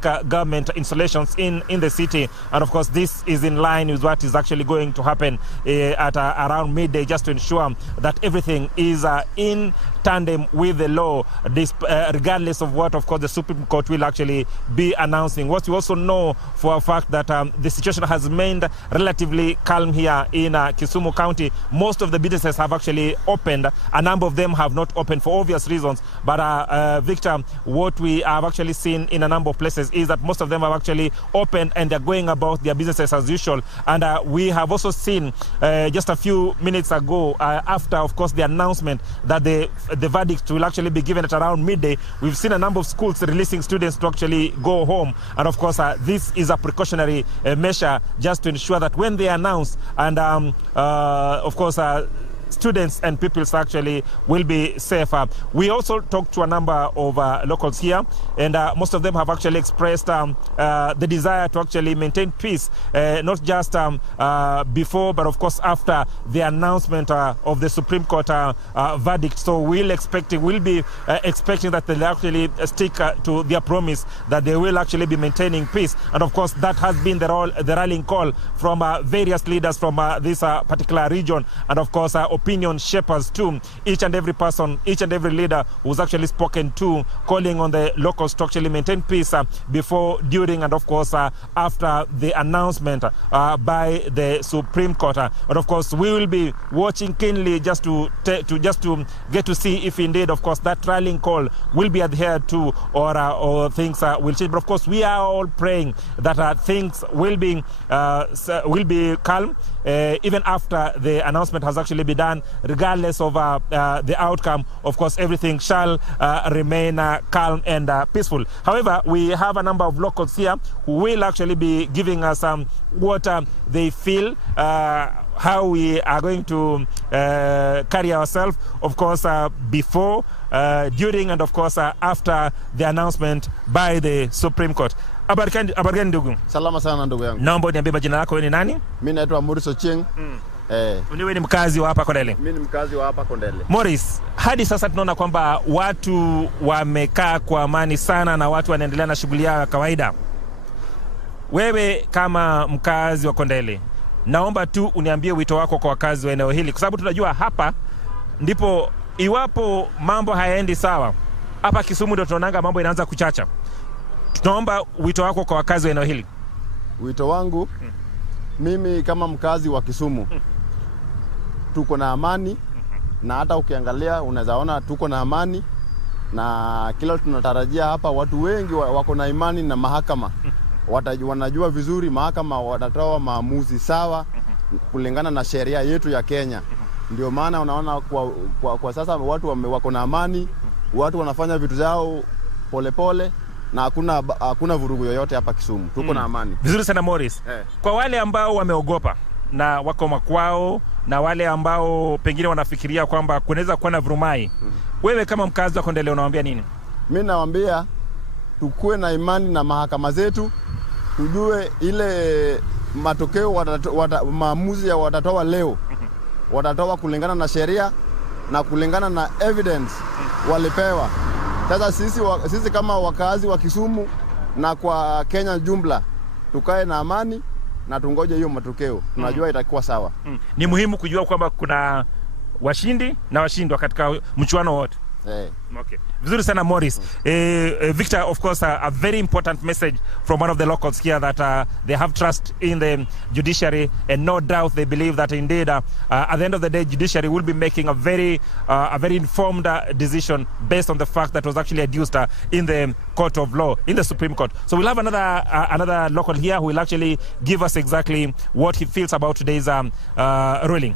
government installations in the city. And of course, this is in line with what is actually going to happen at around midday, just to ensure that everything is in tandem with the law, regardless of what, of course, the Supreme Court will actually be announcing. What we also know for a fact that the situation has remained relatively calm here in Kisumu County. Most of the businesses have actually opened. A number of them have not opened for obvious reasons. But Victor, what we have actually seen in a number of places is that most of them have actually opened and they're going about their businesses as usual. And we have also seen just a few minutes ago, after, of course, the announcement that the verdict will actually be given at around midday, we've seen a number of schools releasing students to actually go home. And of course, this is a precautionary measure just to ensure that when they announce, and of course, students and pupils actually will be safer. We also talked to a number of locals here, and most of them have actually expressed the desire to actually maintain peace, not just before, but of course after the announcement of the Supreme Court verdict. So we'll be expecting that they'll actually stick to their promise that they will actually be maintaining peace. And of course, that has been the rallying call from various leaders from this particular region, and of course opinion shapers too. Each and every person, each and every leader who's actually spoken to, calling on the locals to actually maintain peace before, during, and of course after the announcement by the Supreme Court. But of course, we will be watching keenly just to get to see if indeed, of course, that rallying call will be adhered to, or things will change. But of course, we are all praying that things will be calm even after the announcement has actually been done. Regardless of the outcome, of course, everything shall remain calm and peaceful. However, we have a number of locals here who will actually be giving us what they feel, how we are going to carry ourselves, of course, before, during, and of course after the announcement by the Supreme Court. Habari gani ndugu? Salama sana ndugu yangu. Naomba niambie majina yako, wewe ni nani? Mimi naitwa Morris Ochieng. Wewe ni mkazi wa hapa Kondele? Mimi ni mkazi wa hapa Kondele. Morris, hadi sasa tunaona kwamba watu wamekaa kwa amani sana na watu wanaendelea na shughuli yao ya kawaida. Wewe kama mkazi wa Kondele, naomba tu uniambie wito wako kwa wakazi wa eneo hili, kwa sababu tunajua hapa ndipo iwapo mambo hayaendi sawa, hapa Kisumu ndio tunaonanga mambo inaanza kuchacha. Tunaomba wito wako kwa wakazi wa eneo hili. Wito wangu, mimi kama mkazi wa Kisumu, tuko na amani, na hata ukiangalia unawezaona tuko na amani, na kila tunatarajia hapa watu wengi wako na imani na mahakama. Wanajua vizuri mahakama watatoa maamuzi sawa kulingana na sheria yetu ya Kenya. Ndio maana unaona kwa sasa watu wako na amani, watu wanafanya vitu zao polepole, na hakuna vurugu yoyote hapa Kisumu. Tuko na amani. Vizuri sana Morris. Kwa wale ambao wameogopa na wako makwao, na wale ambao pengine wanafikiria kwamba kunaweza kuwa na vurumai, wewe kama mkazi wa Kondele unawaambia nini? Mimi nawaambia tukue na imani na mahakama zetu, tujue ile matokeo maamuzi ya watatoa leo, watatoa kulingana na sheria na kulingana na evidence walipewa. Sasa sisi kama wakazi wa Kisumu na kwa Kenya jumla, tukae na amani na tungoje hiyo matokeo. Tunajua itakuwa sawa. Ni muhimu kujua kwamba kuna washindi na washindwa katika mchuano wote. Okay. Vizuri sana Morris. Victor, of course, a very important message from one of the locals here that they have trust in the judiciary, and no doubt they believe that indeed at the end of the day, judiciary will be making a very informed decision based on the fact that was actually adduced in the court of law, in the Supreme Court. So we'll have another local here who will actually give us exactly what he feels about today's ruling.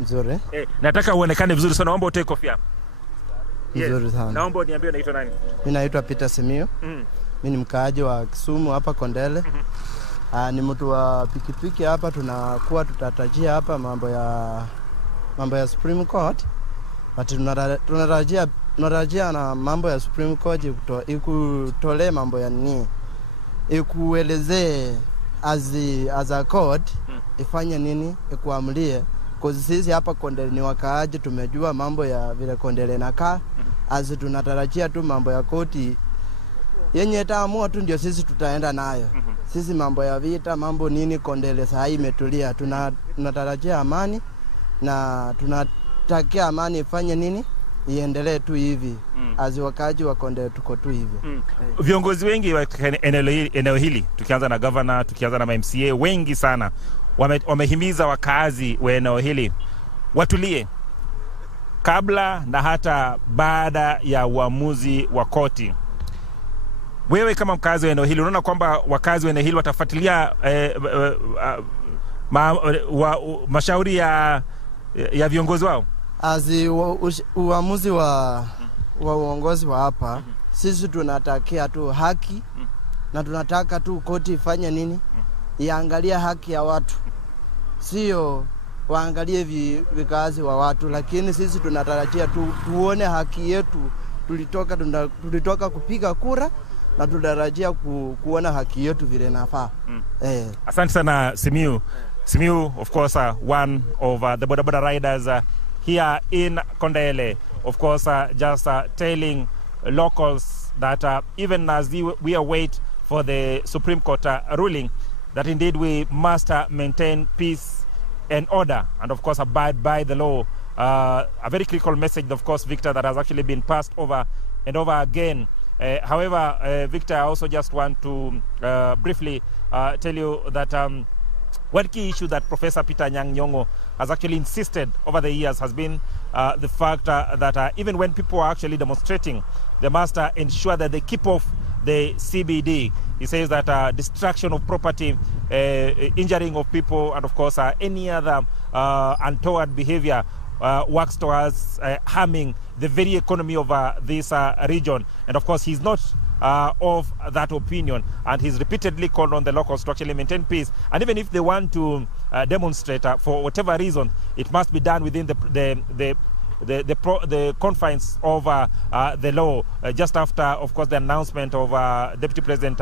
Nzuri. Nataka uonekane vizuri sana, naomba utoe kofia. Nzuri sana. Naomba niambie unaitwa nani? Mimi naitwa Petition. Mimi ni mkaaji wa Kisumu hapa Kondele. Ni mtu wa pikipiki hapa, tutatarajia hapa mambo ya Supreme Court. But tunatarajia na mambo ya Supreme Court ikutole mambo ya nini? Ikuelezee as a court ifanye nini, ikuamlie. Kwa sisi hapa Kondele ni wakaaji, tumejua mambo ya vile Kondele inakaa. Tunatarajia tu mambo ya koti yenye taamua tu ndio sisi tutaenda nayo. Sisi mambo ya vita, mambo nini Kondele saa hii imetulia. Tunatarajia amani na tunatakia amani ifanye nini? Iendelee tu hivi. Wakaji wa Kondele tuko tu hivi. Viongozi wengi wa eneo hili, tukianza na governor, tukianza na MCA, wengi sana wamehimiza wakazi wa eneo hili watulie kabla na hata baada ya uamuzi wa koti. Wewe kama mkazi wa eneo hili unaona kwamba wakazi wa eneo hili watafuatilia mashauri ya viongozi wao? Uamuzi wa uongozi wa hapa, sisi tunatakia tu haki na tunataka tu koti ifanye nini? Iangalia haki ya watu. Sio waangalie vikazi wa watu, lakini sisi tunatarajia tuone haki yetu. Tulitoka kupiga kura na tunatarajia kuona haki yetu vile nafaa. Asante sana Simiu. Simiu, of course, one of the boda riders here in Kondele, of course, just telling locals that even as we await for the Supreme Court ruling, that indeed we must maintain peace and order and of course abide by the law. A very critical message, of course, Victor, that has actually been passed over and over again. However, Victor, I also just want to briefly tell you that one key issue that Professor Peter Anyang' Nyong'o has actually insisted over the years has been the fact that even when people are actually demonstrating, they must ensure that they keep off the CBD. He says that destruction of property, injuring of people, and of course any other untoward behavior works towards harming the very economy of this region. And of course he's not of that opinion, and he's repeatedly called on the locals to actually maintain peace. And even if they want to demonstrate for whatever reason, it must be done within the confines of the law. Just after, of course, the announcement of Deputy President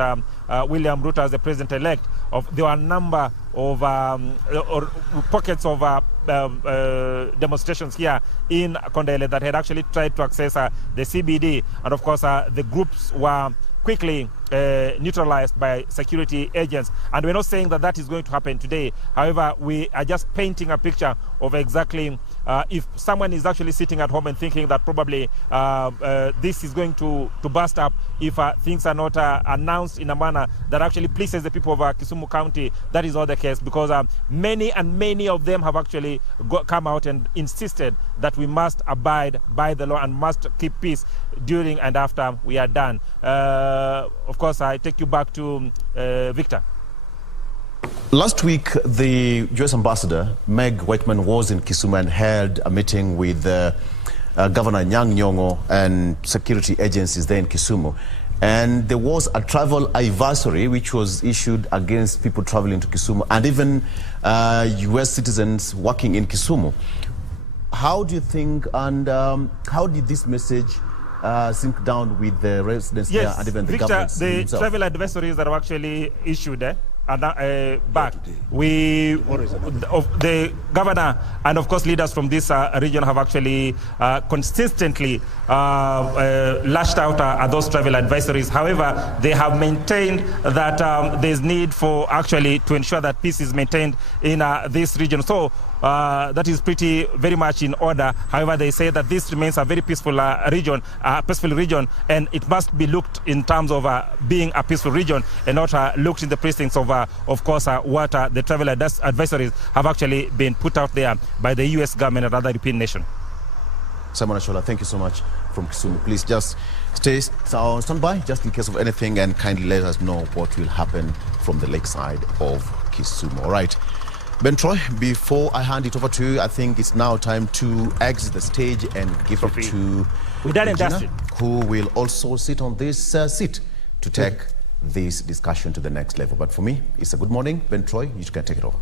William Ruto as the president-elect, there were a number of pockets of demonstrations here in Kondele that had actually tried to access the CBD, and of course the groups were quickly neutralized by security agents. And we're not saying that that is going to happen today. However, we are just painting a picture of exactly if someone is actually sitting at home and thinking that probably this is going to burst up if things are not announced in a manner that actually pleases the people of Kisumu County. That is not the case, because many of them have actually come out and insisted that we must abide by the law and must keep peace during and after we are done. Of course, I take you back to Victor. Last week, the U.S. Ambassador, Meg Whitman, was in Kisumu and held a meeting with Governor Anyang' Nyong'o and security agencies there in Kisumu. And there was a travel advisory which was issued against people traveling to Kisumu and even U.S. citizens working in Kisumu. How do you think, and how did this message sink down with the residents there and even the Victor, government the himself? travel advisories that were actually issued back, the governor and of course leaders from this region have actually consistently lashed out at those travel advisories. However, they have maintained that there's need for actually to ensure that peace is maintained in this region. So that is very much in order. However, they say that this remains a very peaceful region, and it must be looked in terms of being a peaceful region and not looked in the precincts of course, what the travel advisories have actually been put out there by the U.S. government and other European nations. Simon Ashola, thank you so much from Kisumu. Please just stay on standby just in case of anything, and kindly let us know what will happen from the lakeside of Kisumu. All right. Ben Troy, before I hand it over to you, I think it's now time to exit the stage and give it to Regina, who will also sit on this seat to take this discussion to the next level. But for me, it's a good morning. Ben Troy, you can take it over.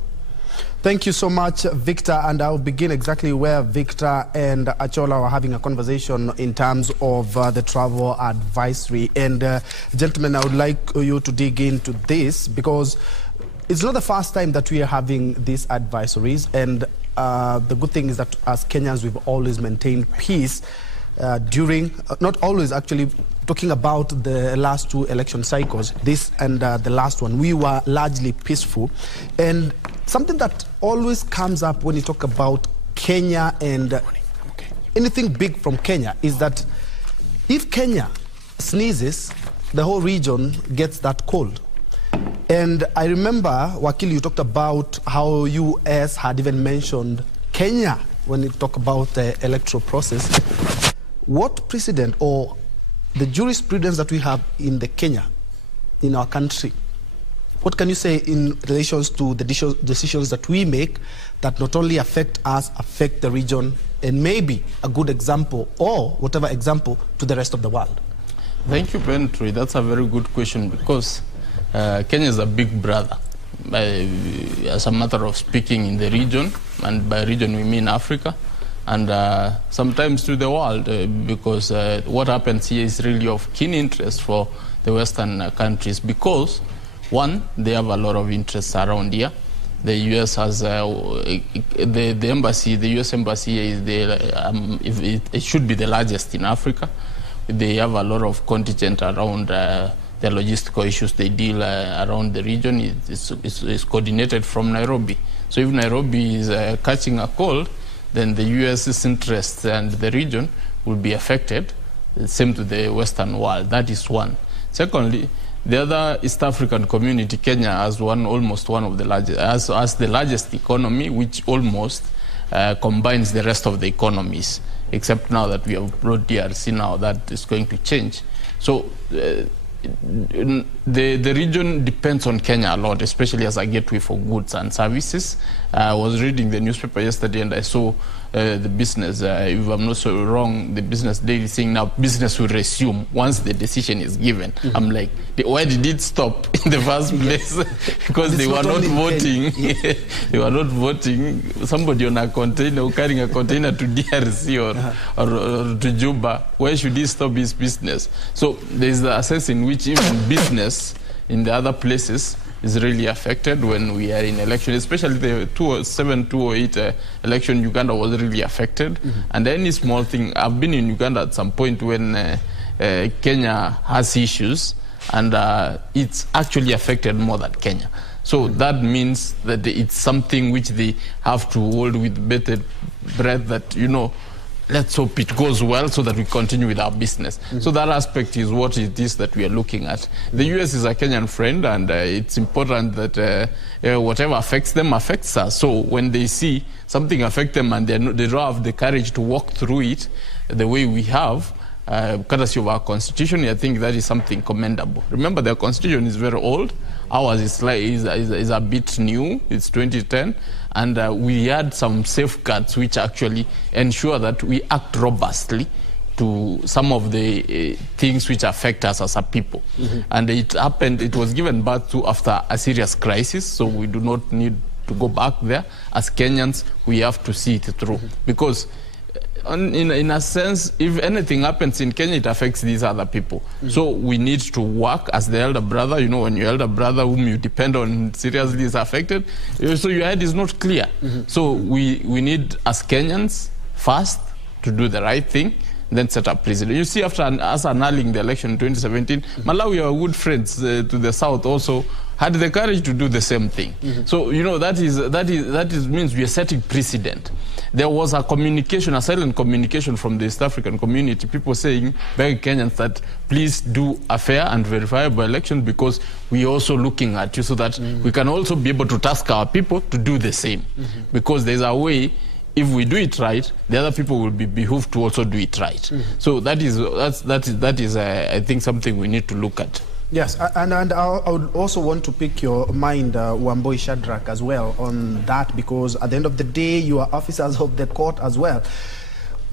Thank you so much, Victor. And I'll begin exactly where Victor and Achola were having a conversation in terms of the travel advisory. And gentlemen, I would like you to dig into this, because it's not the first time that we are having these advisories. And the good thing is that as Kenyans, we've always maintained peace. during, not always actually, talking about the last 2 election cycles, this and the last one, we were largely peaceful. And something that always comes up when you talk about Kenya and anything big from Kenya is that if Kenya sneezes, the whole region gets that cold. And I remember, Wakili, you talked about how US had even mentioned Kenya when you talk about the electoral process. What precedent or the jurisprudence that we have in the Kenya, in our country, what can you say in relations to the decisions that we make that not only affect us, affect the region, and maybe a good example or whatever example to the rest of the world? Thank you, Pentry. That's a very good question because Kenya is a big brother, as a matter of speaking, in the region, and by region we mean Africa, and sometimes to the world, because what happens here is really of keen interest for the Western countries because, one, they have a lot of interests around here. The U.S. has the embassy. The U.S. embassy is it should be the largest in Africa. They have a lot of contingent around the logistical issues they deal around the region. It's coordinated from Nairobi. So if Nairobi is catching a cold, then the U.S.'s interests and the region will be affected. Same to the Western world. That is one. Secondly, the other East African community, Kenya, has almost one of the largest, as the largest economy, which almost combines the rest of the economies, except now that we have brought DRC now, that is going to change. So the region depends on Kenya a lot, especially as a gateway for goods and services. I was reading the newspaper yesterday and I saw the business, if I'm not so wrong, the business daily saying now business will resume once the decision is given. Mm-hmm. I'm like, why did it stop in the first place? Because they were not voting. They were not voting. Somebody on a container, carrying a container to DRC or to Juba, why should he stop his business? So there's a sense in which even business in the other places is really affected when we are in election, especially the 2007-2008 election. Uganda was really affected. Mm-hmm. And any small thing, I've been in Uganda at some point when Kenya has issues, and it's actually affected more than Kenya. So that means that it's something which they have to hold with bated breath, that, you know, let's hope it goes well so that we continue with our business. Mm-hmm. So that aspect is what it is that we are looking at. The U.S. is a Kenyan friend, and it's important that whatever affects them affects us. So when they see something affect them and they don't have the courage to walk through it the way we have, courtesy of our constitution, I think that is something commendable. Remember, their constitution is very old. Ours is a bit new. It's 2010. And we had some safeguards which actually ensure that we act robustly to some of the things which affect us as a people. Mm-hmm. And it happened, it was given birth to after a serious crisis, so we do not need to go back there. As Kenyans, we have to see it through. Mm-hmm. Because in a sense, if anything happens in Kenya, it affects these other people. Mm-hmm. So we need to work as the elder brother. You know, when your elder brother whom you depend on seriously is affected, so your head is not clear. Mm-hmm. So we need, as Kenyans, first to do the right thing, then set up precedent. You see, after us annulling the election in 2017, mm-hmm. Malawi, our good friends to the south, also had the courage to do the same thing. Mm-hmm. So, you know, that means we are setting precedent. There was a communication, a silent communication from the East African community, people saying, begging Kenyans that please do a fair and verifiable election because we are also looking at you so that we can also be able to task our people to do the same. Mm-hmm. Because there's a way, if we do it right, the other people will be behooved to also do it right. Mm-hmm. So that is I think, something we need to look at. Yes, and I would also want to pick your mind, Wamboi Shadrach, as well on that, because at the end of the day, you are officers of the court as well.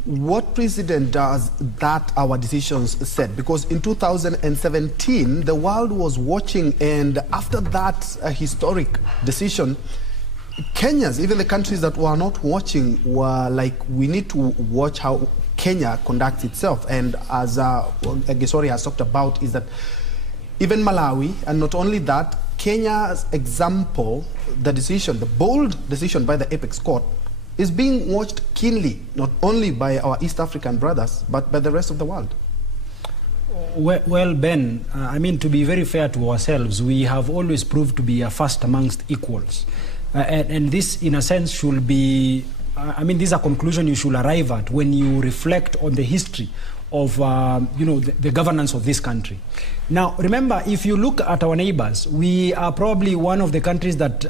What precedent does that our decisions set? Because in 2017, the world was watching, and after that historic decision, Kenyans, even the countries that were not watching, were like, we need to watch how Kenya conducts itself. And as Gesori has talked about, is that even Malawi, and not only that, Kenya's example, the decision, the bold decision by the Apex Court, is being watched keenly, not only by our East African brothers, but by the rest of the world. Well, Ben, I mean, to be very fair to ourselves, we have always proved to be first amongst equals. And this, in a sense, should be, I mean, this is a conclusion you should arrive at when you reflect on the history of, the governance of this country. Now, remember, if you look at our neighbors, we are probably one of the countries that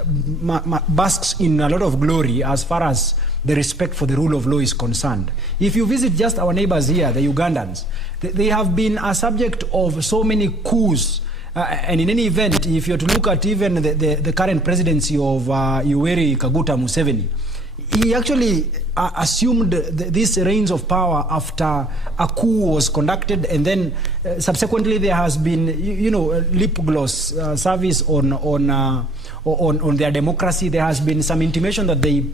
basks in a lot of glory as far as the respect for the rule of law is concerned. If you visit just our neighbors here, the Ugandans, they have been a subject of so many coups. And in any event, if you're to look at even the current presidency of Yoweri Kaguta Museveni, he actually assumed these reins of power after a coup was conducted, and then subsequently there has been, lip gloss service on their democracy. There has been some intimation that they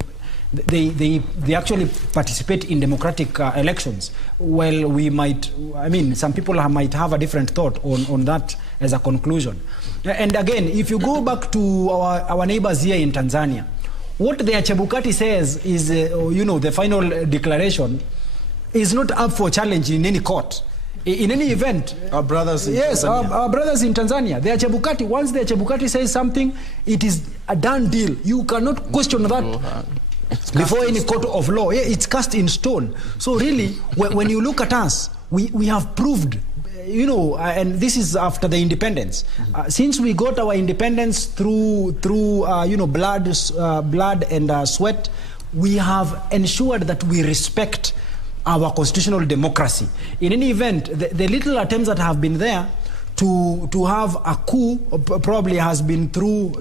actually participate in democratic elections. Well, we might, I mean, some people might have a different thought on that as a conclusion. And again, if you go back to our neighbors here in Tanzania, what the Chebukati says is, the final declaration is not up for challenge in any court. In any event, our brothers in Tanzania. Our brothers in Tanzania, the Chebukati, once the Chebukati says something, it is a done deal. You cannot question that before any court of law. Yeah, it's cast in stone. So really, when you look at us, we have proved, and this is after the independence. Since we got our independence through blood and sweat, we have ensured that we respect our constitutional democracy. In any event, the little attempts that have been there to have a coup probably has been through,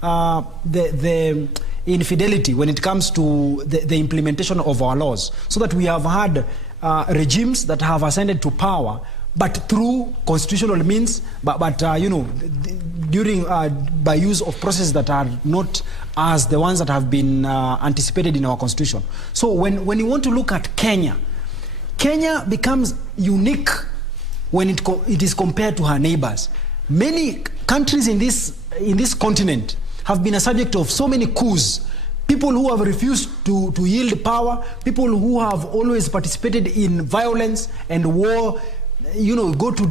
the infidelity when it comes to the implementation of our laws, so that we have had regimes that have ascended to power, but through constitutional means, during by use of processes that are not as the ones that have been anticipated in our constitution. So when you want to look at Kenya becomes unique when it is compared to her neighbors. Many countries in this continent have been a subject of so many coups. People who have refused to yield power, people who have always participated in violence and war. Go to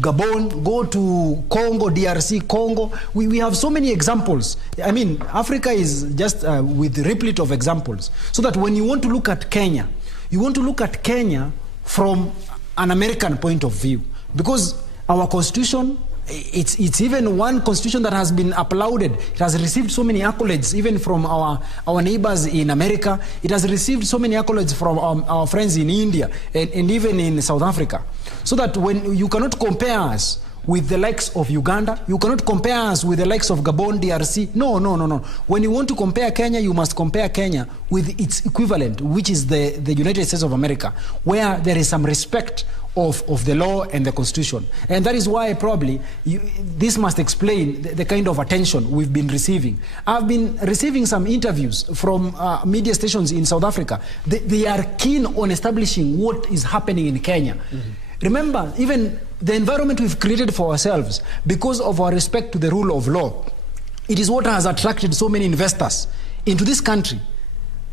Gabon, go to Congo, DRC, Congo. We have so many examples. I mean, Africa is just with replete of examples. So that when you want to look at Kenya, you want to look at Kenya from an American point of view. Because our constitution, it's even one constitution that has been applauded. It has received so many accolades, even from our neighbors in America. It has received so many accolades from our friends in India and even in South Africa. So that when you cannot compare us with the likes of Uganda, you cannot compare us with the likes of Gabon, DRC. No. When you want to compare Kenya, you must compare Kenya with its equivalent, which is the United States of America, where there is some respect of the law and the constitution. And that is why probably this must explain the kind of attention we've been receiving. I've been receiving some interviews from media stations in South Africa. They are keen on establishing what is happening in Kenya. Remember, even the environment we've created for ourselves, because of our respect to the rule of law, it is what has attracted so many investors into this country.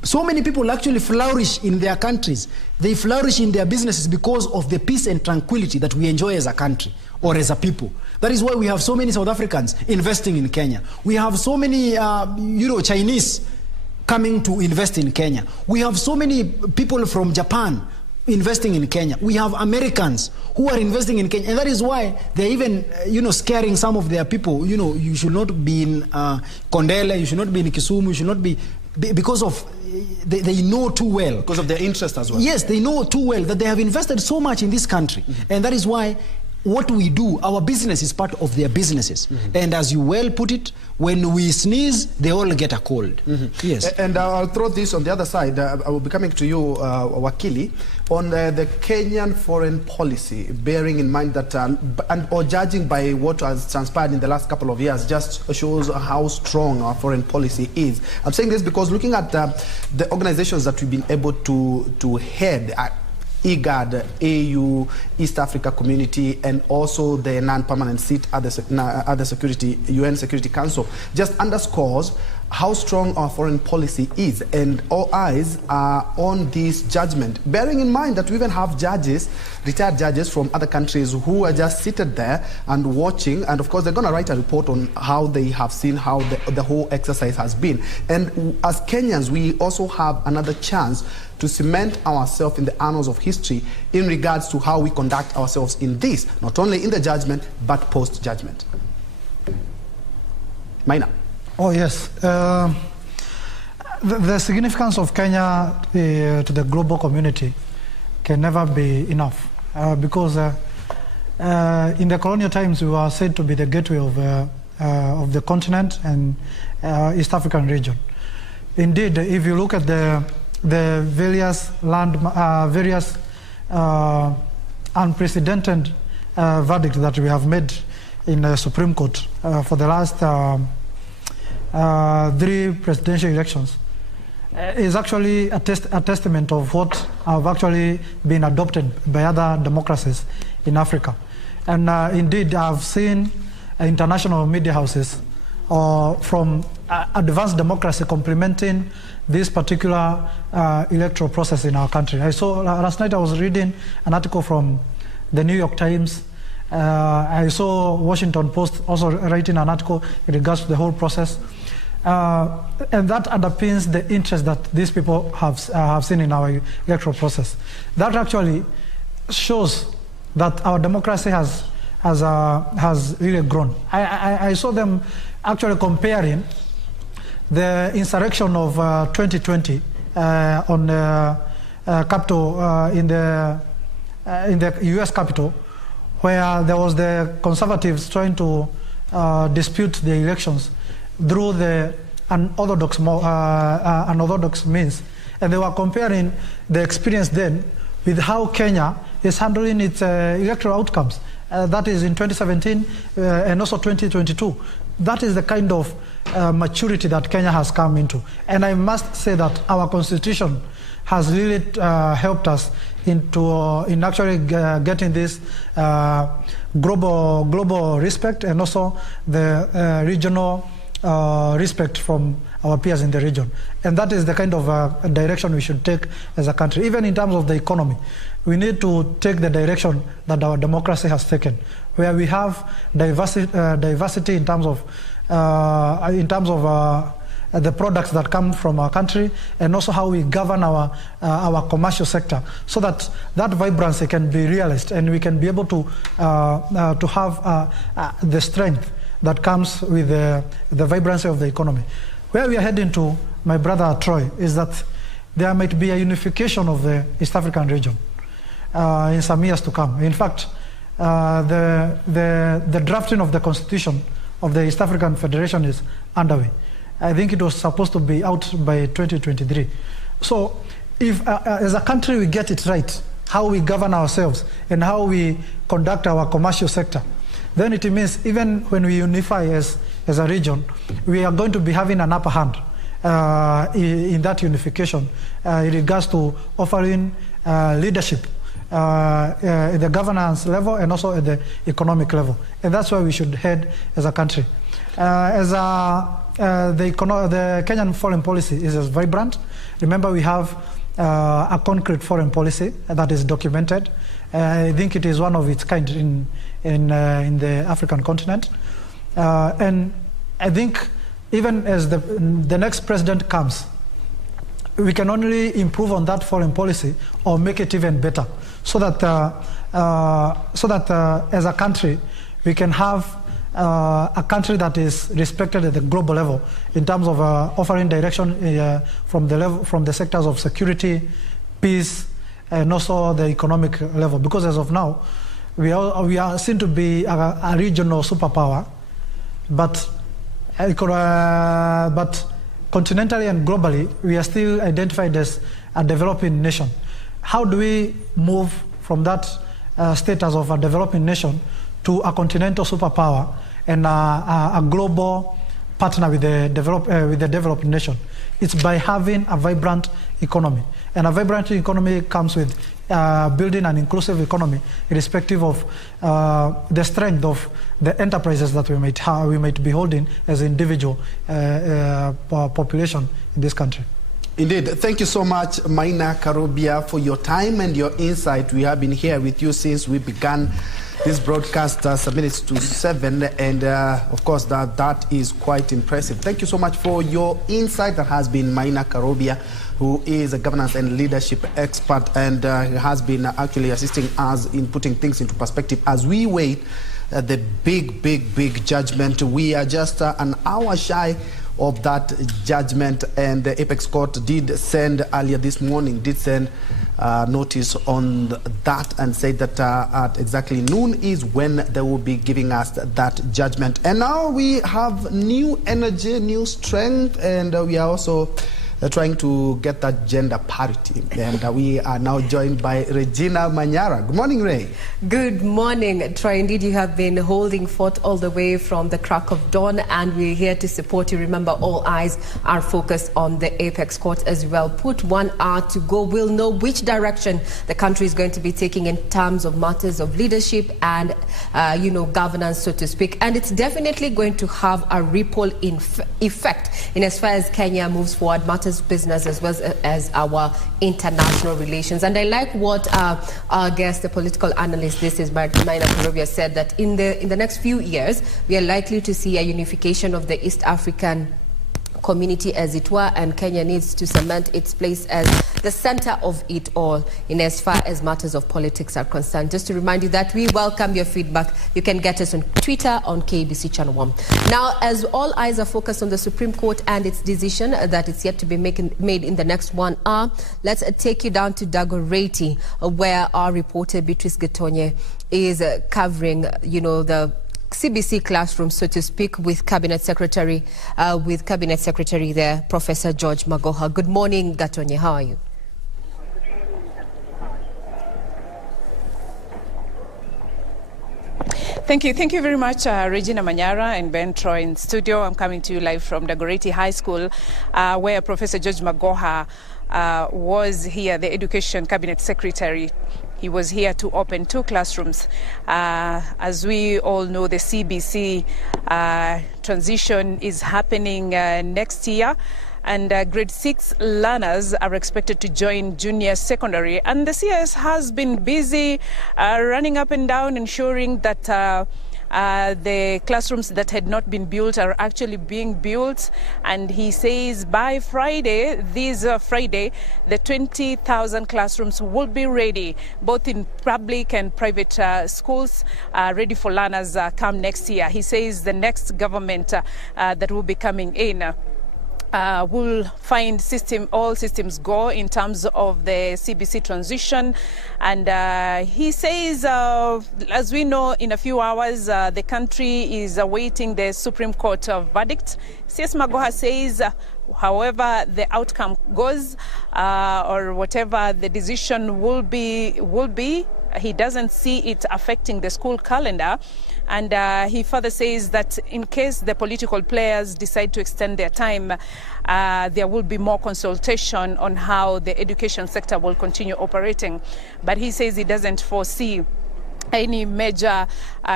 So many people actually flourish in their countries. They flourish in their businesses because of the peace and tranquility that we enjoy as a country or as a people. That is why we have so many South Africans investing in Kenya. We have so many Chinese coming to invest in Kenya. We have so many people from Japan investing in Kenya. We have Americans who are investing in Kenya. And that is why they're even, scaring some of their people. You should not be in Kondele, you should not be in Kisumu, you should not be, because of, they know too well. Because of their interest as well. Yes, they know too well that they have invested so much in this country. And that is why what we do, our business is part of their businesses. And as you well put it, when we sneeze, they all get a cold. Yes. And I'll throw this on the other side. I will be coming to you, Wakili, on the Kenyan foreign policy, bearing in mind that, or judging by what has transpired in the last couple of years, just shows how strong our foreign policy is. I'm saying this because looking at the organizations that we've been able to head, IGAD, AU, East Africa Community, and also the non-permanent seat at the UN Security Council, just underscores how strong our foreign policy is, and all eyes are on this judgment, bearing in mind that we even have judges, retired judges from other countries who are just seated there and watching, and of course they're going to write a report on how they have seen how the whole exercise has been. And as Kenyans, we also have another chance to cement ourselves in the annals of history in regards to how we conduct ourselves in this, not only in the judgment, but post-judgment. Maina. Oh, yes. The significance of Kenya to the global community can never be enough because in the colonial times we were said to be the gateway of the continent and East African region. Indeed, if you look at the various unprecedented verdicts that we have made in the Supreme Court for the last 3 presidential elections, is actually a testament of what have actually been adopted by other democracies in Africa. And indeed, I've seen international media houses from advanced democracy complementing this particular electoral process in our country. I saw last night I was reading an article from the New York Times. I saw Washington Post also writing an article in regards to the whole process. And that underpins the interest that these people have seen in our electoral process. That actually shows that our democracy has really grown. I saw them actually comparing the insurrection of 2020 on Capitol in the U.S. Capitol, where there was the conservatives trying to dispute the elections through the unorthodox means. And they were comparing the experience then with how Kenya is handling its electoral outcomes. That is in 2017 and also 2022. That is the kind of maturity that Kenya has come into. And I must say that our constitution has really helped us in actually getting this global respect and also the regional respect from our peers in the region. And that is the kind of direction we should take as a country. Even in terms of the economy, we need to take the direction that our democracy has taken, where we have diversity in terms of the products that come from our country, and also how we govern our commercial sector, so that vibrancy can be realized and we can be able to have the strength that comes with the vibrancy of the economy. Where we are heading to, my brother Troy, is that there might be a unification of the East African region in some years to come. In fact, the drafting of the constitution of the East African Federation is underway. I think it was supposed to be out by 2023. So if as a country we get it right, how we govern ourselves and how we conduct our commercial sector, then it means even when we unify as a region, we are going to be having an upper hand in that unification in regards to offering leadership at the governance level and also at the economic level. And that's where we should head as a country. The Kenyan foreign policy is as vibrant. Remember, we have a concrete foreign policy that is documented. I think it is one of its kind in the African continent. And I think even as the next president comes, we can only improve on that foreign policy or make it even better, so that as a country we can have a country that is respected at the global level in terms of offering direction from the sectors of security, peace, and also the economic level. Because as of now, we are seen to be a regional superpower, but continentally and globally, we are still identified as a developing nation. How do we move from that status of a developing nation to a continental superpower and a global partner with the developed nation? It's by having a vibrant economy. And a vibrant economy comes with building an inclusive economy, irrespective of the strength of the enterprises that we might be holding as individual population in this country. Indeed. Thank you so much, Maina Karobia, for your time and your insight. We have been here with you since we began this broadcast 7 minutes to 7, and of course that is quite impressive. Thank you so much for your insight. That has been Maina Karobia, who is a governance and leadership expert, and has been actually assisting us in putting things into perspective as we wait the big judgment. We are just an hour shy of that judgment, and the Apex Court did send earlier this morning, notice on that, and said that at exactly noon is when they will be giving us that judgment. And now we have new energy, new strength, and we are also trying to get that gender parity. And we are now joined by Regina Manyara. Good morning, Ray. Good morning, Troy. Indeed, you have been holding forth all the way from the crack of dawn, and we're here to support you. Remember, all eyes are focused on the Apex Court as well. Put 1 hour to go. We'll know which direction the country is going to be taking in terms of matters of leadership and, governance, so to speak. And it's definitely going to have a ripple effect in as far as Kenya moves forward, matters business as well as our international relations. And I like what our guest, the political analyst, this is Maina Karobia, said, that in the next few years we are likely to see a unification of the East African community, as it were, and Kenya needs to cement its place as the center of it all in as far as matters of politics are concerned. Just to remind you that we welcome your feedback. You can get us on Twitter on KBC Channel 1. Now, as all eyes are focused on the Supreme Court and its decision that is yet to be made in the next 1 hour, let's take you down to Dagoretti, where our reporter Beatrice Getonye is covering, the CBC classroom, so to speak, with Cabinet Secretary there, Professor George Magoha. Good morning, Gatonye. How are you? Thank you very much, Regina Manyara and Ben Troy in studio. I'm coming to you live from Dagoretti High School, where Professor George Magoha was here, the Education Cabinet Secretary. He was here to open 2 classrooms. As we all know, the CBC transition is happening next year, and grade 6 learners are expected to join junior secondary. And the CS has been busy running up and down, ensuring that the classrooms that had not been built are actually being built. And he says by Friday, the 20,000 classrooms will be ready, both in public and private schools, ready for learners come next year. He says the next government that will be coming in will find all systems go in terms of the CBC transition. And he says, as we know, in a few hours, the country is awaiting the Supreme Court verdict. CS Magoha says, however the outcome goes, or whatever the decision will be, he doesn't see it affecting the school calendar. And he further says that in case the political players decide to extend their time, there will be more consultation on how the education sector will continue operating. But he says he doesn't foresee any major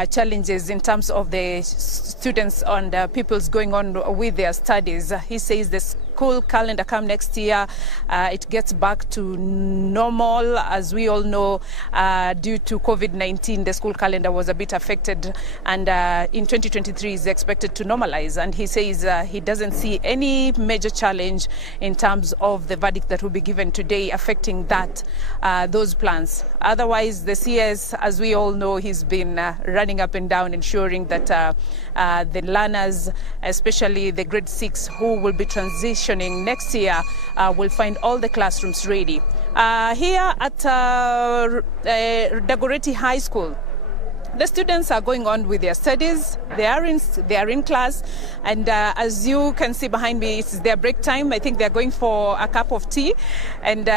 challenges in terms of the students and pupils going on with their studies. He says the school calendar come next year, it gets back to normal. As we all know, due to COVID-19, the school calendar was a bit affected, and in 2023 is expected to normalize. And he says he doesn't see any major challenge in terms of the verdict that will be given today affecting those plans. Otherwise, the CS, as we all know, he's been running up and down, ensuring that the learners, especially the grade 6 who will be transitioning next year, will find all the classrooms ready. Here at Dagoretti High School, the students are going on with their studies. They are in class, and as you can see behind me, it's their break time. I think they're going for a cup of tea, and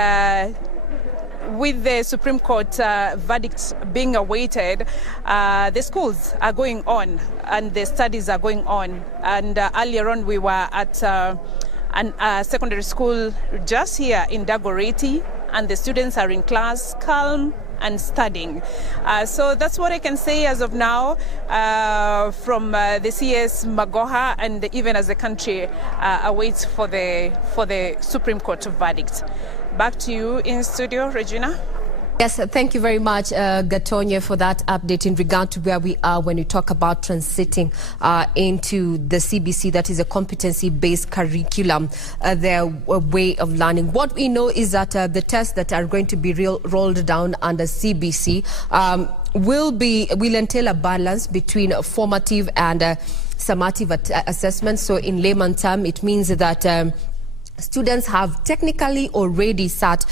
with the Supreme Court verdict being awaited, the schools are going on and the studies are going on. And earlier on, we were at a secondary school just here in Dagoretti, and the students are in class, calm and studying. So that's what I can say as of now from the CS Magoha, and even as the country awaits for the Supreme Court verdict. Back to you in studio, Regina. Yes, thank you very much, Gatonye, for that update in regard to where we are when we talk about transiting into the CBC, that is a competency-based curriculum, their way of learning. What we know is that the tests that are going to be rolled down under CBC will entail a balance between formative and summative assessments. So in layman term, it means that students have technically already sat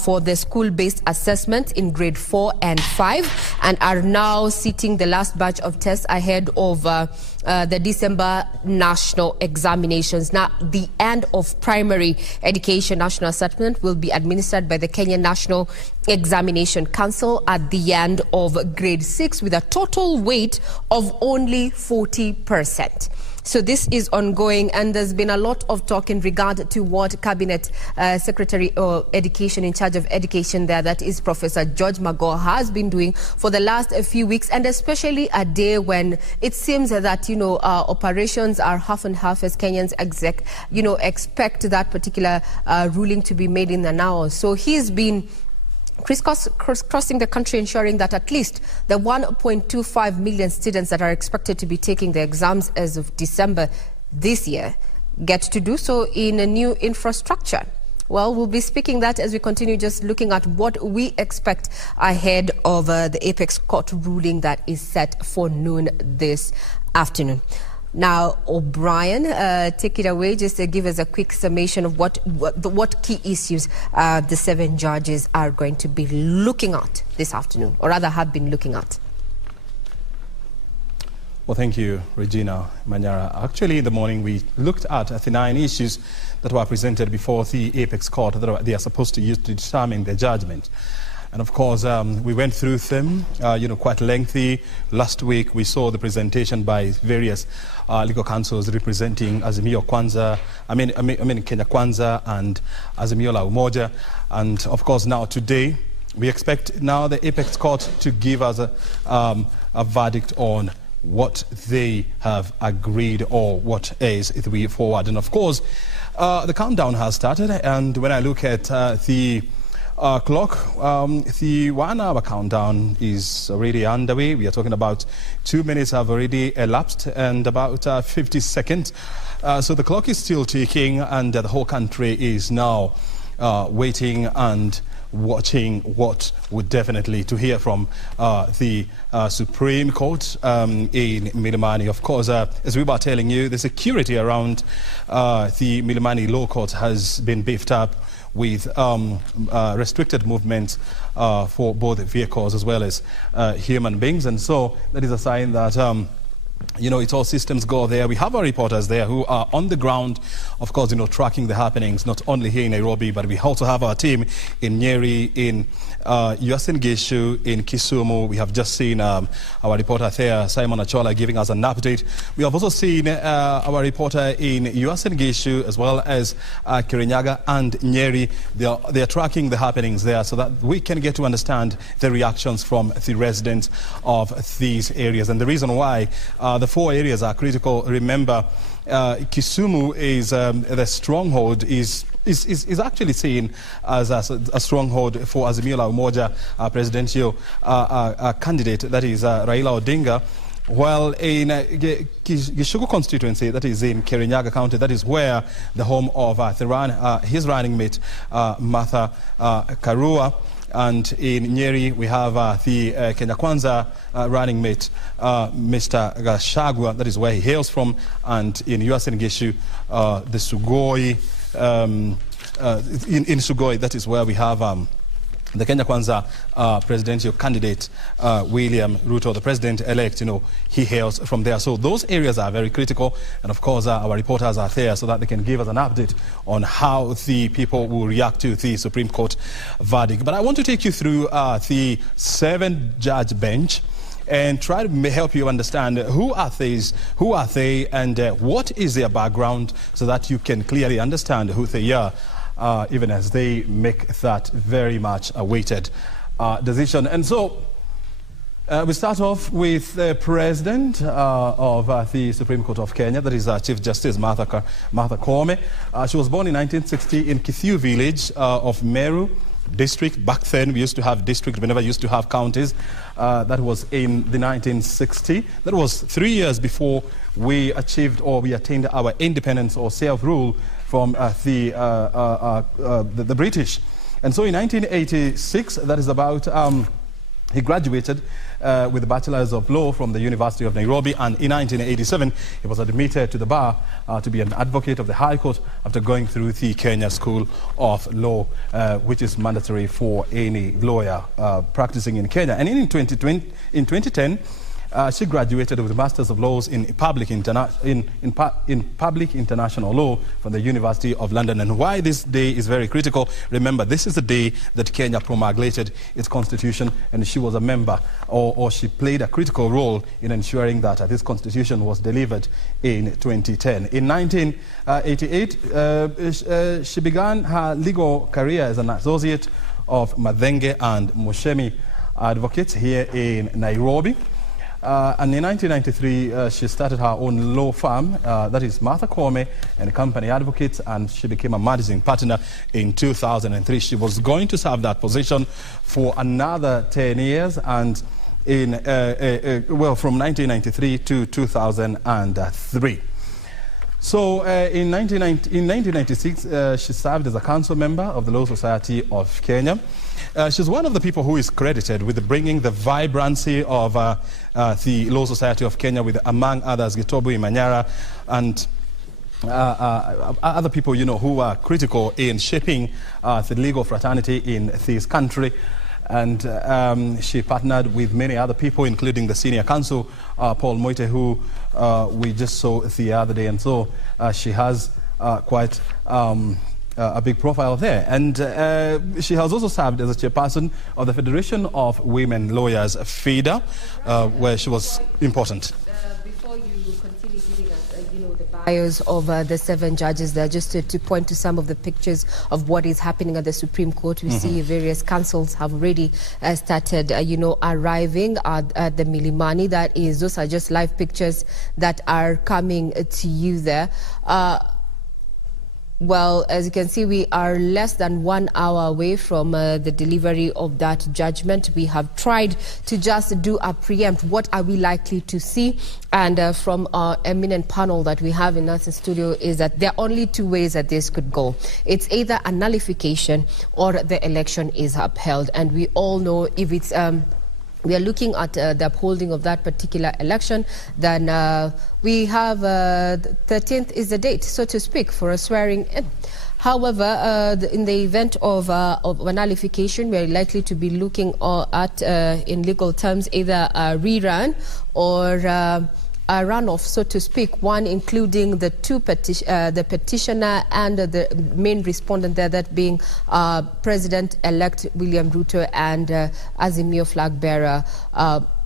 for the school-based assessment in grade 4 and 5 and are now sitting the last batch of tests ahead of the December national examinations. Now, the end of primary education national assessment will be administered by the Kenyan National Examination Council at the end of grade 6 with a total weight of only 40%. So this is ongoing, and there's been a lot of talk in regard to what Cabinet Secretary of Education in charge of education there, that is Professor George Magoha, has been doing for the last few weeks, and especially a day when it seems that, operations are half and half as Kenyans expect that particular ruling to be made in an hour. So he's been crisscrossing the country, ensuring that at least the 1.25 million students that are expected to be taking the exams as of December this year get to do so in a new infrastructure. Well, we'll be speaking that as we continue just looking at what we expect ahead of the Apex Court ruling that is set for noon this afternoon. Now, O'Brien, take it away. Just give us a quick summation of what key issues the 7 judges are going to be looking at this afternoon, or rather have been looking at. Well, thank you, Regina Manyara. Actually, in the morning, we looked at the 9 issues that were presented before the Apex Court that they are supposed to use to determine their judgment. And of course, we went through them, quite lengthy. Last week, we saw the presentation by various legal councils representing Azimio Kwanza, Kenya Kwanza and Azimio la Umoja. And of course, now today, we expect now the Apex Court to give us a verdict on what they have agreed or what is the way forward. And of course, the countdown has started. And when I look at the clock, the 1 hour countdown is already underway. We are talking about 2 minutes have already elapsed and about 50 seconds. So the clock is still ticking, and the whole country is now waiting and watching what would definitely to hear from the Supreme Court in Milimani. Of course, as we were telling you, the security around the Milimani Law Court has been beefed up with restricted movements for both vehicles as well as human beings. And so that is a sign that it's all systems go there. We have our reporters there who are on the ground, of course, tracking the happenings, not only here in Nairobi, but we also have our team in Nyeri, in Uasin Gishu, in Kisumu. We have just seen our reporter there, Simon Achola, giving us an update. We have also seen our reporter in Uasin Gishu as well as Kirinyaga and Nyeri. They are tracking the happenings there so that we can get to understand the reactions from the residents of these areas. And the reason why the 4 areas are critical. Remember, Kisumu is the stronghold is actually seen as a stronghold for Azimio la Umoja presidential candidate, that is Raila Odinga. While in Gishugu constituency, that is in Kirinyaga County, that is where the home of his running mate, Martha Karua. And in Nyeri, we have the Kenya Kwanza running mate, Mr. Gashagwa, that is where he hails from. And in Uasin Gishu, the Sugoi, in Sugoi, that is where we have the Kenya Kwanza presidential candidate, William Ruto, the president-elect, he hails from there. So those areas are very critical. And of course, our reporters are there so that they can give us an update on how the people will react to the Supreme Court verdict. But I want to take you through the 7-judge bench and try to help you understand who are they, and what is their background so that you can clearly understand who they are. even as they make that very much awaited decision. And so we start off with the President of the Supreme Court of Kenya, that is Chief Justice Martha Koome. She was born in 1960 in Kithiu village of Meru district. Back then we used to have districts, we never used to have counties. That was in the 1960. That was 3 years before we achieved or we attained our independence or self-rule from the British. And so in 1986, that is about, he graduated with a Bachelor's of Law from the University of Nairobi, and in 1987 he was admitted to the bar to be an advocate of the High Court after going through the Kenya School of Law, which is mandatory for any lawyer practicing in Kenya. And in 2010, she graduated with a Master's of Laws in Public International Law from the University of London. And why this day is very critical, remember, this is the day that Kenya promulgated its constitution, and she was a member, or she played a critical role in ensuring that this constitution was delivered in 2010. In 1988, she began her legal career as an associate of Madenge and Mushemi advocates here in Nairobi. And in 1993, she started her own law firm, that is Martha Koome and Company Advocates, and she became a managing partner in 2003. She was going to serve that position for another 10 years, and in from 1993 to 2003. So in 1996, she served as a council member of the Law Society of Kenya. She's one of the people who is credited with bringing the vibrancy of the Law Society of Kenya, with, among others, Gitobu Imanyara and other people, you know, who are critical in shaping the legal fraternity in this country. And she partnered with many other people, including the senior counsel, Paul Moite, who we just saw the other day. And so she has quite a big profile there. And she has also served as a chairperson of the Federation of Women Lawyers, FEDA, where she was important. Before you continue giving us, the bios of the 7 judges there, just to point to some of the pictures of what is happening at the Supreme Court. We see various councils have already started, arriving at the Milimani. Those are just live pictures that are coming to you there. Well, as you can see, we are less than 1 hour away from the delivery of that judgment. We have tried to just do a preempt. What are we likely to see? And from our eminent panel that we have in our studio is that there are only 2 ways that this could go. It's either a nullification or the election is upheld. And we all know if it's... we are looking at the upholding of that particular election, then we have the 13th is the date, so to speak, for a swearing in. However, in the event of a nullification, we are likely to be looking at, in legal terms, either a rerun or a runoff, so to speak, one including the the petitioner and the main respondent there, that being President-elect William Ruto and Azimio flag bearer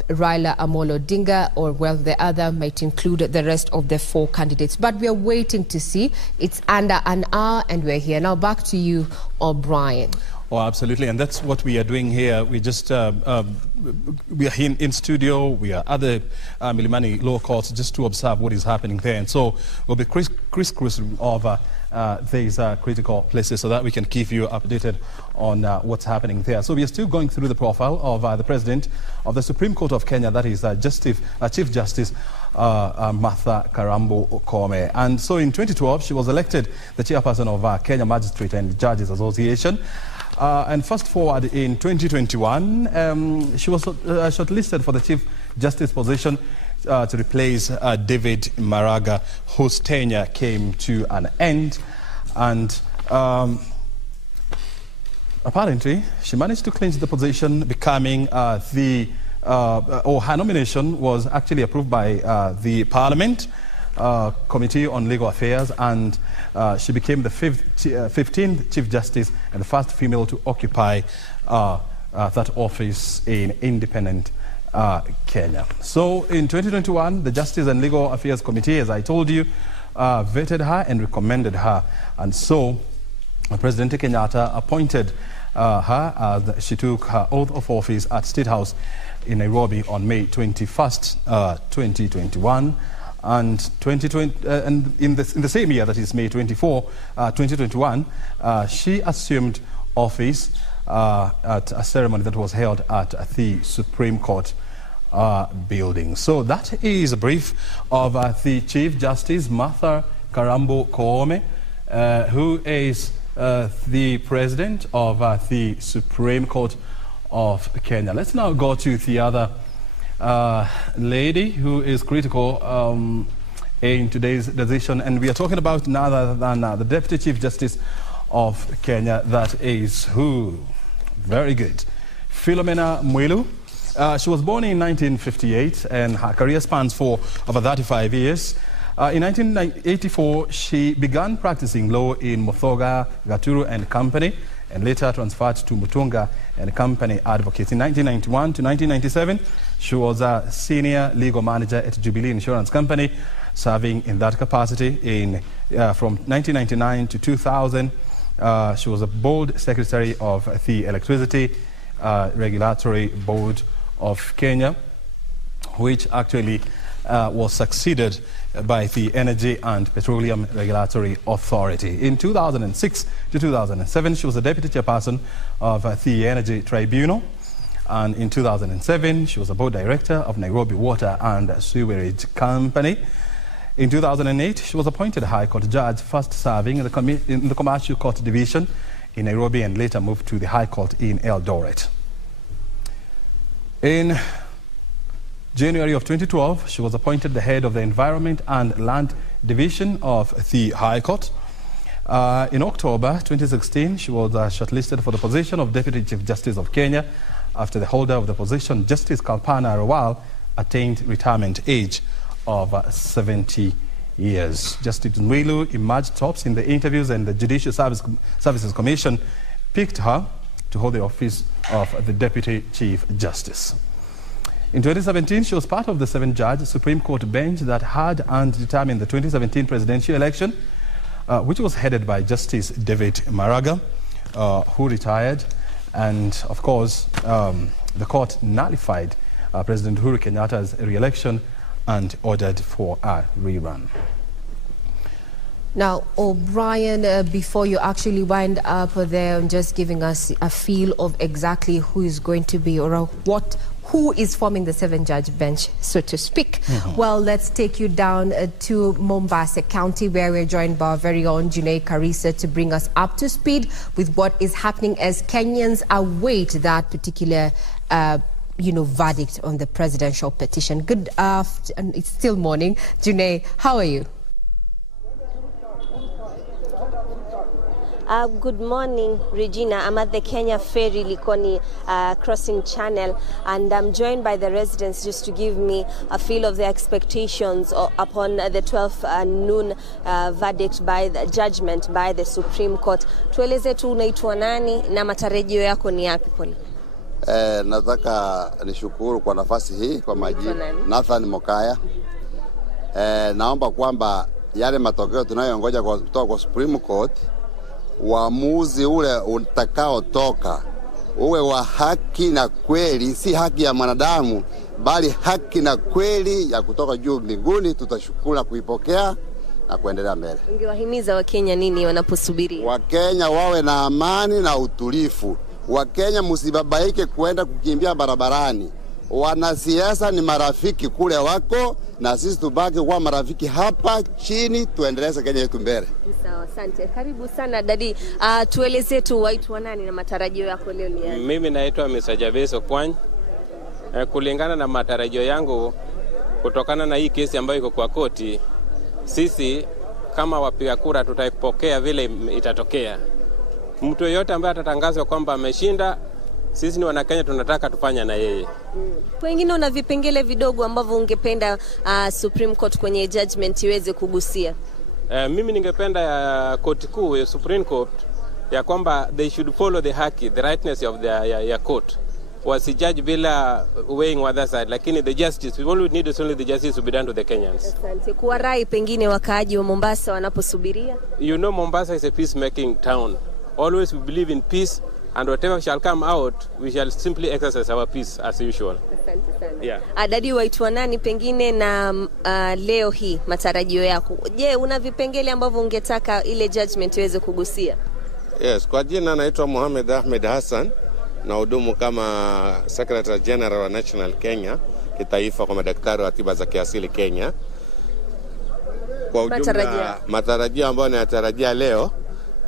Raila Amolo Odinga, or well, the other might include the rest of the 4 candidates. But we are waiting to see. It's under an hour and we're here. Now back to you, O'Brien. Oh, absolutely, and that's what we are doing here. We just we are in studio. We are at the Milimani Law Courts just to observe what is happening there, and so we'll be crisscrossing over these critical places so that we can keep you updated on what's happening there. So we are still going through the profile of the President of the Supreme Court of Kenya, that is Chief Justice Martha Koome. And so in 2012, she was elected the chairperson of Kenya Magistrate and Judges Association. And fast forward in 2021, she was shortlisted for the Chief Justice position to replace David Maraga, whose tenure came to an end. And apparently, she managed to clinch the position, becoming her nomination was actually approved by the Parliament Committee on Legal Affairs, and she became the 15th Chief Justice and the first female to occupy that office in independent Kenya. So in 2021, the Justice and Legal Affairs Committee, as I told you, vetted her and recommended her, and so President Kenyatta appointed her as she took her oath of office at State House in Nairobi on May 21st, 2021. And in the same year, that is May 24, 2021, she assumed office at a ceremony that was held at the Supreme Court building. So that is a brief of the Chief Justice Martha Karambo Koome, who is the president of the Supreme Court of Kenya. Let's now go to the other lady who is critical in today's decision, and we are talking about none other than the Deputy Chief Justice of Kenya. That is who? Very good. Philomena Mwilu. She was born in 1958 and her career spans for over 35 years. In 1984, she began practicing law in Muthoga, Gaturu and Company, and later transferred to Mutunga and Company Advocates. In 1991 to 1997, she was a senior legal manager at Jubilee Insurance Company, serving in that capacity. From 1999 to 2000, she was a board secretary of the Electricity Regulatory Board of Kenya, which actually was succeeded by the Energy and Petroleum Regulatory Authority. In 2006 to 2007, she was the deputy chairperson of the Energy Tribunal. And in 2007, she was a board director of Nairobi Water and Sewerage Company. In 2008, she was appointed High Court judge, first serving in the Commercial Court Division in Nairobi and later moved to the High Court in Eldoret. In January of 2012, she was appointed the head of the Environment and Land Division of the High Court. In October 2016, she was shortlisted for the position of Deputy Chief Justice of Kenya after the holder of the position, Justice Kalpana Rawal, attained retirement age of 70 years. Justice Mwilu emerged tops in the interviews, and the Judicial Services Commission picked her to hold the office of the Deputy Chief Justice. In 2017, she was part of the 7-judge Supreme Court bench that had and determined the 2017 presidential election, which was headed by Justice David Maraga, who retired. And of course, the court nullified President Uhuru Kenyatta's re-election and ordered for a rerun. Now, O'Brien, before you actually wind up there and just giving us a feel of exactly who is going to be or who is forming the 7-judge bench, so to speak. Well, let's take you down to Mombasa County, where we're joined by our very own Junaid Karisa to bring us up to speed with what is happening as Kenyans await that particular verdict on the presidential petition. Good afternoon. It's still morning. Junaid, how are you? Good morning, Regina. I'm at the Kenya Ferry Likoni crossing channel, and I'm joined by the residents just to give me a feel of their expectations upon the 12 noon verdict by the judgment by the Supreme Court. Tueleze tu unaitwa nani na matarajio yako ni yapi pole? Nataka nishukuru kwa nafasi hii kwa majina Nathan Mokaya. Naomba kwamba yale matokeo tunayongoja kutoka kwa Supreme Court, uamuzi ule utakao toka uwe wa haki na kweli, si haki ya mwanadamu bali haki na kweli ya kutoka juu mbinguni. Tutashukuru na kuipokea na kuendelea mbele. Ungewahimiza Wakenya nini wanaposubiri? Wakenya wawe na amani na utulivu. Wakenya msibabaike kwenda kukimbia barabarani. Wanasiasa ni marafiki kule wako, na sisi tubaki kwa marafiki hapa chini, tuendeleze Kenya yetu mbele. Sawa, asante. Karibu sana dadi. Tueleze tu waitwa nani na matarajio yako leo ni yapi? Mimi naitwa Mr. Jabeso Kwany. Kulingana na matarajio yangu kutokana na hii kesi ambayo iko kwa koti, sisi kama wapiga kura tutaipokea vile itatokea. Mtu yote ambaye atatangazwa kwamba ameshinda, sisi ni Wanakenya tunataka tufanya na yeye. Pengine una vipengele vidogo ambavyo ungependa Supreme Court kwenye judgment iweze kugusia? Mimi ningependa ya koti kuu ya Supreme Court ya kwamba they should follow the haki, the rightness of the court. Wasijudge bila weighing other side, lakini the justice, we only need only the justice to be done to the Kenyans. Asante. Kuwarai pengine wakaaji wa Mombasa wanaposubiria? You know, Mombasa is a peacemaking town. always we believe in peace, and whatever shall come out, we shall simply exercise our peace as usual. Asante sana. Yeah. Dadi, waitwa nani pengine na leo hii matarajio yako? Je, una vipengele ambavyo ungetaka ile judgment iweze kugusia? Yes, kwa jina naitwa Mohamed Ahmed Hassan, na hudumu kama Secretary General wa National Kenya kitaifa kwa madaktari wa tiba za kiasili Kenya. Kwa ujumla matarajio ambayo nayatarajia leo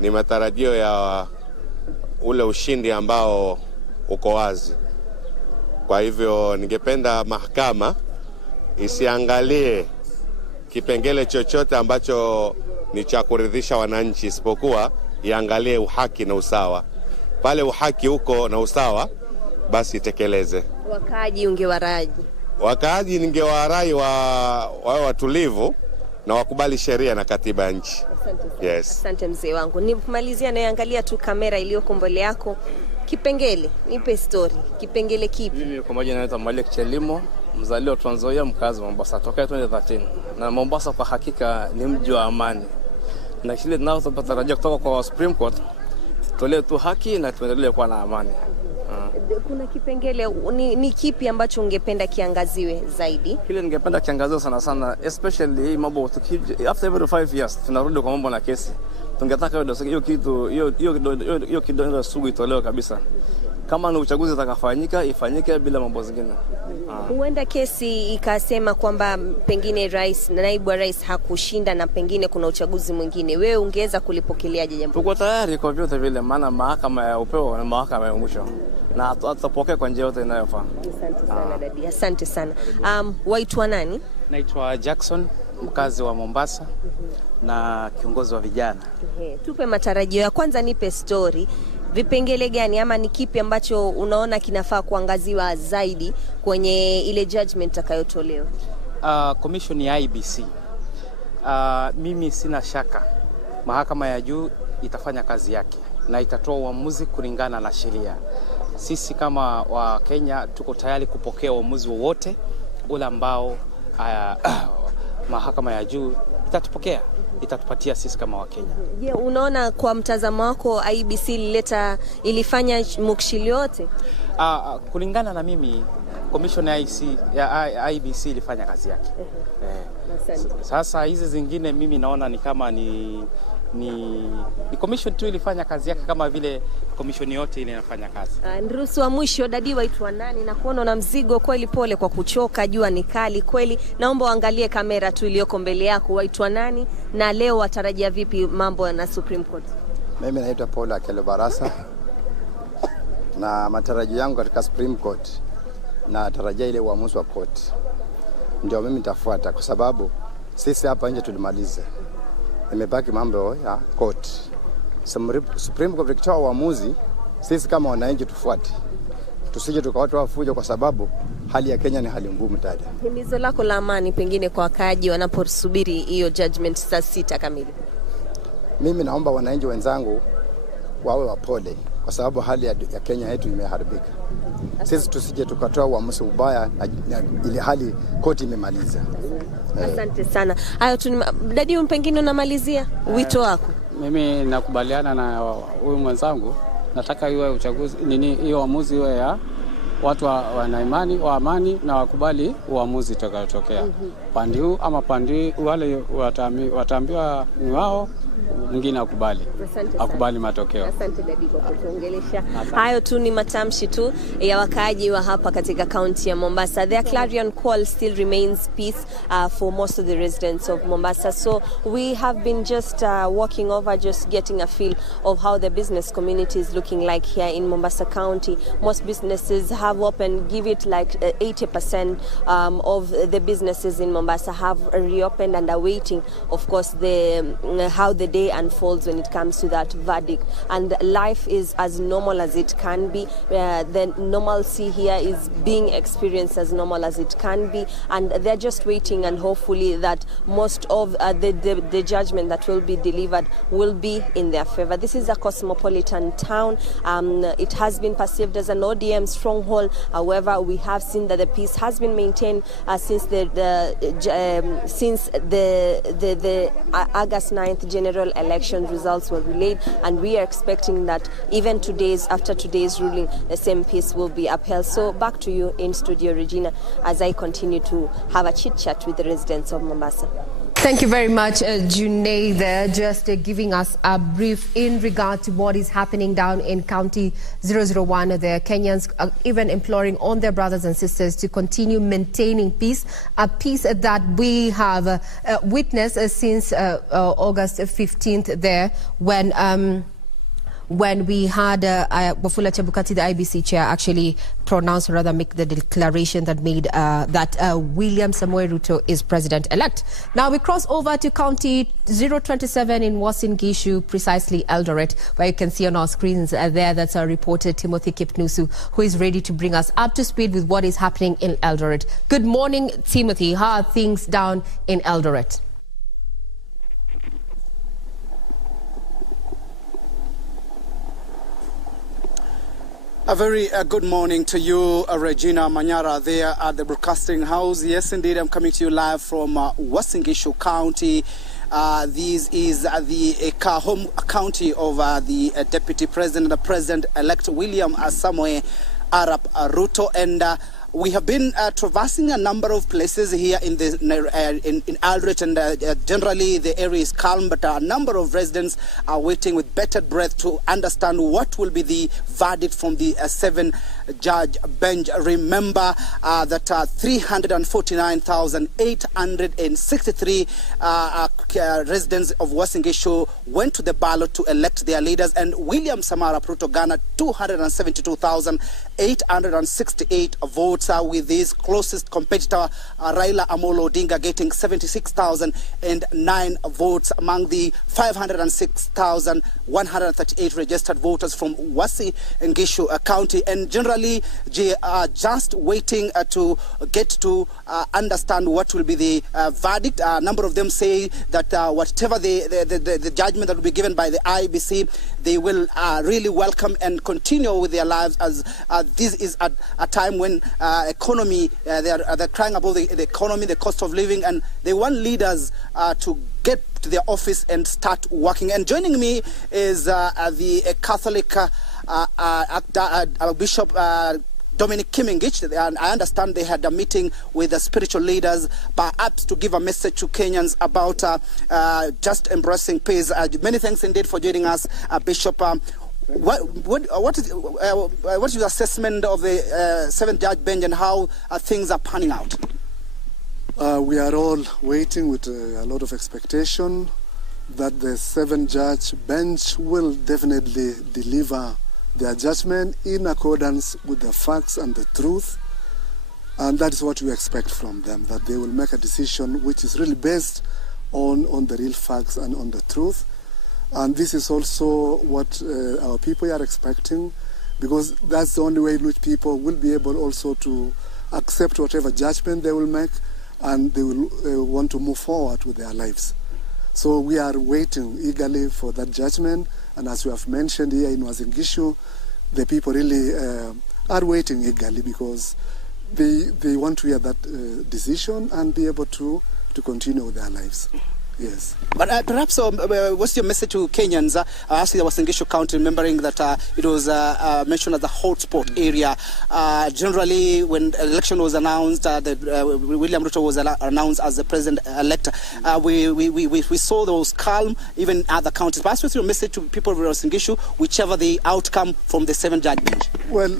ni matarajio ya ule ushindi ambao uko wazi. Kwa hivyo ningependa mahakama isiangalie kipengele chochote ambacho ni cha kuridhisha wananchi, isipokuwa iangalie uhaki na usawa. Pale uhaki uko na usawa, basi itekeleze. Wakaaji ungewaraji? Wakaaji ningewarai wawe watulivu na wakubali sheria na katiba ya nchi. Asante sana. Yes. Asante mzee wangu. Nimalizia naangalia tu kamera iliyoko mbele yako. Kipengele, nipe story. Kipengele kipi? Mimi kwa majina naitwa Malik Chelimo, mzaliwa wa Trans Nzoia, mkazi wa Mombasa tokea 2013. Na Mombasa kwa hakika ni mji wa amani. Na kile tunachotarajia kutoka kwa Supreme Court, tutolee tu haki na tuendelee kuwa na amani. Kuna kipengele ni kipi ambacho ungependa kiangaziwe zaidi? Kile ningependa kiangaziwe sana sana, especially hii mambo after every 5 years tunarudi kwa mambo na kesi. Tungetaka hiyo kitu hiyo kidogo sugu itolewe kabisa. Kama ni uchaguzi utakafanyika ifanyike bila mambo zingine. Huenda kesi ikasema kwamba pengine rais na naibu wa rais hakushinda na pengine kuna uchaguzi mwingine. Wewe ungeweza kulipokeleaje jambo? Tuko tayari kwa vyote vile, maana mahakama ya upeo na mahakama ya mwisho, na tutapokea kwa njia yote inayofaa. Asante sana dadi. Asante sana. Waitwa nani? Naitwa Jackson, mkazi wa Mombasa na kiongozi wa vijana. Tupe matarajio ya kwanza, nipe story. Vipengele gani ama ni kipi ambacho unaona kinafaa kuangaziwa zaidi kwenye ile judgment itakayotolewa? Commission ya IBC. Mimi sina shaka mahakama ya juu itafanya kazi yake na itatoa uamuzi kulingana na sheria. Sisi kama wa Kenya tuko tayari kupokea uamuzi wowote ule ambao mahakama ya juu itatupatia sisi kama wa Kenya. Je, unaona kwa mtazamo wako IBC ilifanya mukshili yote? Kulingana na mimi commission ya IBC ilifanya kazi yake. Sasa hizi zingine mimi naona ni kama ni commission tu ilifanya kazi yake kama vile commission yote ile inafanya kazi. Ndurusu wa mwisho, dadi, waitwa nani? Na kuona na mzigo kweli, pole kwa kuchoka, jua ni kali kweli. Naomba uangalie kamera tu iliyoko mbele yako. Waitwa nani na leo watarajia vipi mambo na Supreme Court? Mimi naitwa Paul Akelo Barasa, na matarajio yangu katika Supreme Court na tarajia ile uamuzi wa court ndio mimi nitafuata, kwa sababu sisi hapa nje tulimaliza. Imebaki mambo ya court. Supreme Court ikitoa uamuzi, sisi kama wananchi tufuate. Tusije tukawatu wafujo, kwa sababu hali ya Kenya ni hali ngumu dada. Himizo lako la amani pengine kwa wakaaji wanaposubiri hiyo judgment saa 6 kamili? Mimi naomba wananchi wenzangu wawe wapole, kwa sababu hali ya Kenya yetu imeharibika. Sisi tusije tukatoa uamuzi ubaya na ile hali koti imemaliza. Asante sana. Hayo tu dadi, pengine unamalizia wito wako? Mimi nakubaliana na huyu mwenzangu. Nataka iwe uchaguzi hiyo uamuzi iwe ya watu wana imani wa amani na wakubali uamuzi utakayotokea. Pande huu ama pande wale wataambiwa ni wao, mwingine akubali matokeo. Asante dadi kwa kutuongelesha. Hayo tu ni matamshi tu ya wakaaji wa hapa katika kaunti ya Mombasa. Their clarion call still remains peace for most of the residents of Mombasa. So we have been just walking over, just getting a feel of how the business community is looking like here in Mombasa County. Most businesses have opened, give it like 80% of the businesses in Mombasa have reopened and are waiting, of course, how the day unfolds when it comes to that verdict. And life is as normal as it can be. The normalcy here is being experienced as normal as it can be, and they're just waiting, and hopefully that most of the judgment that will be delivered will be in their favor. This is a cosmopolitan town. It has been perceived as an ODM stronghold. However, we have seen that the peace has been maintained since the August 9th general election results were relayed, and we are expecting that even after today's ruling, the same peace will be upheld. So back to you in studio, Regina, as I continue to have a chit-chat with the residents of Mombasa. Thank you very much, Junaid, there, just giving us a brief in regard to what is happening down in County 001. The Kenyans are even imploring on their brothers and sisters to continue maintaining peace, a peace that we have witnessed since August 15th there, when we had Wafula Chebukati, the IBC chair, actually pronounce, or rather make the declaration that made that William Samoei Ruto is president-elect. Now we cross over to County 027 in Uasin Gishu, precisely Eldoret, where you can see on our screens there, that's our reporter Timothy Kipnusu, who is ready to bring us up to speed with what is happening in Eldoret. Good morning, Timothy. How are things down in Eldoret? A very good morning to you, Regina Manyara, there at the Broadcasting House. Yes, indeed, I'm coming to you live from Uasin Gishu County. This is the home county of the Deputy President, the President-elect William Samoei Arap Ruto, and we have been traversing a number of places here in Eldoret, and generally the area is calm, but a number of residents are waiting with bated breath to understand what will be the verdict from the 7-judge bench. Remember that 349,863 residents of Uasin Gishu went to the ballot to elect their leaders, and William Samoei Arap Ruto garnered 272,868 votes, with his closest competitor Raila Amolo Odinga getting 76,009 votes among the 506,138 registered voters from Uasin Gishu County. And generally, just waiting to get to understand what will be the verdict. A number of them say that whatever the judgment that will be given by the IBC, they will really welcome and continue with their lives, as this is a time when economy, they're crying about the economy, the cost of living, and they want leaders to get to their office and start working. And joining me is the Catholic Bishop Dominic Kimingich, and I understand they had a meeting with the spiritual leaders, perhaps to give a message to Kenyans about just embracing peace. Many thanks indeed for joining us, Bishop. What is your assessment of the 7-judge bench and how things are panning out? We are all waiting with a lot of expectation that the 7-judge bench will definitely deliver their judgment in accordance with the facts and the truth. And that is what we expect from them, that they will make a decision which is really based on the real facts and on the truth. And this is also what our people are expecting, because that's the only way in which people will be able also to accept whatever judgment they will make, and they will want to move forward with their lives. So we are waiting eagerly for that judgment, and as we have mentioned here in Uasin Gishu, the people really are waiting eagerly because they want to hear that decision and be able to continue with their lives. Yes. But perhaps what's your message to Kenyans? Actually, Uasin Gishu County, remembering that it was mentioned as a hotspot area. Generally, when election was announced, William Ruto was announced as the president-elect. We saw those calm, even other counties. Perhaps what's your message to people of Uasin Gishu, whichever the outcome from the 7-judge bench? Well,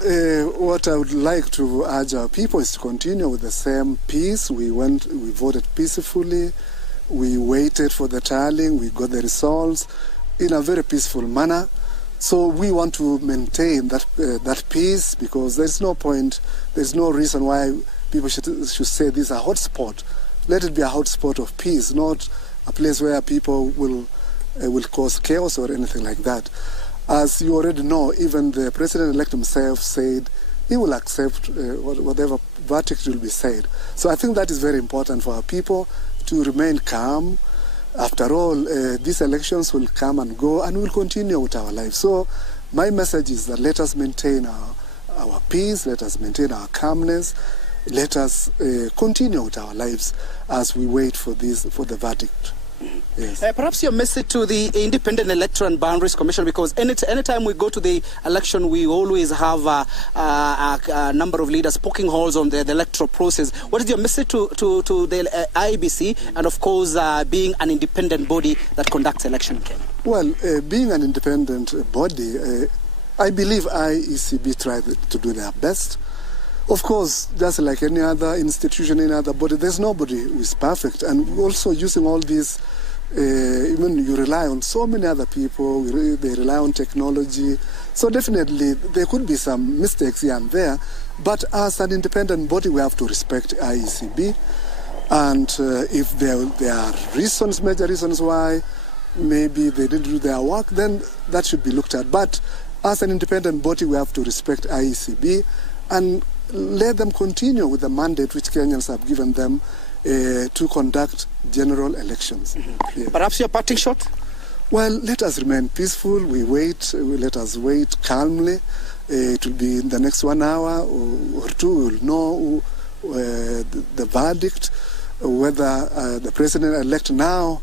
what I would like to urge our people is to continue with the same peace. We voted peacefully. We waited for the tallying, we got the results in a very peaceful manner. So we want to maintain that peace, because there's no point, there's no reason why people should say this is a hotspot. Let it be a hotspot of peace, not a place where people will cause chaos or anything like that. As you already know, even the president-elect himself said he will accept whatever verdict will be said. So I think that is very important for our people to remain calm. After all, these elections will come and go, and we'll continue with our lives. So my message is that let us maintain our peace, let us maintain our calmness, let us continue with our lives as we wait for the verdict. Yes. Perhaps your message to the Independent Electoral and Boundaries Commission, because anytime we go to the election, we always have a number of leaders poking holes on the electoral process. What is your message to the IEBC and, of course, being an independent body that conducts election in Kenya? Well, being an independent body, I believe IECB tried to do their best. Of course, just like any other institution, any other body, there's nobody who is perfect. And also using all these, even you rely on so many other people, they rely on technology. So definitely there could be some mistakes here and there. But as an independent body, we have to respect IECB. And if there are reasons, major reasons why maybe they didn't do their work, then that should be looked at. But as an independent body, we have to respect IECB and let them continue with the mandate which Kenyans have given them to conduct general elections. Yeah. Perhaps your parting shot? Well, let us remain peaceful. Let us wait calmly. It will be in the next 1 hour or two. We will know the verdict, whether the president-elect now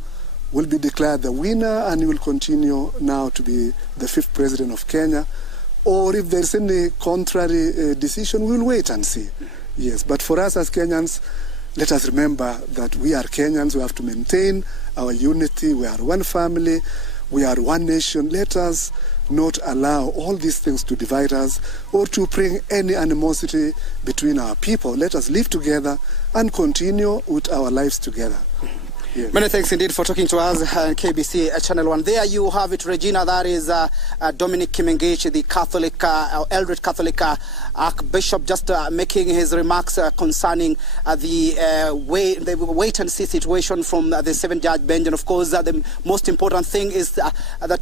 will be declared the winner and he will continue now to be the 5th president of Kenya. Or if there's any contrary decision, we'll wait and see. Yes, but for us as Kenyans, let us remember that we are Kenyans. We have to maintain our unity. We are one family. We are one nation. Let us not allow all these things to divide us or to bring any animosity between our people. Let us live together and continue with our lives together. Yes. Many thanks indeed for talking to us, KBC Channel 1. There you have it, Regina. That is Dominic Kimengich, the Catholic, Eldred Catholic Archbishop, just making his remarks concerning the wait-and-see situation from the 7-judge bench. And of course, the most important thing is that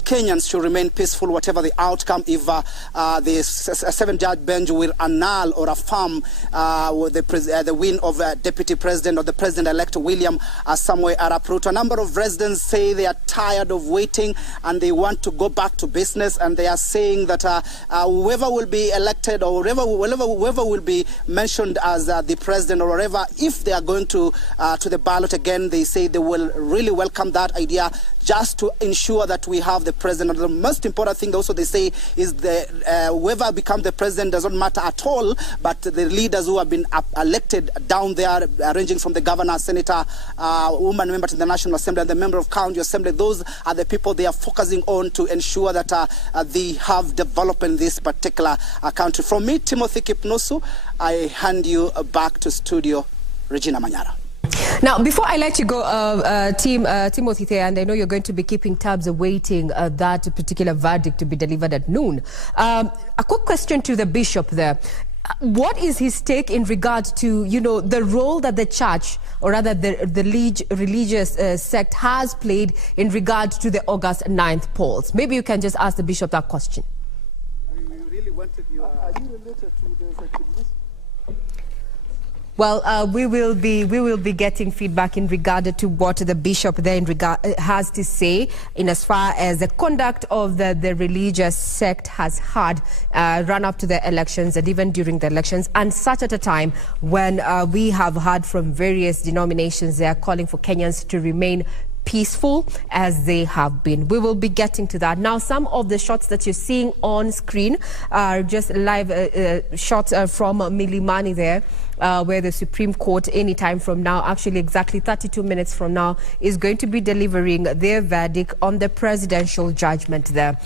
Kenyans should remain peaceful, whatever the outcome. If the 7-judge bench will annul or affirm the win of Deputy President or the President-elect William Samoei Arap Ruto. A number of residents say they are tired of waiting and they want to go back to business, and they are saying that whoever will be elected or whoever will be mentioned as the president or whatever, if they are going to the ballot again, they say they will really welcome that idea, just to ensure that we have the president. The most important thing also they say is whoever becomes the president doesn't matter at all, but the leaders who have been elected down there, ranging from the governor, senator, woman member to the National Assembly, and the member of County Assembly, those are the people they are focusing on to ensure that they have development in this particular country. From me, Timothy Kipnosu, I hand you back to studio, Regina Manyara. Now, before I let you go, Timothy there, and I know you're going to be keeping tabs awaiting that particular verdict to be delivered at noon. A quick question to the bishop there. What is his take in regard to, the role that the church, or rather the religious sect has played in regard to the August 9th polls? Maybe you can just ask the bishop that question. We really wanted you... Are you related to the secularists? Well, we will be getting feedback in regard to what the bishop there has to say in as far as the conduct of the religious sect has had run up to the elections and even during the elections, and such at a time when we have heard from various denominations they are calling for Kenyans to remain peaceful as they have been. We will be getting to that. Now, some of the shots that you're seeing on screen are just live shots from Milimani there, where the Supreme Court anytime from now, actually exactly 32 minutes from now, is going to be delivering their verdict on the presidential judgment there.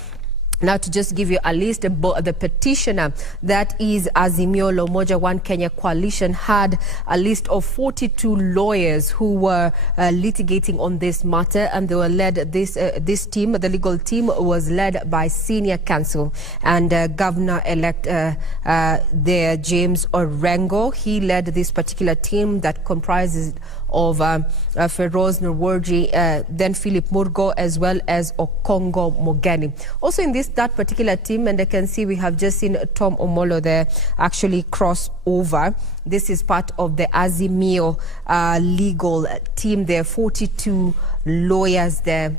Now, to just give you a list, the petitioner, that is Azimio la Umoja One Kenya Coalition, had a list of 42 lawyers who were litigating on this matter, and they were led, this team, the legal team, was led by senior counsel and Governor-elect there, James Orengo. He led this particular team that comprises of Feroz Nurwarji, then Philip Murgo, as well as Okongo Mogeni. Also in that particular team, and I can see we have just seen Tom Omolo there actually cross over. This is part of the Azimio legal team. There are 42 lawyers there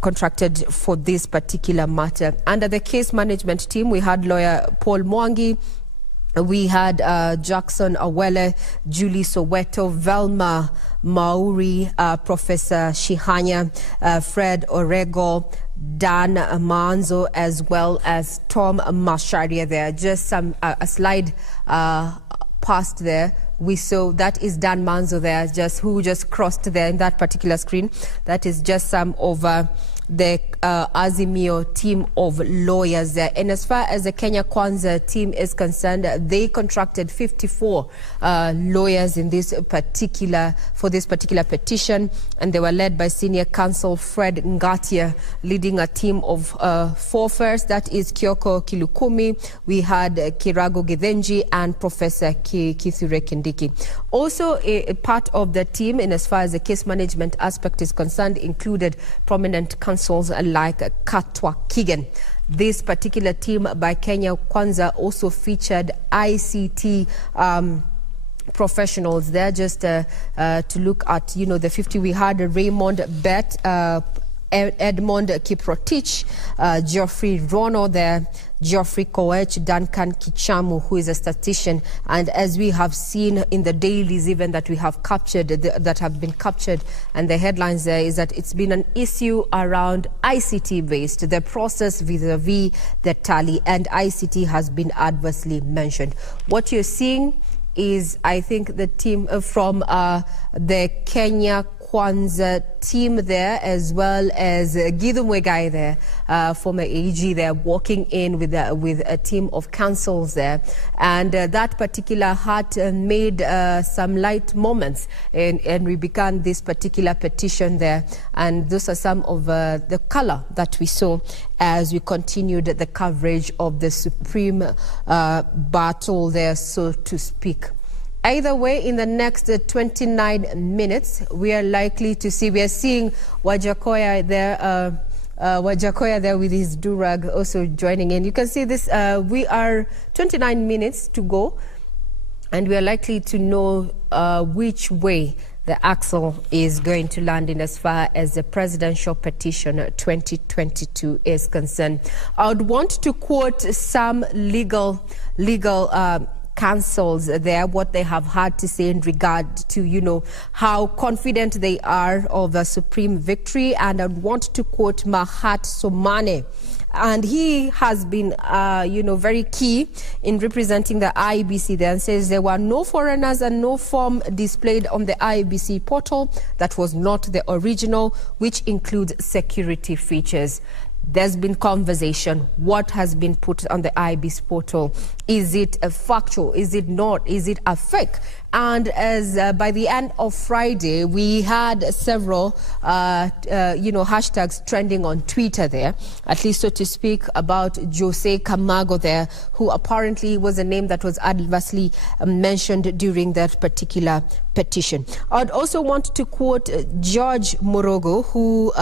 contracted for this particular matter. Under the case management team, we had lawyer Paul Mwangi, We had Jackson Awele, Julie Soweto, Velma Mauri, Professor Shihanya, Fred Orego, Dan Manzo, as well as Tom Masharia there. Just a slide past there. We saw that is Dan Manzo there, who just crossed there in that particular screen. That is just some of the Azimio team of lawyers there. And as far as the Kenya Kwanza team is concerned, they contracted 54 lawyers in this particular petition, and they were led by senior counsel Fred Ngatia, leading a team of 4 first. That is Kioko Kilukumi, we had Kirago Githenji, and Professor Kithure Kindiki. Also, a part of the team, in as far as the case management aspect is concerned, included prominent counsels like Katwa Kigen. This particular team by Kenya Kwanza also featured ICT professionals there, just to look at, the 50. We had Raymond Bet, Edmond Kiprotich, Geoffrey Rono there, Geoffrey Koech, Duncan Kichamu, who is a statistician. And as we have seen in the dailies even that we have captured, that have been captured, and the headlines there is that it's been an issue around ICT-based, the process vis-a-vis the tally, and ICT has been adversely mentioned. What you're seeing is, I think, the team from the Kenya Kwanza team there, as well as Gideon Wegai there, former AG there, walking in with a team of counsels there. And that particular had made some light moments, and we began this particular petition there. And those are some of the color that we saw as we continued the coverage of the supreme battle there, so to speak. Either way, in the next 29 minutes, we are seeing Wajakoya there, with his durag also joining in. You can see this, we are 29 minutes to go, and we are likely to know which way the axle is going to land in as far as the presidential petition 2022 is concerned. I would want to quote some legal counsels there, what they have had to say in regard to, how confident they are of a supreme victory. And I want to quote Mahat Somane. And he has been, very key in representing the IEBC there, and says there were no foreigners and no form displayed on the IEBC portal that was not the original, which includes security features. There's been conversation. What has been put on the IEBC portal? Is it a factual? Is it not? Is it a fake? And as by the end of Friday, we had several, hashtags trending on Twitter there, at least so to speak, about Jose Camago there, who apparently was a name that was adversely mentioned during that particular petition. I'd also want to quote George Morogo, who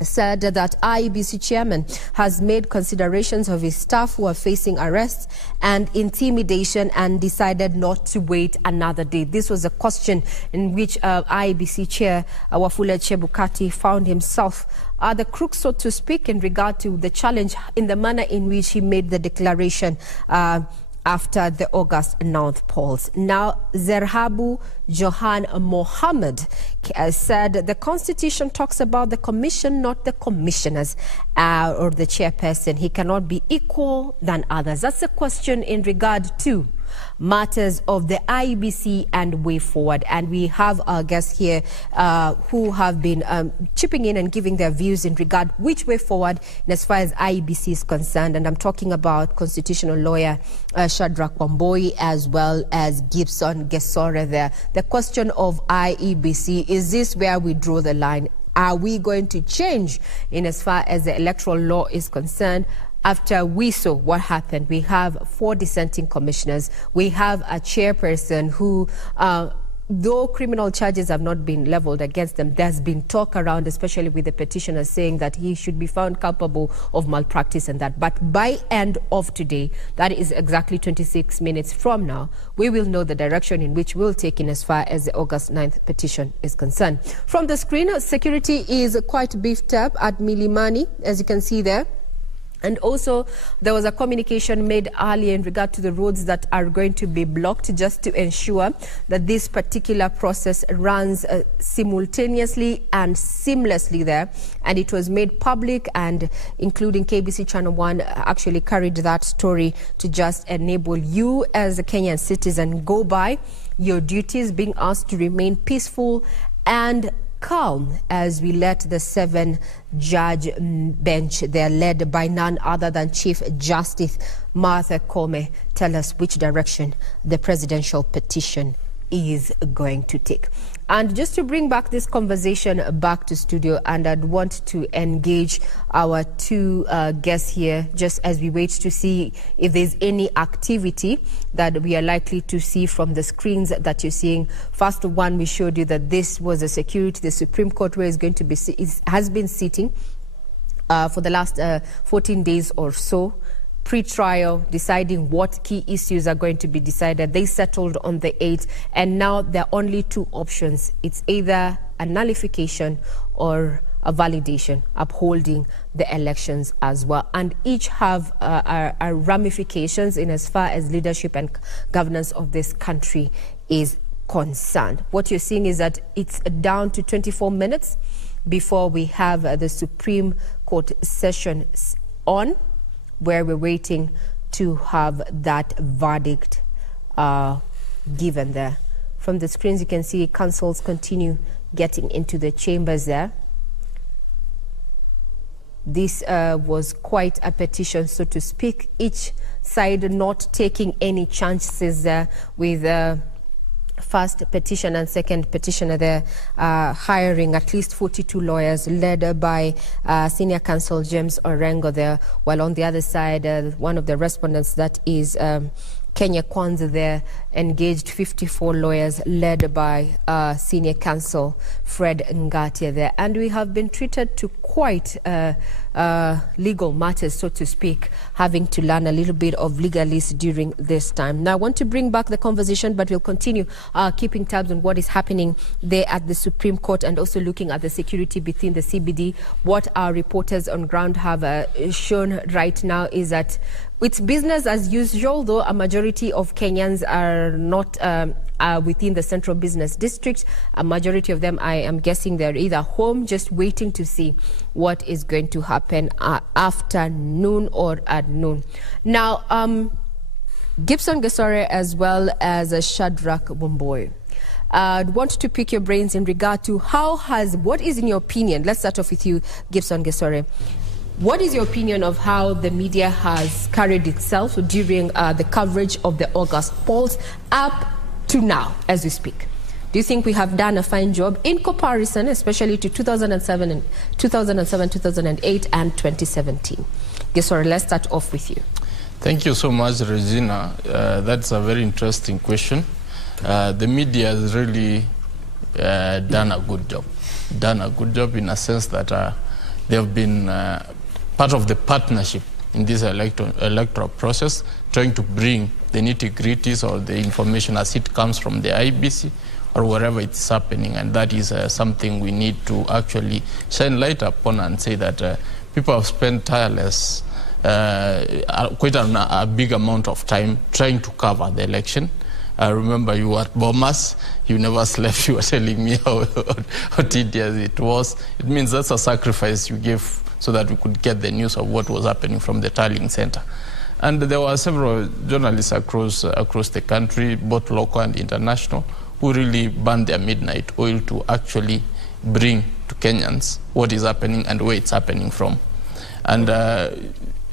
said that IEBC chairman has made considerations of his staff who are facing arrests and intimidation and decided not to wait another day. This was a question in which IEBC chair Wafula Chebukati found himself the crook, so to speak, in regard to the challenge in the manner in which he made the declaration after the August 9th polls. Now, Zerhabu Johan Mohammed said the Constitution talks about the commission, not the commissioners or the chairperson. He cannot be equal than others. That's a question in regard to matters of the IEBC and way forward. And we have our guests here who have been chipping in and giving their views in regard which way forward as far as IEBC is concerned. And I'm talking about constitutional lawyer Shadrach Wamboi, as well as Gibson Gesore there. The question of IEBC, is this where we draw the line? Are we going to change in as far as the electoral law is concerned? After we saw what happened, we have 4 dissenting commissioners. We have a chairperson who, though criminal charges have not been leveled against them, there's been talk around, especially with the petitioner, saying that he should be found culpable of malpractice and that. But by end of today, that is exactly 26 minutes from now, we will know the direction in which we'll take in as far as the August 9th petition is concerned. From the screen, security is quite beefed up at Milimani, as you can see there. And also, there was a communication made earlier in regard to the roads that are going to be blocked, just to ensure that this particular process runs simultaneously and seamlessly there. And it was made public, and including KBC Channel 1 actually carried that story to just enable you as a Kenyan citizen go by your duties, being asked to remain peaceful and calm as we let the 7-judge bench there, led by none other than Chief Justice Martha Koome, tell us which direction the presidential petition is going to take. And just to bring back this conversation back to studio, and I'd want to engage our two guests here just as we wait to see if there's any activity that we are likely to see from the screens that you're seeing. First one, we showed you that this was a security, the Supreme Court, where is going to be has been sitting for the last 14 days or so, pre-trial, deciding what key issues are going to be decided. They settled on the 8th, and now there are only two options. It's either a nullification or a validation, upholding the elections as well. And each have ramifications in as far as leadership and governance of this country is concerned. What you're seeing is that it's down to 24 minutes before we have the Supreme Court session on, where we're waiting to have that verdict given there. From the screens, you can see councils continue getting into the chambers there. This was quite a petition, so to speak, each side not taking any chances there with first petition and second petitioner there, hiring at least 42 lawyers led by senior counsel James Orengo there, while on the other side, one of the respondents, that is Kenya Kwanza there, engaged 54 lawyers led by senior counsel Fred Ngatia there. And we have been treated to quite legal matters, so to speak, having to learn a little bit of legalese during this time. Now, I want to bring back the conversation, but we'll continue keeping tabs on what is happening there at the Supreme Court, and also looking at the security within the CBD. What our reporters on ground have shown right now is that it's business as usual, though a majority of Kenyans are not within the central business district. A majority of them, I am guessing, they're either home just waiting to see what is going to happen after noon or at noon. Now, Gibson Gesore as well as Shadrach Bomboy, I'd want to pick your brains in regard to what is in your opinion, let's start off with you, Gibson Gesore. What is your opinion of how the media has carried itself during the coverage of the August polls up to now, as we speak? Do you think we have done a fine job in comparison, especially to 2007, 2008, and 2017? Gesore, let's start off with you. Thank you so much, Regina. That's a very interesting question. The media has really done a good job. Done a good job in a sense that they have been part of the partnership in this electoral process, trying to bring the nitty-gritties or the information as it comes from the IBC or wherever it's happening. And that is something we need to actually shine light upon and say that people have spent tireless, quite a big amount of time trying to cover the election. I remember you were at Bomas, you never slept, you were telling me how tedious it was. It means that's a sacrifice you gave so that we could get the news of what was happening from the tallying center. And there were several journalists across the country, both local and international, who really burned their midnight oil to actually bring to Kenyans what is happening and where it's happening from. And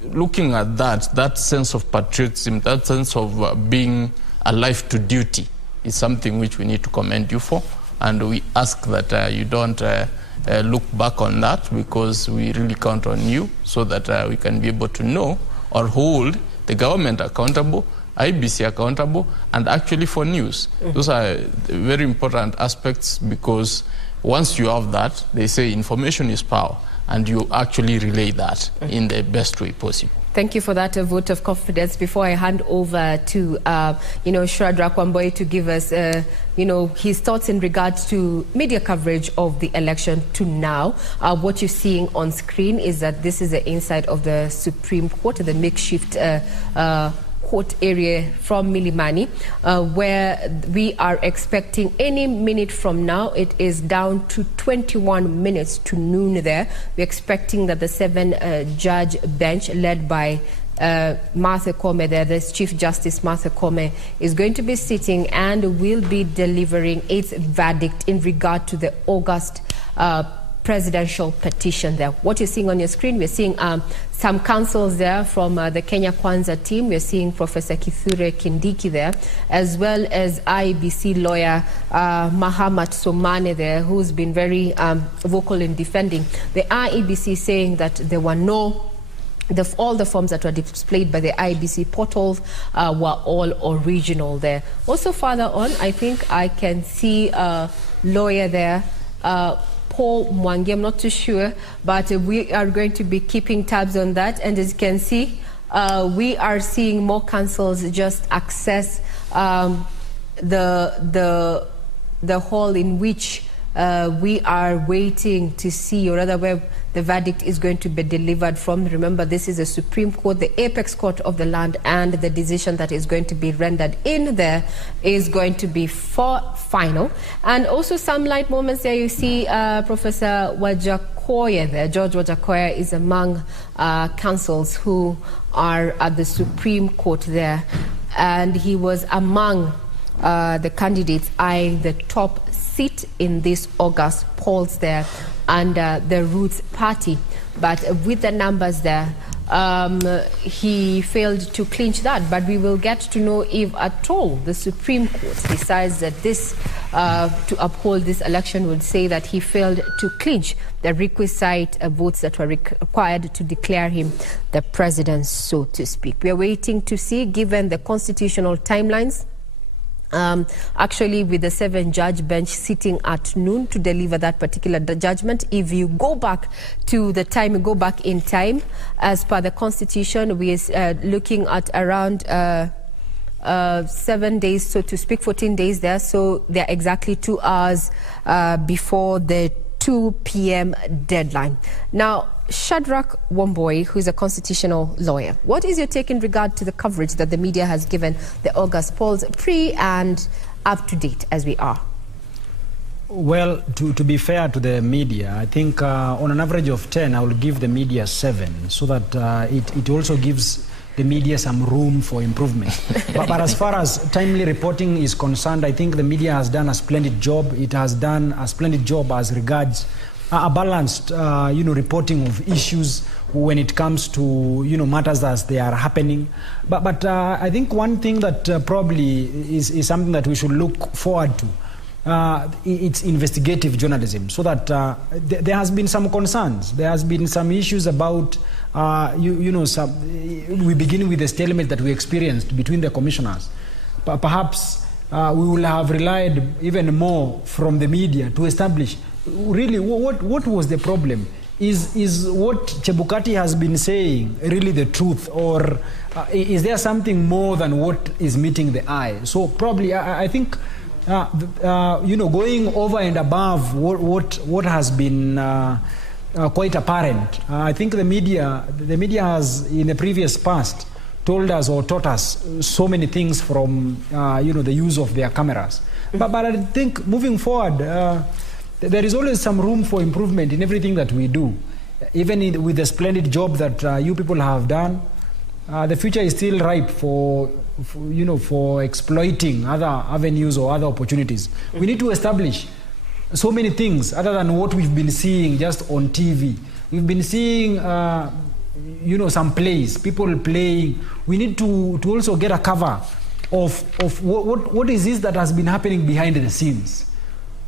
looking at that sense of patriotism, that sense of being alive to duty is something which we need to commend you for. And we ask that you don't look back on that, because we really count on you so that we can be able to know or hold the government accountable, IBC accountable, and actually for news. Those are very important aspects, because once you have that, they say information is power, and you actually relay that in the best way possible. Thank you for that vote of confidence. Before I hand over to, Shadrack Wamboi to give us, his thoughts in regards to media coverage of the election to now. What you're seeing on screen is that this is the inside of the Supreme Court, the makeshift court area from Milimani, where we are expecting any minute from now. It is down to 21 minutes to noon there. We're expecting that the 7-judge bench led by Martha Koome there, the Chief Justice Martha Koome, is going to be sitting and will be delivering its verdict in regard to the August presidential petition there. What you're seeing on your screen, we're seeing some counsels there from the Kenya Kwanza team. We're seeing Professor Kithure Kindiki there, as well as IEBC lawyer Mahamat Somane there, who's been very vocal in defending the IEBC, saying that there were all the forms that were displayed by the IEBC portals were all original there. Also further on, I think I can see a lawyer there, Paul Mwangi. I'm not too sure, but we are going to be keeping tabs on that. And as you can see, we are seeing more councils just access the hall in which we are waiting to see, or rather where the verdict is going to be delivered from. Remember, this is the Supreme Court, the apex court of the land, and the decision that is going to be rendered in there is going to be final. And also some light moments there. You see Professor Wajakoya there. George Wajakoya is among counsels who are at the Supreme Court there, and he was among the candidates eyeing the top seat in this August polls there under the Roots Party. But with the numbers there, he failed to clinch that. But we will get to know if at all the Supreme Court decides that this, to uphold this election, would say that he failed to clinch the requisite votes that were required to declare him the president, so to speak. We are waiting to see, given the constitutional timelines. Actually, with the 7-judge bench sitting at noon to deliver that particular judgment. If you go back to the time, you go back in time, as per the Constitution, we are looking at around 7 days, so to speak, 14 days there. So they're exactly 2 hours before the 2 p.m. deadline. Now, Shadrack Wamboi, who is a constitutional lawyer, what is your take in regard to the coverage that the media has given the August polls, pre and up to date as we are? Well, to be fair to the media, I think on an average of 10, I will give the media 7, so that it also gives the media some room for improvement. but as far as timely reporting is concerned, I think the media has done a splendid job. It has done a splendid job as regards a balanced, reporting of issues when it comes to, matters as they are happening. But I think one thing that probably is something that we should look forward to, it's investigative journalism, so that there has been some concerns. There has been some issues about, we begin with the stalemate that we experienced between the commissioners. Perhaps we will have relied even more from the media to establish really what was the problem. Is what Chebukati has been saying really the truth, or is there something more than what is meeting the eye? So probably I think going over and above what has been quite apparent. I think the media has in the previous past told us or taught us so many things from the use of their cameras. But I think moving forward, there is always some room for improvement in everything that we do. Even with the splendid job that you people have done, the future is still ripe for exploiting other avenues or other opportunities. We need to establish so many things other than what we've been seeing just on TV. We've been seeing, some plays, people playing. We need to also get a cover of what is this that has been happening behind the scenes,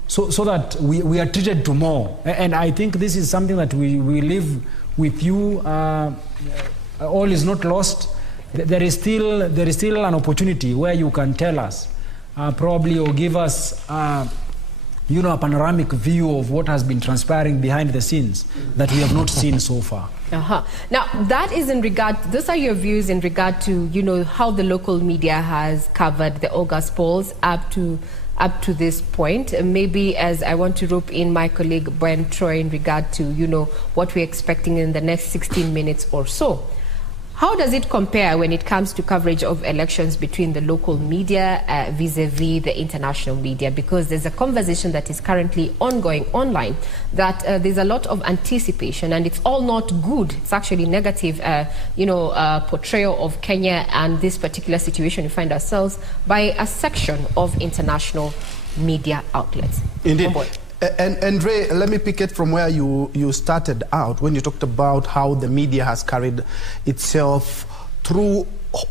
so that we are treated to more. And I think this is something that we live with you. All is not lost. There is still an opportunity where you can tell us, probably, or give us a panoramic view of what has been transpiring behind the scenes that we have not seen so far. Now, that is in regard, those are your views in regard to, how the local media has covered the August polls up to this point. Maybe as I want to rope in my colleague Ben Troy in regard to, what we're expecting in the next 16 minutes or so. How does it compare when it comes to coverage of elections between the local media vis-a-vis the international media? Because there's a conversation that is currently ongoing online that there's a lot of anticipation, and it's all not good. It's actually negative, portrayal of Kenya and this particular situation we find ourselves by a section of international media outlets. Indeed. And Ray, let me pick it from where you started out when you talked about how the media has carried itself through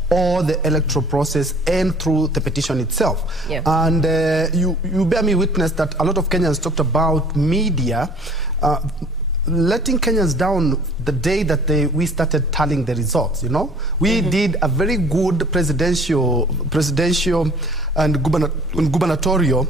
all the electoral process and through the petition itself. Yeah. And you bear me witness that a lot of Kenyans talked about media letting Kenyans down the day that we started tallying the results. We did a very good presidential and gubernatorial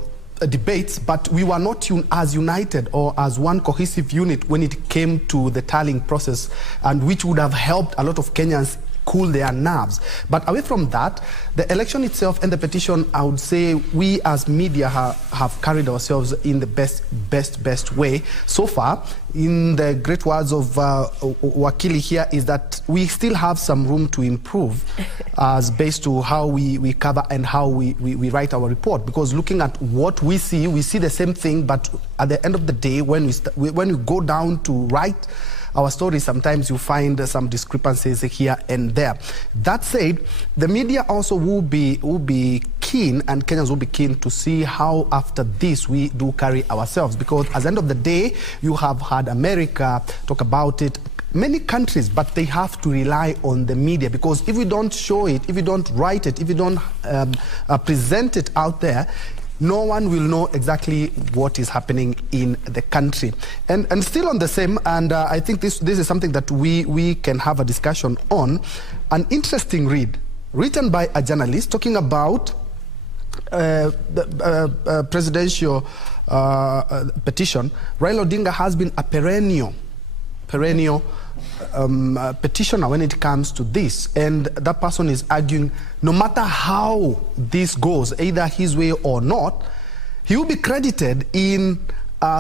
debates, but we were not as united or as one cohesive unit when it came to the tallying process, and which would have helped a lot of Kenyans cool their nerves. But away from that, the election itself and the petition, I would say we as media have carried ourselves in the best way so far. In the great words of Wakili here, is that we still have some room to improve as based to how we cover and how we write our report. Because looking at what we see the same thing, but at the end of the day, when we go down to write our story, sometimes you find some discrepancies here and there. That said, the media also will be keen, and Kenyans will be keen to see how after this we do carry ourselves. Because at the end of the day, you have had America talk about it, many countries, but they have to rely on the media, because if we don't show it, if we don't write it, if we don't present it out there, no one will know exactly what is happening in the country. And still on the same, and I think this is something that we can have a discussion on, an interesting read written by a journalist talking about the presidential petition. Raila Odinga has been a perennial petitioner when it comes to this, and that person is arguing no matter how this goes, either his way or not, he will be credited in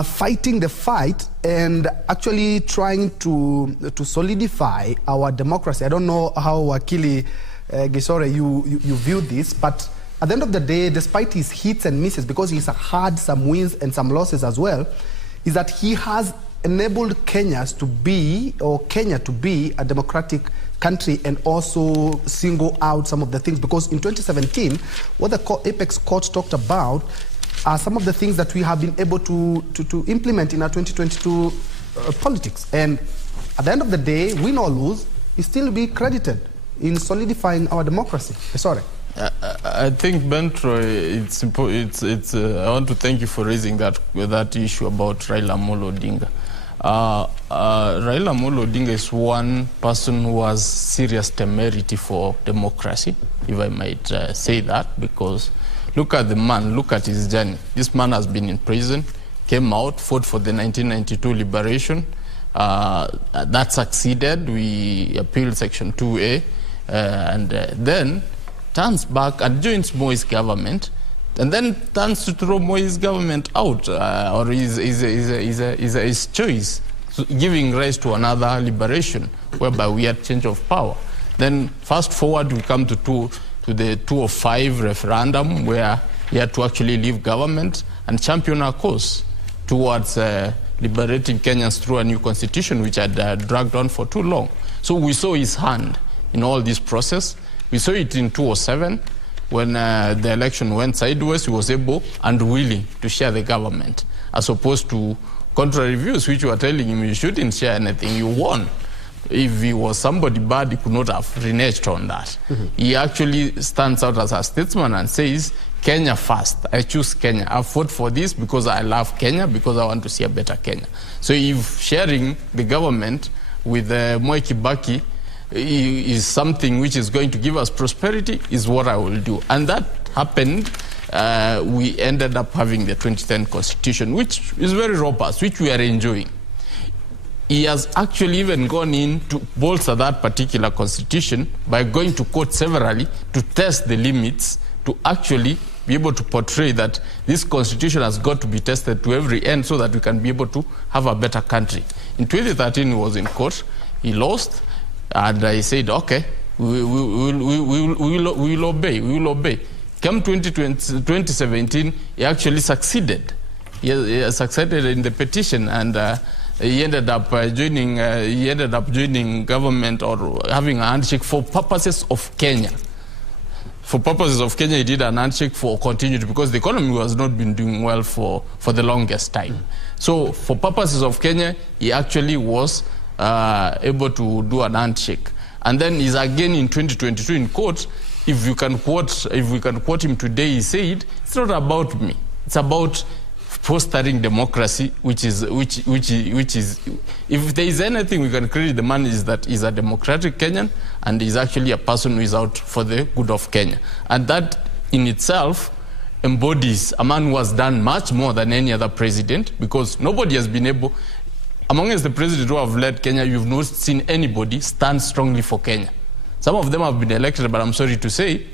fighting the fight and actually trying to solidify our democracy. I don't know how Wakili Gisore you view this, but at the end of the day, despite his hits and misses, because he's had some wins and some losses as well, is that he has enabled Kenya to be a democratic country, and also single out some of the things. Because in 2017, what the Apex Court talked about are some of the things that we have been able to implement in our 2022 politics. And at the end of the day, win or lose, it still be credited in solidifying our democracy. Sorry. I think, Ben Troy, I want to thank you for raising that issue about Raila Amolo Odinga. Raila Amolo Odinga is one person who has serious temerity for democracy, if I might say that, because look at the man, look at his journey. This man has been in prison, came out, fought for the 1992 liberation. That succeeded. We appealed Section 2A, and then turns back and joins Moi's government, and then turns to throw Moi's government out, or his choice, giving rise to another liberation, whereby we had change of power. Then fast forward, we come to the 2005 referendum, where he had to actually leave government and champion our cause towards liberating Kenyans through a new constitution, which had dragged on for too long. So we saw his hand in all this process. We saw it in 2007, when the election went sideways. He was able and willing to share the government, as opposed to contrary views, which were telling him you shouldn't share anything, you won. If he was somebody bad, he could not have reneged on that. He actually stands out as a statesman and says, Kenya first. I choose Kenya. I fought for this because I love Kenya, because I want to see a better Kenya. So if sharing the government with Moi Kibaki is something which is going to give us prosperity, is what I will do. And that happened we ended up having the 2010 Constitution, which is very robust, which we are enjoying. He has actually even gone in to bolster that particular constitution by going to court severally to test the limits, to actually be able to portray that this constitution has got to be tested to every end so that we can be able to have a better country. In 2013, he was in court. He lost, and I said, okay, we will obey. Come 2017, he actually succeeded. He succeeded in the petition, and he ended up joining government or having a handshake for purposes of Kenya. For purposes of Kenya, he did an handshake for continuity because the economy was not been doing well for the longest time. So for purposes of Kenya, he actually was able to do an handshake. And then he's again in 2022 in court. If we can quote him today, he said, "It's not about me. It's about fostering democracy, which is if there is anything we can credit the man is that he's a democratic Kenyan and he's actually a person who is out for the good of Kenya. And that in itself embodies a man who has done much more than any other president, because nobody has been able, amongst the presidents who have led Kenya, you've not seen anybody stand strongly for Kenya. Some of them have been elected, but I'm sorry to say,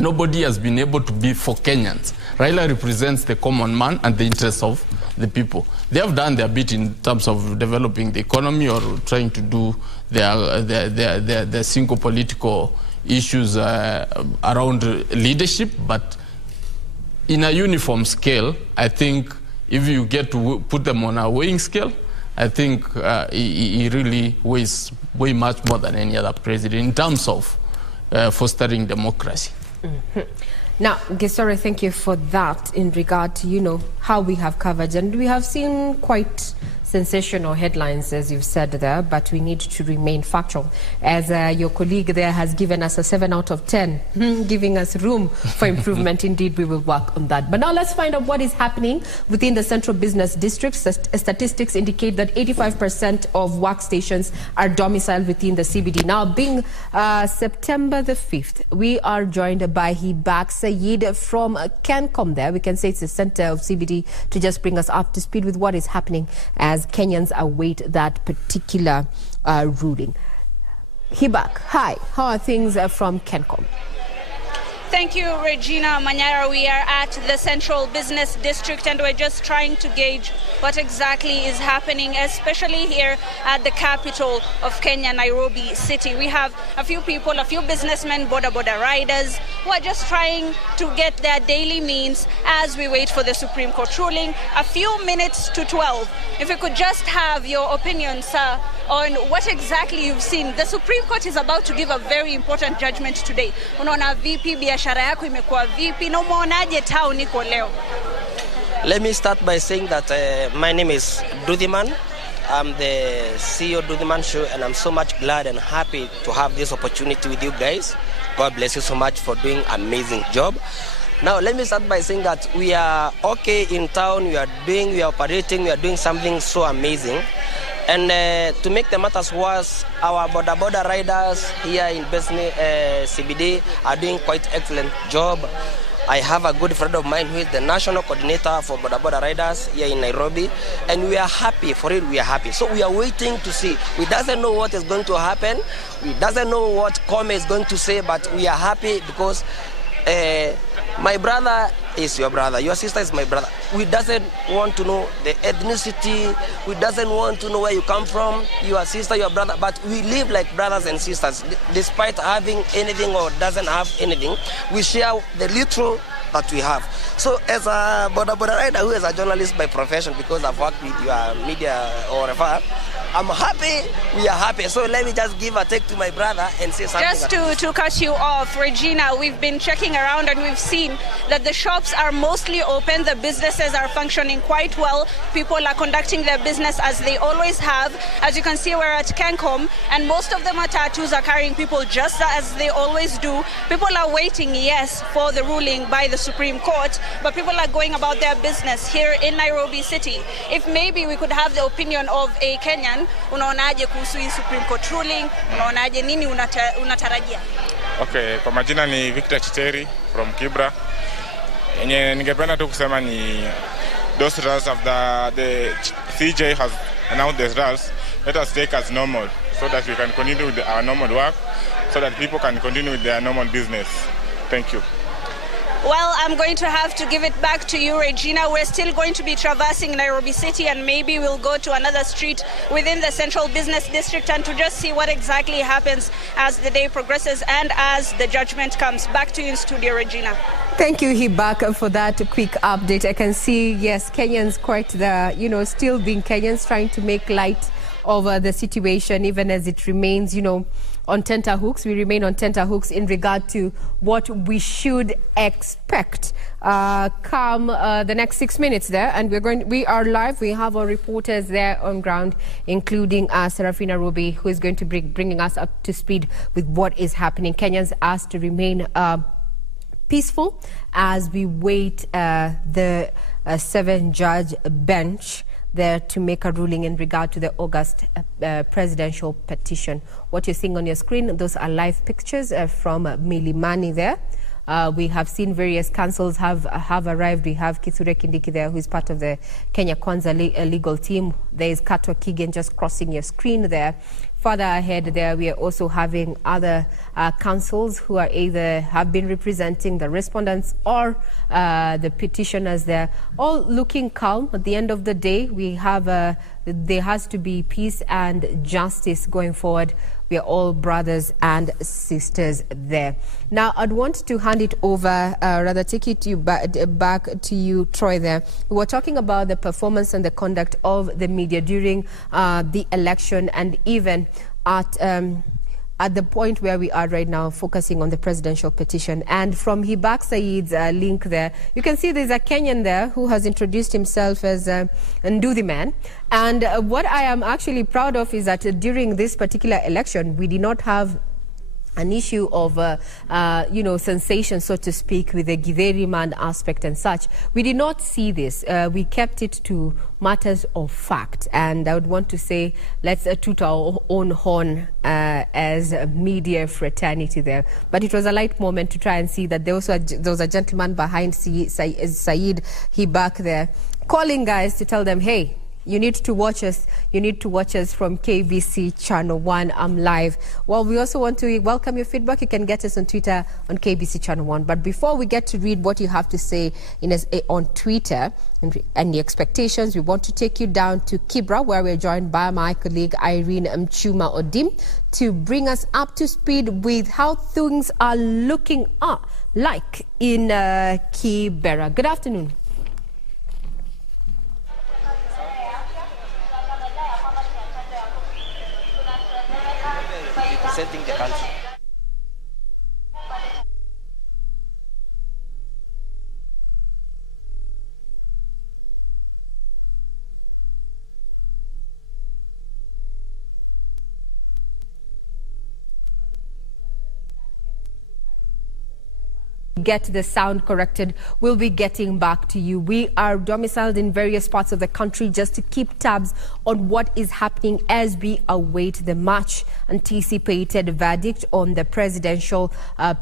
nobody has been able to be for Kenyans. Raila represents the common man and the interests of the people. They have done their bit in terms of developing the economy or trying to do their single political issues around leadership, but in a uniform scale, I think if you get to put them on a weighing scale, I think he really weighs way much more than any other president in terms of fostering democracy. Mm-hmm. Now, Gesore, thank you for that in regard to, how we have covered. And we have seen quite sensational headlines, as you've said there, but we need to remain factual. As your colleague there has given us a 7 out of 10, giving us room for improvement. Indeed, we will work on that. But now let's find out what is happening within the Central Business District. Statistics indicate that 85% of workstations are domiciled within the CBD. Now, being September the 5th, we are joined by Hibak Sayed from Kencom there. We can say it's the center of CBD, to just bring us up to speed with what is happening as Kenyans await that particular ruling. Hibak, hi. How are things from Kencom? Thank you, Regina Manyara. We are at the Central Business District and we're just trying to gauge what exactly is happening, especially here at the capital of Kenya, Nairobi City. We have a few people, a few businessmen, boda riders, who are just trying to get their daily means as we wait for the Supreme Court ruling. A few minutes to 12. If we could just have your opinion, sir, on what exactly you've seen. The Supreme Court is about to give a very important judgment today. Unaona vipi biashara yako imekuwa vipi na umeonaje town iko leo? Let me start by saying that my name is Dudhiman. I'm the CEO of Dudhiman Show, and I'm so much glad and happy to have this opportunity with you guys. God bless you so much for doing an amazing job. Now, let me start by saying that we are okay in town, we are operating, we are doing something so amazing. And to make the matters worse, our border riders here in CBD are doing quite excellent job. I have a good friend of mine who is the national coordinator for border riders here in Nairobi, and we are happy for it. We are happy. So we are waiting to see. We doesn't know what is going to happen. We doesn't know what Kome is going to say, but we are happy because my brother is your brother, your sister is my brother. We doesn't want to know the ethnicity, we doesn't want to know where you come from, your sister, your brother, but we live like brothers and sisters. Despite having anything or doesn't have anything, we share the little that we have. So as a border rider who is a journalist by profession, because I've worked with your media or whatever, I'm happy, we are happy. So let me just give a take to my brother and say something. Just to cut you off, Regina, we've been checking around and we've seen that the shops are mostly open, the businesses are functioning quite well, people are conducting their business as they always have. As you can see, we're at Kencom, and most of the matatus are carrying people just as they always do. People are waiting, yes, for the ruling by the Supreme Court, but people are going about their business here in Nairobi City. If maybe we could have the opinion of a Kenyan, unaonaje kuhusu hii Supreme Court ruling? Unaonaje, nini unatarajia? Okay, kwa majina ni Victor Chiteri from Kibra. Yenye ningependa tu kusema ni those results of the CJ has announced the results. Let us take as normal so that we can continue with our normal work, so that people can continue with their normal business. Thank you. Well, I'm going to have to give it back to you, Regina. We're still going to be traversing Nairobi City, and maybe we'll go to another street within the Central Business District and to just see what exactly happens as the day progresses and as the judgment comes. Back to you in studio, Regina. Thank you, Hibak, for that quick update. I can see, yes, Kenyans quite the, still being Kenyans, trying to make light of the situation, even as it remains, on tenterhooks. We remain on tenterhooks in regard to what we should expect come the next 6 minutes there. And we are live. We have our reporters there on ground, including Serafina Ruby, who is going to be bringing us up to speed with what is happening. Kenyans asked to remain peaceful as we wait the 7-judge bench there to make a ruling in regard to the August presidential petition. What you're seeing on your screen, those are live pictures from Milimani there. We have seen various councils have arrived. We have Kithure Kindiki there, who is part of the Kenya Kwanza legal team. There is Kato Kigen just crossing your screen there. Further ahead there, we are also having other councils who are either have been representing the respondents or the petitioners there, all looking calm. At the end of the day, we have there has to be peace and justice going forward. We are all brothers and sisters there. Now, I'd want to hand it over, rather take it to you back to you, Troy, there. We were talking about the performance and the conduct of the media during the election, and even at the point where we are right now, focusing on the presidential petition. And from Hibak Said's link there, you can see there's a Kenyan there who has introduced himself as Nduthi Man. And what I am actually proud of is that during this particular election, we did not have an issue of, sensation, so to speak, with the Githeri man aspect and such. We did not see this. We kept it to matters of fact. And I would want to say, let's toot our own horn as a media fraternity there. But it was a light moment to try and see that there was a gentleman behind Said Hibak there, calling guys to tell them, hey, you need to watch us. You need to watch us from KBC Channel 1. I'm live. Well, we also want to welcome your feedback. You can get us on Twitter on KBC Channel 1. But before we get to read what you have to say on Twitter and the expectations, we want to take you down to Kibra, where we're joined by my colleague Irene Mchuma Odim to bring us up to speed with how things are looking like in Kibera. Good afternoon. Representing the country. Get the sound corrected. We'll be getting back to you. We are domiciled in various parts of the country just to keep tabs on what is happening as we await the much anticipated verdict on the presidential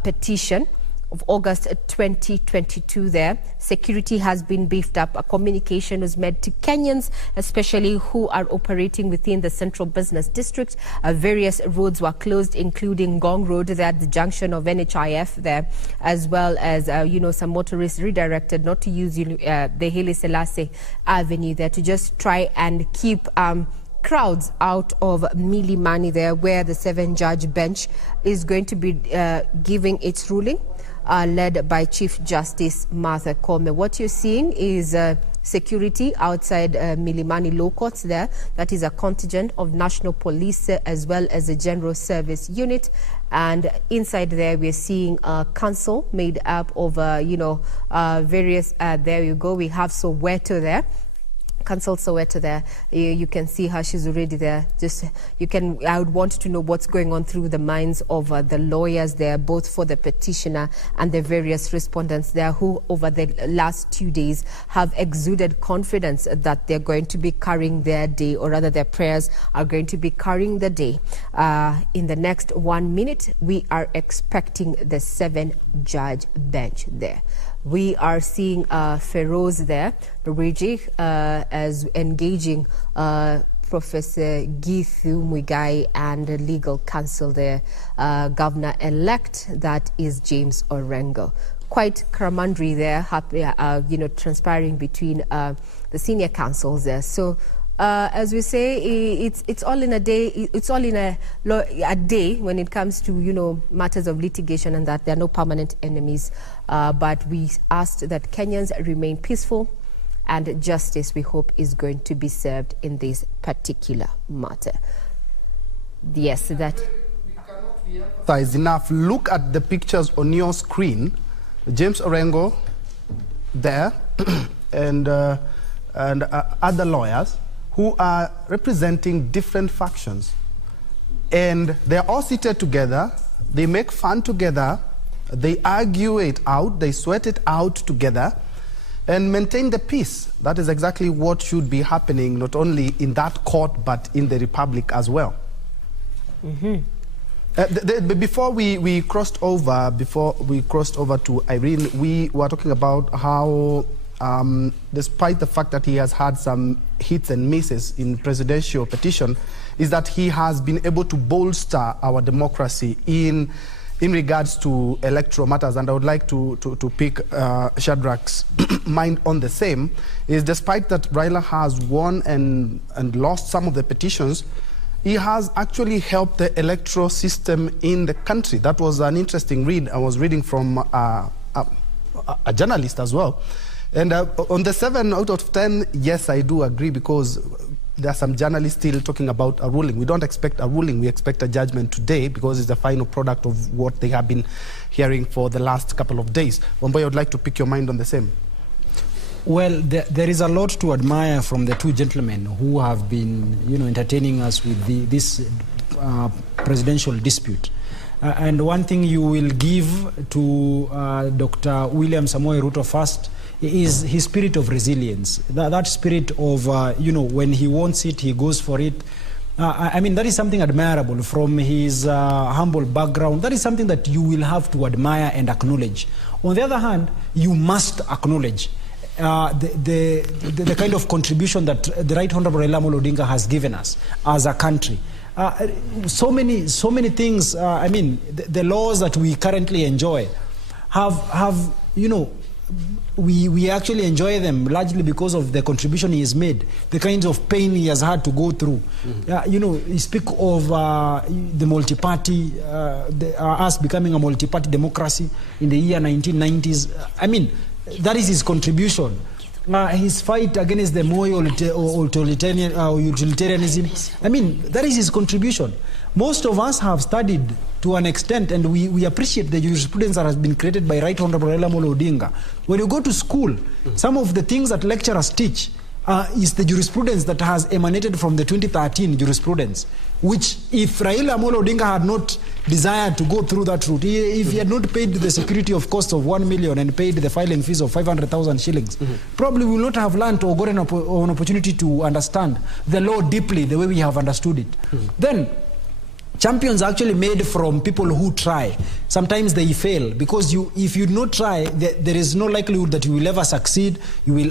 petition of August 2022 there. Security has been beefed up. A communication was made to Kenyans, especially who are operating within the Central Business District. Various roads were closed, including Gong Road there at the junction of NHIF there, as well as, some motorists redirected not to use the Haile Selassie Avenue there to just try and keep crowds out of Milimani there, where the 7-judge bench is going to be giving its ruling. Led by Chief Justice Martha Koome. What you're seeing is security outside Milimani Law Courts there. That is a contingent of National Police as well as the General Service Unit. And inside there, we're seeing a council made up of, various, there you go, we have Soweto there. Council Soweto there. You can see her, she's already there. I would want to know what's going on through the minds of the lawyers there, both for the petitioner and the various respondents there, who over the last 2 days have exuded confidence that they're going to be carrying their day, or rather their prayers are going to be carrying the day. In the next 1 minute, we are expecting the 7-judge bench there. We are seeing Feroz there, as engaging Professor Githu Muigai and the legal counsel there, governor-elect, that is James Orengo. Quite camaraderie there, transpiring between the senior counsels there. So, as we say, it's all in a day. It's all in a day when it comes to matters of litigation, and that there are no permanent enemies. But we asked that Kenyans remain peaceful, and justice, we hope, is going to be served in this particular matter. Yes, that. Is enough. Look at the pictures on your screen. James Orengo there, and other lawyers who are representing different factions. And they're all seated together, they make fun together, they argue it out, they sweat it out together, and maintain the peace. That is exactly what should be happening, not only in that court, but in the Republic as well. Before we crossed over to Irene, we were talking about how despite the fact that he has had some hits and misses in presidential petition, is that he has been able to bolster our democracy in regards to electoral matters. And I would like to pick Shadrach's mind on the same, is despite that Raila has won and lost some of the petitions, he has actually helped the electoral system in the country. That was an interesting read. I was reading from a journalist as well. And on the 7 out of 10, yes, I do agree, because there are some journalists still talking about a ruling. We don't expect a ruling, we expect a judgment today, because it's the final product of what they have been hearing for the last couple of days. Wamboy, I would like to pick your mind on the same. Well, there is a lot to admire from the two gentlemen who have been, entertaining us with this presidential dispute. And one thing you will give to Dr. William Samoei Ruto first is his spirit of resilience. That spirit of, when he wants it, he goes for it. I mean, that is something admirable from his humble background. That is something that you will have to admire and acknowledge. On the other hand, you must acknowledge the kind of contribution that the Right Honorable Raila Amolo Odinga has given us as a country. So many things. I mean, the laws that we currently enjoy have we actually enjoy them largely because of the contribution he has made, the kinds of pain he has had to go through. You speak of the multi-party, us becoming a multi-party democracy in the year 1990s. I mean, that is his contribution. His fight against the Moi utilitarianism, I mean, that is his contribution. Most of us have studied to an extent, and we appreciate the jurisprudence that has been created by Right Honorable Raila Amolo Odinga. When you go to school, some of the things that lecturers teach is the jurisprudence that has emanated from the 2013 jurisprudence, which if Raila Amolo Odinga had not desired to go through that route, if he had not paid the security of cost of 1 million and paid the filing fees of 500,000 shillings, probably we will not have learned or gotten an opportunity to understand the law deeply the way we have understood it. Then, champions are actually made from people who try. Sometimes they fail, because if you do not try, there is no likelihood that you will ever succeed, you will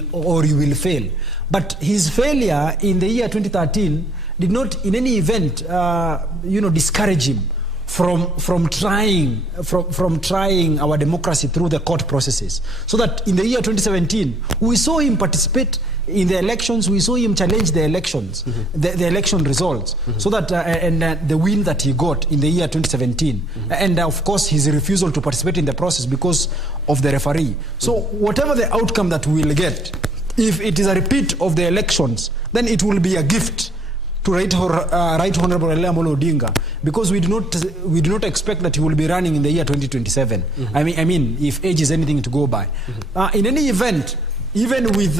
fail. But his failure in the year 2013 did not in any event discourage him from trying our democracy through the court processes. So that in the year 2017, we saw him participate in the elections, we saw him challenge the elections, the election results, so that the win that he got in the year 2017, and of course his refusal to participate in the process because of the referee. So whatever the outcome that we will get, if it is a repeat of the elections, then it will be a gift to Right Honorable Raila Amolo Odinga, because we do not expect that he will be running in the year 2027. I mean, if age is anything to go by. In any event, even with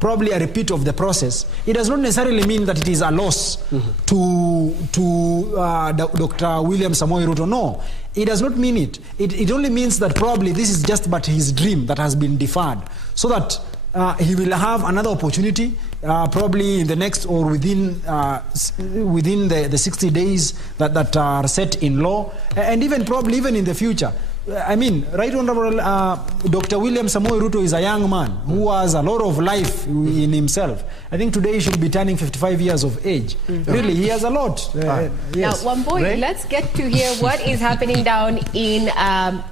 probably a repeat of the process, it does not necessarily mean that it is a loss to Dr. William Samoei Ruto. No, it does not mean it. It only means that probably this is just but his dream that has been deferred, so that he will have another opportunity, probably in the next or within the 60 days that are set in law, and even probably even in the future. I mean, Right Honorable Dr. William Samoei Ruto is a young man who has a lot of life in himself. I think today he should be turning 55 years of age. Really, he has a lot. Yes. Now, Wamboi, let's get to hear what is happening down in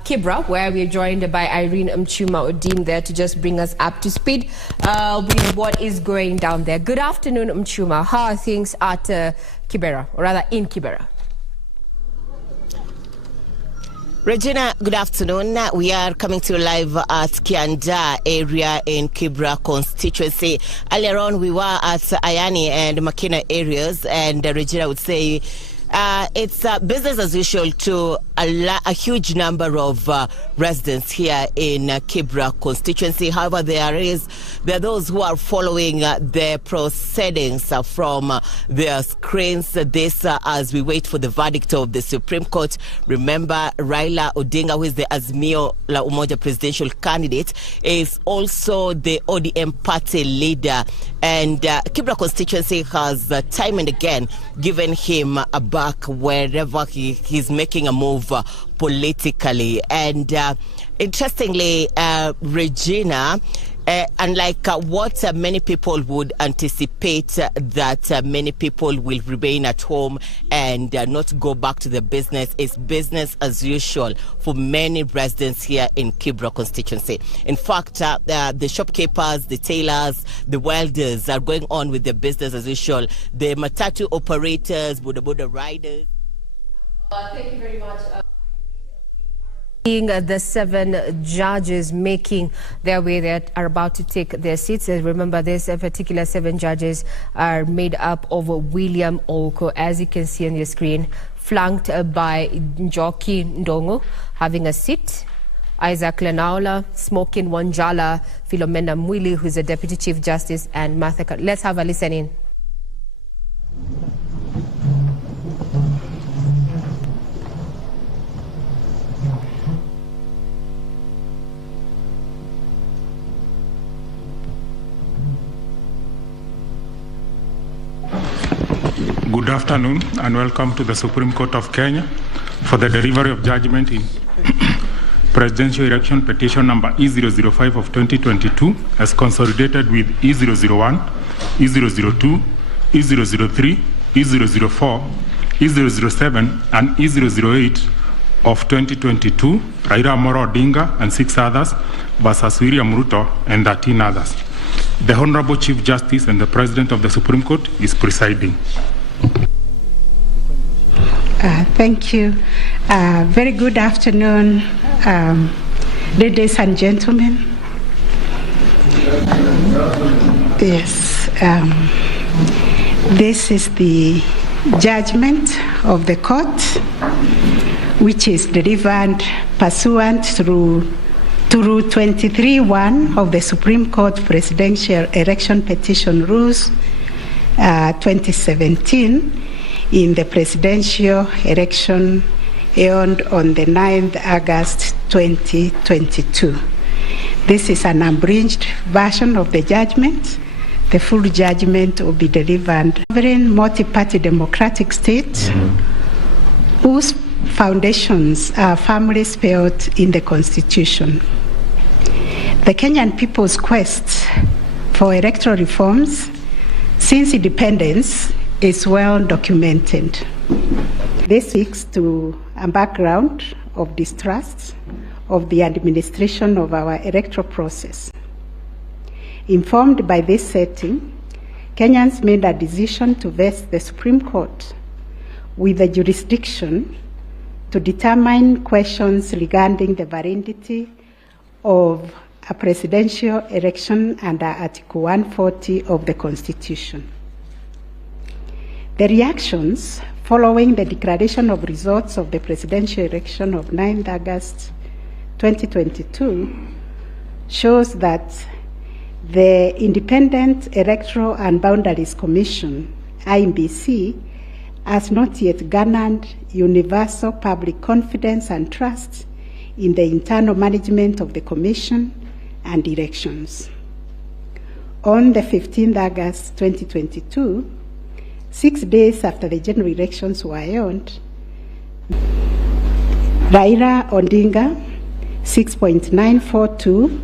Kibra, where we're joined by Irene Mchuma Odim there to just bring us up to speed with what is going down there. Good afternoon, Mchuma. How are things at Kibera, or rather in Kibera? Regina, good afternoon. We are coming to you live at Kianda area in Kibra constituency. Earlier on, we were at Ayani and Makina areas, and Regina would say it's business as usual to a huge number of residents here in Kibra constituency. However, there are those who are following the proceedings from their screens. This as we wait for the verdict of the Supreme Court. Remember, Raila Odinga, who is the Azimio la Umoja presidential candidate, is also the ODM party leader. And Kibra constituency has time and again given him a back wherever he's making a move politically. And interestingly, Regina, unlike what many people would anticipate, that many people will remain at home and not go back to the business, is business as usual for many residents here in Kibra constituency. In fact, the shopkeepers, the tailors, the welders are going on with their business as usual. The matatu operators, boda boda riders. Thank you very much. The 7 judges making their way that are about to take their seats. Remember, this particular 7 judges are made up of William Oko, as you can see on your screen, flanked by Njoki Ndongo having a seat, Isaac Lenaula, Smokin Wanjala, Philomena Mwili, who's a Deputy Chief Justice, and Martha. Let's have a listen in. Good afternoon and welcome to the Supreme Court of Kenya for the delivery of judgment in presidential election petition number E005 of 2022 as consolidated with E001, E002, E003, E004, E007 and E008 of 2022, Raila Amolo Odinga and 6 others versus William Ruto and 13 others. The Honorable Chief Justice and the President of the Supreme Court is presiding. Thank you. Very good afternoon, ladies and gentlemen. Yes, this is the judgment of the court, which is delivered pursuant through 23(1) of the Supreme Court Presidential Election Petition Rules 2017 in the presidential election held on the 9th August 2022. This is an abridged version of the judgment. The full judgment will be delivered in multi-party democratic state whose foundations are firmly spelled in the Constitution. The Kenyan people's quest for electoral reforms since independence is well documented. This speaks to a background of distrust of the administration of our electoral process. Informed by this setting, Kenyans made a decision to vest the Supreme Court with the jurisdiction to determine questions regarding the validity of a presidential election under Article 140 of the Constitution. The reactions following the declaration of results of the presidential election of 9th August 2022 shows that the Independent Electoral and Boundaries Commission, IEBC, has not yet garnered universal public confidence and trust in the internal management of the Commission and elections. On the 15th August 2022, 6 days after the general elections were held, Raila Odinga 6.942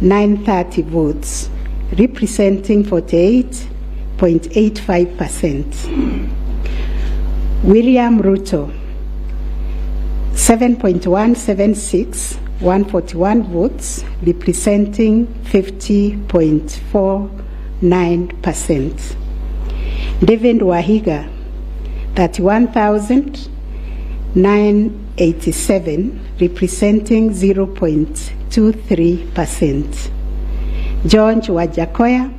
930 votes, representing 48.85%. William Ruto, 7.176 141 votes, representing 50.49%. David Wahiga, 31,987, representing 0.23%. George Wajakoya,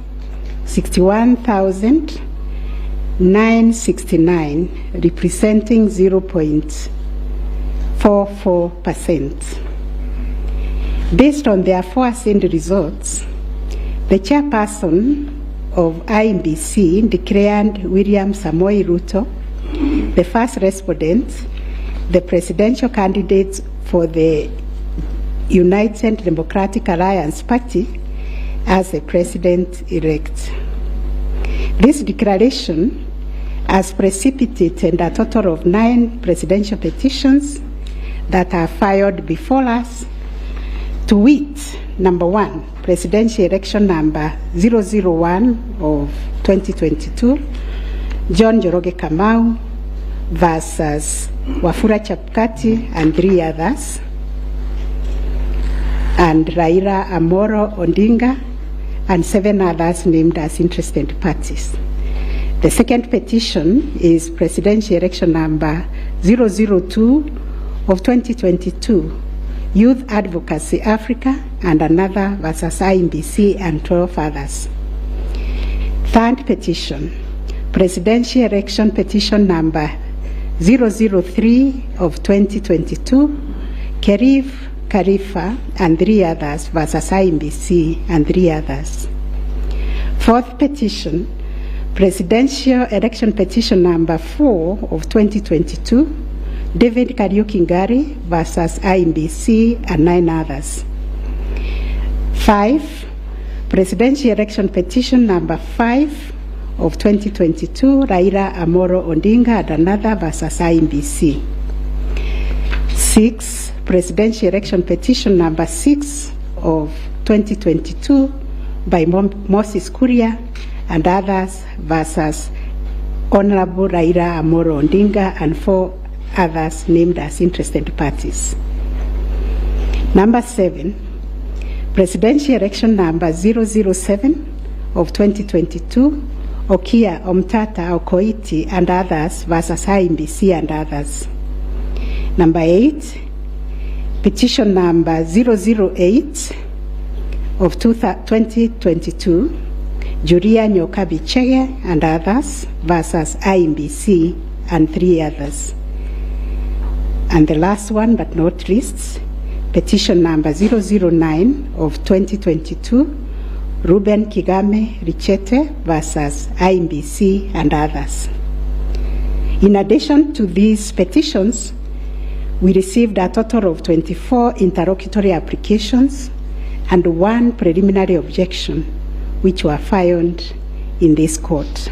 61,969, representing 0.44%. Based on the aforementioned results, the chairperson of IEBC declared William Samoei Ruto the first respondent, the presidential candidate for the United Democratic Alliance Party, as the president-elect. This declaration has precipitated a total of 9 presidential petitions that are filed before us, to wit, number 1, presidential election number 001 of 2022, John Njoroge Kamau versus Wafula Chebukati and 3 others, and Raila Amolo Odinga and 7 others named as interested parties. The second petition is presidential election number 002 of 2022, Youth Advocacy Africa and another versus IEBC and 12 others. Third petition, presidential election petition number 003 of 2022, Kerif Khalifa and 3 others versus IEBC and 3 others. Fourth petition, presidential election petition number 4 of 2022, David Kariuki Ngari versus IEBC and 9 others. 5, presidential election petition number 5 of 2022, Raila Amolo Odinga and another versus IEBC. 6, presidential election petition number 6 of 2022 by Moses Kuria and others versus Honorable Raila Amolo Odinga and 4 others named as interested parties. Number 7, presidential election number 007 of 2022, Okia Omtata Okoiti and others versus IEBC and others. Number 8, petition number 008 of 2022, Julia Nyokabi Chege and others versus IEBC and 3 others. And the last one but not least, petition number 009 of 2022, Ruben Kigame Richete versus IEBC and others. In addition to these petitions, we received a total of 24 interlocutory applications and 1 preliminary objection, which were filed in this court.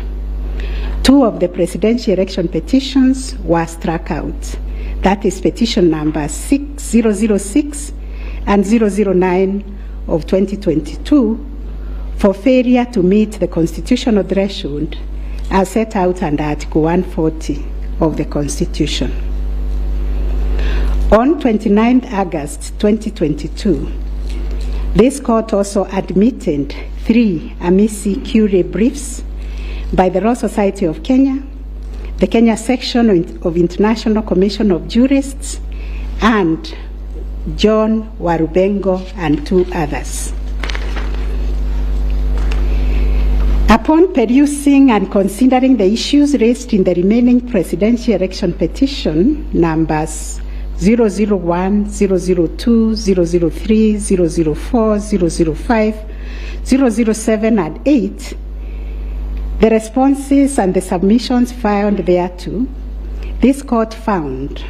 2 of the presidential election petitions were struck out. That is petition number 006 and 009 of 2022 for failure to meet the constitutional threshold as set out under Article 140 of the Constitution. On 29 August 2022, this court also admitted 3 amici curiae briefs by the Law Society of Kenya, the Kenya section of International Commission of Jurists, and John Warubengo and 2 others. Upon perusing and considering the issues raised in the remaining presidential election petition numbers 001, 002, 003, 004, 005, 007, and 8, the responses and the submissions filed thereto, this court found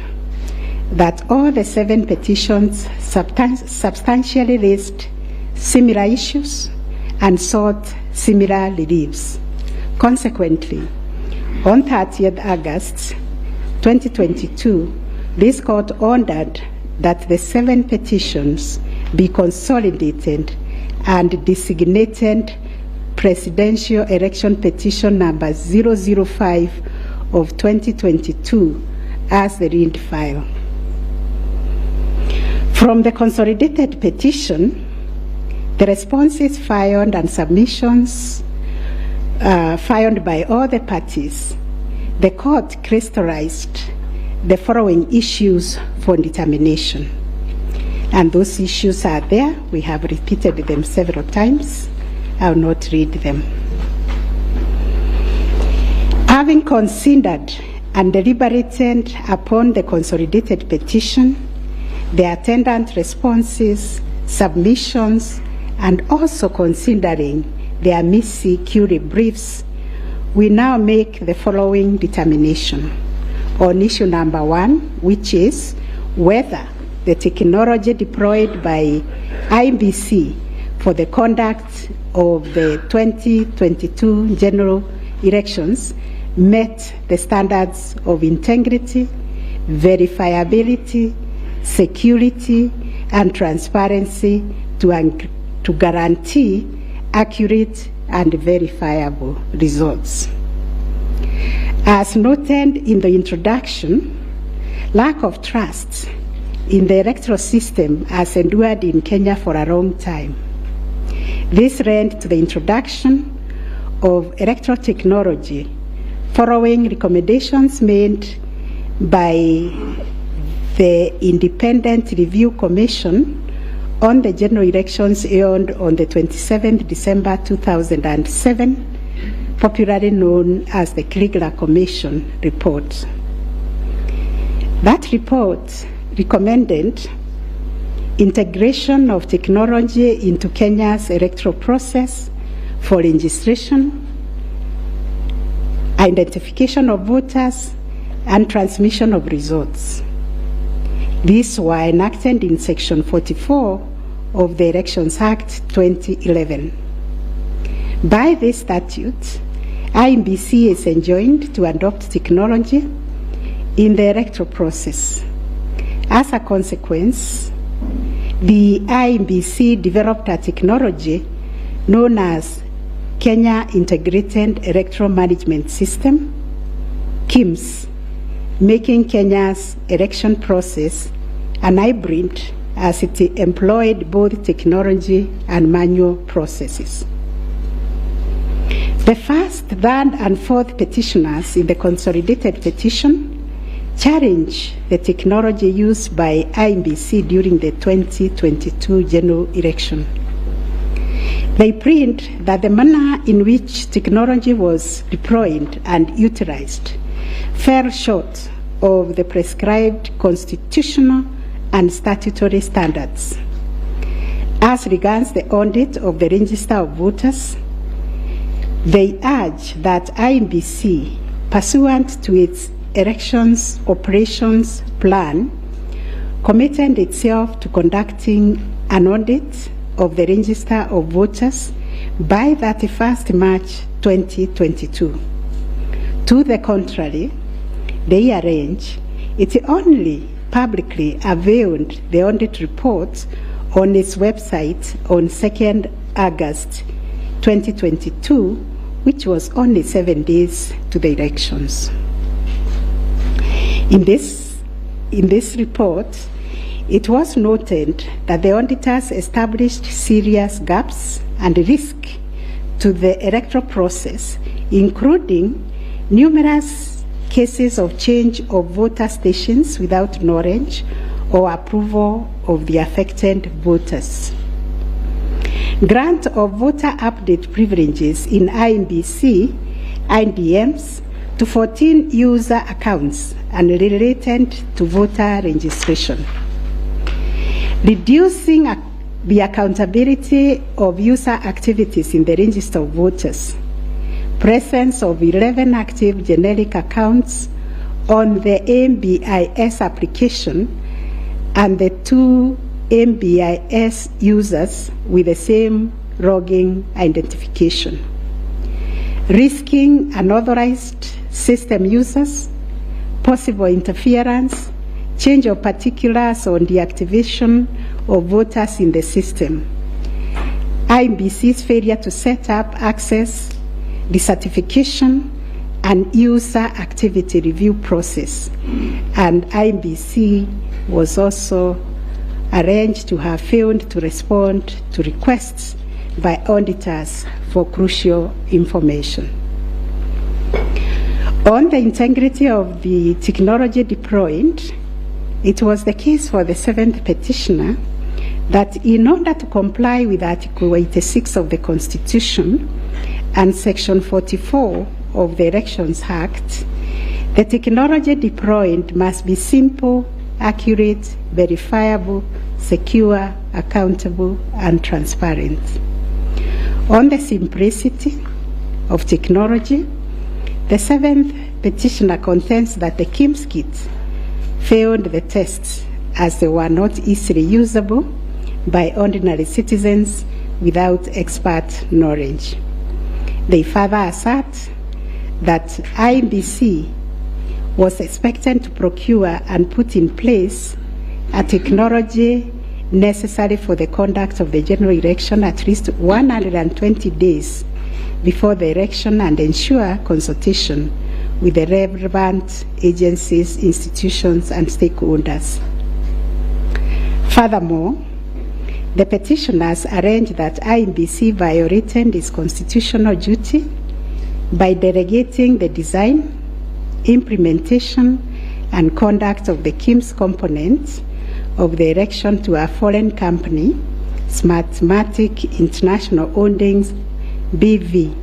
that all the 7 petitions substantially raised similar issues and sought similar reliefs. Consequently, on 30th August 2022, this court ordered that the 7 petitions be consolidated and designated Presidential Election Petition number 005 of 2022 as the read file. From the consolidated petition, the responses filed and submissions filed by all the parties, the court crystallized the following issues for determination. And those issues are there. We have repeated them several times. I will not read them. Having considered and deliberated upon the consolidated petition, the attendant responses, submissions, and also considering the amici curiae briefs, we now make the following determination on issue number 1, which is whether the technology deployed by IEBC for the conduct of the 2022 general elections met the standards of integrity, verifiability, security, and transparency to guarantee accurate and verifiable results. As noted in the introduction, lack of trust in the electoral system has endured in Kenya for a long time. This led to the introduction of electoral technology following recommendations made by the Independent Review Commission on the general elections held on the 27th December 2007, popularly known as the Kriegler Commission report. That report recommended integration of technology into Kenya's electoral process for registration, identification of voters, and transmission of results. These were enacted in Section 44 of the Elections Act 2011. By this statute, IEBC is enjoined to adopt technology in the electoral process. As a consequence, the IEBC developed a technology known as Kenya Integrated Electoral Management System, KIMS, making Kenya's election process an hybrid as it employed both technology and manual processes. The first, third, and fourth petitioners in the consolidated petition challenge the technology used by IEBC during the 2022 general election. They plead that the manner in which technology was deployed and utilized fell short of the prescribed constitutional and statutory standards. As regards the audit of the register of voters, they urge that IEBC, pursuant to its elections operations plan, committed itself to conducting an audit of the register of voters by 31st March 2022. To the contrary, they arrange it only publicly availed the audit report on its website on 2nd August 2022, which was only 7 days to the elections. In this report, it was noted that the auditors established serious gaps and risk to the electoral process, including numerous cases of change of voter stations without knowledge or approval of the affected voters. Grant of voter update privileges in IEBC, IDMs, to 14 user accounts and related to voter registration. Reducing the accountability of user activities in the register of voters. Presence of 11 active generic accounts on the MBIS application and the 2 MBIS users with the same login identification. Risking unauthorized system users, possible interference change of particulars on the activation of voters in the system, IEBC's failure to set up access, decertification, and user activity review process. And IEBC was also alleged to have failed to respond to requests by auditors for crucial information. On the integrity of the technology deployed, it was the case for the 7th petitioner that in order to comply with Article 86 of the Constitution and Section 44 of the Elections Act, the technology deployed must be simple, accurate, verifiable, secure, accountable, and transparent. On the simplicity of technology, the 7th petitioner contends that the KIMS kit failed the tests as they were not easily usable by ordinary citizens without expert knowledge. They further assert that IEBC was expected to procure and put in place a technology necessary for the conduct of the general election at least 120 days before the election and ensure consultation with the relevant agencies, institutions, and stakeholders. Furthermore, the petitioners arranged that IEBC violated its constitutional duty by delegating the design, implementation, and conduct of the KIMS components of the election to a foreign company, Smartmatic International Holdings BV.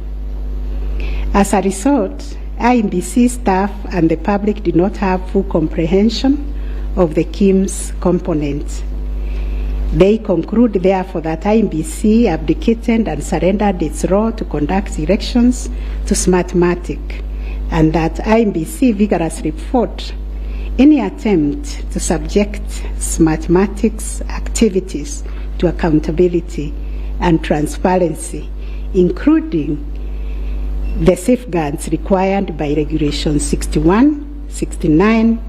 As a result, IEBC staff and the public did not have full comprehension of the KIMS component. They conclude, therefore, that IEBC abdicated and surrendered its role to conduct elections to Smartmatic, and that IEBC vigorously fought any attempt to subject Smartmatic's activities to accountability and transparency, including the safeguards required by Regulations 61, 69,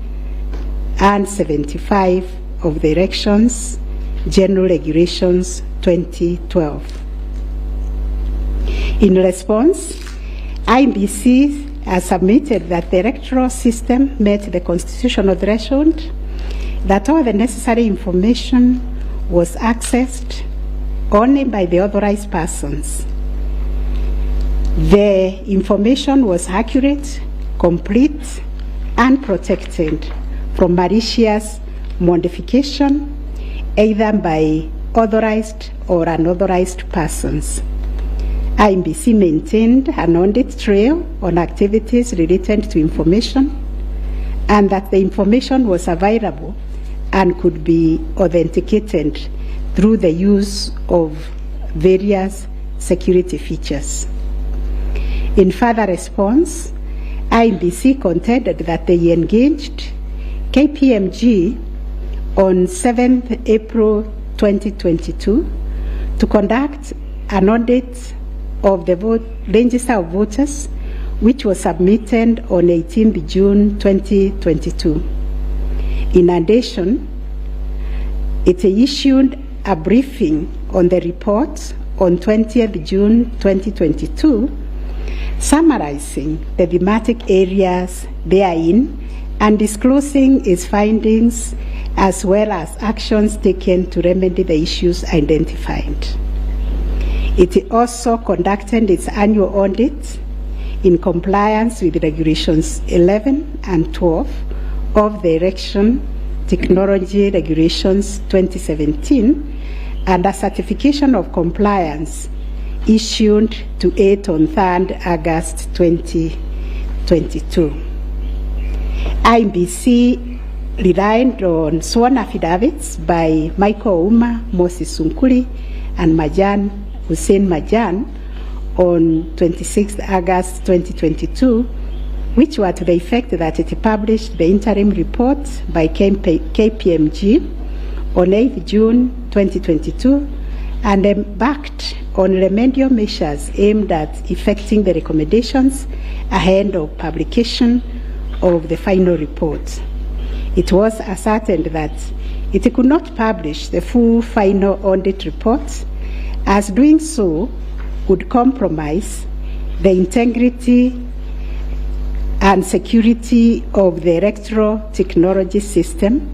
and 75 of the Elections General Regulations 2012. In response, IEBC has submitted that the electoral system met the constitutional threshold, that all the necessary information was accessed only by the authorized persons. The information was accurate, complete, and protected from malicious modification, either by authorized or unauthorized persons. IEBC maintained an audit trail on activities related to information, and that the information was available and could be authenticated through the use of various security features. In further response, IEBC contended that they engaged KPMG on 7th April 2022 to conduct an audit of the register of voters, which was submitted on 18th June 2022. In addition, it issued a briefing on the report on 20th June 2022, summarizing the thematic areas therein and disclosing its findings as well as actions taken to remedy the issues identified. It also conducted its annual audit in compliance with Regulations 11 and 12 of the Election Technology Regulations 2017 and a certification of compliance issued to it on 3rd August 2022. IEBC relied on sworn affidavits by Michael Ouma, Moses Sunkuli, and Hussein Majan on 26th August 2022, which were to the effect that it published the interim report by KPMG on 8th June 2022 and embarked on remedial measures aimed at effecting the recommendations ahead of publication of the final report. It was ascertained that it could not publish the full final audit report, as doing so would compromise the integrity and security of the electoral technology system,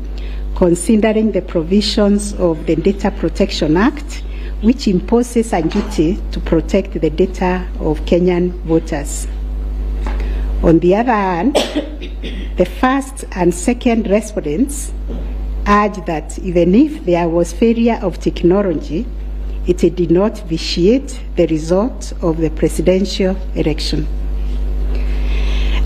considering the provisions of the Data Protection Act, which imposes a duty to protect the data of Kenyan voters. On the other hand, the first and second respondents urged that even if there was failure of technology, it did not vitiate the result of the presidential election.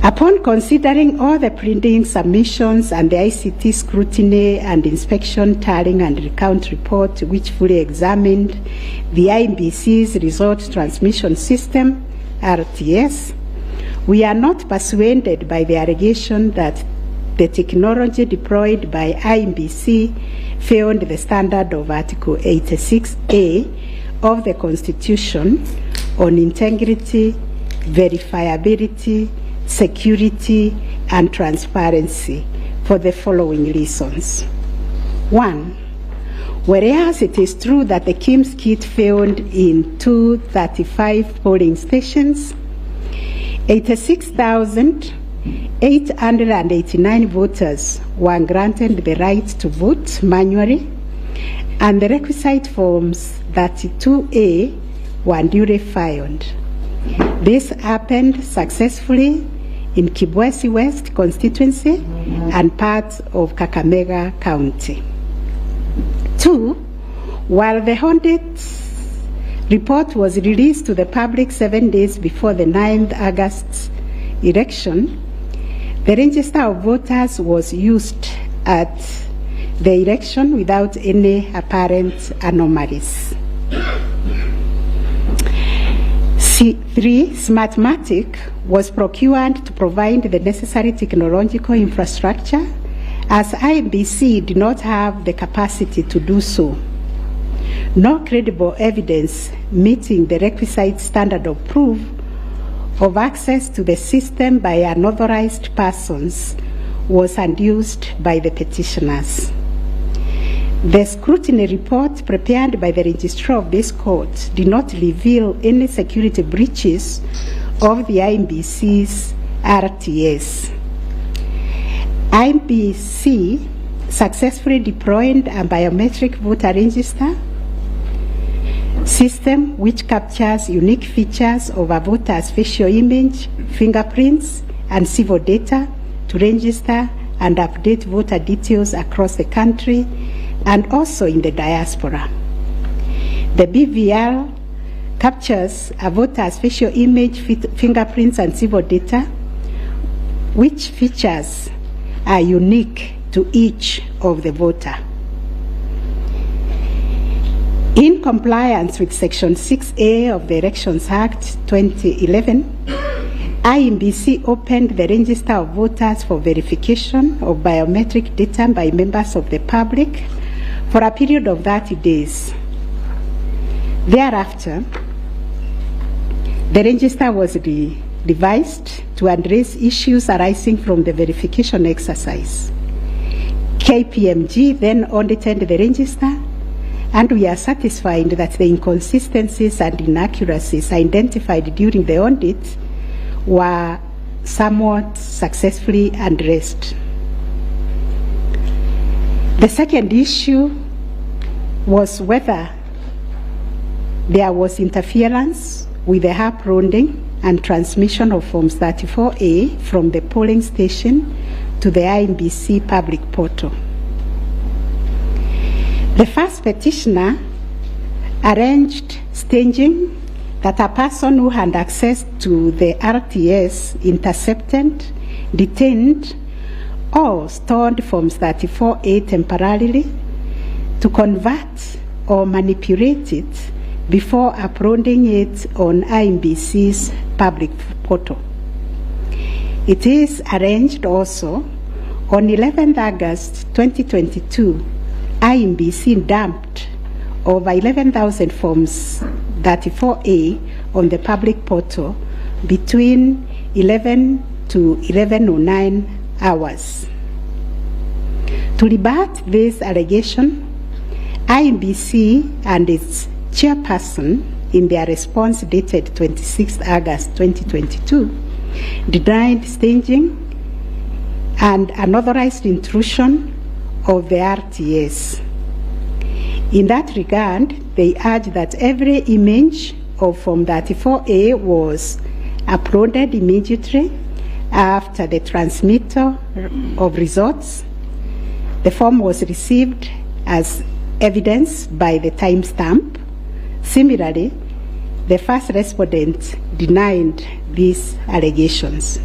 Upon considering all the printing submissions and the ICT scrutiny and inspection tallying and recount report, which fully examined the IEBC's result transmission system, RTS, we are not persuaded by the allegation that the technology deployed by IEBC failed the standard of Article 86A of the Constitution on integrity, verifiability, security, and transparency for the following reasons. 1. Whereas it is true that the KIMS kit failed in 235 polling stations, 86,889 voters were granted the right to vote manually, and the requisite forms 32A were duly filed. This happened successfully in Kibwezi West constituency and parts of Kakamega County. 2. While the audit report was released to the public 7 days before the 9th August election, the register of voters was used at the election without any apparent anomalies. 3. Smartmatic was procured to provide the necessary technological infrastructure, as IEBC did not have the capacity to do so. No credible evidence meeting the requisite standard of proof of access to the system by unauthorized persons was adduced by the petitioners. The scrutiny report prepared by the registrar of this court did not reveal any security breaches of the IEBC's RTS. IEBC successfully deployed a biometric voter register system which captures unique features of a voter's facial image, fingerprints, and civil data to register and update voter details across the country and also in the diaspora. The BVR captures a voter's facial image, fingerprints, and civil data, which features are unique to each of the voter. In compliance with Section 6A of the Elections Act 2011, IEBC opened the register of voters for verification of biometric data by members of the public for a period of 30 days. Thereafter, the register was revised to address issues arising from the verification exercise. KPMG then audited the register, and we are satisfied that the inconsistencies and inaccuracies identified during the audit were somewhat successfully addressed. The second issue was whether there was interference with the uploading and transmission of Forms 34A from the polling station to the IEBC public portal. The first petitioner arranged staging that a person who had access to the RTS intercepted, detained, or stored Forms 34A temporarily to convert or manipulate it before uploading it on IEBC's public portal. It is arranged also on 11th August 2022, IEBC dumped over 11,000 Forms 34A on the public portal between 11 to 11:09 hours. To rebut this allegation, IEBC and its chairperson, in their response dated 26 August 2022, denied staging and unauthorized intrusion of the RTS. In that regard, they urge that every image of Form 34A was uploaded immediately after the transmittal of results. The form was received as evidence by the timestamp. Similarly, the first respondent denied these allegations.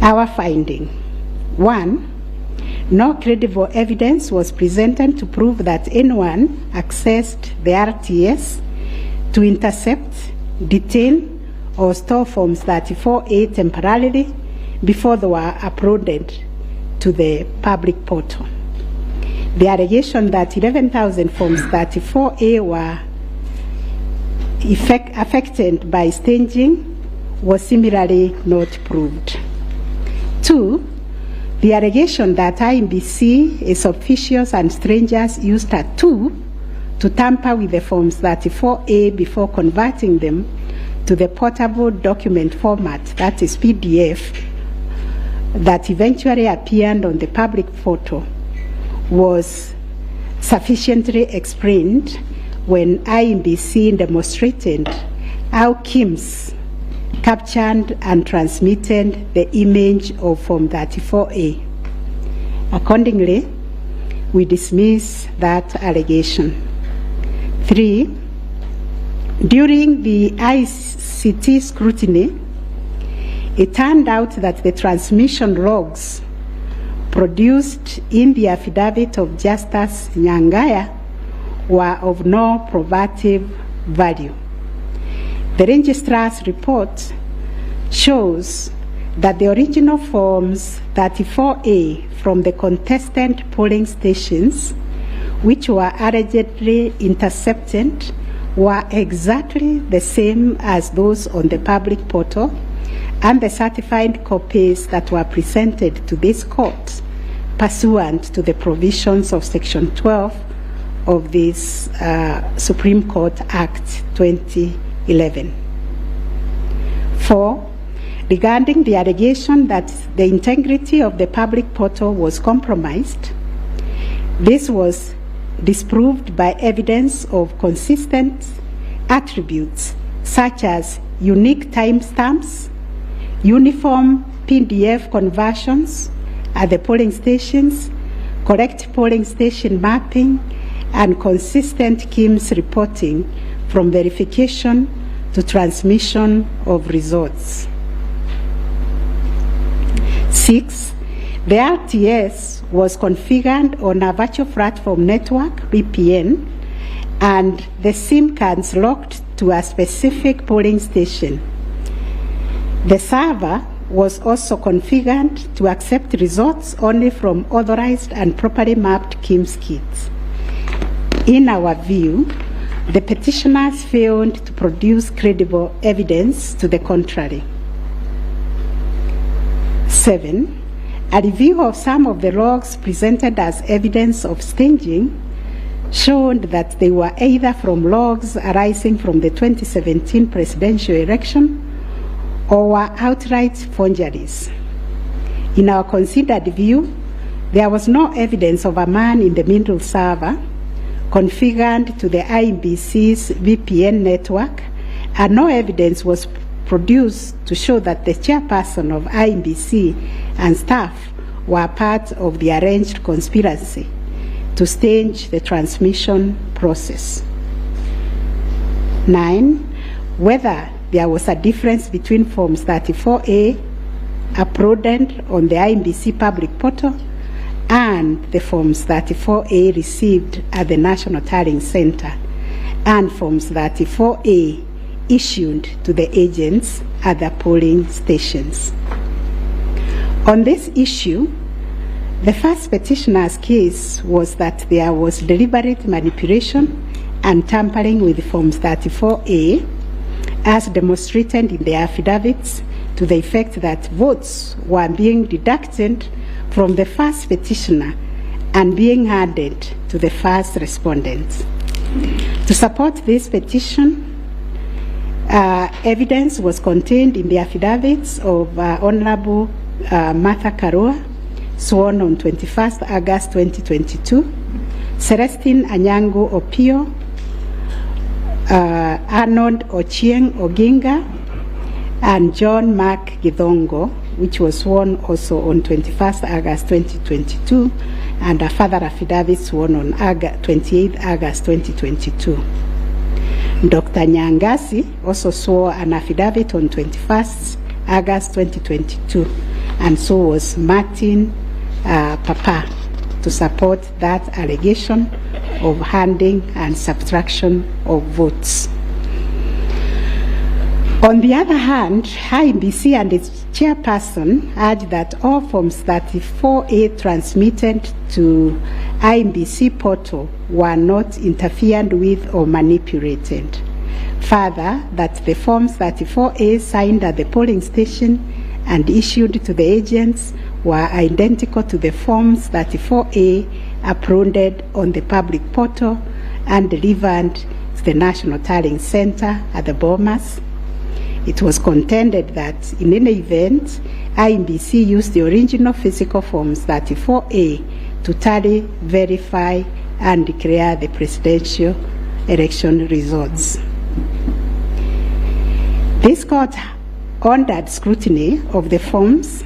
Our finding: 1, no credible evidence was presented to prove that anyone accessed the RTS to intercept, detain, or store Forms 34A temporarily before they were uploaded to the public portal. The allegation that 11,000 Forms 34A were affected by staging was similarly not proved. 2, the allegation that IEBC, its officials and strangers used a tool to tamper with the Forms 34A before converting them to the portable document format, that is PDF, that eventually appeared on the public portal, was sufficiently explained when IEBC demonstrated how KIMS captured and transmitted the image of Form 34A. Accordingly, we dismiss that allegation. 3, during the ICT scrutiny, it turned out that the transmission logs produced in the affidavit of Justice Nyangaya were of no probative value. The registrar's report shows that the original Forms 34A from the contestant polling stations, which were allegedly intercepted, were exactly the same as those on the public portal, and the certified copies that were presented to this court pursuant to the provisions of Section 12 of this Supreme Court Act 2011. 4, regarding the allegation that the integrity of the public portal was compromised, this was disproved by evidence of consistent attributes such as unique timestamps, uniform PDF conversions at the polling stations, correct polling station mapping, and consistent KIMS reporting from verification to transmission of results. 6, the RTS was configured on a virtual platform network, VPN, and the SIM cards locked to a specific polling station. The server was also configured to accept results only from authorized and properly mapped KIMS kits. In our view, the petitioners failed to produce credible evidence to the contrary. 7, a review of some of the logs presented as evidence of staging showed that they were either from logs arising from the 2017 presidential election or were outright forgeries. In our considered view, there was no evidence of a man-in-the-middle server configured to the IEBC's VPN network, and no evidence was produced to show that the chairperson of IEBC and staff were part of the arranged conspiracy to stage the transmission process. 9, whether there was a difference between Forms 34A uploaded on the IEBC public portal and the Forms 34A received at the National Tallying Center and Forms 34A issued to the agents at the polling stations. On this issue, the first petitioner's case was that there was deliberate manipulation and tampering with Forms 34A, as demonstrated in the affidavits, to the effect that votes were being deducted from the first petitioner and being added to the first respondents. To support this petition, evidence was contained in the affidavits of Honorable Martha Karua, sworn on 21st August 2022, Celestine Anyango Opio, Arnold Ochieng Oginga, and John Mark Githongo, which was sworn also on 21st August 2022, and a further affidavit sworn on 28th August 2022. Dr. Nyangasi also swore an affidavit on 21st August 2022, and so was Martin Papa, to support that allegation of handing and subtraction of votes. On the other hand, IEBC and its chairperson urged that all Forms 34A transmitted to IEBC portal were not interfered with or manipulated. Further, that the Forms 34A signed at the polling station and issued to the agents were identical to the Forms 34A uploaded on the public portal and delivered to the National Tallying Center at the Bomas. It was contended that in any event, IEBC used the original physical Forms 34A to tally, verify, and declare the presidential election results. This court ordered scrutiny of the forms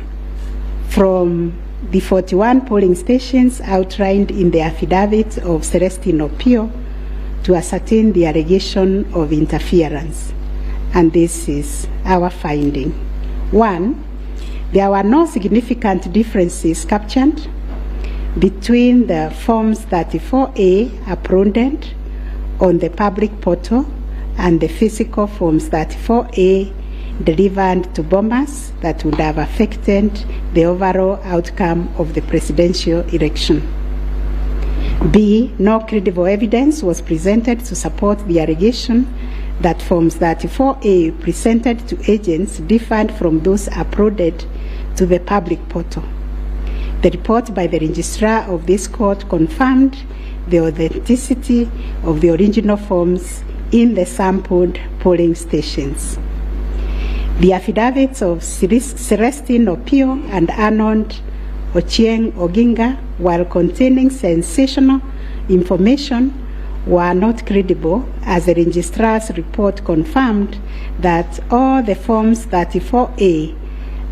from the 41 polling stations outlined in the affidavit of Celestine Opio to ascertain the allegation of interference. And this is our finding. 1, there were no significant differences captured between the Forms 34A uploaded on the public portal and the physical Forms 34A delivered to Bomas that would have affected the overall outcome of the presidential election. B, no credible evidence was presented to support the allegation that Forms 34A presented to agents differed from those uploaded to the public portal. The report by the registrar of this court confirmed the authenticity of the original forms in the sampled polling stations. The affidavits of Celestine Opio and Arnold Ochieng Oginga, while containing sensational information, were not credible, as the registrar's report confirmed that all the Forms 34A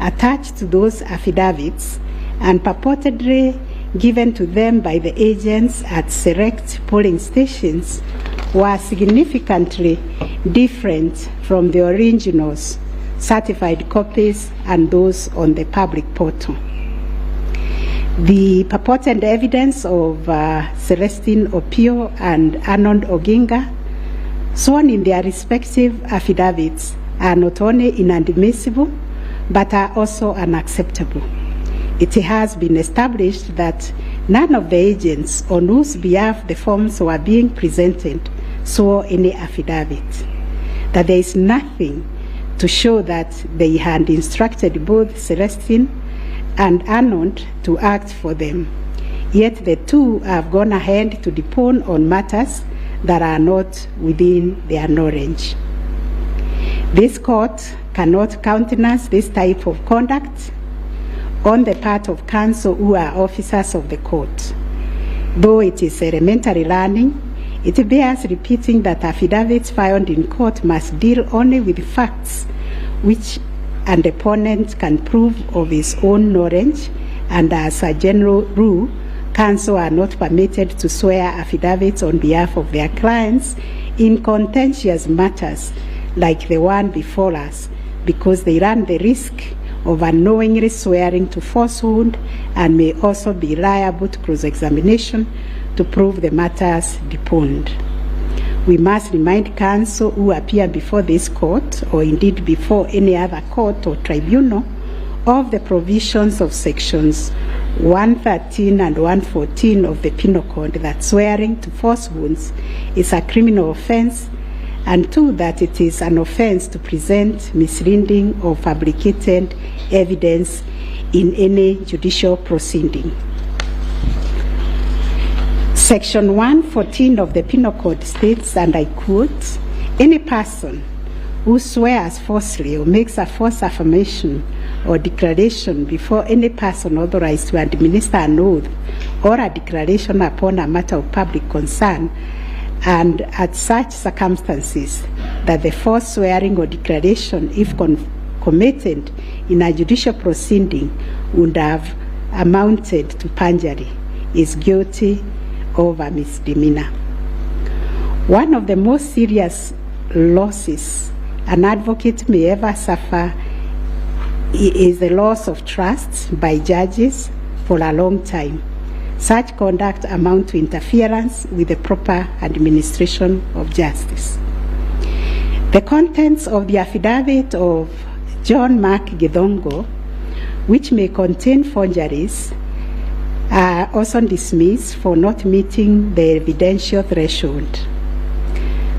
attached to those affidavits and purportedly given to them by the agents at select polling stations were significantly different from the originals, certified copies, and those on the public portal. The purported evidence of Celestine Opio and Arnold Oginga, sworn in their respective affidavits, are not only inadmissible, but are also unacceptable. It has been established that none of the agents on whose behalf the forms were being presented swore any affidavit, that there is nothing to show that they had instructed both Celestine and Arnold to act for them. Yet the two have gone ahead to depone on matters that are not within their knowledge. This court cannot countenance this type of conduct on the part of counsel who are officers of the court. Though it is elementary learning, it bears repeating that affidavits filed in court must deal only with facts which an opponent can prove of his own knowledge, and as a general rule, counsel are not permitted to swear affidavits on behalf of their clients in contentious matters like the one before us, because they run the risk of unknowingly swearing to falsehood and may also be liable to cross-examination to prove the matters deponed. We must remind counsel who appear before this court, or indeed before any other court or tribunal, of the provisions of sections 113 and 114 of the Penal Code that swearing to falsehoods is a criminal offense, and 2, that it is an offense to present misleading or fabricated evidence in any judicial proceeding. Section 114 of the Penal Code states, and I quote, "Any person who swears falsely or makes a false affirmation or declaration before any person authorized to administer an oath or a declaration upon a matter of public concern, and at such circumstances that the false swearing or declaration, if committed in a judicial proceeding, would have amounted to perjury, is guilty of a misdemeanor." One of the most serious losses an advocate may ever suffer is the loss of trust by judges for a long time. Such conduct amounts to interference with the proper administration of justice. The contents of the affidavit of John Mark Githongo, which may contain forgeries, are also dismissed for not meeting the evidential threshold.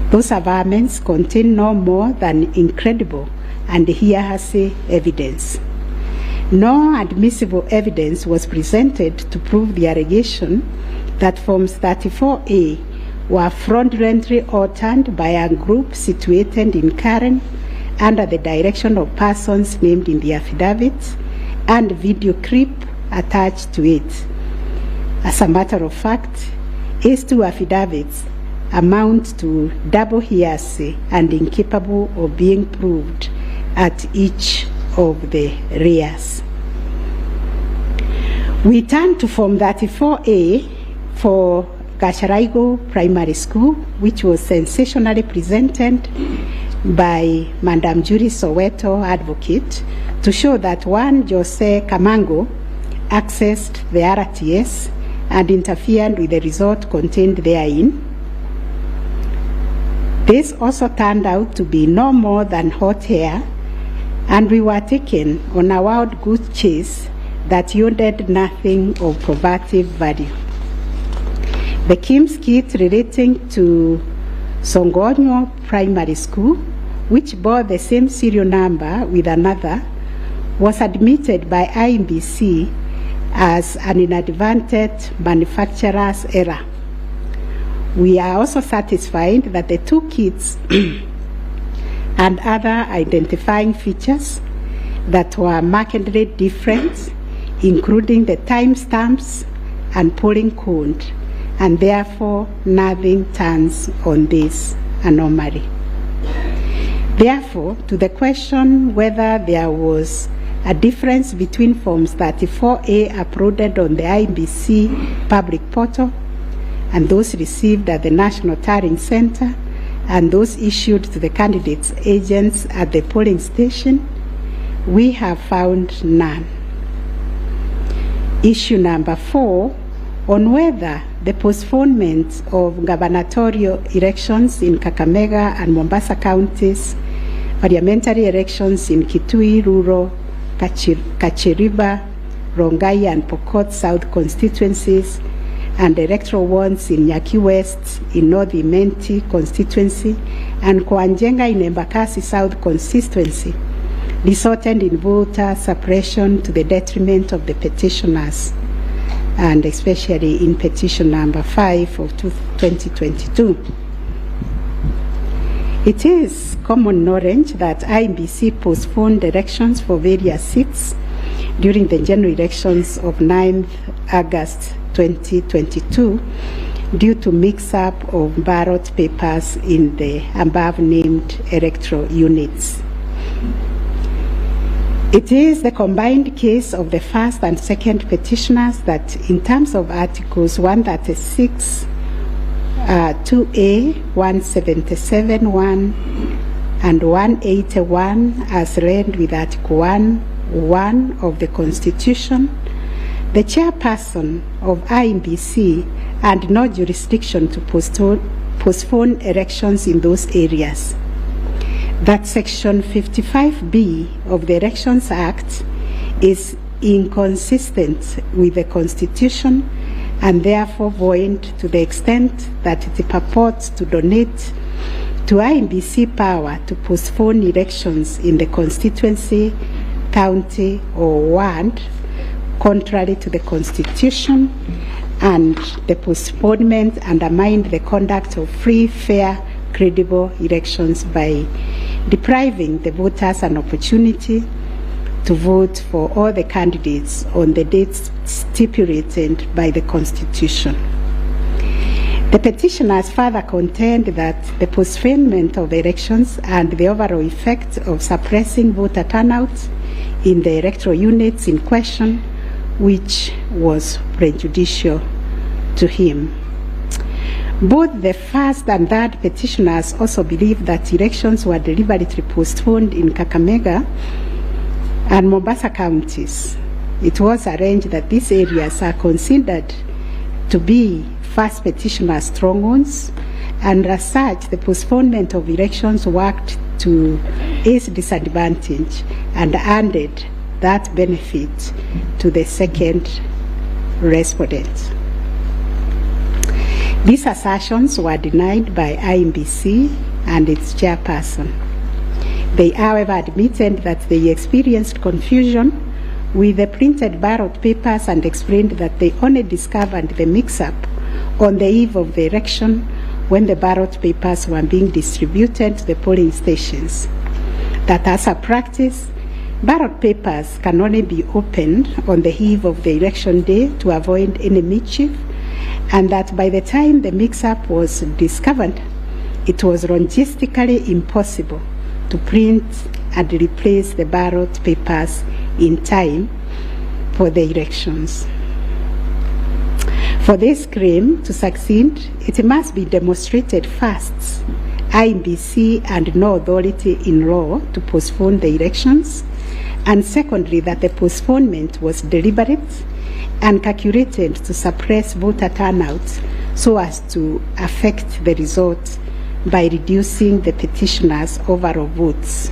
Those averments contain no more than incredible and hearsay evidence. No admissible evidence was presented to prove the allegation that Forms 34A were fraudulently altered by a group situated in Karen under the direction of persons named in the affidavit and video clip attached to it. As a matter of fact, these two affidavits amount to double hearsay and incapable of being proved at each of the rears. We turn to Form 34A for Gacharaigo Primary School, which was sensationally presented by Madam Judy Soweto, advocate, to show that one Jose Kamango accessed the RTS and interfered with the result contained therein. This also turned out to be no more than hot air, and we were taken on a wild goose chase that yielded nothing of probative value. The Kim's kit relating to Songonyo Primary School, which bore the same serial number with another, was admitted by IMBC as an inadvertent manufacturer's error. We are also satisfied that the two kits and other identifying features that were markedly different, including the timestamps and polling code, and therefore nothing turns on this anomaly. Therefore, to the question whether there was a difference between Forms 34A uploaded on the IBC public portal and those received at the National Tallying Center and those issued to the candidates' agents at the polling station, we have found none. Issue number 4, on whether the postponement of gubernatorial elections in Kakamega and Mombasa counties, parliamentary elections in Kitui, Rural, Kachiriba, Rongai and Pokot South constituencies, and electoral ones in Nyaki West, in North Imenti constituency, and Kwanjenga in Embakasi South constituency, resulted in voter suppression to the detriment of the petitioners, and especially in petition number 5 of 2022. It is common knowledge that IBC postponed elections for various seats during the general elections of 9th August 2022 due to mix-up of ballot papers in the above-named electoral units. It is the combined case of the first and second petitioners that, in terms of Articles 136, 2A, 177(1), and 181, as read with Article 1 of the Constitution, the chairperson of IBC had no jurisdiction to postpone elections in those areas. That Section 55B of the Elections Act is inconsistent with the Constitution and therefore void to the extent that it purports to donate to IEBC power to postpone elections in the constituency, county, or ward, contrary to the Constitution, and the postponement undermined the conduct of free, fair, credible elections by depriving the voters an opportunity to vote for all the candidates on the dates stipulated by the Constitution. The petitioners further contend that the postponement of elections and the overall effect of suppressing voter turnout in the electoral units in question, which was prejudicial to him. Both the first and third petitioners also believe that elections were deliberately postponed in Kakamega and Mombasa counties. It was arranged that these areas are considered to be first petitioner strongholds, and as such, the postponement of elections worked to his disadvantage and added that benefit to the second respondent. These assertions were denied by IEBC and its chairperson. They, however, admitted that they experienced confusion with the printed ballot papers and explained that they only discovered the mix-up on the eve of the election when the ballot papers were being distributed to the polling stations. That as a practice, ballot papers can only be opened on the eve of the election day to avoid any mischief, and that by the time the mix-up was discovered, it was logistically impossible to print and replace the ballot papers in time for the elections. For this claim to succeed, it must be demonstrated first, IEBC and no authority in law to postpone the elections, and secondly, that the postponement was deliberate and calculated to suppress voter turnout so as to affect the result by reducing the petitioners' overall votes.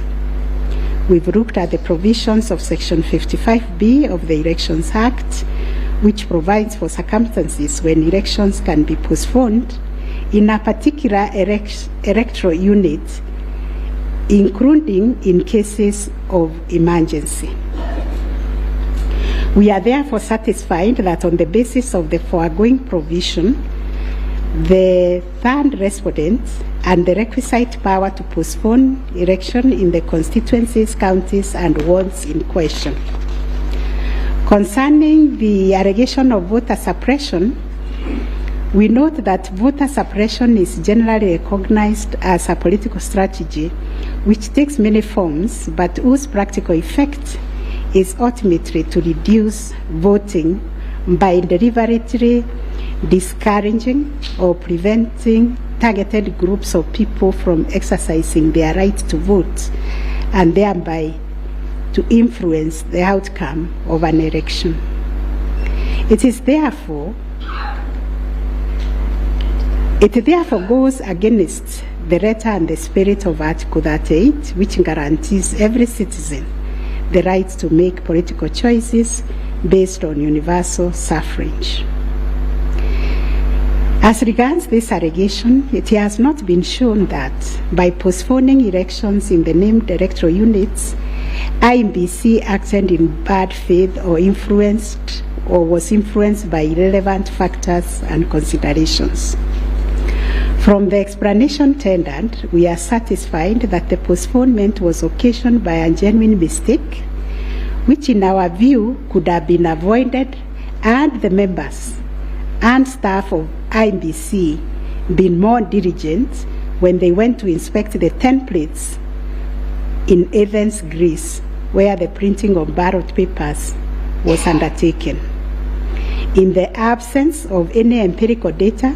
We've looked at the provisions of Section 55B of the Elections Act, which provides for circumstances when elections can be postponed in a particular electoral unit, including in cases of emergency. We are therefore satisfied that on the basis of the foregoing provision, the third respondent and the requisite power to postpone election in the constituencies, counties, and wards in question. Concerning the allegation of voter suppression, we note that voter suppression is generally recognized as a political strategy which takes many forms, but whose practical effect is ultimately to reduce voting by deliberately discouraging or preventing targeted groups of people from exercising their right to vote and thereby to influence the outcome of an election. It therefore goes against the letter and the spirit of Article 38, which guarantees every citizen the right to make political choices based on universal suffrage. As regards this allegation, it has not been shown that by postponing elections in the named electoral units, IEBC acted in bad faith or was influenced by irrelevant factors and considerations. From the explanation tendered, we are satisfied that the postponement was occasioned by a genuine mistake, which in our view could have been avoided had the members and staff of IEBC been more diligent when they went to inspect the templates in Athens, Greece, where the printing of ballot papers was undertaken. In the absence of any empirical data,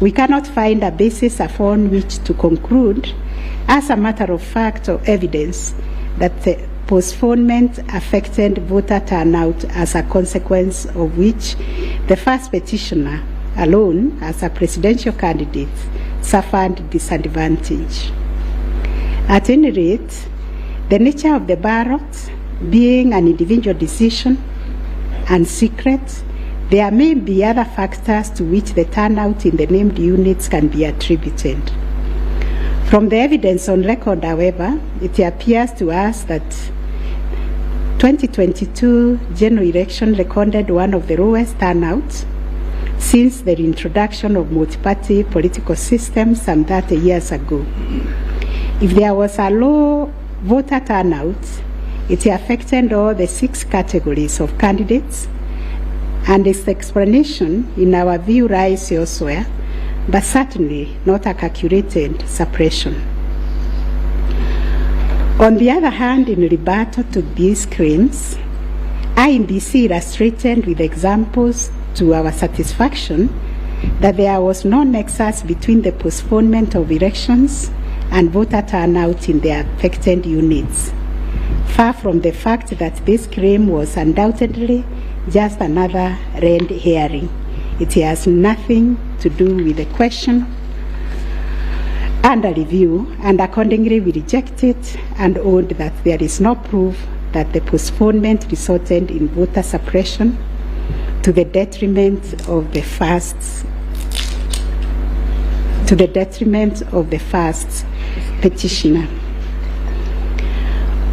we cannot find a basis upon which to conclude, as a matter of fact or evidence, that the postponement affected voter turnout, as a consequence of which the first petitioner alone, as a presidential candidate, suffered disadvantage. At any rate, the nature of the ballot being an individual decision and secret, there may be other factors to which the turnout in the named units can be attributed. From the evidence on record, however, it appears to us that 2022 general election recorded one of the lowest turnouts since the introduction of multi-party political systems some 30 years ago. If there was a low voter turnout, it affected all the 6 categories of candidates, and its explanation, in our view, lies elsewhere, but certainly not a calculated suppression. On the other hand, in rebuttal to these claims, IEBC illustrated with examples to our satisfaction that there was no nexus between the postponement of elections and voter turnout in the affected units, far from the fact that this claim was undoubtedly just another red herring. It has nothing to do with the question under review, and accordingly we reject it and own that there is no proof that the postponement resulted in voter suppression to the detriment of the first petitioner.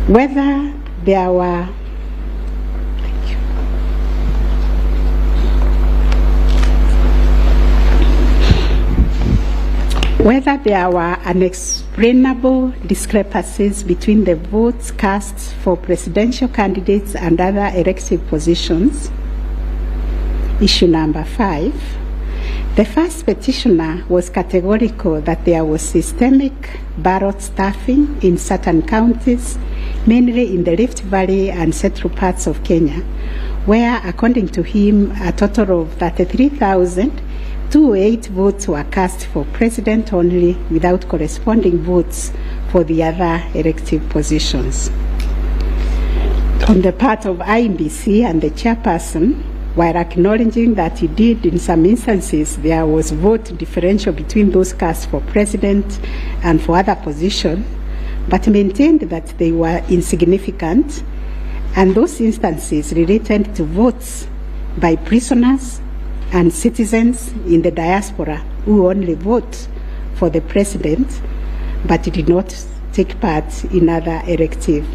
Whether there were unexplainable discrepancies between the votes cast for presidential candidates and other elective positions. Issue number 5. The first petitioner was categorical that there was systemic ballot stuffing in certain counties, mainly in the Rift Valley and central parts of Kenya, where, according to him, a total of 33,208 votes were cast for president only, without corresponding votes for the other elective positions. On the part of IEBC and the chairperson, while acknowledging that indeed in some instances there was vote differential between those cast for president and for other positions, but maintained that they were insignificant, and those instances related to votes by prisoners and citizens in the diaspora who only vote for the president but did not take part in other elective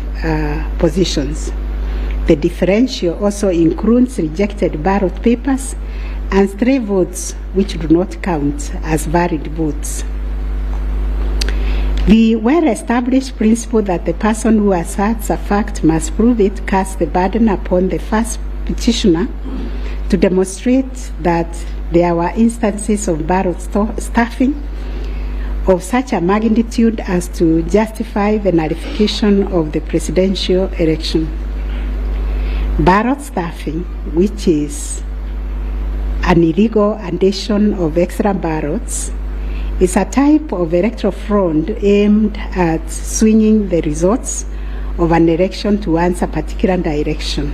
positions. The differential also includes rejected ballot papers and stray votes which do not count as valid votes. The well-established principle that the person who asserts a fact must prove it casts the burden upon the first petitioner to demonstrate that there were instances of ballot stuffing of such a magnitude as to justify the nullification of the presidential election. Ballot stuffing, which is an illegal addition of extra ballots, is a type of electoral fraud aimed at swinging the results of an election towards a particular direction.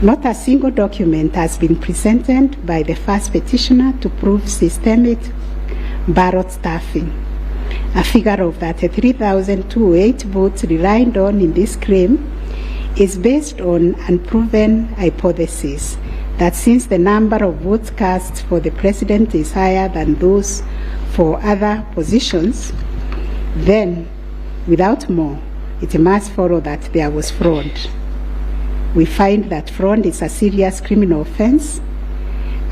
Not a single document has been presented by the first petitioner to prove systemic ballot stuffing. A figure of 33,208 votes relied on in this claim is based on unproven hypothesis that since the number of votes cast for the president is higher than those for other positions, then, without more, it must follow that there was fraud. We find that fraud is a serious criminal offense,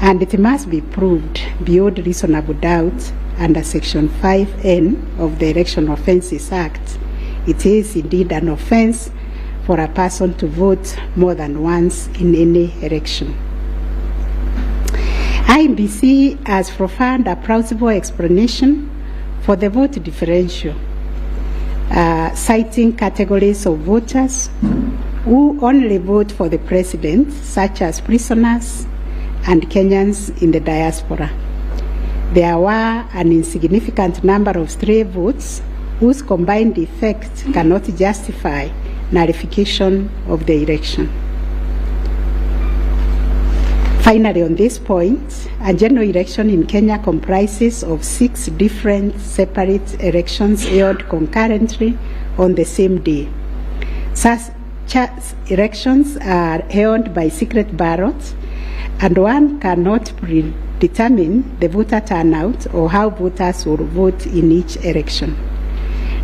and it must be proved beyond reasonable doubt under Section 5N of the Election Offences Act. It is indeed an offense for a person to vote more than once in any election. IEBC has provided a plausible explanation for the vote differential, citing categories of voters who only vote for the president, such as prisoners and Kenyans in the diaspora. There were an insignificant number of stray votes whose combined effect cannot justify nullification of the election. Finally, on this point, a general election in Kenya comprises of 6 different separate elections held concurrently on the same day. Such elections are held by secret ballot and one cannot predetermine the voter turnout or how voters will vote in each election.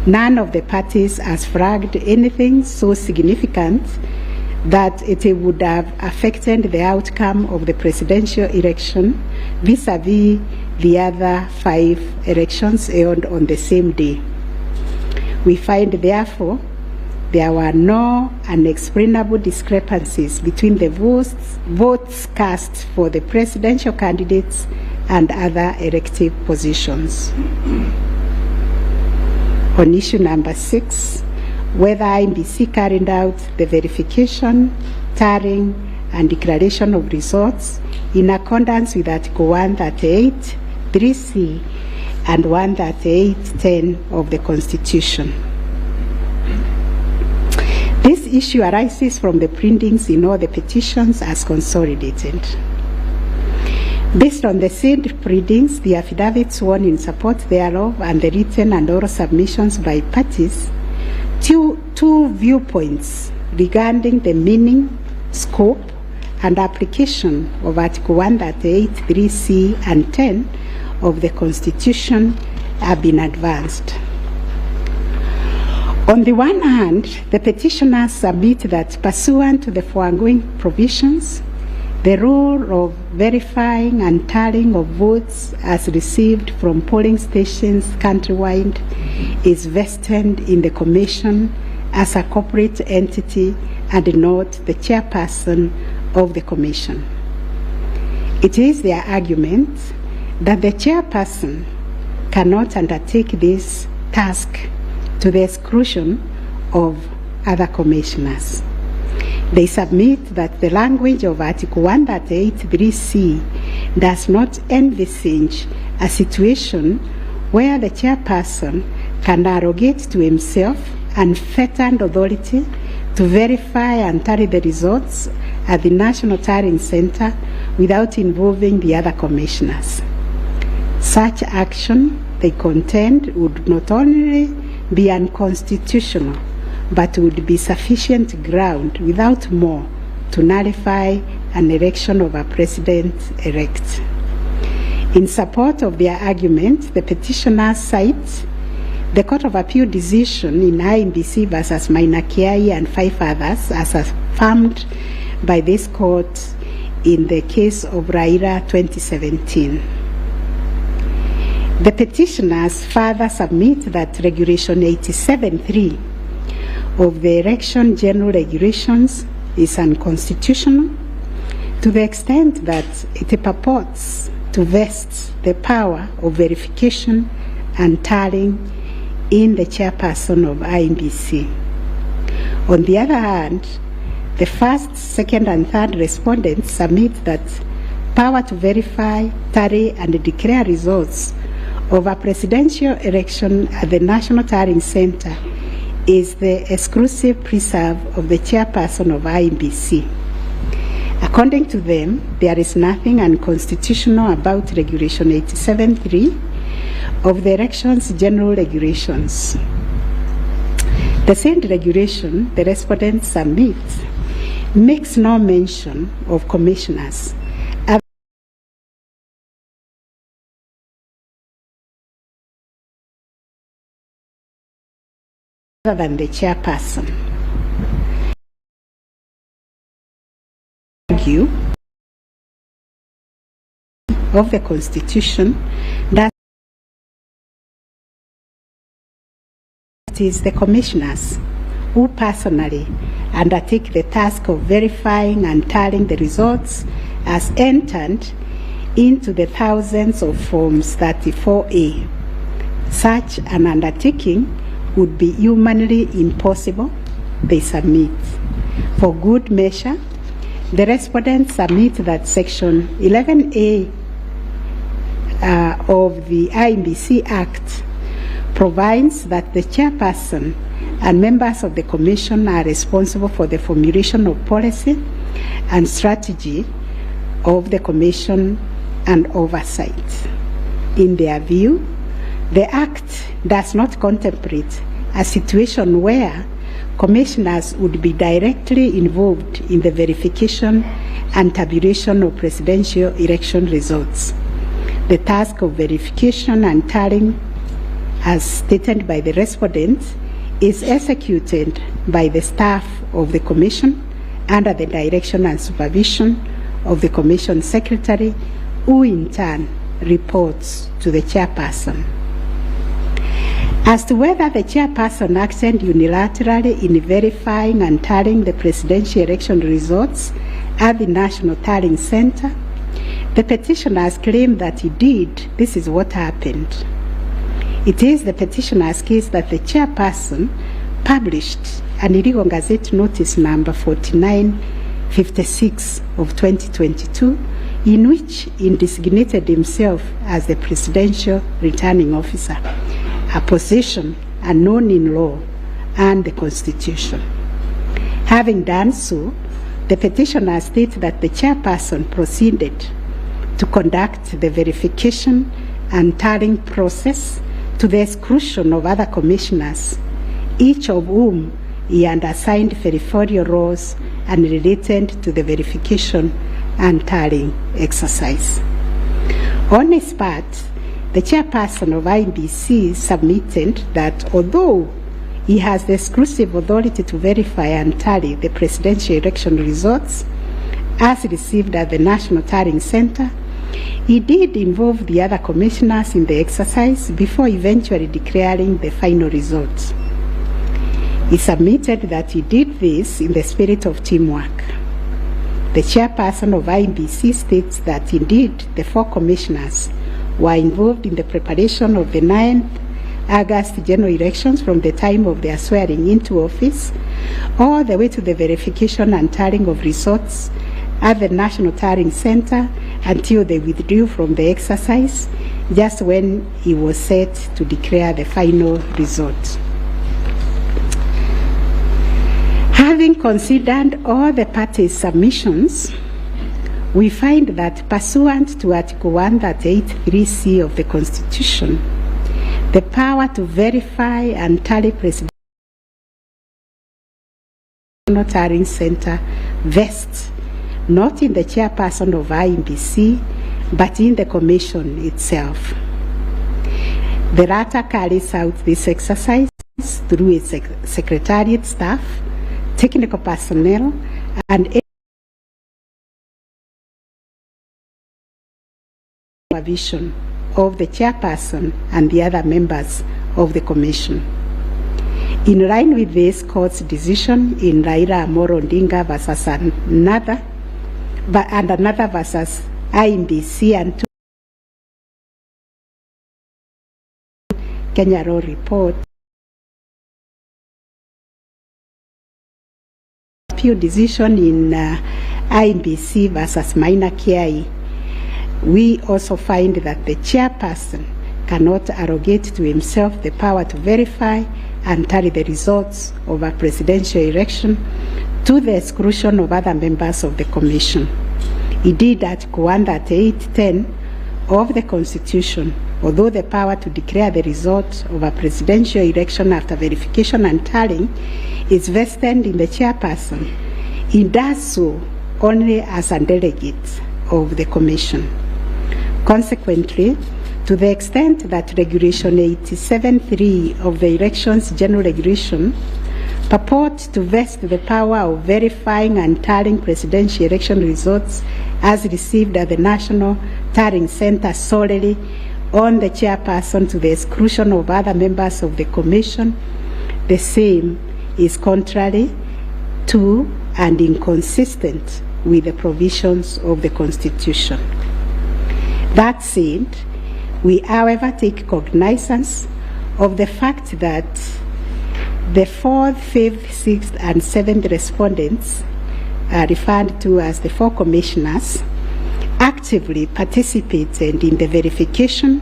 None of the parties has flagged anything so significant that it would have affected the outcome of the presidential election vis-a-vis the other 5 elections held on the same day. We find, therefore, there were no unexplainable discrepancies between the votes cast for the presidential candidates and other elective positions. On issue number 6, whether IEBC carried out the verification, tallying, and declaration of results in accordance with Article 138, 3C, and 138.10 of the Constitution. This issue arises from the printings in all the petitions as consolidated. Based on the said printings, the affidavits sworn in support thereof, and the written and oral submissions by parties, two viewpoints regarding the meaning, scope, and application of Article 138, 3C, and 10 of the Constitution have been advanced. On the one hand, the petitioners submit that pursuant to the foregoing provisions, the role of verifying and tallying of votes as received from polling stations countrywide is vested in the Commission as a corporate entity and not the chairperson of the Commission. It is their argument that the chairperson cannot undertake this task to the exclusion of other commissioners. They submit that the language of Article 138(3)(c) does not envisage a situation where the chairperson can arrogate to himself unfettered authority to verify and tally the results at the National Tallying Center without involving the other commissioners. Such action, they contend, would not only be unconstitutional, but would be sufficient ground without more to nullify an election of a president-elect. In support of their argument, the petitioners cite the Court of Appeal decision in IEBC versus Mainakiai and 5 others as affirmed by this court in the case of Raila 2017. The petitioners further submit that Regulation 87(3) of the Election General Regulations is unconstitutional to the extent that it purports to vest the power of verification and tallying in the chairperson of IEBC. On the other hand, the first, second, and third respondents submit that power to verify, tally, and declare results of a presidential election at the National Tallying Center is the exclusive preserve of the chairperson of IEBC. According to them, there is nothing unconstitutional about Regulation 87(3) of the Elections General Regulations. The said regulation, the respondents submit, makes no mention of commissioners other than the chairperson. Argue of the Constitution that it is the commissioners who personally undertake the task of verifying and tallying the results as entered into the thousands of Forms 34A. Such an undertaking would be humanly impossible, they submit. For good measure, the respondents submit that Section 11A of the IEBC Act provides that the chairperson and members of the Commission are responsible for the formulation of policy and strategy of the Commission and oversight. In their view, the Act does not contemplate a situation where commissioners would be directly involved in the verification and tabulation of presidential election results. The task of verification and tallying, as stated by the respondents, is executed by the staff of the Commission under the direction and supervision of the Commission Secretary, who in turn reports to the chairperson. As to whether the chairperson acted unilaterally in verifying and tallying the presidential election results at the National Tallying Center, the petitioners claim that he did. This is what happened. It is the petitioner's case that the chairperson published an illegal Gazette Notice number 4956 of 2022, in which he designated himself as the presidential returning officer, a position unknown in law and the Constitution. Having done so, the petitioner states that the chairperson proceeded to conduct the verification and tallying process to the exclusion of other commissioners, each of whom he had assigned verifiable roles and related to the verification and tallying exercise. On his part, the chairperson of IBC submitted that although he has the exclusive authority to verify and tally the presidential election results as received at the National Tallying Center, he did involve the other commissioners in the exercise before eventually declaring the final results. He submitted that he did this in the spirit of teamwork. The chairperson of IBC states that indeed the 4 commissioners were involved in the preparation of the 9th August general elections from the time of their swearing into office all the way to the verification and tallying of results at the National Tallying Center until they withdrew from the exercise just when he was set to declare the final result. Having considered all the parties' submissions, we find that pursuant to Article 138(3)(c) of the Constitution, the power to verify and tally presidential Tallying Center vests not in the chairperson of IBC, but in the Commission itself. The latter carries out this exercise through its secretariat staff, technical personnel, and supervision of the chairperson and the other members of the Commission. In line with this court's decision in Raila Amolo Odinga versus another versus IBC and 2 Kenya Law Report, appeal decision in IBC versus Maina Kiai, we also find that the chairperson cannot arrogate to himself the power to verify and tally the results of a presidential election to the exclusion of other members of the Commission. Indeed, Article 138(10) of the Constitution, although the power to declare the result of a presidential election after verification and tallying is vested in the chairperson, he does so only as a delegate of the Commission. Consequently, to the extent that Regulation 87(3) of the Elections General Regulation purports to vest the power of verifying and tallying presidential election results as received at the National Tallying Center solely on the chairperson to the exclusion of other members of the Commission, the same is contrary to and inconsistent with the provisions of the Constitution. That said, we, however, take cognizance of the fact that the 4th, 5th, 6th, and 7th respondents, referred to as the 4 commissioners, actively participated in the verification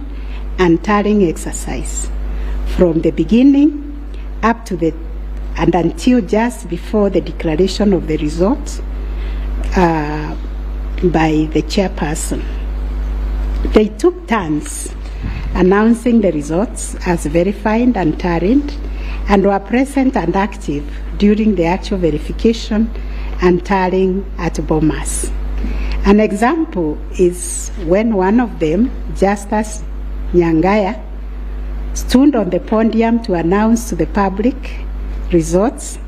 and tallying exercise from the beginning up to and until just before the declaration of the results by the chairperson. They took turns announcing the results as verified and tallied, and were present and active during the actual verification and tallying at Bomas. An example is when one of them, Justice Nyangaya, stood on the podium to announce to the public results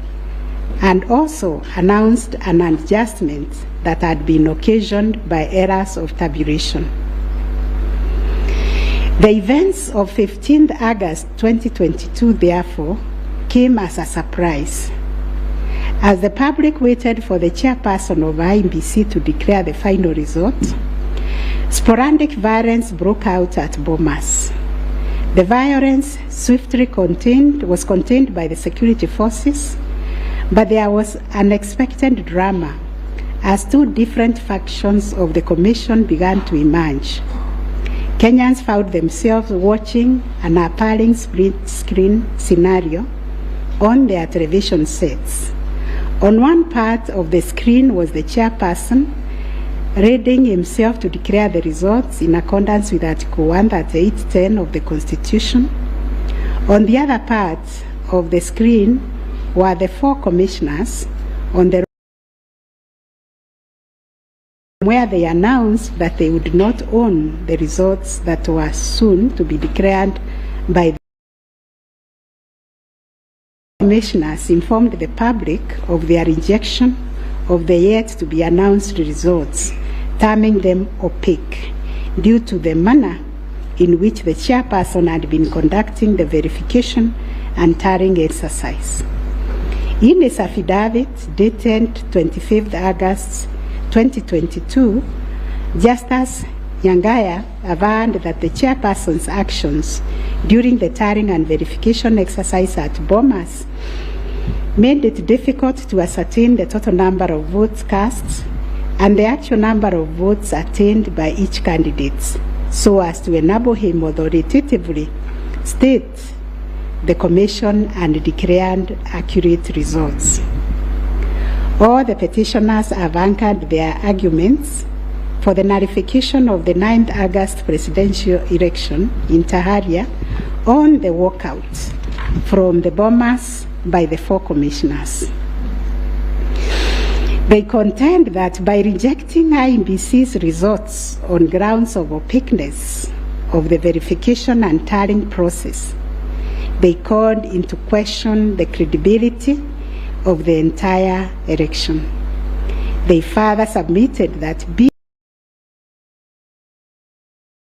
and also announced an adjustment that had been occasioned by errors of tabulation. The events of 15th August 2022, therefore, came as a surprise. As the public waited for the chairperson of IEBC to declare the final results, sporadic violence broke out at Bomas. The violence swiftly was contained by the security forces, but there was unexpected drama as two different factions of the commission began to emerge. Kenyans found themselves watching an appalling split-screen scenario on their television sets. On one part of the screen was the chairperson readying himself to declare the results in accordance with Article 138(10) of the Constitution. On the other part of the screen were the four commissioners on the where they announced that they would not own the results that were soon to be declared by the commissioners informed the public of their rejection of the yet to be announced results, terming them opaque due to the manner in which the chairperson had been conducting the verification and tallying exercise. In his affidavit dated 25th August 2022, Justice Nyangaya averred that the chairperson's actions during the tallying and verification exercise at Bomas made it difficult to ascertain the total number of votes cast and the actual number of votes attained by each candidate, so as to enable him authoritatively state the commission and declared accurate results. All the petitioners have anchored their arguments for the nullification of the 9th August presidential election in Taharia on the walkout from the Bomas by the four commissioners. They contend that by rejecting IEBC's results on grounds of opaqueness of the verification and tallying process, they called into question the credibility of the entire election. They further submitted that being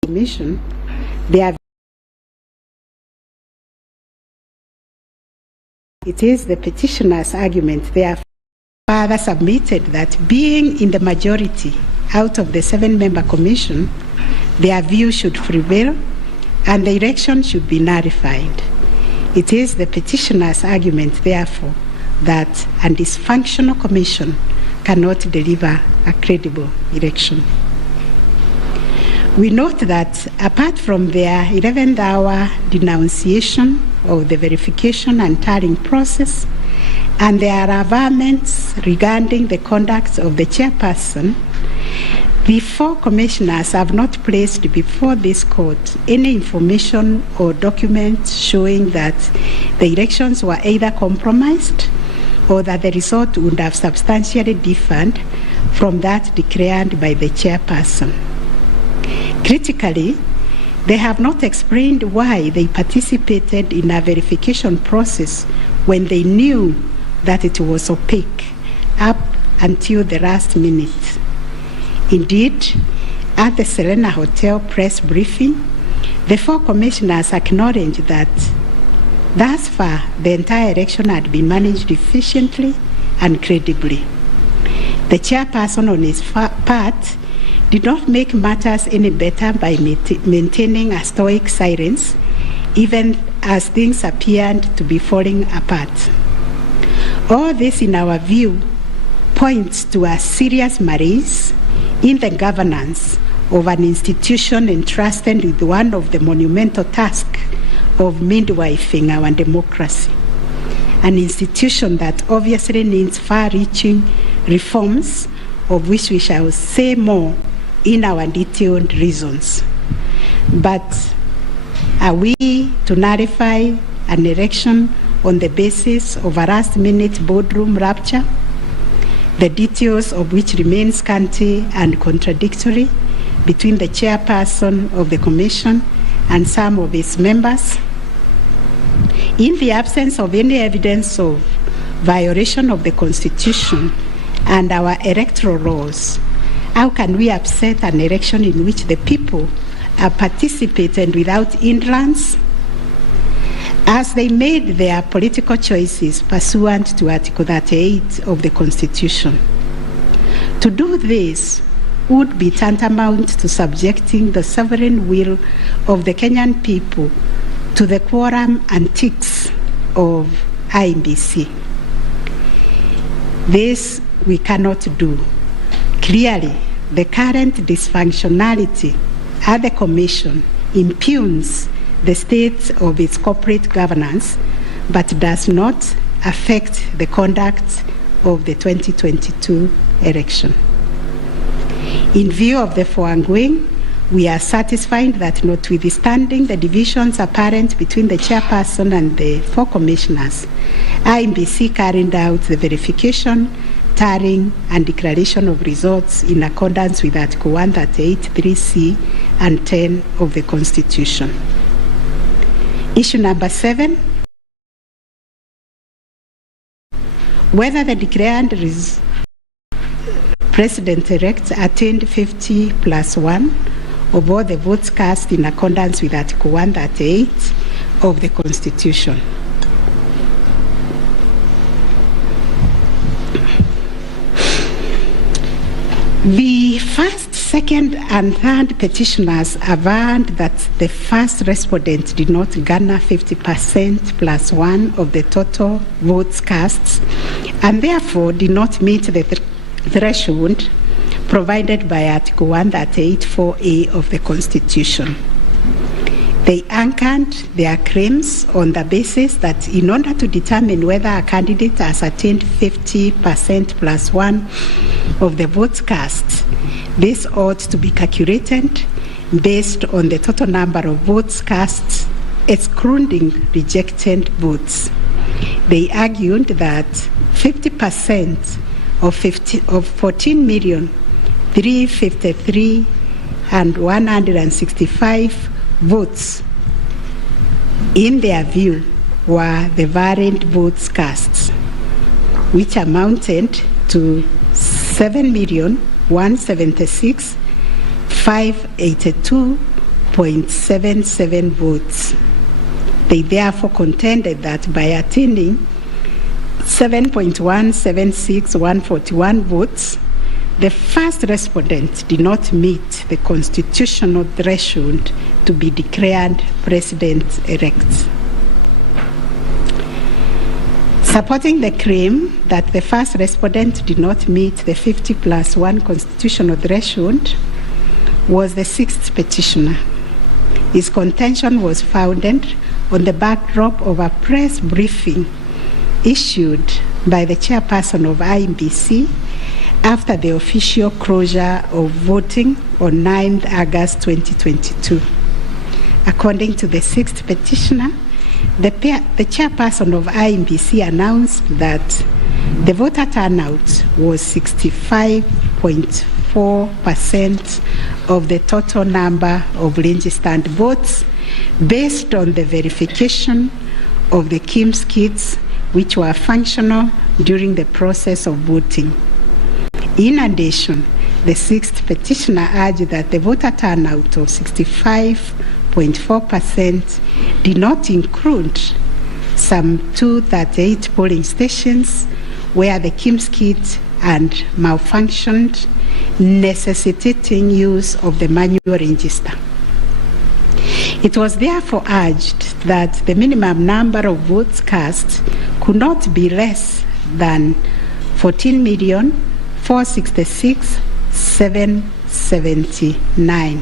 commission, it is the petitioner's argument, therefore, further submitted that being in the majority out of the 7-member commission, their view should prevail and the election should be nullified. It is the petitioner's argument, therefore, that a dysfunctional commission cannot deliver a credible election. We note that apart from their 11th hour denunciation of the verification and tallying process and their averments regarding the conduct of the chairperson, the four commissioners have not placed before this court any information or documents showing that the elections were either compromised or that the result would have substantially differed from that declared by the chairperson. Critically, they have not explained why they participated in a verification process when they knew that it was opaque up until the last minute. Indeed, at the Serena Hotel press briefing, the four commissioners acknowledged that thus far the entire election had been managed efficiently and credibly. The chairperson on his part did not make matters any better by maintaining a stoic silence, even as things appeared to be falling apart. All this, in our view, points to a serious malaise in the governance of an institution entrusted with one of the monumental tasks of midwifing our democracy, an institution that obviously needs far-reaching reforms, of which we shall say more in our detailed reasons. But are we to nullify an election on the basis of a last-minute boardroom rapture? the details of which remain scanty and contradictory between the chairperson of the commission and some of its members. In the absence of any evidence of violation of the Constitution and our electoral laws, how can we upset an election in which the people are participating without hindrance? As they made their political choices pursuant to Article 38 of the Constitution. To do this would be tantamount to subjecting the sovereign will of the Kenyan people to the quorum antics of IEBC. This we cannot do. Clearly, the current dysfunctionality at the Commission impugns the state of its corporate governance, but does not affect the conduct of the 2022 election. In view of the foregoing, we are satisfied that notwithstanding the divisions apparent between the chairperson and the 4 commissioners, IEBC carried out the verification, tallying, and declaration of results in accordance with Article 138(3)(c) and 10 of the Constitution. Issue number 7, whether the declared President-elect attained 50+1 of all the votes cast in accordance with Article 138 of the Constitution. The first, second, and third petitioners averred that the first respondent did not garner 50%+1 of the total votes cast, and therefore did not meet the threshold provided by Article 138(4)(a) of the Constitution. They anchored their claims on the basis that in order to determine whether a candidate has attained 50%+1 of the votes cast, this ought to be calculated based on the total number of votes cast, excluding rejected votes. They argued that 50% of 14,353,165 votes, in their view, were the variant votes cast, which amounted to 7,176,582.77 votes. They therefore contended that by attaining 7.176141 votes, the first respondent did not meet the constitutional threshold to be declared president-elect. Supporting the claim that the first respondent did not meet the 50+1 constitutional threshold was the 6th petitioner. His contention was founded on the backdrop of a press briefing issued by the chairperson of IEBC after the official closure of voting on 9th August 2022. According to the 6th petitioner, the chairperson of IEBC announced that the voter turnout was 65.4% of the total number of registered votes based on the verification of the KIMS kits which were functional during the process of voting. In addition, the 6th petitioner urged that the voter turnout of 65.4% did not include some 238 polling stations where the KIMS kit had malfunctioned, necessitating use of the manual register. It was therefore urged that the minimum number of votes cast could not be less than 14,466,779.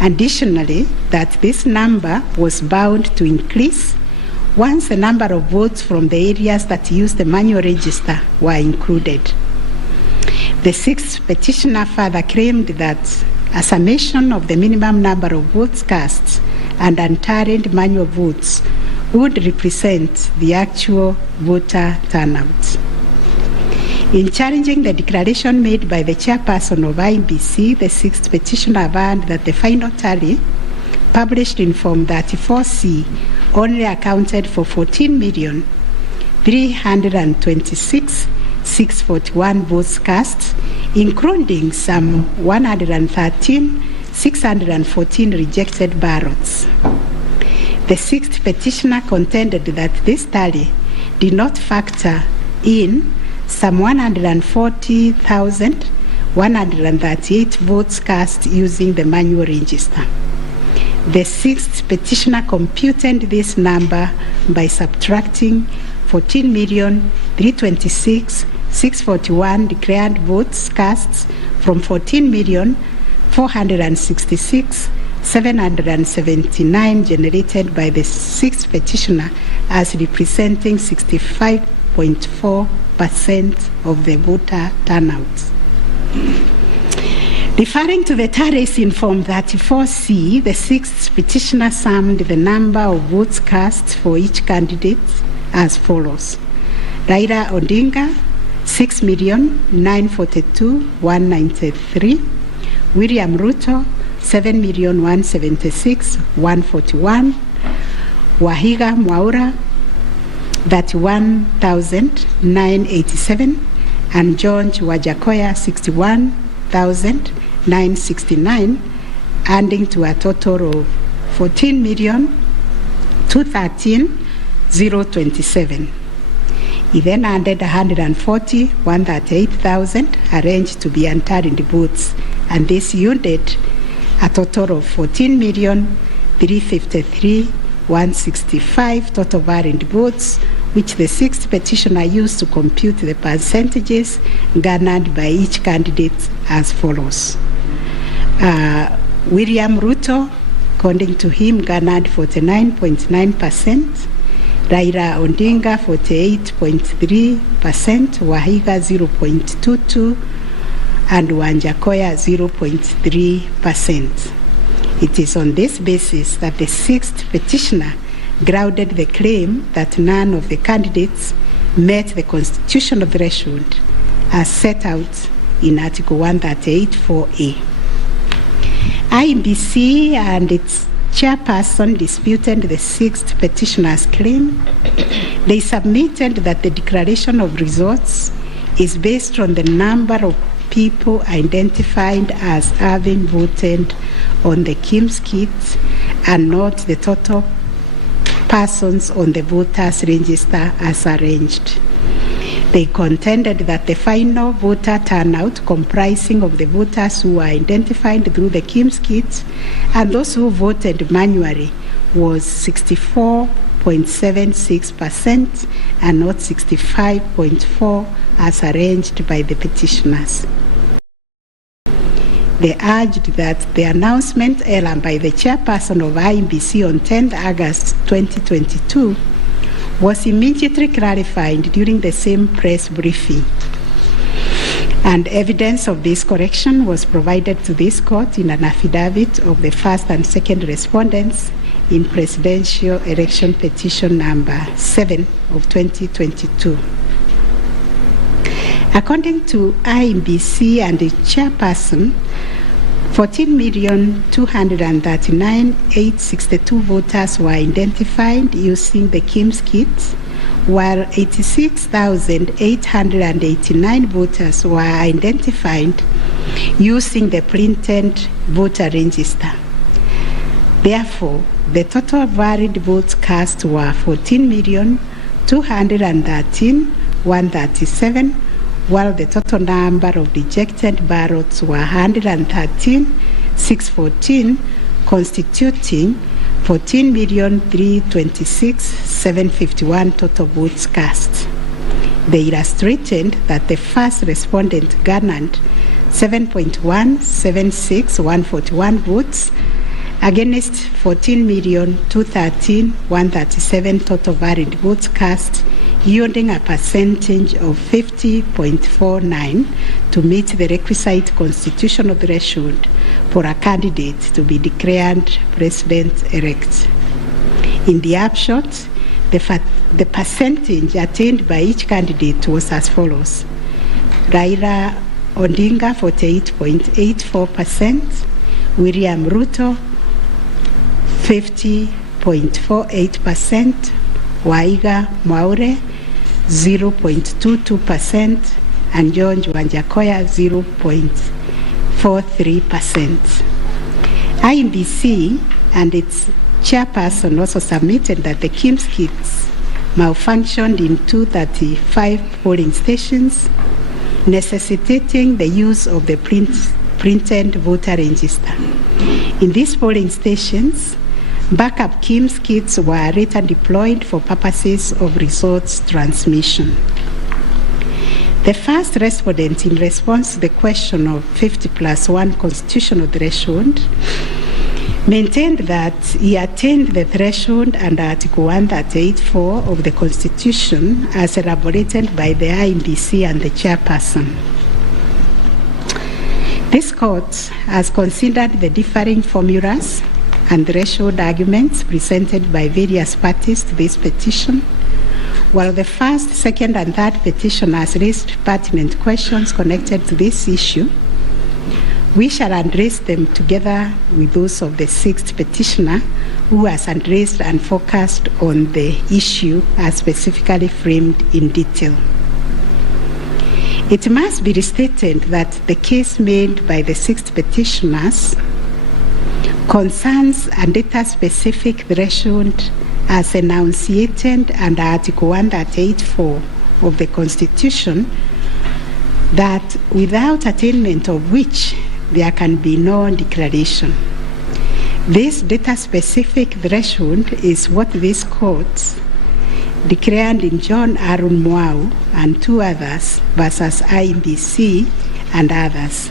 Additionally, that this number was bound to increase once the number of votes from the areas that used the manual register were included. The 6th petitioner further claimed that a summation of the minimum number of votes cast and untallied manual votes would represent the actual voter turnout. In challenging the declaration made by the chairperson of IEBC, the sixth petitioner affirmed that the final tally published in Form 34C only accounted for 14,326,641 votes cast, including some 113,614 rejected ballots. The sixth petitioner contended that this tally did not factor in some 140,138 votes cast using the manual register. The sixth petitioner computed this number by subtracting 14,326,641 declared votes cast from 14,466,779 generated by the sixth petitioner as representing 65.4% of the voter turnout. Referring to the tallies in Form 34C, the sixth petitioner summed the number of votes cast for each candidate as follows. Raila Odinga, 6,942,193. William Ruto, 7,176,141. Wahiga Mwaura, 31,987. And George Wajakoya, 61,969, adding to a total of 14,213,027. He then added 140,138,000 arranged to be untallied votes, and this yielded a total of 14,353,165 total valid votes, which the sixth petitioner used to compute the percentages garnered by each candidate as follows. William Ruto, according to him, garnered 49.9%, Raila Odinga 48.3%, Wahiga 0.22%, and Wanjakoya 0.3%. It is on this basis that the sixth petitioner grounded the claim that none of the candidates met the constitutional threshold as set out in Article 138(4)(a). IEBC and its chairperson disputed the sixth petitioner's claim. They submitted that the declaration of results is based on the number of people identified as having voted on the KIMS kit and not the total persons on the voters register as arranged. They contended that the final voter turnout comprising of the voters who were identified through the KIMS kit and those who voted manually was 64.76% and not 65.4% as arranged by the petitioners. They urged that the announcement error by the chairperson of IEBC on 10th August 2022 was immediately clarified during the same press briefing. And evidence of this correction was provided to this court in an affidavit of the first and second respondents in Presidential Election Petition number 7 of 2022. According to IEBC and its chairperson, 14,239,862 voters were identified using the KIMS kit, while 86,889 voters were identified using the printed voter register. Therefore, the total valid votes cast were 14,213,137, while the total number of rejected ballots were 113,614, constituting 14,326,751 total votes cast. They illustrated that the first respondent garnered 7.176,141 votes against 14,213,137 total valid votes cast, yielding a percentage of 50.49 to meet the requisite constitutional threshold for a candidate to be declared president-elect. In the upshot, the percentage attained by each candidate was as follows: Raila Odinga 48.84%, William Ruto 50.48%, Waiga Mwaure 0.22%, and George Wanjakoya 0.43%. IEBC and its chairperson also submitted that the KIMS kits malfunctioned in 235 polling stations, necessitating the use of the printed voter register. In these polling stations, backup KIMS kits were later deployed for purposes of results transmission. The first respondent, in response to the question of 50+1 constitutional threshold, maintained that he attained the threshold under Article 138(4) of the Constitution as elaborated by the IEBC and the chairperson. This court has considered the differing formulas and threshold arguments presented by various parties to this petition, while the first, second, and third petition has raised pertinent questions connected to this issue. We shall address them together with those of the sixth petitioner, who has addressed and focused on the issue as specifically framed in detail. It must be restated that the case made by the sixth petitioners concerns a data-specific threshold as enunciated under Article 138(4) of the Constitution, that without attainment of which there can be no declaration. This data-specific threshold is what this court declared in John Aaron Mwau and two others versus IEBC and others.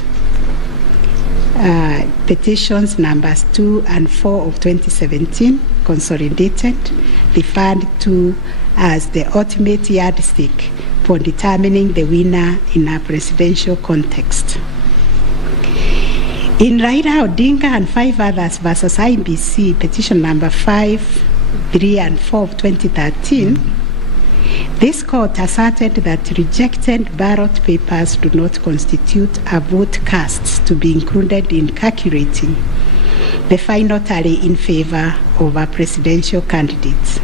Petitions numbers 2 and 4 of 2017, consolidated, referred to as the ultimate yardstick for determining the winner in a presidential context. In Raila Odinga and 5 others versus IEBC, petition number 5, 3, and 4 of 2013, this court asserted that rejected ballot papers do not constitute a vote cast to be included in calculating the final tally in favor of a presidential candidate.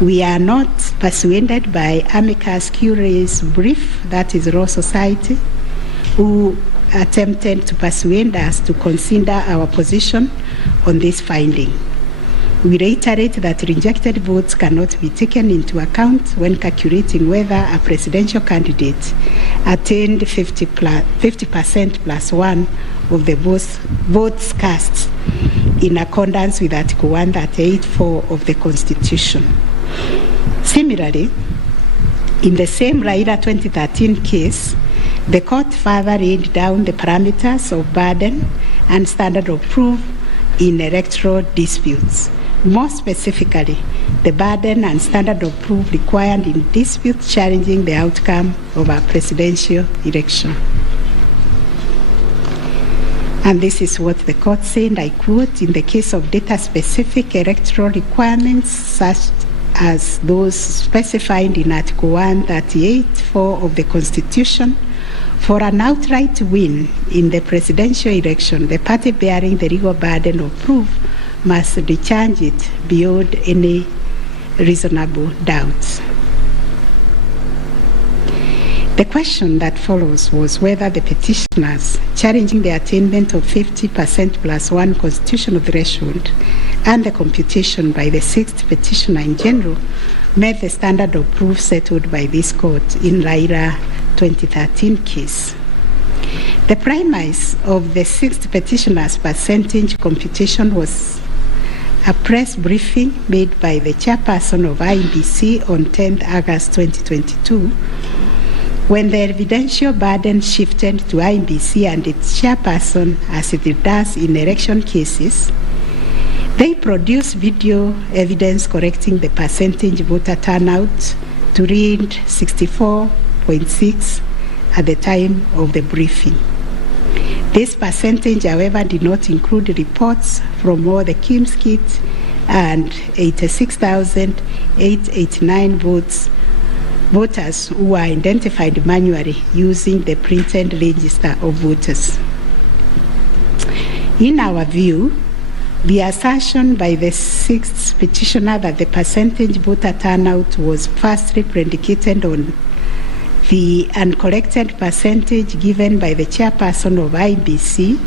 We are not persuaded by amicus curiae's brief, that is Law Society, who attempted to persuade us to consider our position on this finding. We reiterate that rejected votes cannot be taken into account when calculating whether a presidential candidate attained 50% plus 1 of the votes cast in accordance with Article 138(4) of the Constitution. Similarly, in the same Raila 2013 case, the court further laid down the parameters of burden and standard of proof in electoral disputes. More specifically, the burden and standard of proof required in disputes challenging the outcome of a presidential election. And this is what the court said, I quote, "In the case of data-specific electoral requirements, such as those specified in Article 138(4) of the Constitution, for an outright win in the presidential election, the party bearing the legal burden of proof must discharge it beyond any reasonable doubt." The question that follows was whether the petitioners challenging the attainment of 50% plus 1 constitutional threshold and the computation by the sixth petitioner in general met the standard of proof settled by this court in Raila 2013 case. The premise of the sixth petitioner's percentage computation was a press briefing made by the chairperson of IEBC on 10th August 2022, when the evidential burden shifted to IEBC and its chairperson, as it does in election cases. They produced video evidence correcting the percentage voter turnout to read 64.6 at the time of the briefing. This percentage, however, did not include reports from all the KIMS kits and 86,889 votes voters who were identified manually using the printed register of voters. In our view, the assertion by the sixth petitioner that the percentage voter turnout was firstly predicated on the uncorrected percentage given by the chairperson of IBC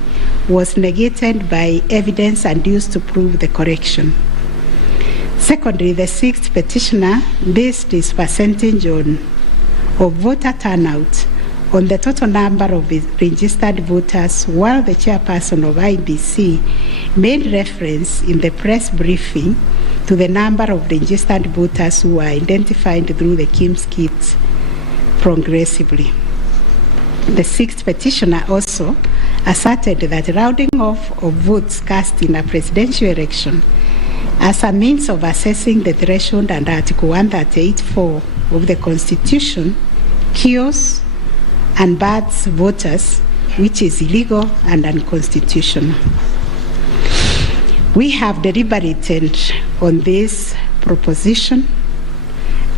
was negated by evidence adduced to prove the correction. Secondly, the sixth petitioner based his percentage of voter turnout on the total number of registered voters, while the chairperson of IBC made reference in the press briefing to the number of registered voters who were identified through the KIMS kit progressively. The sixth petitioner also asserted that rounding off of votes cast in a presidential election as a means of assessing the threshold under Article 138(4) of the Constitution kills and bars voters, which is illegal and unconstitutional. We have deliberated on this proposition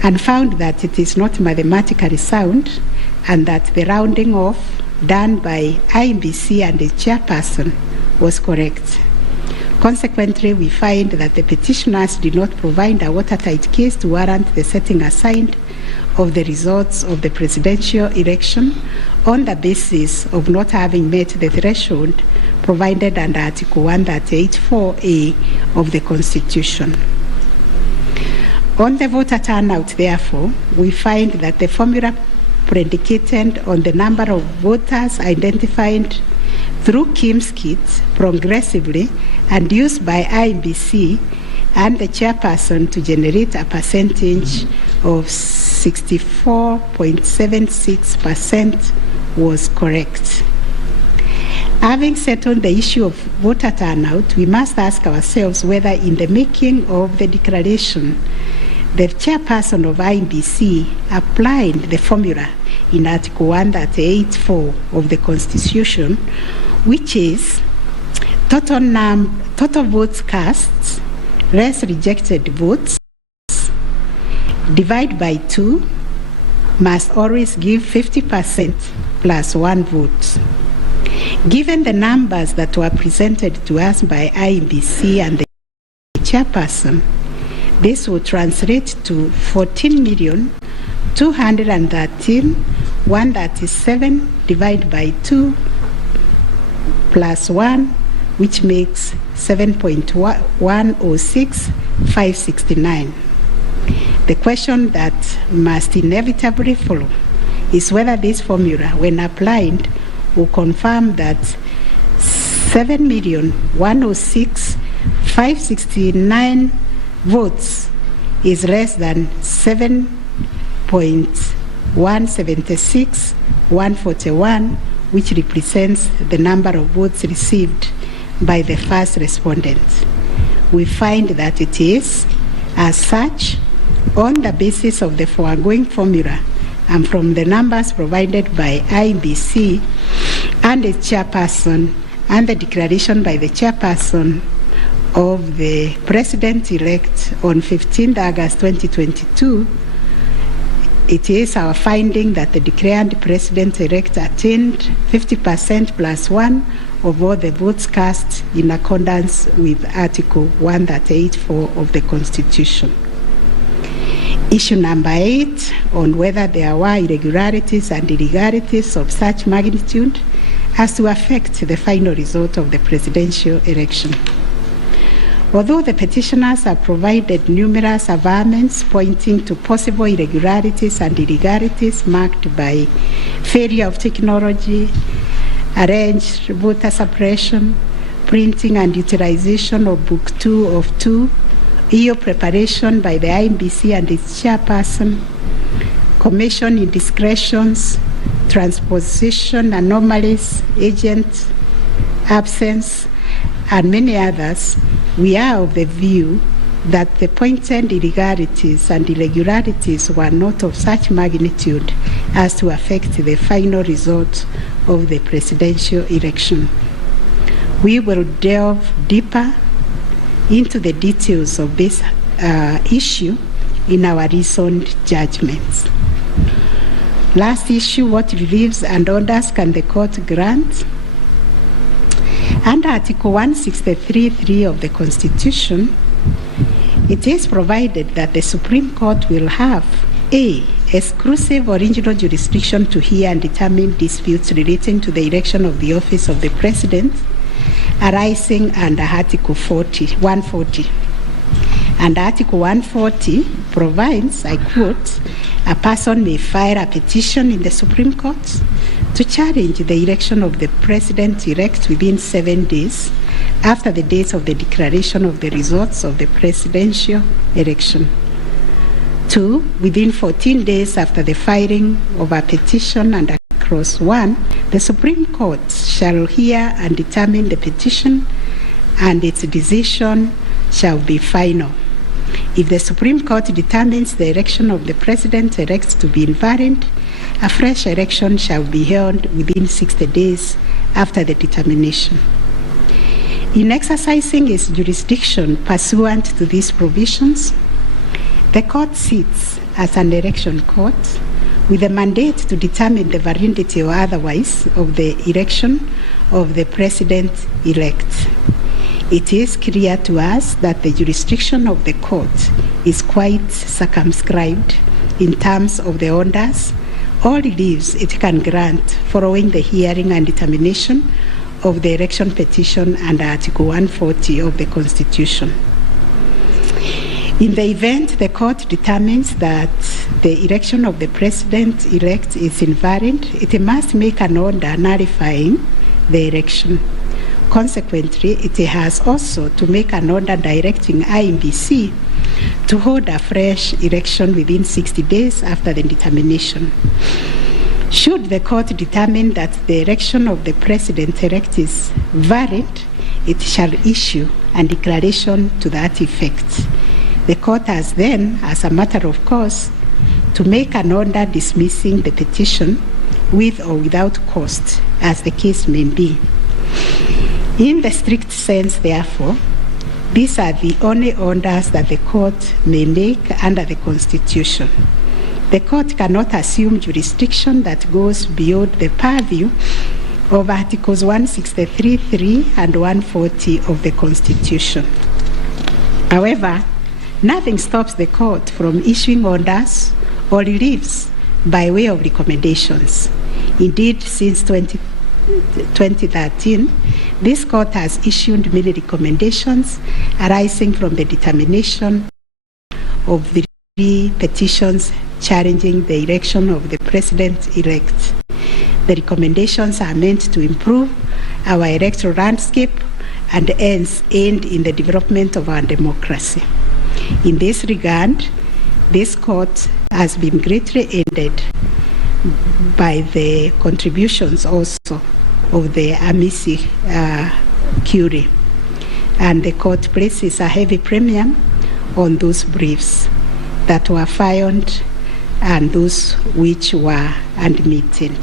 and found that it is not mathematically sound and that the rounding off done by IBC and the chairperson was correct. Consequently, we find that the petitioners did not provide a watertight case to warrant the setting aside of the results of the presidential election on the basis of not having met the threshold provided under Article 138(4)(a) of the Constitution. On the voter turnout, therefore, we find that the formula predicated on the number of voters identified through KIMS kits progressively and used by IBC and the chairperson to generate a percentage of 64.76% was correct. Having settled the issue of voter turnout, we must ask ourselves whether in the making of the declaration, the chairperson of IBC applied the formula in Article 138(4) of the Constitution, which is total votes cast less rejected votes divide by 2 must always give 50% plus 1 vote. Given the numbers that were presented to us by IBC and the chairperson, this would translate to 14,213,137 divided by 2 plus 1, which makes 7.106569. The question that must inevitably follow is whether this formula, when applied, will confirm that 7,106,569 votes is less than 7.176,141, which represents the number of votes received by the first respondent. We find that it is, as such, on the basis of the foregoing formula and from the numbers provided by IBC and the chairperson and the declaration by the chairperson of the president-elect on 15th August 2022, it is our finding that the declared president-elect attained 50% plus 1 of all the votes cast in accordance with Article 138(4) of the Constitution. Issue number 8, on whether there were irregularities and illegalities of such magnitude as to affect the final result of the presidential election. Although the petitioners have provided numerous averments pointing to possible irregularities and illegalities marked by failure of technology, arranged voter suppression, printing and utilization of Book 2 of 2, EU preparation by the IBC and its chairperson, commission indiscretions, transposition anomalies, agent absence, and many others, we are of the view that the pointed illegalities and irregularities were not of such magnitude as to affect the final result of the presidential election. We will delve deeper into the details of this issue in our recent judgments. Last issue, what reliefs and orders can the court grant? Under Article 163(3) of the Constitution, it is provided that the Supreme Court will have A. Exclusive original jurisdiction to hear and determine disputes relating to the election of the office of the President arising under Article 140. And Article 140 provides, I quote, a person may file a petition in the Supreme Court to challenge the election of the President-elect within 7 days after the date of the declaration of the results of the presidential election. 2, within 14 days after the filing of a petition under Clause 1, the Supreme Court shall hear and determine the petition, and its decision shall be final. If the Supreme Court determines the election of the President-elect to be invalid, a fresh election shall be held within 60 days after the determination. In exercising its jurisdiction pursuant to these provisions, the court sits as an election court with a mandate to determine the validity or otherwise of the election of the President-elect. It is clear to us that the jurisdiction of the court is quite circumscribed in terms of the orders or reliefs it can grant following the hearing and determination of the election petition under Article 140 of the Constitution. In the event the court determines that the election of the President-elect is invalid, it must make an order nullifying the election. Consequently, it has also to make an order directing IEBC to hold a fresh election within 60 days after the determination. Should the court determine that the election of the President-elect is valid, it shall issue a declaration to that effect. The court has then, as a matter of course, to make an order dismissing the petition with or without cost, as the case may be. In the strict sense, therefore, these are the only orders that the court may make under the Constitution. The court cannot assume jurisdiction that goes beyond the purview of Articles 163(3) and 140 of the Constitution. However, nothing stops the court from issuing orders or reliefs by way of recommendations. Indeed, since 2013, this court has issued many recommendations arising from the determination of the 3 petitions challenging the election of the President-elect. The recommendations are meant to improve our electoral landscape and hence aid in the development of our democracy. In this regard, this court has been greatly aided by the contributions also of the amici curiae, and the court places a heavy premium on those briefs that were filed and those which were admitted.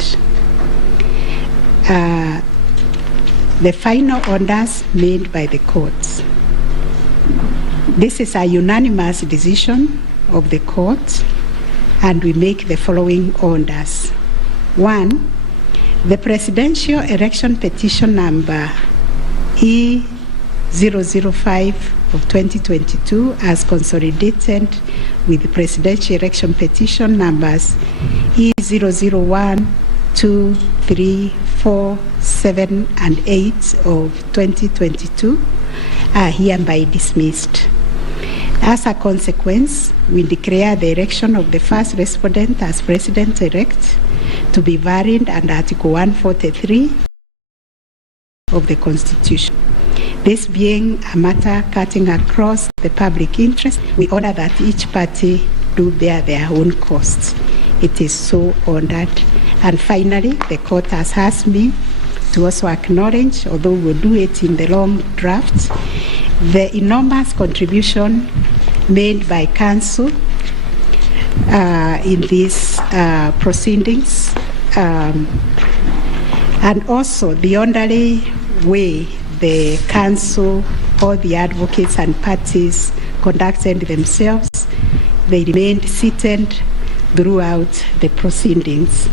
The final orders made by the courts. This is a unanimous decision of the court, and we make the following orders. 1, the presidential election petition number E005 of 2022 as consolidated with the presidential election petition numbers E001, 2, 3, 4, 7, and 8 of 2022 are hereby dismissed. As a consequence, we declare the election of the first respondent as President-elect to be valid under Article 143 of the Constitution. This being a matter cutting across the public interest, we order that each party do bear their own costs. It is so ordered. And finally, the court has asked me to also acknowledge, although we'll do it in the long draft, the enormous contribution made by counsel in these proceedings, and also the orderly way the counsel, all the advocates and parties conducted themselves. They remained seated throughout the proceedings.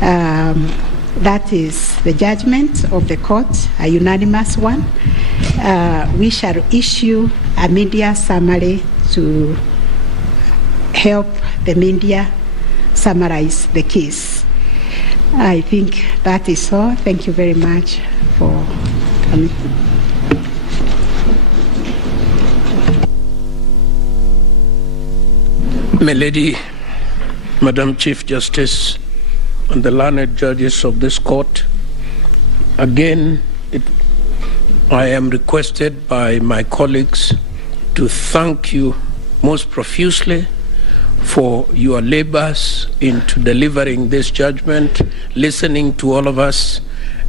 That is the judgment of the court, a unanimous one. We shall issue a media summary to help the media summarize the case. I think that is all. Thank you very much for coming. My Lady, Madam Chief Justice, and the learned judges of this court, again, I am requested by my colleagues to thank you most profusely for your labors into delivering this judgment, listening to all of us,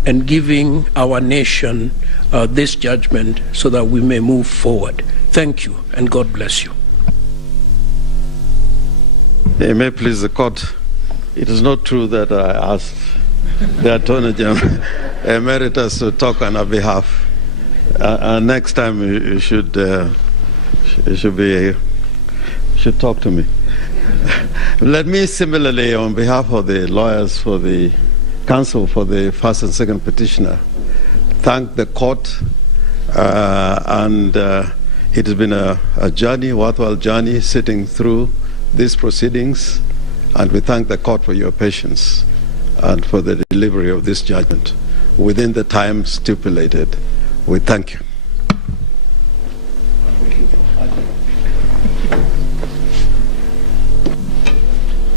and giving our nation this judgment so that we may move forward. Thank you, and God bless you. It may please the court. It is not true that I asked the Attorney General Emeritus to talk on our behalf. Next time you should talk to me. Let me similarly, on behalf of the lawyers for the counsel for the first and second petitioner, thank the court, and it has been a journey, worthwhile journey, sitting through these proceedings, and we thank the court for your patience and for the delivery of this judgment within the time stipulated. We thank you.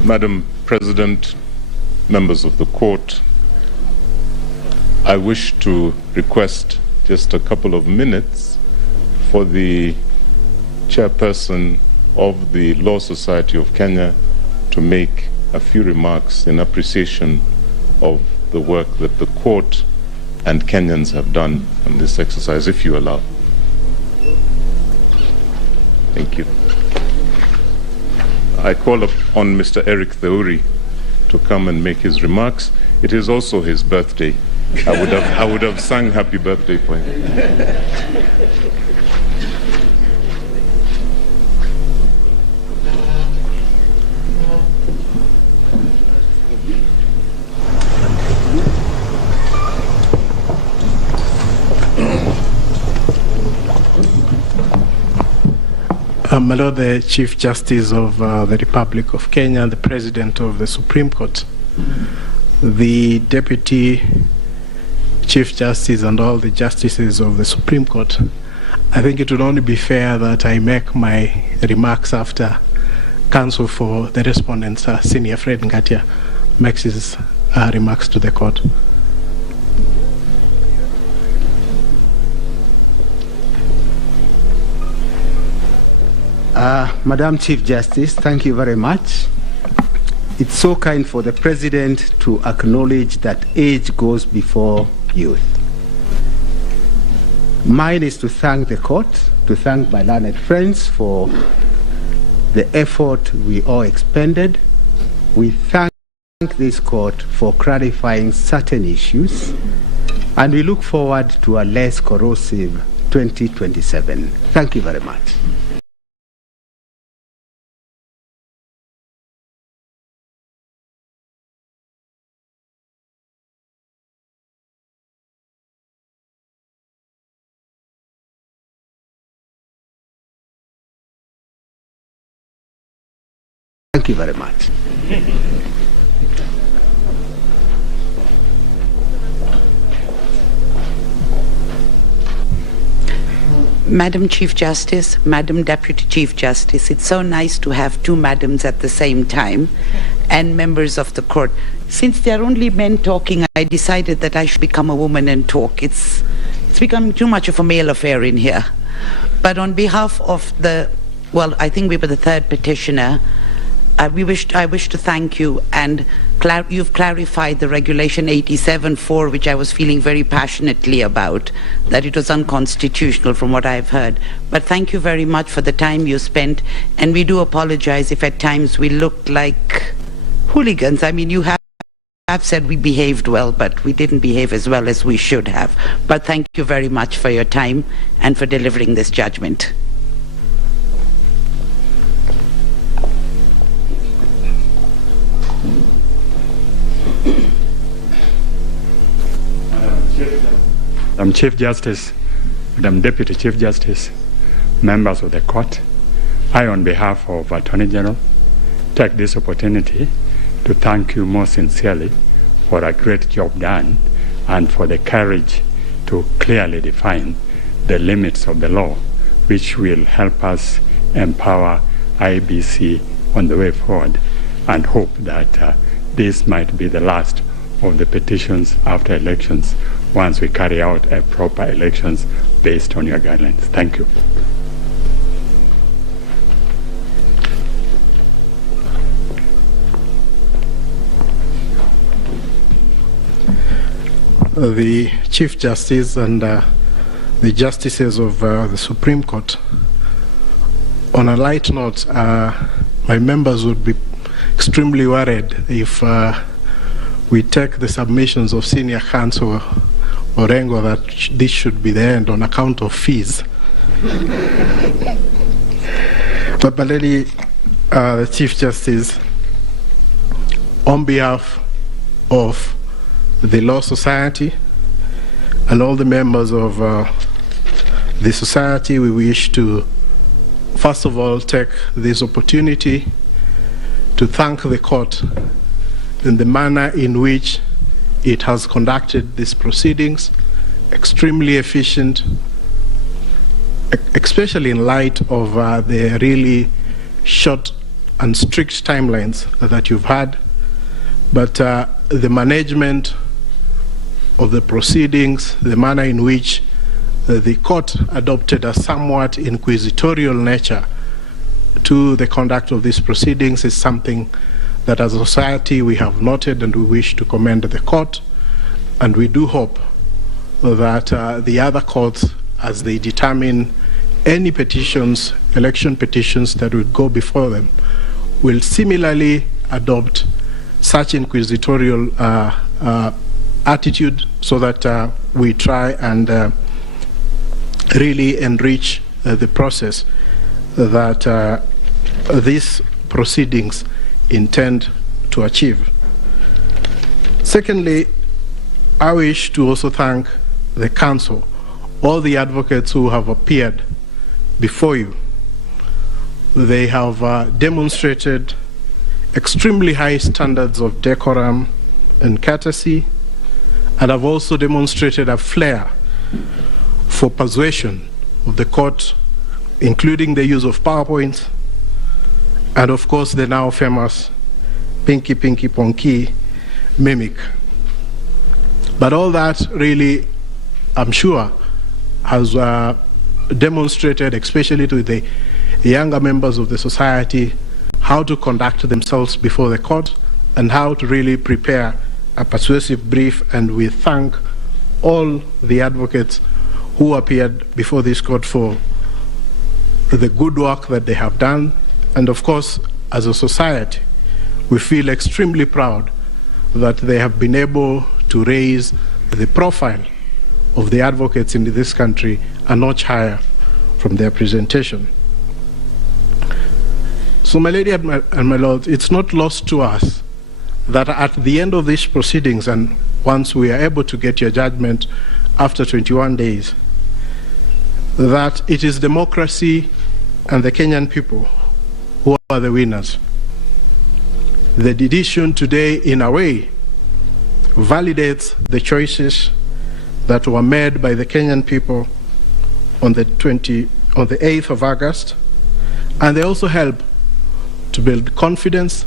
Madam President, members of the court, I wish to request just a couple of minutes for the chairperson of the Law Society of Kenya to make a few remarks in appreciation of the work that the court and Kenyans have done on this exercise, if you allow. Thank you. I call upon Mr. Eric Theuri to come and make his remarks. It is also his birthday. I would have sung happy birthday for him. My Lord, the Chief Justice of the Republic of Kenya and the President of the Supreme Court, the Deputy Chief Justice and all the Justices of the Supreme Court, I think it would only be fair that I make my remarks after counsel for the respondents, Senior Fred Ngatia, makes his remarks to the court. Madam Chief Justice, thank you very much. It's so kind for the President to acknowledge that age goes before youth. Mine is to thank the court, to thank my learned friends for the effort we all expended. We thank this court for clarifying certain issues, and we look forward to a less corrosive 2027. Thank you very much. Thank you very much. Madam Chief Justice, Madam Deputy Chief Justice, it's so nice to have two madams at the same time, and members of the court. Since there are only men talking, I decided that I should become a woman and talk. It's become too much of a male affair in here. But on behalf of I think we were the third petitioner, I wish to thank you, and you've clarified the Regulation 87.4, which I was feeling very passionately about, that it was unconstitutional from what I've heard. But thank you very much for the time you spent, and we do apologize if at times we looked like hooligans. I mean, you have said we behaved well, but we didn't behave as well as we should have. But thank you very much for your time and for delivering this judgment. Madam Chief Justice, Madam Deputy Chief Justice, members of the court, I, on behalf of Attorney General, take this opportunity to thank you most sincerely for a great job done and for the courage to clearly define the limits of the law, which will help us empower IBC on the way forward, and hope that this might be the last of the petitions after elections once we carry out a proper elections based on your guidelines. Thank you. The Chief Justice and the Justices of the Supreme Court. On a light note, my members would be extremely worried if we take the submissions of Senior Counsel Orengo that this should be the end on account of fees. But my lady, the Chief Justice, on behalf of the Law Society and all the members of the society, we wish to first of all take this opportunity to thank the court in the manner in which it has conducted these proceedings, extremely efficient, especially in light of the really short and strict timelines that you've had. But the management of the proceedings, the manner in which the court adopted a somewhat inquisitorial nature to the conduct of these proceedings is something that as a society we have noted, and we wish to commend the court. And we do hope that the other courts, as they determine any petitions, election petitions that would go before them, will similarly adopt such inquisitorial attitude, so that we try and really enrich the process that these proceedings intend to achieve. Secondly, I wish to also thank the council, all the advocates who have appeared before you. They have demonstrated extremely high standards of decorum and courtesy, and have also demonstrated a flair for persuasion of the court, including the use of PowerPoints, and of course the now famous Pinky Pinky Ponky mimic. But all that really, I'm sure, has demonstrated, especially to the younger members of the society, how to conduct themselves before the court and how to really prepare a persuasive brief. And we thank all the advocates who appeared before this court for the good work that they have done. And of course, as a society, we feel extremely proud that they have been able to raise the profile of the advocates in this country a notch higher from their presentation. So, my lady and my lord, it's not lost to us that at the end of these proceedings, and once we are able to get your judgment after 21 days, that it is democracy and the Kenyan people who are the winners. The decision today, in a way, validates the choices that were made by the Kenyan people on the 8th of August, and they also help to build confidence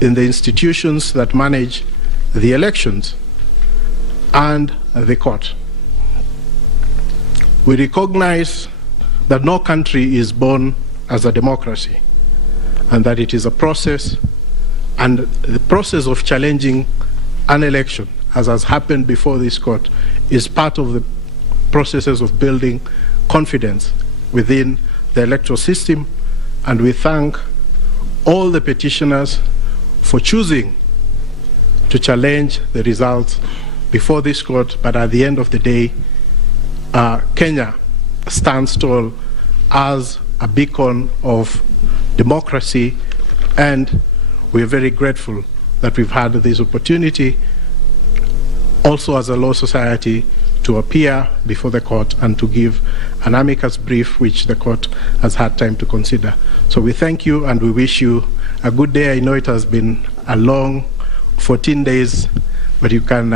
in the institutions that manage the elections and the court. We recognize that no country is born as a democracy, and that it is a process, and the process of challenging an election, as has happened before this court, is part of the processes of building confidence within the electoral system. And we thank all the petitioners for choosing to challenge the results before this court. But at the end of the day, Kenya stands tall as a beacon of democracy, and we're very grateful that we've had this opportunity also as a law society to appear before the court and to give an amicus brief which the court has had time to consider. So we thank you and we wish you a good day. I know it has been a long 14 days, but you can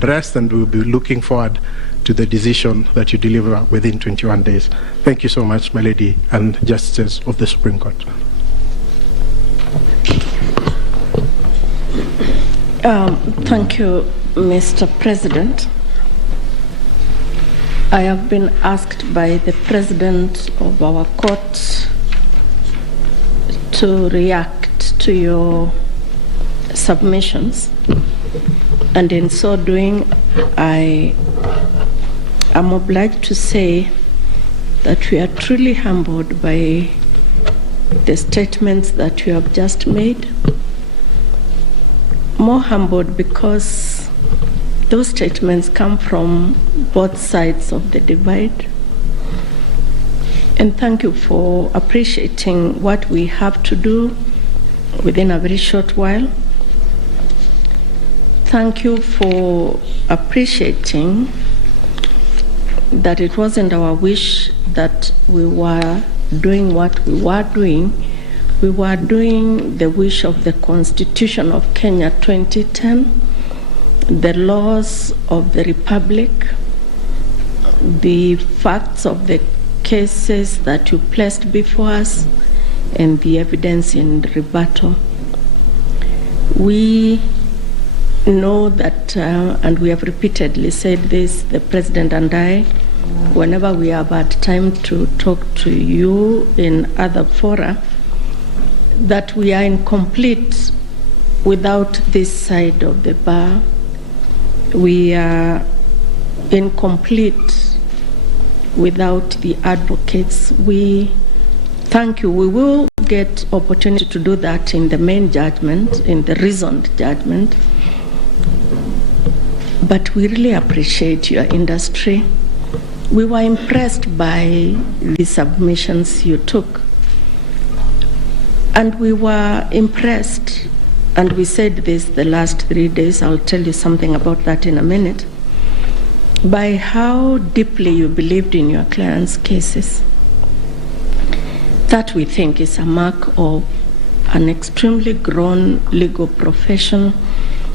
rest, and we'll be looking forward to the decision that you deliver within 21 days. Thank you so much, my lady and Justices of the Supreme Court. Thank you, Mr. President. I have been asked by the President of our court to react to your submissions, and in so doing, I am obliged to say that we are truly humbled by the statements that you have just made. More humbled because those statements come from both sides of the divide. And thank you for appreciating what we have to do within a very short while. Thank you for appreciating that it wasn't our wish that we were doing what we were doing. We were doing the wish of the Constitution of Kenya 2010, the laws of the Republic, the facts of the cases that you placed before us, and the evidence in rebuttal. We know that, and we have repeatedly said this, the President and I, whenever we have had time to talk to you in other fora, that we are incomplete without this side of the bar. We are incomplete without the advocates. We thank you. We will get opportunity to do that in the main judgment, in the reasoned judgment. But we really appreciate your industry. We were impressed by the submissions you took. And we were impressed, and we said this the last 3 days, I'll tell you something about that in a minute, by how deeply you believed in your clients' cases. That we think is a mark of an extremely grown legal profession,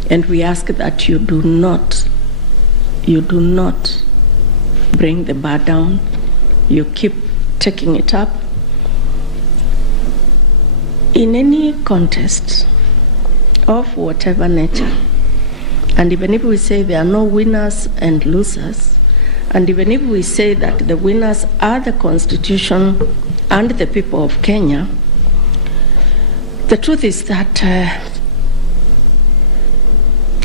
and we ask that you do not bring the bar down. You keep taking it up. In any contest of whatever nature, and even if we say there are no winners and losers, and even if we say that the winners are the Constitution and the people of Kenya, the truth is that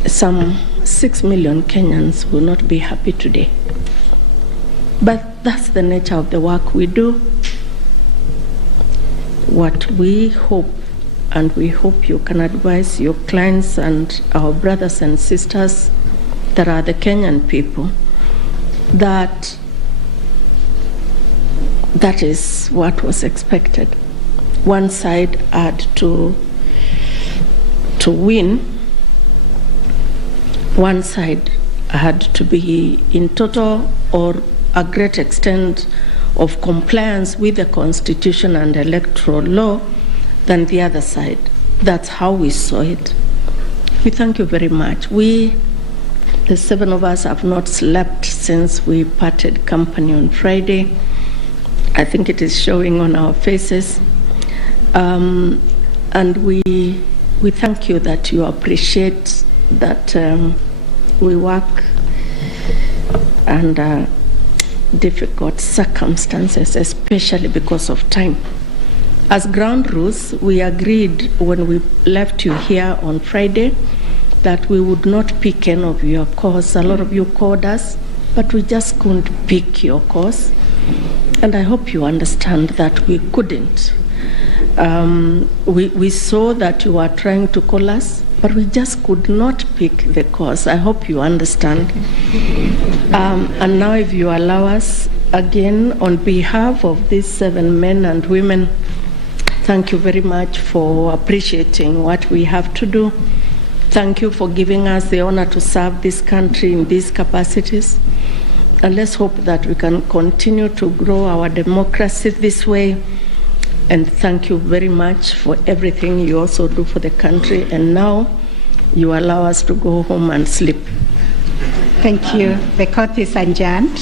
some 6 million Kenyans will not be happy today. But that's the nature of the work we do. What we hope, and we hope you can advise your clients and our brothers and sisters that are the Kenyan people, that that is what was expected. One side had to win. One side had to be in total or a great extent of compliance with the Constitution and electoral law than the other side. That's how we saw it. We thank you very much. We, the 7 of us, have not slept since we parted company on Friday. I think it is showing on our faces. And we thank you that you appreciate that we work under difficult circumstances, especially because of time. As ground rules, we agreed when we left you here on Friday that we would not pick any of your calls. A lot of you called us, but we just couldn't pick your calls. And I hope you understand that we couldn't. We saw that you were trying to call us, but we just could not pick the calls. I hope you understand. And now if you allow us, again, on behalf of these 7 men and women, thank you very much for appreciating what we have to do. Thank you for giving us the honor to serve this country in these capacities. And let's hope that we can continue to grow our democracy this way. And thank you very much for everything you also do for the country. And now you allow us to go home and sleep. Thank you. The court is adjourned.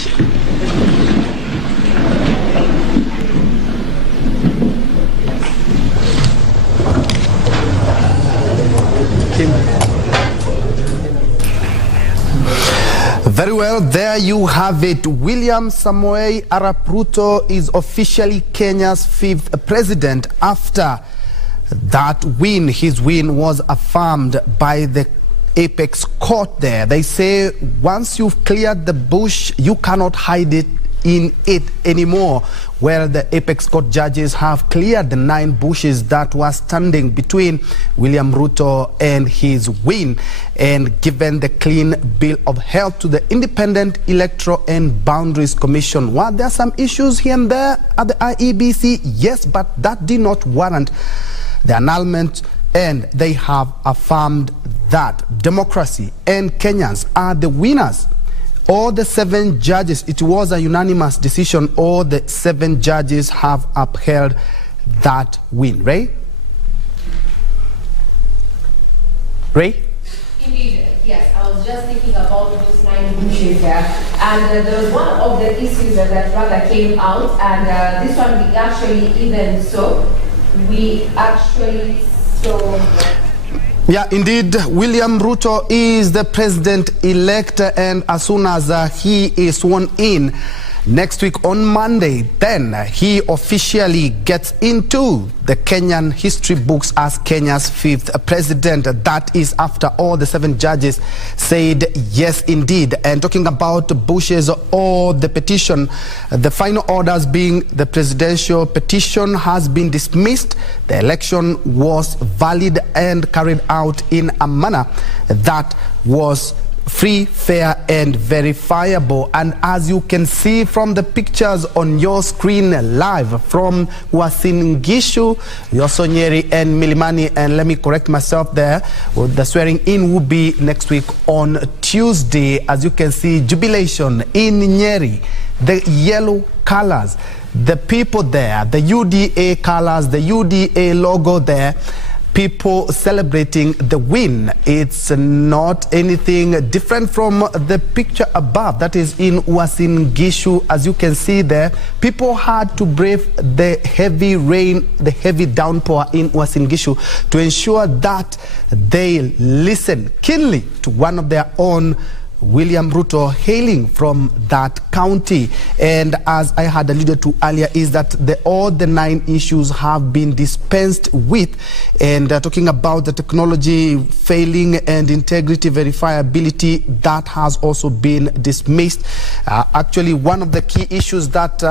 Very well, there you have it. William Samoei Arap Ruto is officially Kenya's 5th president after that win. His win was affirmed by the Apex Court there. They say once you've cleared the bush, you cannot hide it in it anymore. Well, the Apex Court judges have cleared the 9 bushes that were standing between William Ruto and his win and given the clean bill of health to the Independent Electoral and Boundaries Commission. Were there some issues here and there at the IEBC? Yes, but that did not warrant the annulment, and they have affirmed that democracy and Kenyans are the winners. All the 7 judges, it was a unanimous decision. All the 7 judges have upheld that win. Ray? Indeed, yes. I was just thinking about those 9 bushes there. And there was one of the issues that rather came out. And this one, we actually even saw. Yeah, indeed, William Ruto is the president-elect, and as soon as he is sworn in next week on Monday, then he officially gets into the Kenyan history books as Kenya's 5th president. That is after all the 7 judges said yes indeed. And talking about bushes or the petition, the final orders being the presidential petition has been dismissed. The election was valid and carried out in a manner that was free, fair, and verifiable. And as you can see from the pictures on your screen live from Uasin Gishu, Yosonyeri, and Milimani, and let me correct myself there, the swearing in will be next week on Tuesday. As you can see, jubilation in Nyeri, the yellow colors, the people there, the UDA colors, the UDA logo there, people celebrating the win. It's not anything different from the picture above, that is in Uasin Gishu. As you can see there, people had to brave the heavy rain, the heavy downpour in Uasin Gishu to ensure that they listen keenly to one of their own, William Ruto, hailing from that county. And as I had alluded to earlier, is that all the 9 issues have been dispensed with. And talking about the technology failing and integrity verifiability, that has also been dismissed. Actually, one of the key issues that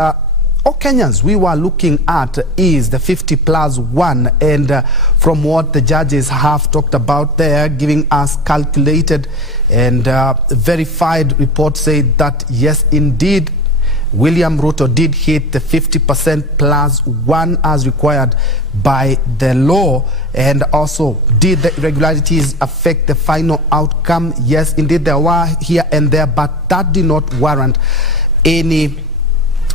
all Kenyans we were looking at is the 50+1, and from what the judges have talked about there, giving us calculated and verified reports, say that yes indeed William Ruto did hit the 50%+1 as required by the law. And also, did the irregularities affect the final outcome? Yes indeed, there were here and there, but that did not warrant any,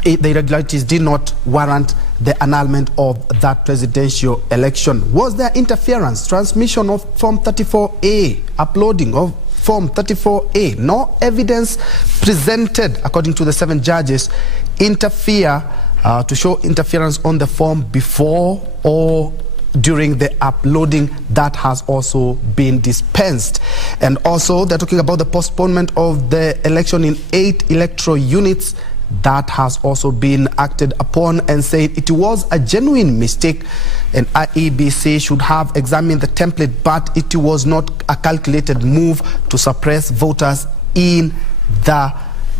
the irregularities did not warrant the annulment of that presidential election. Was there interference, transmission of Form 34A, uploading of Form 34A? No evidence presented, according to the 7 judges, to show interference on the form before or during the uploading. That has also been dispensed. And also, they're talking about the postponement of the election in 8 electoral units. That has also been acted upon, and said it was a genuine mistake, and IEBC should have examined the template, but it was not a calculated move to suppress voters in the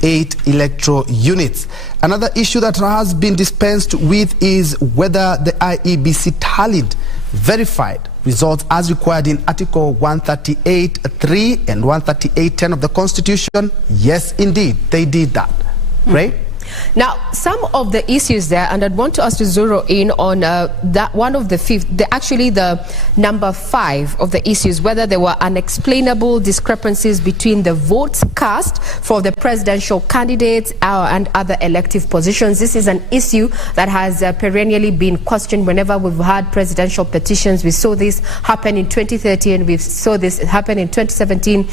8 electoral units. Another issue that has been dispensed with is whether the IEBC tallied verified results as required in Article 138(3) and 138(10) of the Constitution. Yes, indeed, they did that. Right? Now, some of the issues there, and I'd want us to zero in on that one of the fifth, actually the number 5 of the issues, whether there were unexplainable discrepancies between the votes cast for the presidential candidates and other elective positions. This is an issue that has perennially been questioned whenever we've had presidential petitions. We saw this happen in 2013, we saw this happen in 2017,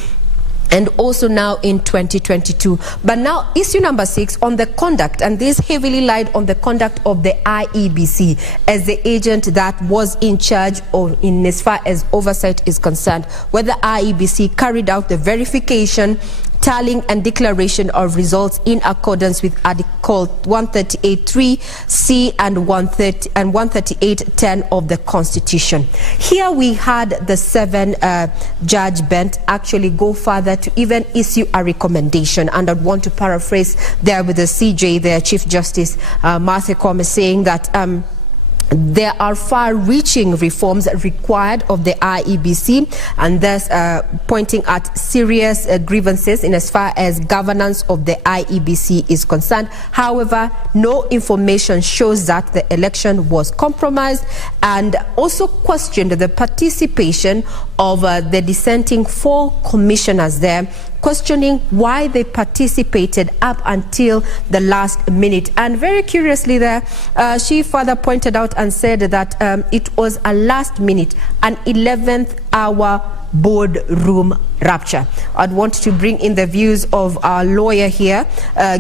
and also now in 2022. But now issue number 6 on the conduct, and this heavily lied on the conduct of the IEBC as the agent that was in charge of, in as far as oversight is concerned, whether IEBC carried out the verification, tallying and declaration of results in accordance with Article 138.3C and 138.10 of the Constitution. Here we had the 7-judge bench actually go further to even issue a recommendation, and I'd want to paraphrase there with the CJ, their Chief Justice Martha Koome, saying that there are far-reaching reforms required of the IEBC, and thus pointing at serious grievances in as far as governance of the IEBC is concerned. However, no information shows that the election was compromised, and also questioned the participation of the dissenting 4 commissioners there, questioning why they participated up until the last minute. And very curiously there, she further pointed out and said that it was a last minute, an 11th hour boardroom rapture. I'd want to bring in the views of our lawyer here,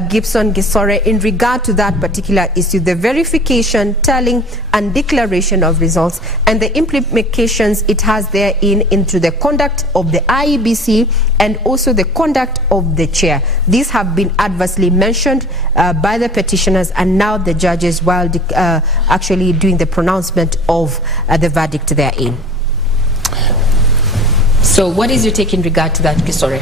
Gibson Gisore, in regard to that particular issue, the verification, tallying and declaration of results, and the implications it has therein into the conduct of the IEBC and also the conduct of the chair. These have been adversely mentioned by the petitioners and now the judges while actually doing the pronouncement of the verdict therein. So what is your take in regard to that, Gisore?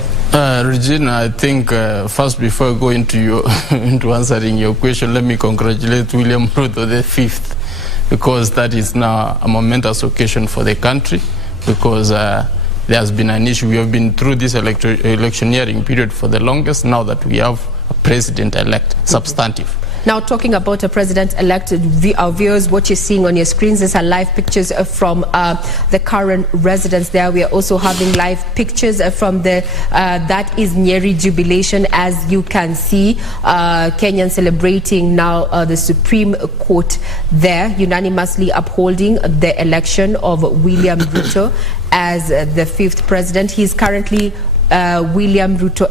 Regina, I think first, before I go into into answering your question, let me congratulate William Ruto the 5th, because that is now a momentous occasion for the country, because there has been an issue. We have been through this electioneering period for the longest, now that we have a president-elect, substantive. Now, talking about a president-elect, our viewers, what you're seeing on your screens is our live pictures from the current residence there. We are also having live pictures from the, that is Nyeri jubilation, as you can see. Kenyan celebrating now the Supreme Court there, unanimously upholding the election of William Ruto as the 5th president. He's currently William Ruto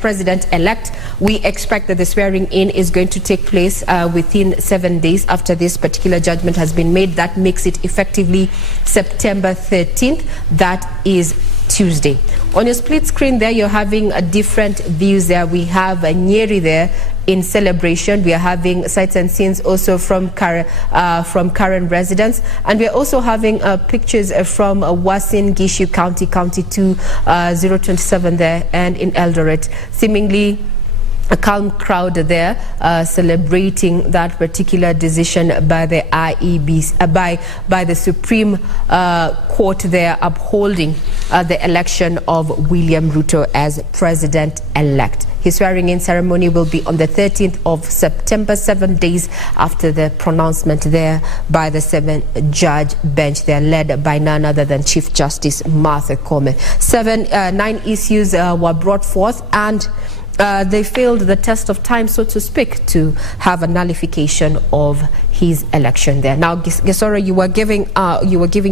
president-elect. We expect that the swearing in is going to take place within 7 days after this particular judgment has been made. That makes it effectively September 13th. That is Tuesday. On your split screen there, you're having different views there. We have Nyeri there in celebration. We are having sights and scenes also from current residents, and we are also having pictures from Uasin Gishu County, County 2, 027 there, and in Eldoret. Seemingly a calm crowd there celebrating that particular decision by the IEBC, by the Supreme Court there, upholding the election of William Ruto as president-elect. His swearing-in ceremony will be on the 13th of September, 7 days after the pronouncement there by the 7-judge bench there, led by none other than Chief Justice Martha Koome. 9 issues were brought forth, and they failed the test of time, so to speak, to have a nullification of his election there. Now, Gisora, you were giving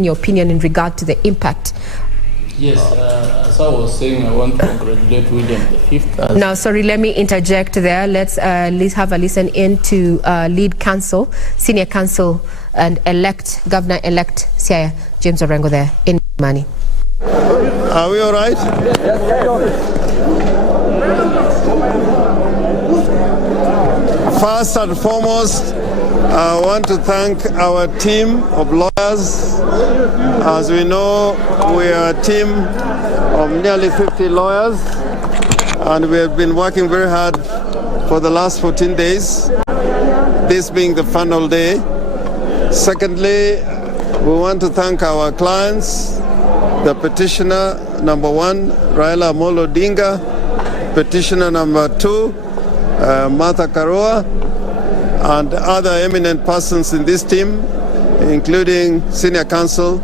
your opinion in regard to the impact. Yes, as I was saying, I want to congratulate William the 5th. Now, sorry, let me interject there. Let's have a listen in to lead counsel, senior counsel, and governor-elect Siaya James Orengo there in Mani. Are we all right? First and foremost, I want to thank our team of lawyers. As we know, we are a team of nearly 50 lawyers, and we have been working very hard for the last 14 days, this being the final day. Secondly, we want to thank our clients, the petitioner number 1, Raila Amolo Odinga, petitioner number 2, Martha Karua, and other eminent persons in this team, including Senior Counsel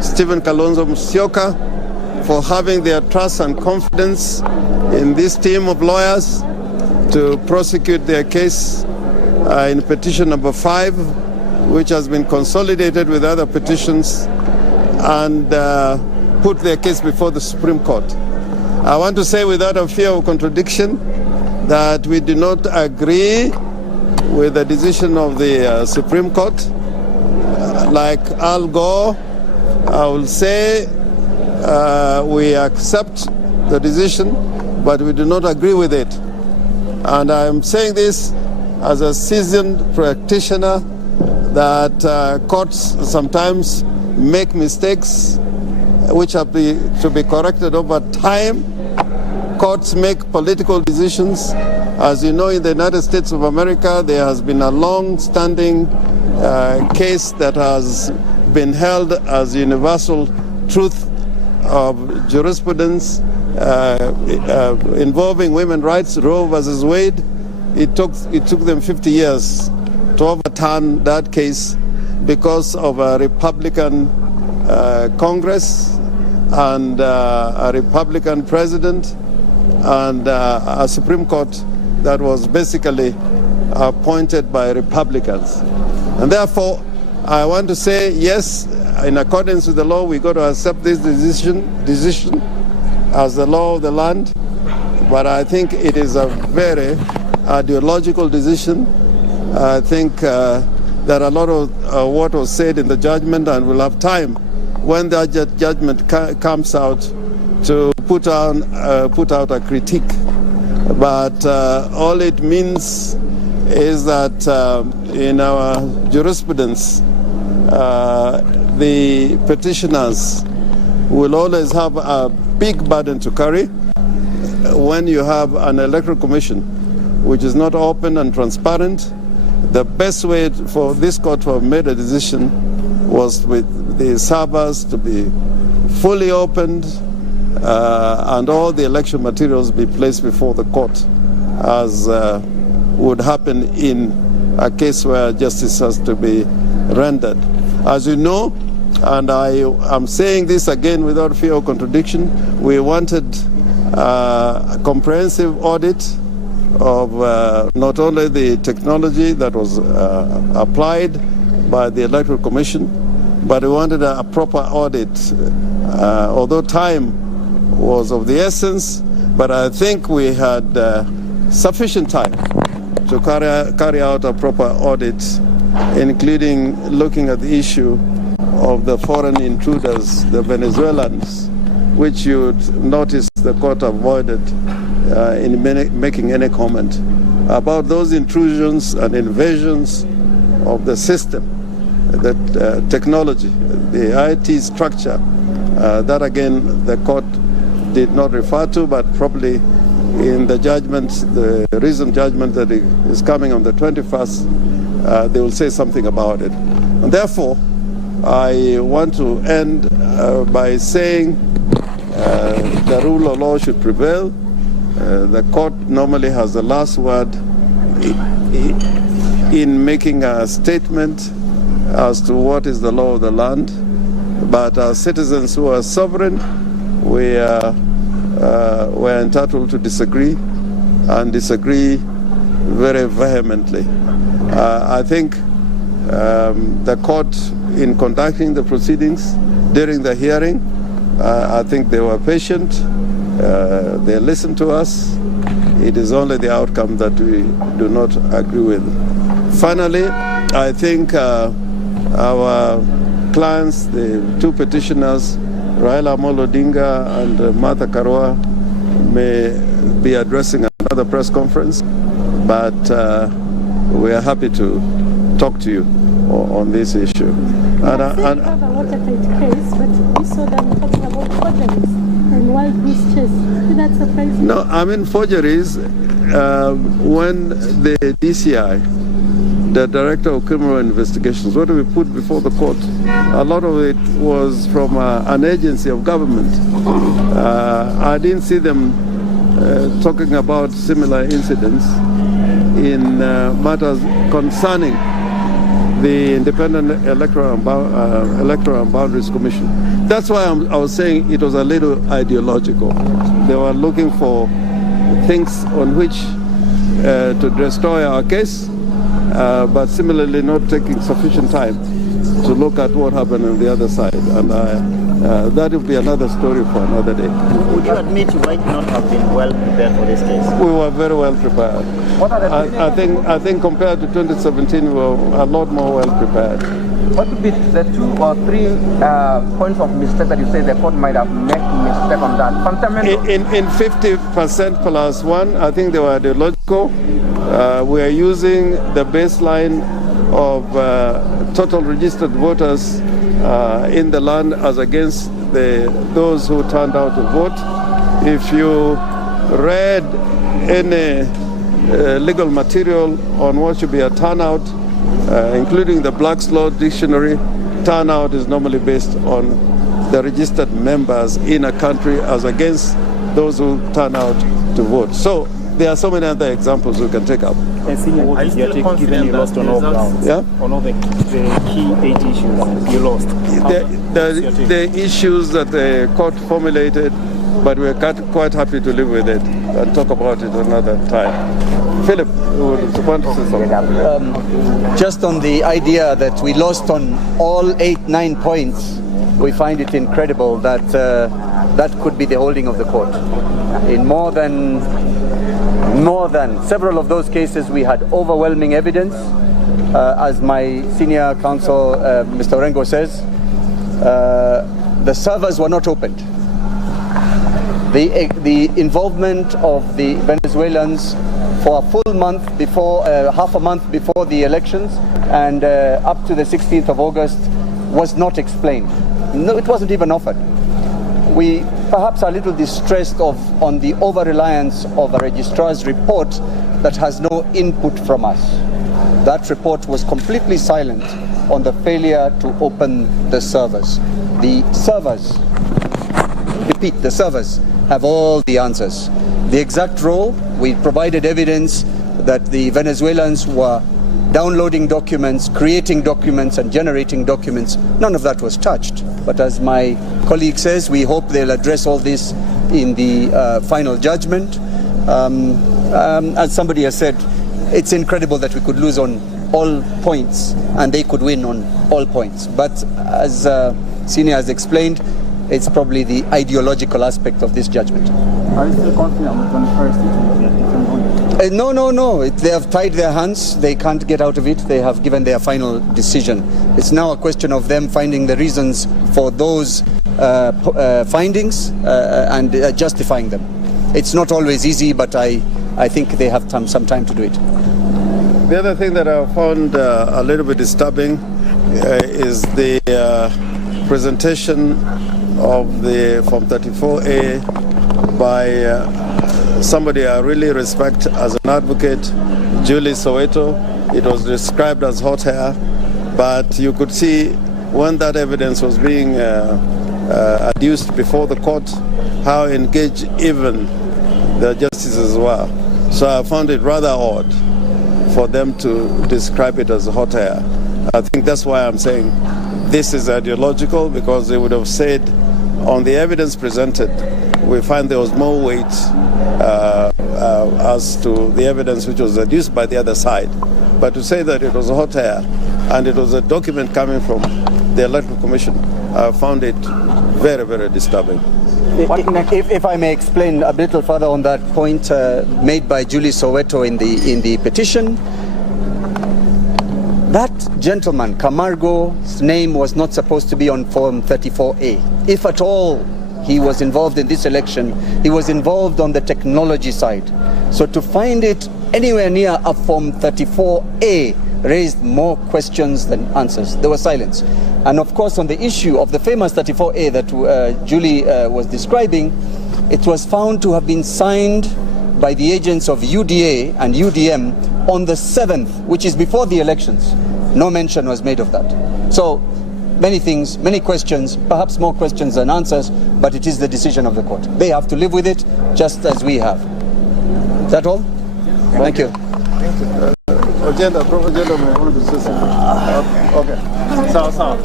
Stephen Kalonzo Musyoka, for having their trust and confidence in this team of lawyers to prosecute their case in petition number 5, which has been consolidated with other petitions, and put their case before the Supreme Court. I want to say without a fear of contradiction that we do not agree with the decision of the Supreme Court. Like Al Gore, I will say we accept the decision, but we do not agree with it. And I am saying this as a seasoned practitioner that courts sometimes make mistakes which have to be corrected over time. Courts make political decisions. As you know, in the United States of America, there has been a long-standing case that has been held as universal truth of jurisprudence involving women's rights, Roe versus Wade. It took them 50 years to overturn that case because of a Republican Congress and a Republican president and a Supreme Court that was basically appointed by Republicans. And therefore, I want to say, yes, in accordance with the law, we got to accept this decision as the law of the land. But I think it is a very ideological decision. I think there are a lot of what was said in the judgment, and we'll have time when that judgment comes out to put out a critique. But all it means is that in our jurisprudence, the petitioners will always have a big burden to carry when you have an electoral commission which is not open and transparent. The best way for this court to have made a decision was with the servers to be fully opened and all the election materials be placed before the court, as would happen in a case where justice has to be rendered. As you know, and I am saying this again without fear of contradiction, we wanted a comprehensive audit of not only the technology that was applied by the Electoral Commission, but we wanted a proper audit. Although time was of the essence, but I think we had sufficient time to carry out a proper audit, including looking at the issue of the foreign intruders, the Venezuelans, which you'd notice the court avoided in making any comment about those intrusions and invasions of the system, the technology, the IT structure. That again, the court did not refer to, but probably in the judgment, the recent judgment that is coming on the 21st, they will say something about it. And therefore, I want to end by saying the rule of law should prevail. The court normally has the last word in making a statement as to what is the law of the land. But as citizens who are sovereign, we're entitled to disagree, and disagree very vehemently. I think the court, in conducting the proceedings during the hearing, I think they were patient. They listened to us. It is only the outcome that we do not agree with. Finally, I think our clients, the two petitioners, Raila Amolo Odinga and Martha Karua, may be addressing another press conference, but we are happy to talk to you on this issue. Have a watertight case, but we saw them talking about forgeries and wild goose chase. Did that surprise you? No, I mean forgeries. When the DCI, the Director of Criminal Investigations, what we put before the court, a lot of it was from an agency of government. I didn't see them talking about similar incidents. in matters concerning the Independent Electoral and Boundaries Commission. That's why I was saying it was a little ideological. They were looking for things on which to destroy our case, but similarly not taking sufficient time to look at what happened on the other side. And that will be another story for another day. Would you admit you might not have been well prepared for this case? We were very well prepared. What are the I think compared to 2017, we were a lot more well prepared. What would be the 2 or 3 points of mistake that you say the court might have made mistake on that? Fundamental. In 50% plus 1, I think they were ideological. We are using the baseline of total registered voters in the land as against those who turned out to vote. If you read any legal material on what should be a turnout, including the Black's Law Dictionary, turnout is normally based on the registered members in a country as against those who turn out to vote. So there are so many other examples we can take up. Are you still confident you lost on all grounds? Yeah? On all the key 8 issues you lost? The issues that the court formulated, but we're quite happy to live with it and talk about it another time. Philip, you want to say something? Just on the idea that we lost on all 8-9 points, we find it incredible that that could be the holding of the court. In more than several of those cases, we had overwhelming evidence. As my senior counsel, Mr. Orengo says, the servers were not opened. The involvement of the Venezuelans for a full month before, half a month before the elections and up to the 16th of August was not explained. No, it wasn't even offered. We perhaps are a little distressed on the over-reliance of a registrar's report that has no input from us. That report was completely silent on the failure to open the servers. The servers, repeat, the servers have all the answers. The exact role, we provided evidence that the Venezuelans were downloading documents, creating documents and generating documents. None of that was touched. But as my colleague says, we hope they'll address all this in the final judgment. As somebody has said, it's incredible that we could lose on all points and they could win on all points. But as Senior has explained, it's probably the ideological aspect of this judgment. Are you still confident on the 21st it will be a different one? No. They have tied their hands. They can't get out of it. They have given their final decision. It's now a question of them finding the reasons for those findings and justifying them. It's not always easy, but I think they have some time to do it. The other thing that I found a little bit disturbing is the presentation of the Form 34A by somebody I really respect as an advocate, Julie Soweto. It was described as hot hair, but you could see when that evidence was being adduced before the court, how engaged even the justices were. So I found it rather odd for them to describe it as hot hair. I think that's why I'm saying this is ideological, because they would have said on the evidence presented, we find there was more weight as to the evidence which was adduced by the other side. But to say that it was hot air and it was a document coming from the Electoral Commission, I found it very, very disturbing. If I may explain a little further on that point made by Julie Soweto in the petition, that gentleman, Camargo's name was not supposed to be on Form 34A. If at all he was involved in this election, he was involved on the technology side. So to find it anywhere near a Form 34A raised more questions than answers. There was silence. And of course, on the issue of the famous 34A that Julie was describing, it was found to have been signed by the agents of UDA and UDM on the 7th, which is before the elections. No mention was made of that. So many things, many questions, perhaps more questions than answers, but it is the decision of the court. They have to live with it just as we have. Is that all? Thank you. Agenda, okay. Sawa.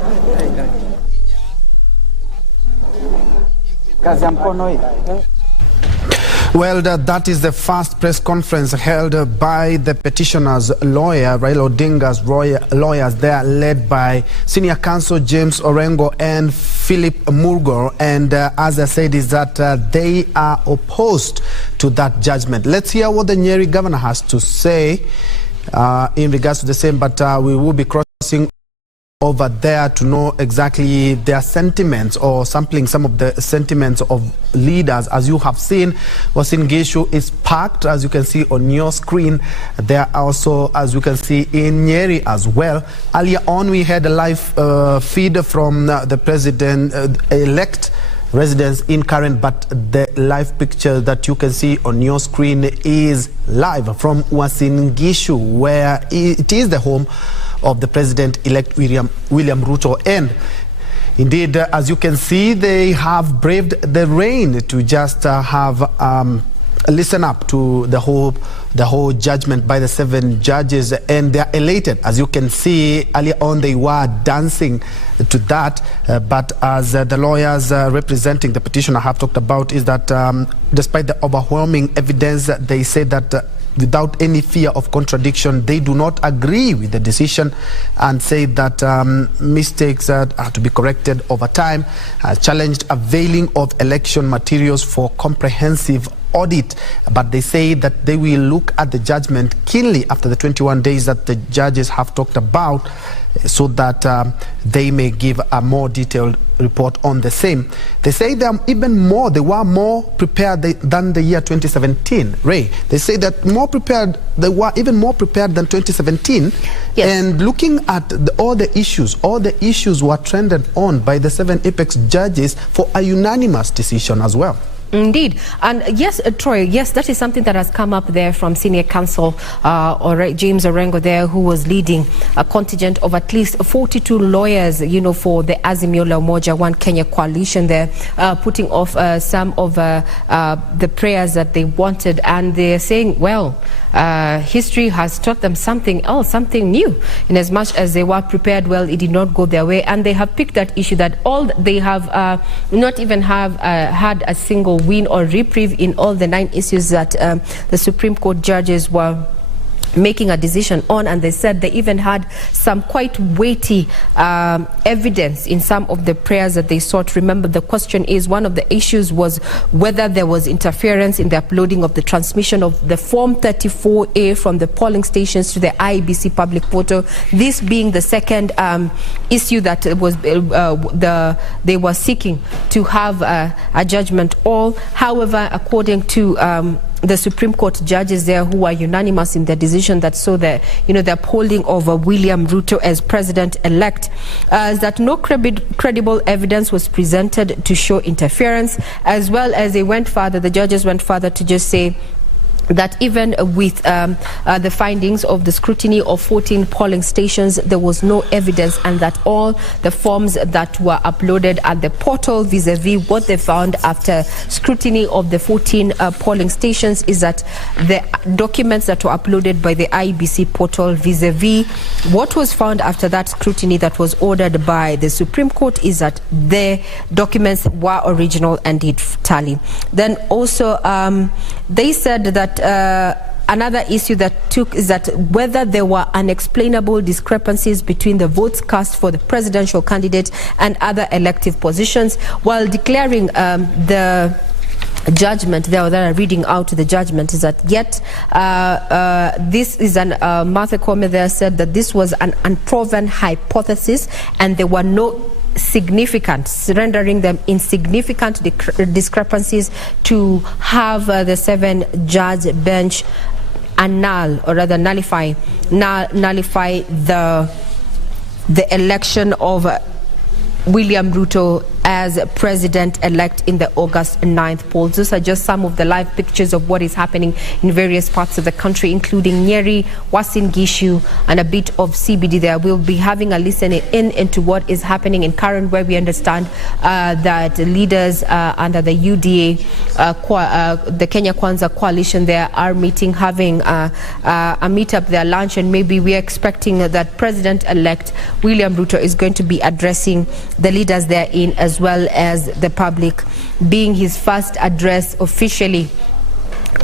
Kazi ya mkono hii. Well, that is the first press conference held by the petitioner's lawyer, Raila Odinga's lawyers. They are led by Senior Counsel James Orengo and Philip Murgor. And as I said, is that they are opposed to that judgment. Let's hear what the Nyeri governor has to say in regards to the same. But we will be crossing over there to know exactly their sentiments, or sampling some of the sentiments of leaders. As you have seen, Uasin Gishu is packed, as you can see on your screen. There are also, as you can see, in Nyeri as well. Earlier on, we had a live feed from the president-elect residents in Karen, but the live picture that you can see on your screen is live from Uasin Gishu, where it is the home of the president-elect William Ruto. And indeed, as you can see, they have braved the rain to just listen up to the whole judgment by the 7 judges, and they are elated. As you can see, earlier on they were dancing to that, but as the lawyers representing the petitioner have talked about, is that despite the overwhelming evidence, they say that without any fear of contradiction, they do not agree with the decision, and say that mistakes are to be corrected over time, challenged availing of election materials for comprehensive audit. But they say that they will look at the judgment keenly after the 21 days that the judges have talked about, so that they may give a more detailed report on the same. They say they were more prepared than the year 2017. Ray, they say that they were even more prepared than 2017. Yes. And looking at all the issues were trended on by the 7 apex judges for a unanimous decision as well. Indeed. And yes, Troy, yes, that is something that has come up there from Senior Counsel James Orengo there, who was leading a contingent of at least 42 lawyers, for the Azimio la Umoja One Kenya coalition there, putting off some of the prayers that they wanted. And they're saying, well, history has taught them something else, something new. In as much as they were prepared, well, it did not go their way. And they have picked that issue that they have not even had a single win or reprieve in all the 9 issues that the Supreme Court judges were making a decision on. And they said they even had some quite weighty evidence in some of the prayers that they sought. Remember, the question is, one of the issues was whether there was interference in the uploading of the transmission of the Form 34A from the polling stations to the IEBC public portal. This being the second issue that was they were seeking to have a judgment all. However, according to the Supreme Court judges there, who are unanimous in their decision that saw the upholding of William Ruto as president-elect, that no credible evidence was presented to show interference, as well as the judges went further to just say that even with the findings of the scrutiny of 14 polling stations, there was no evidence, and that all the forms that were uploaded at the portal vis-a-vis what they found after scrutiny of the 14 polling stations is that the documents that were uploaded by the IEBC portal vis-a-vis what was found after that scrutiny that was ordered by the Supreme Court is that the documents were original and did tally. Then also they said that another issue that took is that whether there were unexplainable discrepancies between the votes cast for the presidential candidate and other elective positions, while declaring the judgment there that are reading out the judgment is that yet this is Martha Koome there said that this was an unproven hypothesis and there were no rendering them insignificant discrepancies to have the 7-judge bench annul, or rather nullify the election of William Ruto as president-elect in the August 9th polls. Those are just some of the live pictures of what is happening in various parts of the country, including Nyeri, Uasin Gishu, and a bit of CBD there. We'll be having a listen into what is happening in Karen, where we understand that leaders under the UDA, the Kenya Kwanza coalition there, are meeting, having a meetup there, lunch, and maybe we are expecting that President-elect William Ruto is going to be addressing the leaders therein, as well as the public, being his first address officially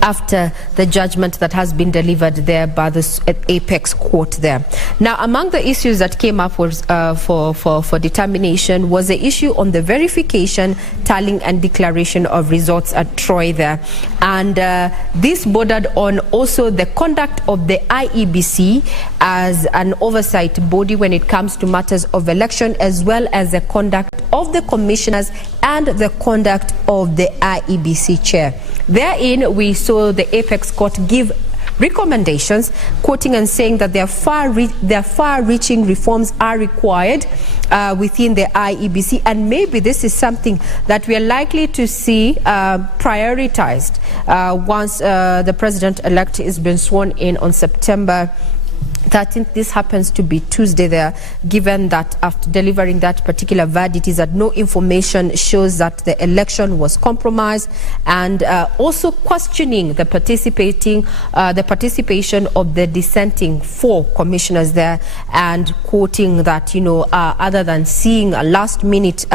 after the judgment that has been delivered there by the Apex Court there. Now, among the issues that came up was, for determination was the issue on the verification, tallying and declaration of results at Troy there. And this bordered on also the conduct of the IEBC as an oversight body when it comes to matters of election, as well as the conduct of the commissioners and the conduct of the IEBC chair. Therein, we saw the Apex Court give recommendations, quoting and saying that their far-reaching reforms are required within the IEBC, and maybe this is something that we are likely to see prioritized once the president-elect has been sworn in on September 13th. This happens to be Tuesday there, given that after delivering that particular verdict is that no information shows that the election was compromised, and also questioning the participation of the dissenting 4 commissioners there, and quoting that, other than seeing a last-minute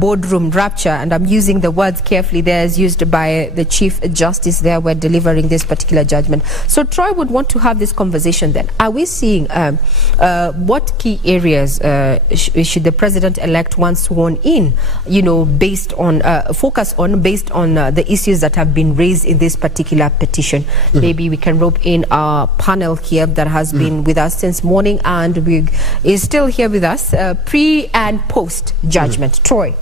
boardroom rapture, and I'm using the words carefully there as used by the Chief Justice there when delivering this particular judgment. So Troy would want to have this conversation then. Are we seeing what key areas should the president-elect, once sworn in, based on focus on, based on the issues that have been raised in this particular petition? Maybe we can rope in our panel here that has been with us since morning and is still here with us pre and post judgment. Troy.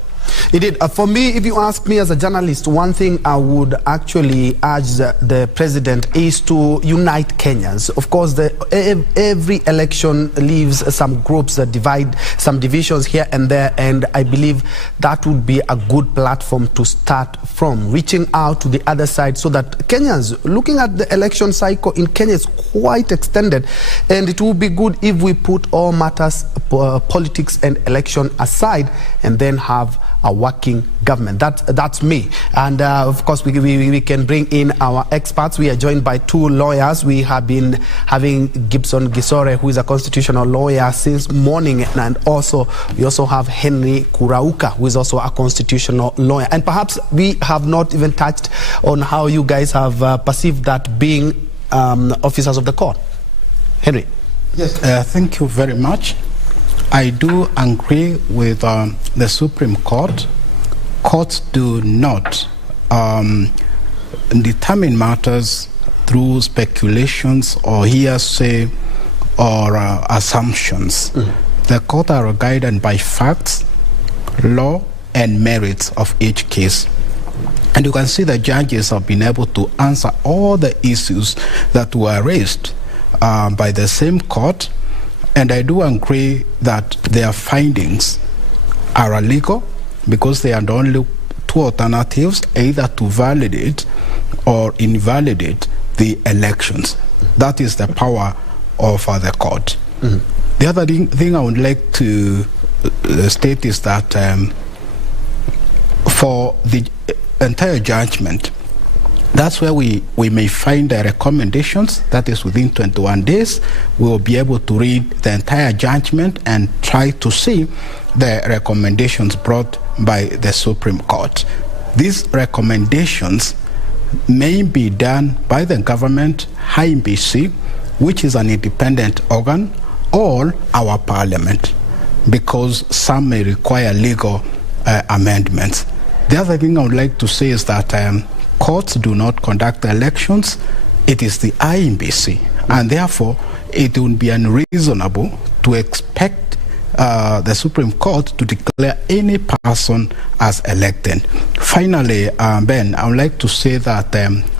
Indeed. For me, if you ask me as a journalist, one thing I would actually urge the president is to unite Kenyans. Of course, every election leaves some groups that divide, some divisions here and there, and I believe that would be a good platform to start from, reaching out to the other side, so that Kenyans, looking at the election cycle in Kenya is quite extended, and it would be good if we put all matters, politics and election aside, and then have a working government. That's me. And of course, we can bring in our experts. We are joined by 2 lawyers. We have been having Gibson Gisore, who is a constitutional lawyer, since morning, and also we also have Henry Kurauka, who is also a constitutional lawyer. And perhaps we have not even touched on how you guys have perceived that being officers of the court. Henry. Yes, thank you very much. I do agree with the Supreme Court. Courts do not determine matters through speculations or hearsay or assumptions. The court are guided by facts, law, and merits of each case. And you can see the judges have been able to answer all the issues that were raised by the same court. And I do agree that their findings are illegal, because they are the only 2 alternatives, either to validate or invalidate the elections. That is the power of the court. The other thing I would like to state is that for the entire judgment, that's where we may find the recommendations. That is, within 21 days, we will be able to read the entire judgment and try to see the recommendations brought by the Supreme Court. These recommendations may be done by the government, IEBC, which is an independent organ, or our parliament, because some may require legal amendments. The other thing I would like to say is that courts do not conduct elections. It is the IEBC, and therefore it would be unreasonable to expect the Supreme Court to declare any person as elected. Finally, Ben, I would like to say that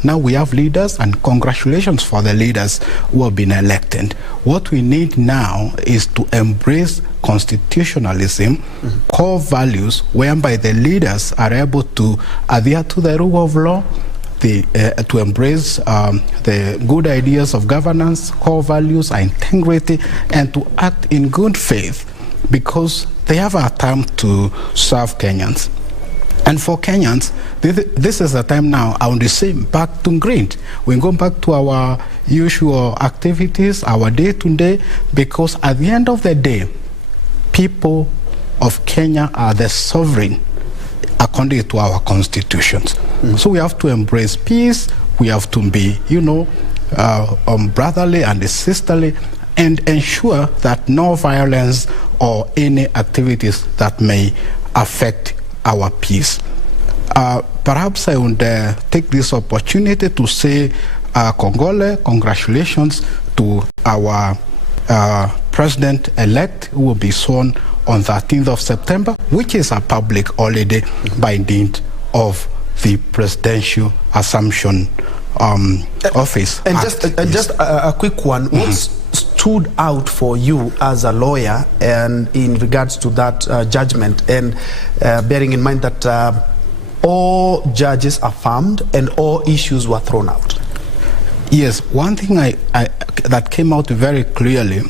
now we have leaders, and congratulations for the leaders who have been elected. What we need now is to embrace constitutionalism, core values, whereby the leaders are able to adhere to the rule of law, to embrace the good ideas of governance, core values, integrity, and to act in good faith, because they have a time to serve Kenyans. And for Kenyans, this is the time now, I want to say, back to green. We go back to our usual activities, our day-to-day, because at the end of the day, people of Kenya are the sovereign according to our constitutions. So we have to embrace peace, we have to be, brotherly and sisterly, and ensure that no violence or any activities that may affect our peace. Perhaps I would take this opportunity to say congratulations to our president-elect, who will be sworn on 13th of September, which is a public holiday by dint of the presidential assumption office. And just a quick one. What stood out for you as a lawyer and in regards to that judgment, and bearing in mind that all judges affirmed and all issues were thrown out? Yes, one thing that came out very clearly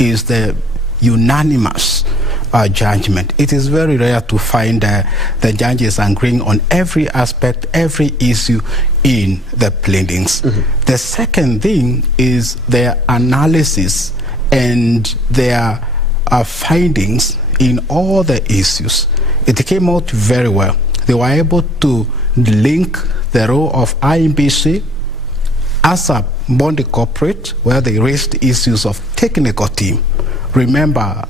is the unanimous judgment. It is very rare to find the judges agreeing on every aspect, every issue in the pleadings. The second thing is their analysis and their findings in all the issues. It came out very well. They were able to link the role of IEBC as a body corporate, where they raised issues of technical team. Remember,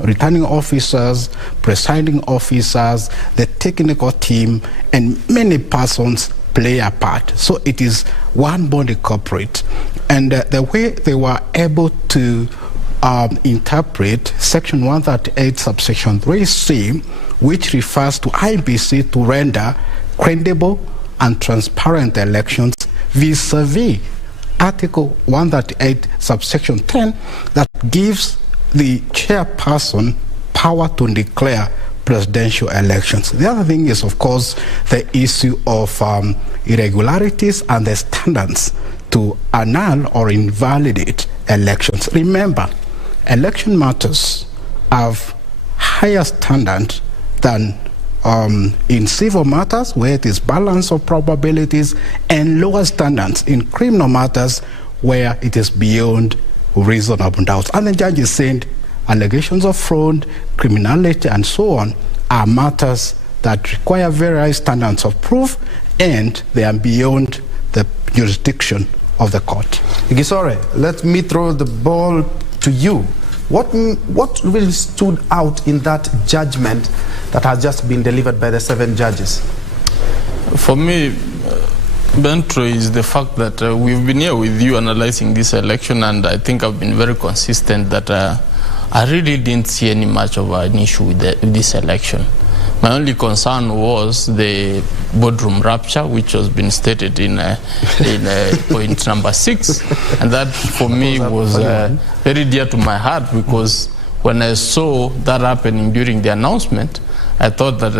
returning officers, presiding officers, the technical team, and many persons play a part. So it is one body corporate. And the way they were able to interpret Section 138, subsection 3C, which refers to IBC to render credible and transparent elections vis-a-vis Article 138, subsection 10, that gives the chairperson power to declare presidential elections. The other thing is, of course, the issue of irregularities and the standards to annul or invalidate elections. Remember, election matters have higher standard than in civil matters, where it is balance of probabilities, and lower standards in criminal matters, where it is beyond reasonable doubt. And the judge is saying allegations of fraud, criminality, and so on are matters that require very high standards of proof, and they are beyond the jurisdiction of the court. Gisore, let me throw the ball to you. What really stood out in that judgment that has just been delivered by the 7 judges? For me, Bentro, is the fact that we've been here with you analyzing this election, and I think I've been very consistent that I really didn't see any much of an issue with this election. My only concern was the boardroom rapture, which has been stated in point number 6, and that for me was very dear to my heart, because when I saw that happening during the announcement, I thought that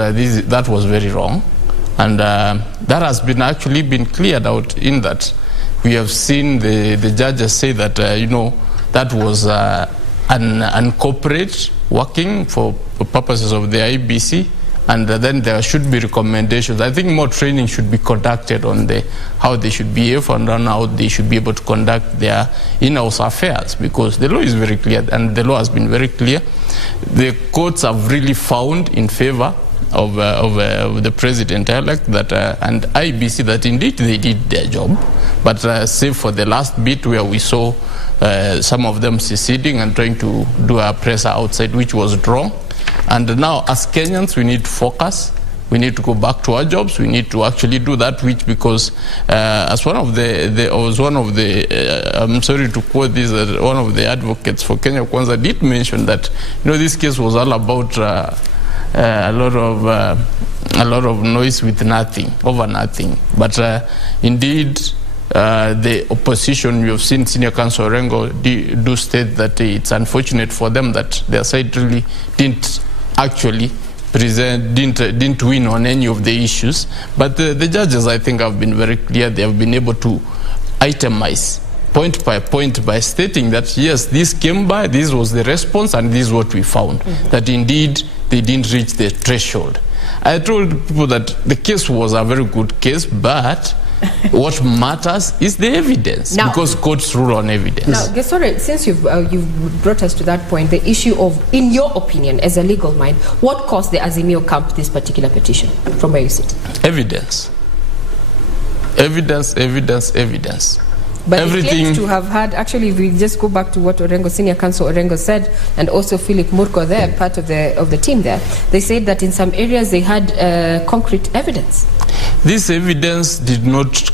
that was very wrong, and that has been actually been cleared out in that we have seen the judges say that that was an corporate working for purposes of the IBC. And then there should be recommendations. I think more training should be conducted on how they should behave and on how they should be able to conduct their in-house affairs, because the law is very clear, and the law has been very clear. The courts have really found in favor of the president-elect that and IBC that indeed they did their job, but save for the last bit where we saw some of them seceding and trying to do a presser outside, which was wrong. And now, as Kenyans, we need to focus We need to go back to our jobs. We need to actually do that, which because as one of I'm sorry to quote this, one of the advocates for Kenya Kwanza did mention that, this case was all about a lot of noise with nothing, over nothing. But indeed, the opposition, we have seen Senior Counsel Orengo do state that it's unfortunate for them that their side really didn't actually didn't win on any of the issues. But the judges, I think, have been very clear. They have been able to itemize point by point by stating that, yes, this came by, this was the response, and this is what we found, that indeed they didn't reach the threshold. I told people that the case was a very good case, but what matters is the evidence, because courts rule on evidence. Now, sorry, since you've brought us to that point, the issue of, in your opinion, as a legal mind, what caused the Azimio camp this particular petition, from where you sit? Evidence. Evidence, evidence, evidence. But everything claims to have had, actually, if we just go back to what Orengo, Senior Counsel Orengo said, and also Philip Murko there, part of the team there, they said that in some areas they had concrete evidence. This evidence did not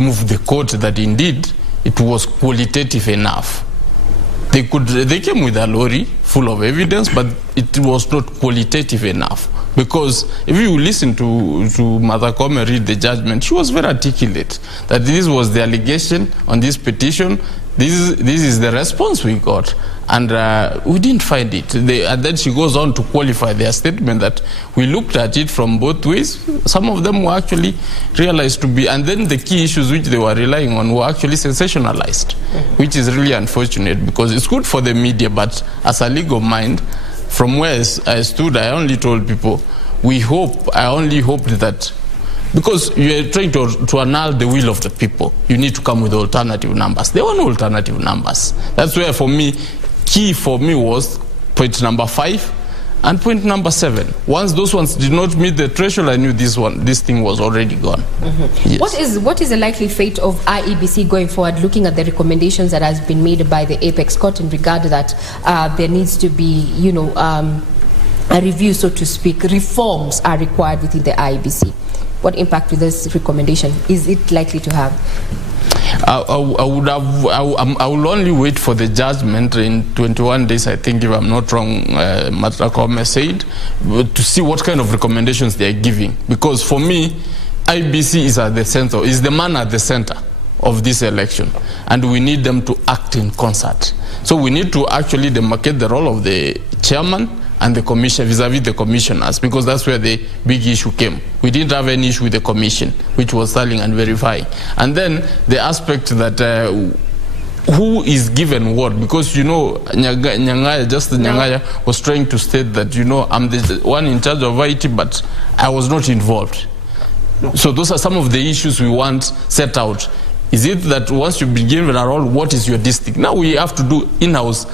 move the court that indeed it was qualitative enough. They came with a lorry full of evidence, but it was not qualitative enough. Because if you listen to Martha Koome read the judgment, she was very articulate that this was the allegation on this petition. This is the response we got, and we didn't find it. And then she goes on to qualify their statement that we looked at it from both ways. Some of them were actually realized to be, and then the key issues which they were relying on were actually sensationalized, which is really unfortunate, because it's good for the media, but as a legal mind, from where I stood, I only told people, I only hoped that, because you are trying to annul the will of the people, you need to come with alternative numbers. There were no alternative numbers. That's where, for me, key for me was point number 5 and point number 7. Once those ones did not meet the threshold, I knew this thing was already gone. Yes. What is the likely fate of IEBC going forward, looking at the recommendations that has been made by the Apex Court in regard to that there needs to be, a review, so to speak, reforms are required within the IEBC? What impact will this recommendation, is it likely to have? I will only wait for the judgment in 21 days, I think, if I'm not wrong, Martha Koome said, to see what kind of recommendations they are giving. Because for me, IBC is at the center, is the man at the center of this election, and we need them to act in concert. So we need to actually demarcate the role of the chairman and the commission vis-a-vis the commissioners, because that's where the big issue came. We didn't have any issue with the commission, which was selling and verifying. And then the aspect that who is given what, because Nyangaya was trying to state that, I'm the one in charge of IT, but I was not involved. So those are some of the issues we want set out. Is it that once you've been given a role, what is your district? Now we have to do in-house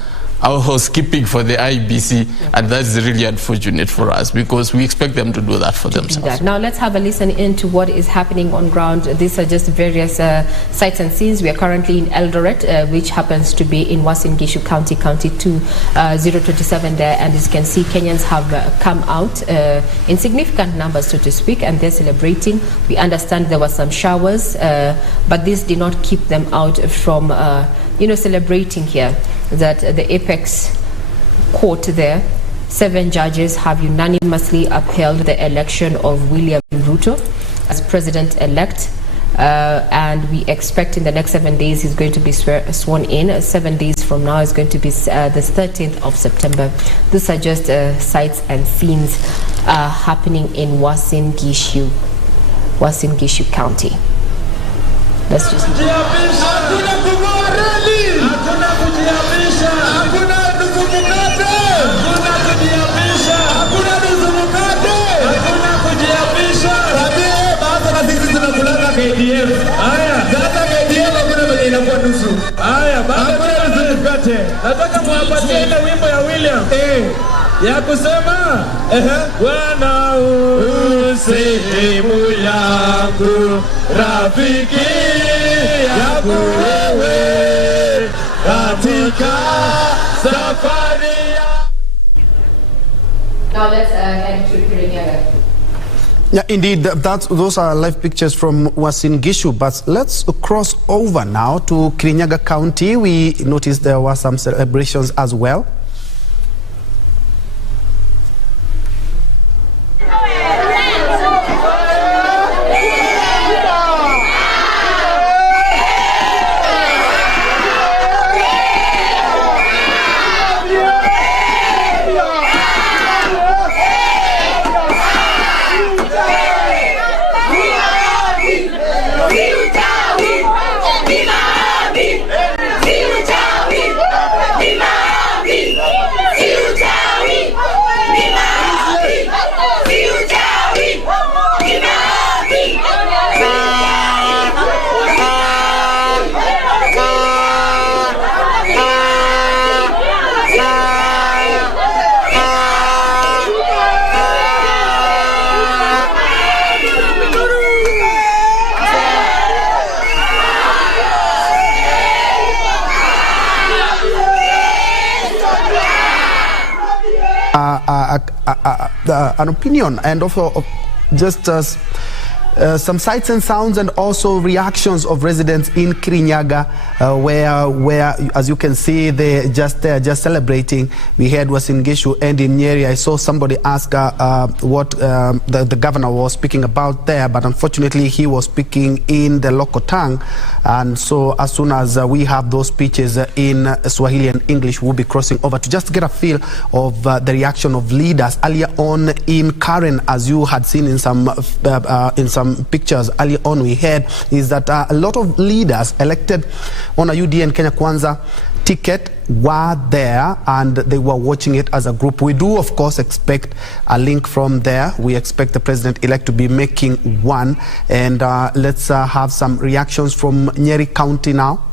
our housekeeping for the IBC, and that's really unfortunate for us, because we expect them to do that for themselves. Now let's have a listen into what is happening on ground. These are just various sights and scenes. We are currently in Eldoret, which happens to be in Uasin Gishu County, County 2027 there, and as you can see, Kenyans have come out in significant numbers, so to speak, and they're celebrating. We understand there were some showers, but this did not keep them out from celebrating here. That the Apex Court there, 7 judges have unanimously upheld the election of William Ruto as president-elect, and we expect in the next 7 days he's going to be sworn in. 7 days from now is going to be the 13th of September. These are just sights and scenes happening in Uasin Gishu County. Let's just nataka muwapatie ile wimbo ya William ya kusema Bwana usehemu yangu, rafiki yangu wewe katika safari ya. Now let's head to Kenya. Yeah, indeed, those are live pictures from Uasin Gishu, but let's cross over now to Kirinyaga County. We noticed there were some celebrations as well. An opinion and also just some sights and sounds and also reactions of residents in Kirinyaga, where as you can see they're just celebrating. We heard Uasin Gishu and in Nyeri. I saw somebody ask what the governor was speaking about there, but unfortunately he was speaking in the local tongue, and so as soon as we have those speeches in Swahili and English, we'll be crossing over to just get a feel of the reaction of leaders earlier on in Karen. As you had seen in some pictures earlier on, we heard is that a lot of leaders elected on a UDA and Kenya Kwanza ticket were there and they were watching it as a group. We do of course expect a link from there. We expect the president-elect to be making one, and let's have some reactions from Nyeri County now.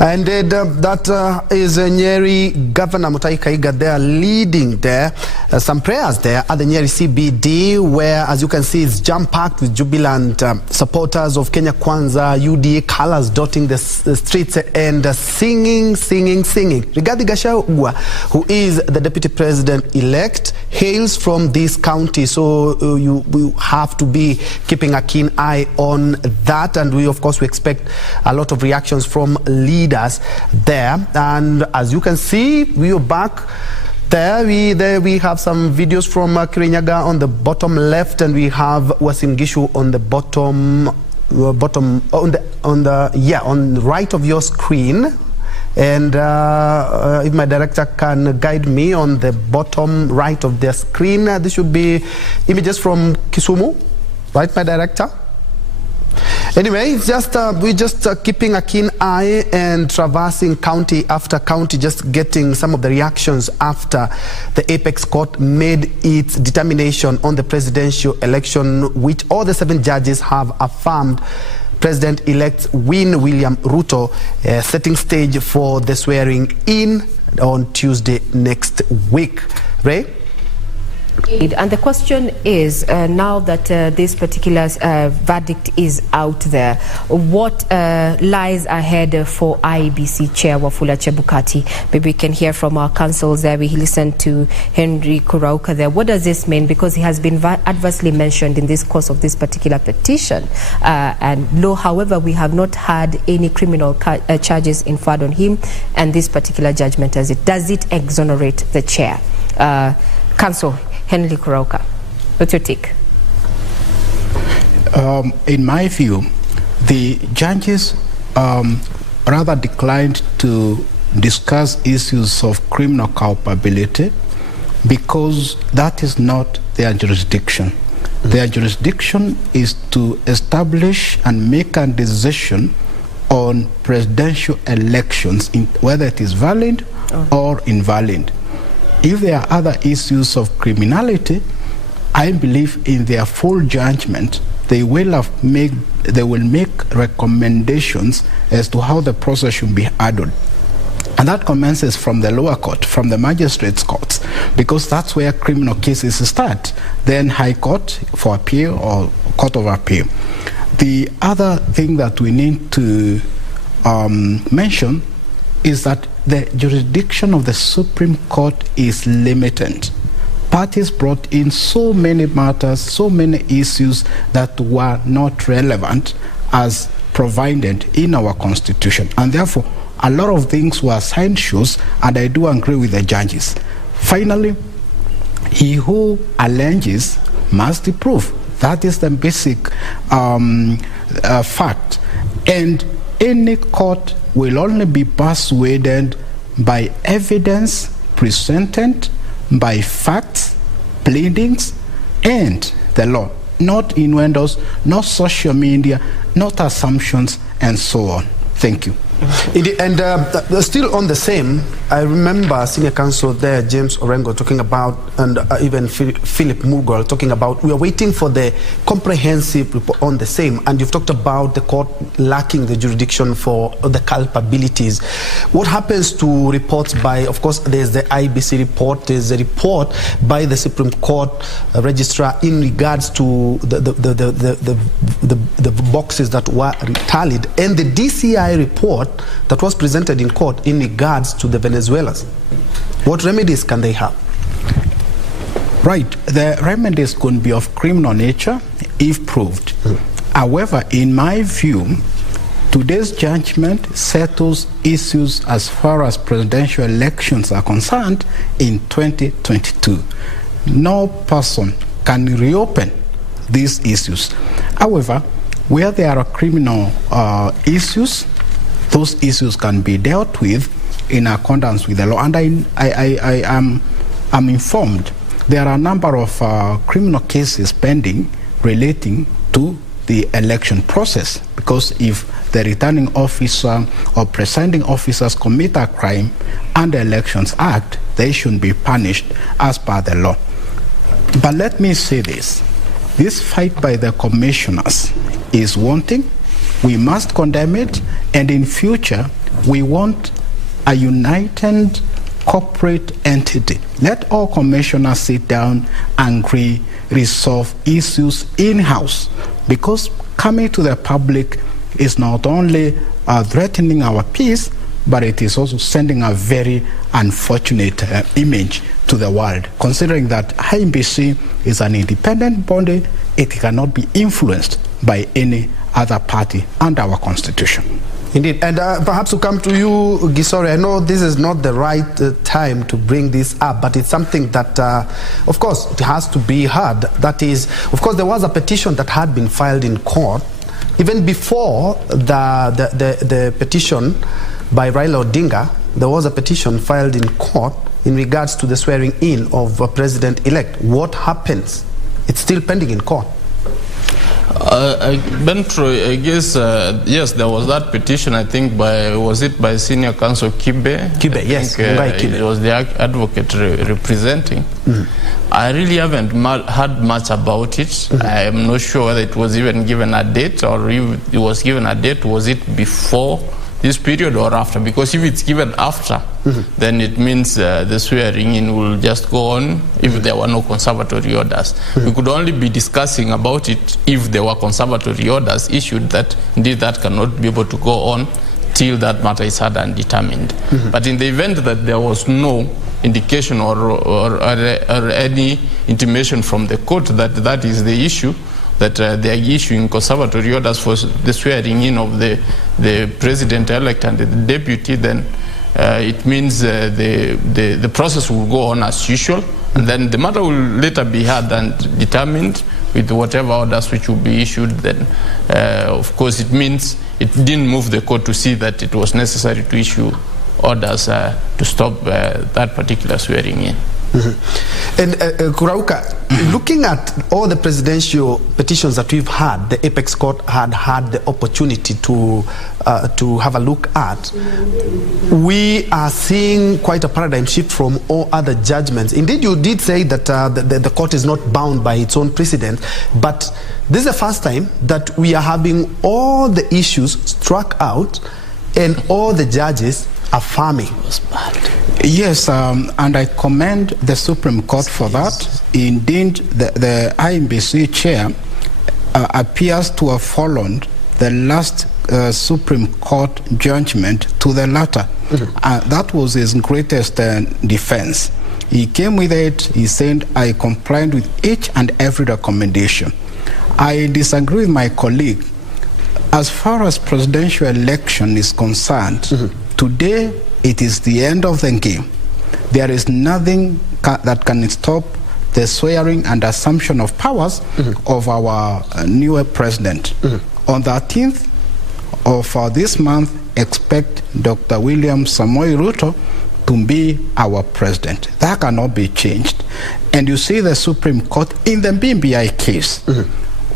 And that is Nyeri Governor Mutahi Kahiga there leading there. Some prayers there at the Nyeri CBD, where as you can see it's jam-packed with jubilant supporters of Kenya Kwanza, UDA colors dotting the streets and singing. Rigathi Gachagua, who is the deputy president-elect, hails from this county, so you have to be keeping a keen eye on that, and we expect a lot of reactions from leaders there. And as you can see, we are back there. We have some videos from Kirinyaga on the bottom left, and we have Uasin Gishu on the bottom on right of your screen. And if my director can guide me on the bottom right of the screen, this should be images from Kisumu, right, my director? Anyway, it's just we're just keeping a keen eye and traversing county after county, just getting some of the reactions after the Apex Court made its determination on the presidential election, which all the 7 judges have affirmed President-elect William Ruto, setting stage for the swearing in on Tuesday next week. Ray? And the question is, now that this particular verdict is out there, what lies ahead for IEBC Chair Wafula Chebukati? Maybe we can hear from our counsels there. We listened to Henry Kurauka there. What does this mean? Because he has been adversely mentioned in this course of this particular petition. However, we have not had any criminal charges inferred on him, and this particular judgment does it exonerate the chair? Counsel Henry Kurauka, what's your take? In my view, the judges rather declined to discuss issues of criminal culpability because that is not their jurisdiction. Their jurisdiction is to establish and make a decision on presidential elections, whether it is valid or invalid. If there are other issues of criminality, I believe in their full judgment, they will make recommendations as to how the process should be handled. And that commences from the lower court, from the magistrates' courts, because that's where criminal cases start. Then High Court for appeal or Court of Appeal. The other thing that we need to mention is that the jurisdiction of the Supreme Court is limited. Parties brought in so many matters, so many issues that were not relevant as provided in our Constitution. And therefore, a lot of things were censures, and I do agree with the judges. Finally, he who alleges must prove. That is the basic fact. And any court will only be persuaded by evidence presented, by facts, pleadings, and the law. Not innuendos, not social media, not assumptions, and so on. Thank you. And still on the same, I remember senior counsel there, James Orengo, talking about, and even Philip Murgol talking about, we are waiting for the comprehensive report on the same, and you've talked about the court lacking the jurisdiction for the culpabilities. What happens to reports by, of course, there's the IBC report, there's a report by the Supreme Court registrar in regards to the boxes that were tallied, and the DCI report that was presented in court in regards to the Venezuelans. What remedies can they have? Right, the remedies could be of criminal nature if proved. However, in my view, today's judgment settles issues as far as presidential elections are concerned in 2022. No person can reopen these issues. However, where there are criminal issues, those issues can be dealt with in accordance with the law. And I am informed there are a number of criminal cases pending relating to the election process, because if the returning officer or presiding officers commit a crime under Elections Act, they should be punished as per the law. But let me say this fight by the commissioners is wanting. We must condemn it, and in future we want a united corporate entity. Let all commissioners sit down and resolve issues in-house, because coming to the public is not only threatening our peace, but it is also sending a very unfortunate image to the world, considering that IEBC is an independent body. It cannot be influenced by any other party under our Constitution. Indeed, and perhaps to come to you, Gisore, I know this is not the right time to bring this up, but it's something that, of course, it has to be heard. That is, of course, there was a petition that had been filed in court, even before the petition by Raila Odinga. There was a petition filed in court in regards to the swearing in of President-elect. What happens? It's still pending in court. Bentro, I guess, yes, there was that petition, I think, was it by Senior Counsel Kibe? Kibe, yes. It was the advocate representing. I really haven't heard much about it. I am not sure whether it was even given a date, or if it was given a date, was it before this period or after? Because if it's given after, then it means the swearing in will just go on if there were no conservatory orders. We could only be discussing about it if there were conservatory orders issued that indeed that cannot be able to go on till that matter is heard and determined. But in the event that there was no indication or any intimation from the court that that is the issue, that they are issuing conservatory orders for the swearing in of the president-elect and the deputy, then it means the process will go on as usual, and then the matter will later be heard and determined with whatever orders which will be issued. Then, of course, it means it didn't move the court to see that it was necessary to issue orders to stop that particular swearing in. And Kurauka, looking at all the presidential petitions that we've had, the Apex Court had the opportunity to have a look at, we are seeing quite a paradigm shift from all other judgments. Indeed, you did say that the court is not bound by its own precedent, but this is the first time that we are having all the issues struck out and all the judges affirming. Yes, and I commend the Supreme Court for that. Indeed, the IMBC chair appears to have followed the last Supreme Court judgment to the letter. That was his greatest defense. He came with it, he said, I complied with each and every recommendation. I disagree with my colleague. As far as presidential election is concerned, today it is the end of the game. There is nothing that can stop the swearing and assumption of powers of our newer president. On the 13th of this month, expect Dr. William Samoei Ruto to be our president. That cannot be changed. And you see the Supreme Court in the BBI case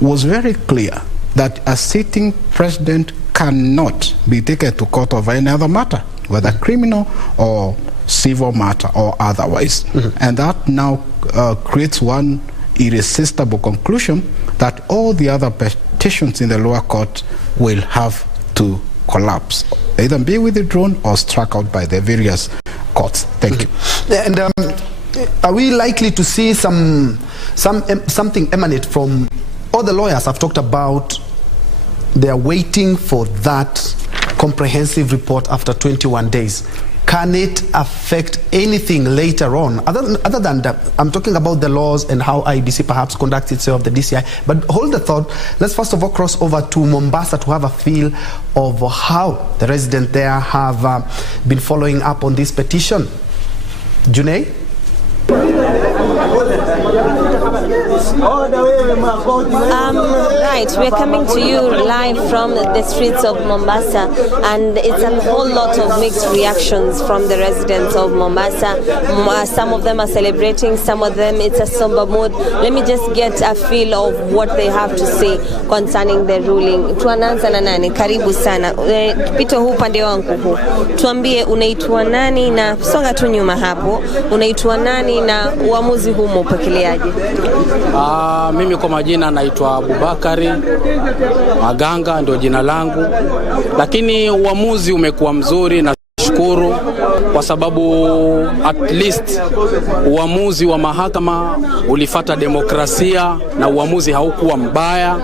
was very clear that a sitting president cannot be taken to court over any other matter, whether criminal or civil matter or otherwise. And that now creates one irresistible conclusion that all the other petitions in the lower court will have to collapse, either be withdrawn or struck out by the various courts. Thank you. And are we likely to see something emanate from all the lawyers have talked about? They are waiting for that comprehensive report after 21 days. Can it affect anything later on? Other than that, I'm talking about the laws and how IBC perhaps conducts itself, the DCI. But hold the thought. Let's first of all cross over to Mombasa to have a feel of how the residents there have been following up on this petition. Junei? Right, we're coming to you live from the streets of Mombasa, and it's a whole lot of mixed reactions from the residents of Mombasa. Some of them are celebrating, some of them it's a somber mood. Let me just get a feel of what they have to say concerning the ruling. Tuananza na nani? Karibu sana. Pito huu pande wangu huu. Tuambie unaitwa nani na songa tu nyuma hapo. Unaitwa nani na uamuzi huu mpokeleaje? Mimi kwa majina naitwa Abubakari Maganga, ndio jina langu, lakini uamuzi umekuwa mzuri na shukuru kwa sababu at least uamuzi wa mahakama ulifata demokrasia na uamuzi haukuwa mbaya.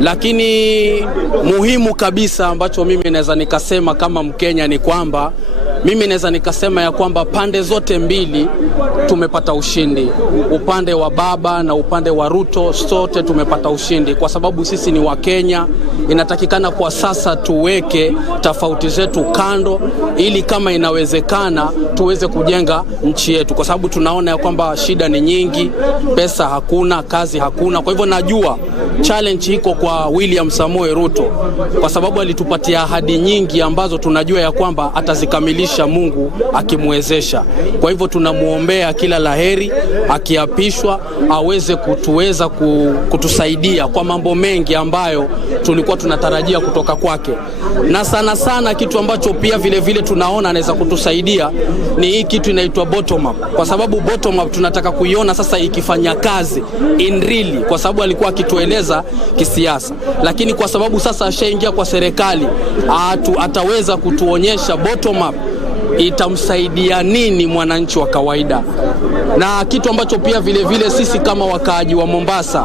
Lakini muhimu kabisa ambacho mimi naweza nikasema kama Mkenya ni kwamba mimi naweza nikasema ya kwamba pande zote mbili tumepata ushindi. Upande wa baba na upande wa Ruto sote tumepata ushindi, kwa sababu sisi ni wa Kenya. Inatakikana kwa sasa tuweke tofauti zetu kando ili kama inawezekana tuweze kujenga nchi yetu, kwa sababu tunaona ya kwamba shida ni nyingi, pesa hakuna, kazi hakuna. Kwa hivyo najua challenge iko kwa William Samoei Ruto, kwa sababu alitupatia ahadi nyingi ambazo tunajua ya kwamba atazikamilisha Mungu akimwezesha. Kwa hivyo tunamuombea kila laheri, akiapishwa aweze kutusaidia kwa mambo mengi ambayo tulikuwa tunatarajia kutoka kwake. Na sana sana kitu ambacho pia vile vile tunaona anaweza kutusaidia ni hii kitu inaitwa bottom up, kwa sababu bottom up tunataka kuiona sasa ikifanya kazi in really, kwa sababu alikuwa akitueleza kisiasa, lakini kwa sababu sasa ashaingia kwa serikali ataweza kutuonyesha bottom up itamsaidia nini mwananchi wa kawaida. Na kitu ambacho pia vile vile sisi kama wakaaji wa Mombasa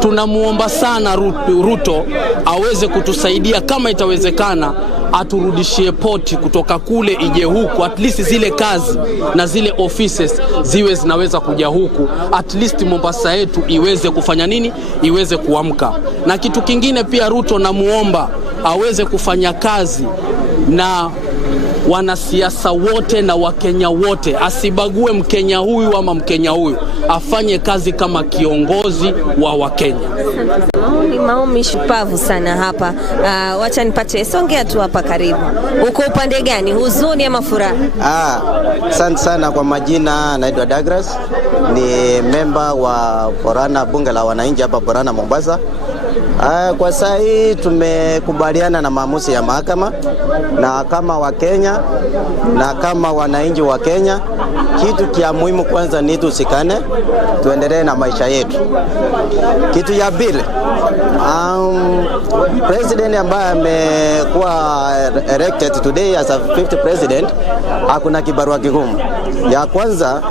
tunamuomba sana Ruto aweze kutusaidia, kama itawezekana aturudishie poti kutoka kule ije huku, at least zile kazi na zile offices ziwe zinaweza kuja huku, at least Mombasa yetu iweze kufanya nini, iweze kuamka. Na kitu kingine pia Ruto namuomba aweze kufanya kazi na wanasiasa wote na Wakenya wote, asibague Mkenya huyu ama Mkenya huyu, afanye kazi kama kiongozi wa Wakenya. Maoni shupavu sana hapa. Wacha nipate, songea tu hapa karibu. Uko upande gani, huzuni ama furaha? Asante sana. Kwa majina naitwa Douglas, ni member wa Borana, bunge la wananchi hapa Borana Mombasa. Kwa sasa hii tumekubaliana na maamuzi ya mahakama, na kama Wakenya na kama wananchi wa Kenya, kitu kia muhimu kwanza ni tusikane, tuendelee na maisha yetu. Kitu ya pili, president ambaye amekuwa elected today as a 50th president, hakuna kibarua kigumu. Ya kwanza,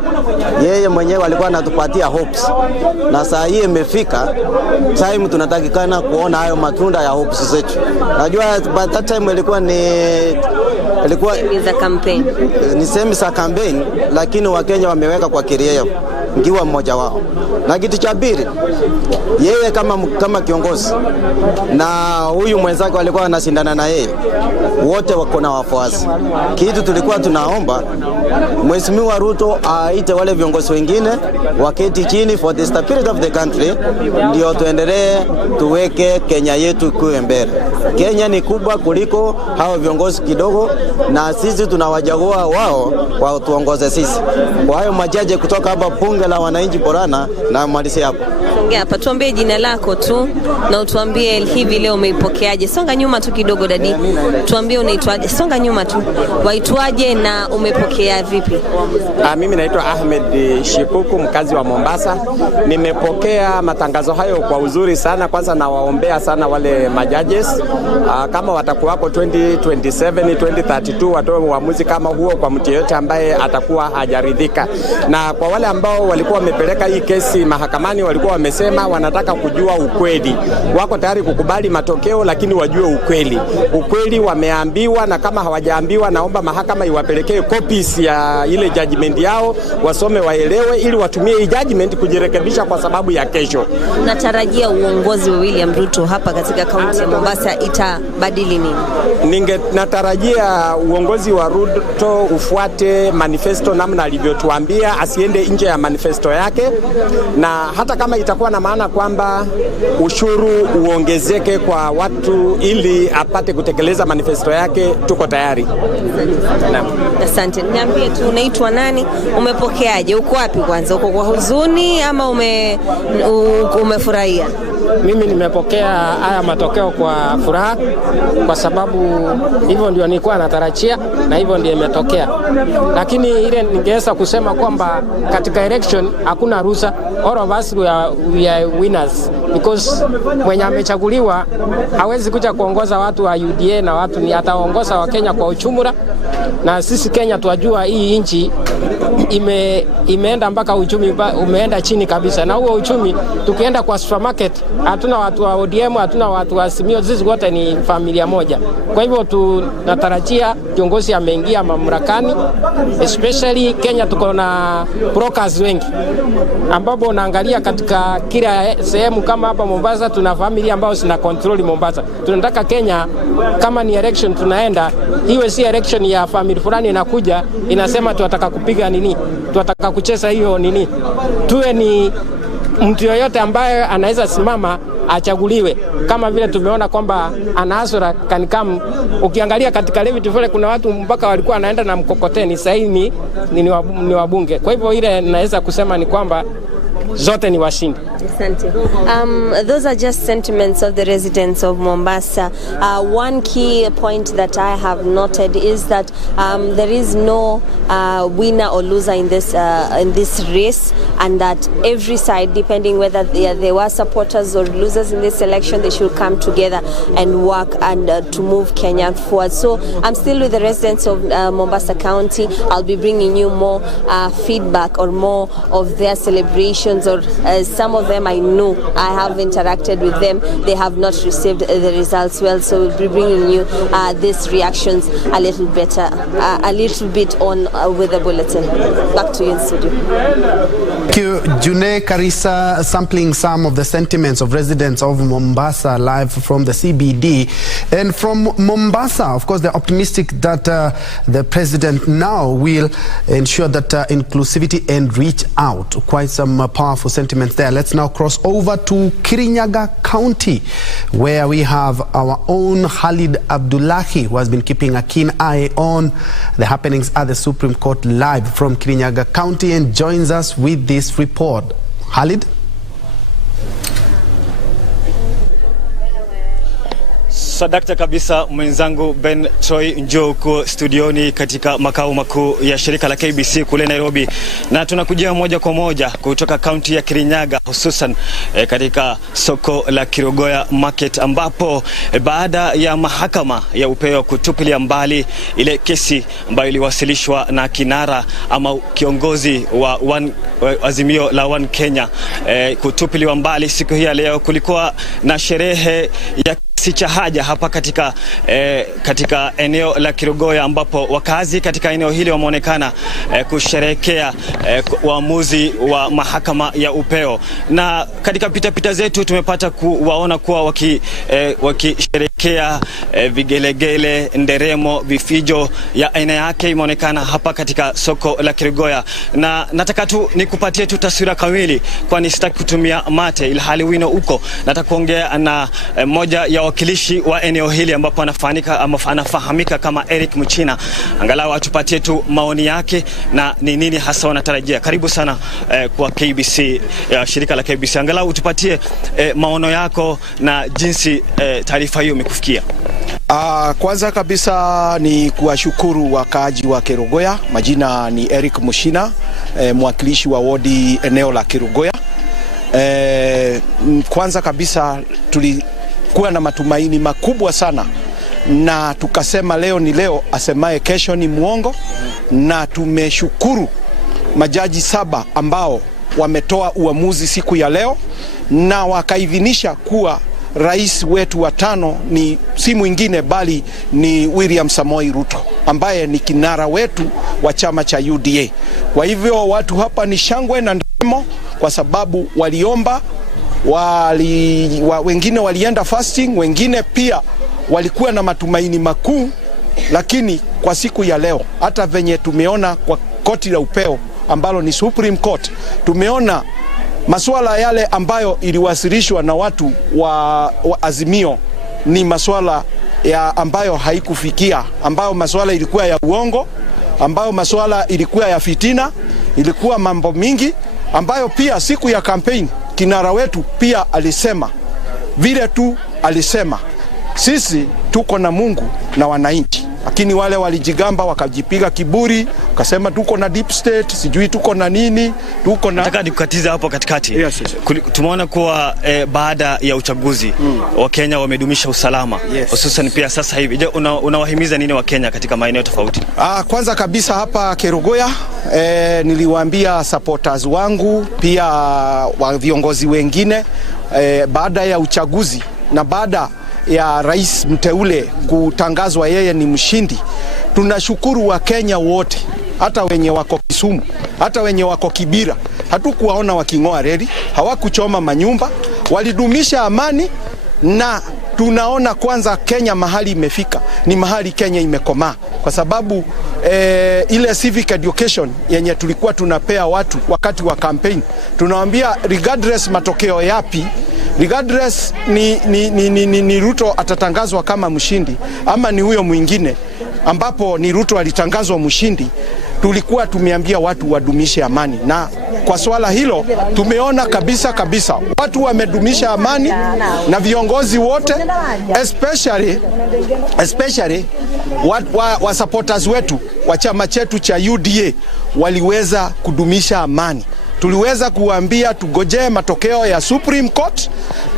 yeye mwenyewe alikuwa anatupatia hopes, na saa hii imefika time tunatakikana kuona hayo matunda ya hopes zetu. Najua by that time ilikuwa za campaign, ni semi za campaign, lakini Wakenya wameweka kwa kiria ngiwa mmoja wao. Na kitu cha pili, yeye kama kiongozi na huyu mwenzake walikuwa wanashindana na yeye, wote wako na wafuasi. Kitu tulikuwa tunaomba Mheshimiwa Ruto aite wale viongozi wengine waketi chini for the stability of the country, ndio tuendelee tuweke Kenya yetu kuwe mbele. Kenya ni kubwa kuliko hao viongozi kidogo, na sisi tunawachagua wao kwa tuongoze sisi. Kwa hiyo majaji kutoka hapa bunge la wananchi Borana, na malizi hapo. Songea hapa, tuambie jina lako tu na utuambie hivi leo umeipokeaje. Songa nyuma tu kidogo dadi. Tuambie unaitwaje. Songa nyuma tu. Waitwaje na umepokea vipi? Mimi naitwa Ahmed Shipuku, mkazi wa Mombasa. Nimepokea matangazo hayo kwa uzuri sana. Kwanza nawaombea sana wale majudges, kama watakuwa hapo 2027 2032 watoe uamuzi kama huo kwa mtu yote ambaye atakuwa hajaridhika. Na kwa wale ambao walikuwa wamepeleka hii kesi mahakamani, walikuwa wamesema wanataka kujua ukweli. Wako tayari kukubali matokeo, lakini wajue ukweli. Ukweli wameambiwa, na kama hawajaambiwa, naomba mahakama iwapelekee copies ya ile judgment yao, wasome waelewe, ili watumie hii judgment kujirekebisha kwa sababu ya kesho. Natarajia uongozi wa William Ruto hapa katika kaunti ya Mombasa itabadili nini? Natarajia uongozi wa Ruto ufuate manifesto namna alivyotuambia, asiende nje ya manifesto yake, na hata kama itakuwa na maana kwamba ushuru uongezeke kwa watu ili apate kutekeleza manifesto yake, tuko tayari. Asante. Niambie tu unaitwa nani, umepokeaje, uko wapi kwanza, uko kwa huzuni ama umefurahia? Mimi nimepokea haya matokeo kwa furaha, kwa sababu hivyo ndio nilikuwa natarajia na hivyo ndio imetokea. Lakini ile ningeweza kusema kwamba katika election hakuna ruhusa. All of us we are winners, because mwenye amechaguliwa hawezi kuja kuongoza watu wa UDA na watu ni ataongoza wa Kenya kwa uchumura. Na sisi Kenya tuwajua hii nchi imeenda mpaka uchumi umeenda chini kabisa, na huo uchumi tukienda kwa supermarket hatuna watu wa ODM, hatuna watu wa Simio, sisi wote ni familia moja. Kwa hivyo tunatarajia kiongozi ameingia mamlakani, especially Kenya tuko na brokers wengi, ambapo unaangalia katika kila sehemu. Kama hapa Mombasa tuna familia ambao zina control Mombasa. Tunataka Kenya kama ni election tunaenda, iwe si election ya family fulani inakuja inasema tunataka kupiga nini, tunataka kucheza hiyo nini. Tuwe ni mtu yoyote ambaye anaweza simama achaguliwe, kama vile tumeona kwamba Anasura Kanikamu, ukiangalia katika Levity vile kuna watu mpaka walikuwa wanaenda na mkokoteni, sasa hivi ni wabunge. Kwa hivyo ile naweza kusema ni kwamba zote ni washindi. Those are just sentiments of the residents of Mombasa. One key point that I have noted is that there is no winner or loser in this race, and that every side, depending whether they were supporters or losers in this election, they should come together and work and to move Kenya forward. So I'm still with the residents of Mombasa County. I'll be bringing you more feedback or more of their celebrations, or some of them I know, I have interacted with them, they have not received the results well, so we'll be bringing you these reactions a little bit on with the bulletin. Back to you in studio. Thank you, June Karisa, sampling some of the sentiments of residents of Mombasa live from the CBD. And from Mombasa, of course, they're optimistic that the president now will ensure that inclusivity and reach out. Quite some powerful sentiments there. Let's now cross over to Kirinyaga County, where we have our own Khalid Abdullahi, who has been keeping a keen eye on the happenings at the Supreme Court live from Kirinyaga County, and joins us with this report. Khalid? Sadakta kabisa mwenzangu Ben Troy, njoo huko studioni katika makao makuu ya shirika la KBC kule Nairobi, na tunakujia moja kwa moja kutoka kaunti ya Kirinyaga, hususan katika soko la Kirogoya Market, ambapo baada ya mahakama ya upeo kutupilia mbali ile kesi ambayo iliwasilishwa na kinara ama kiongozi wa azimio la One Kenya kutupiliwa mbali, siku hii ya leo kulikuwa na sherehe ya si cha haja hapa katika eneo la Kirogoya, ambapo wakazi katika eneo hili wameonekana kusherehekea uamuzi wa mahakama ya upeo. Na katika pita zetu tumepata kuwaona kuwa wakisherehekea vigelegele, nderemo, vifijo ya aina yake imeonekana hapa katika soko la Kirogoya. Na nataka tu nikupatie tu taswira kamili, kwani sitaki kutumia mate ilhali wino uko. Nataka kuongea na moja ya wakilishi wa eneo hili ambapo anafahamika kama Eric Muchina, angalau atupatie tu maoni yake na ni nini hasa wanatarajia. Karibu sana kwa KBC, shirika la KBC, angalau utupatie maono yako na jinsi taarifa hiyo imekufikia. Kwanza kabisa ni kuwashukuru wakaaji wa Kirogoya. Majina ni Eric Muchina, mwakilishi wa wodi eneo la Kirogoya. Kwanza kabisa tulikuwa na matumaini makubwa sana, na tukasema leo ni leo, asemaye kesho ni muongo, na tumeshukuru majaji 7 ambao wametoa uamuzi siku ya leo na wakaidhinisha kuwa rais wetu wa 5 ni si mwingine bali ni William Samoei Ruto, ambaye ni kinara wetu wa chama cha UDA. Kwa hivyo watu hapa ni shangwe na nderemo, kwa sababu waliomba, wengine walienda fasting, wengine pia walikuwa na matumaini makuu. Lakini kwa siku ya leo, hata venye tumeona kwa koti la upeo ambalo ni Supreme Court, tumeona masuala yale ambayo iliwasilishwa na watu wa azimio ni masuala ya ambayo haikufikia, ambayo masuala ilikuwa ya uongo, ambayo masuala ilikuwa ya fitina, ilikuwa mambo mingi ambayo pia siku ya campaign kinara wetu pia alisema vile tu alisema sisi tuko na Mungu na wananchi, lakini wale walijigamba wakajipiga kiburi, wakasema tuko na deep state, sijui tuko na nini, tuko na... Nataka nikukatiza hapo katikati. Yes. Tumeona kuwa baada ya uchaguzi wa Kenya wamedumisha usalama, hususan pia sasa hivi. Je, unawahimiza nini wa Kenya katika maeneo tofauti? Kwanza kabisa hapa Kirogoya niliwaambia supporters wangu pia wa viongozi wengine baada ya uchaguzi na baada ya rais mteule kutangazwa yeye ni mshindi, tunashukuru wa Kenya wote, hata wenye wako Kisumu, hata wenye wako Kibira. Hatukuwaona waking'oa reli, hawakuchoma manyumba, walidumisha amani, na tunaona kwanza Kenya mahali imefika ni mahali Kenya imekomaa, kwa sababu ile civic education yenye tulikuwa tunapea watu wakati wa campaign, tunawaambia regardless matokeo yapi, regardless ni Ruto atatangazwa kama mshindi ama ni huyo mwingine, ambapo ni Ruto alitangazwa mshindi, tulikuwa tumeambia watu wadumishe amani, na kwa swala hilo tumeona kabisa watu wamedumisha amani, na viongozi wote especially wa supporters wetu wa chama chetu cha UDA waliweza kudumisha amani. Tuliweza kuambia tugojee matokeo ya Supreme Court,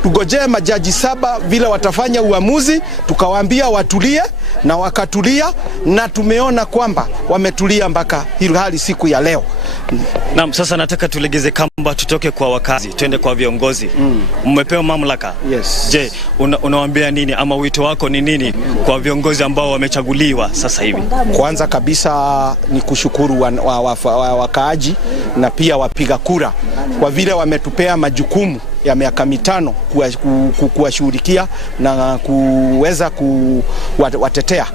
tugojee majaji 7 vile watafanya uamuzi, tukawaambia watulie na wakatulia, na tumeona kwamba wametulia mpaka hali siku ya leo. Naam, sasa nataka tulegeze kamba, tutoke kwa wakazi twende kwa viongozi. Mmepewa mamlaka. Yes. Je, unawaambia nini ama wito wako ni nini kwa viongozi ambao wamechaguliwa sasa hivi? Kwanza kabisa ni kushukuru wakaaji na pia wapiga kura kwa vile wametupea majukumu ya miaka 5 kuwashughulikia na kuweza kuwatetea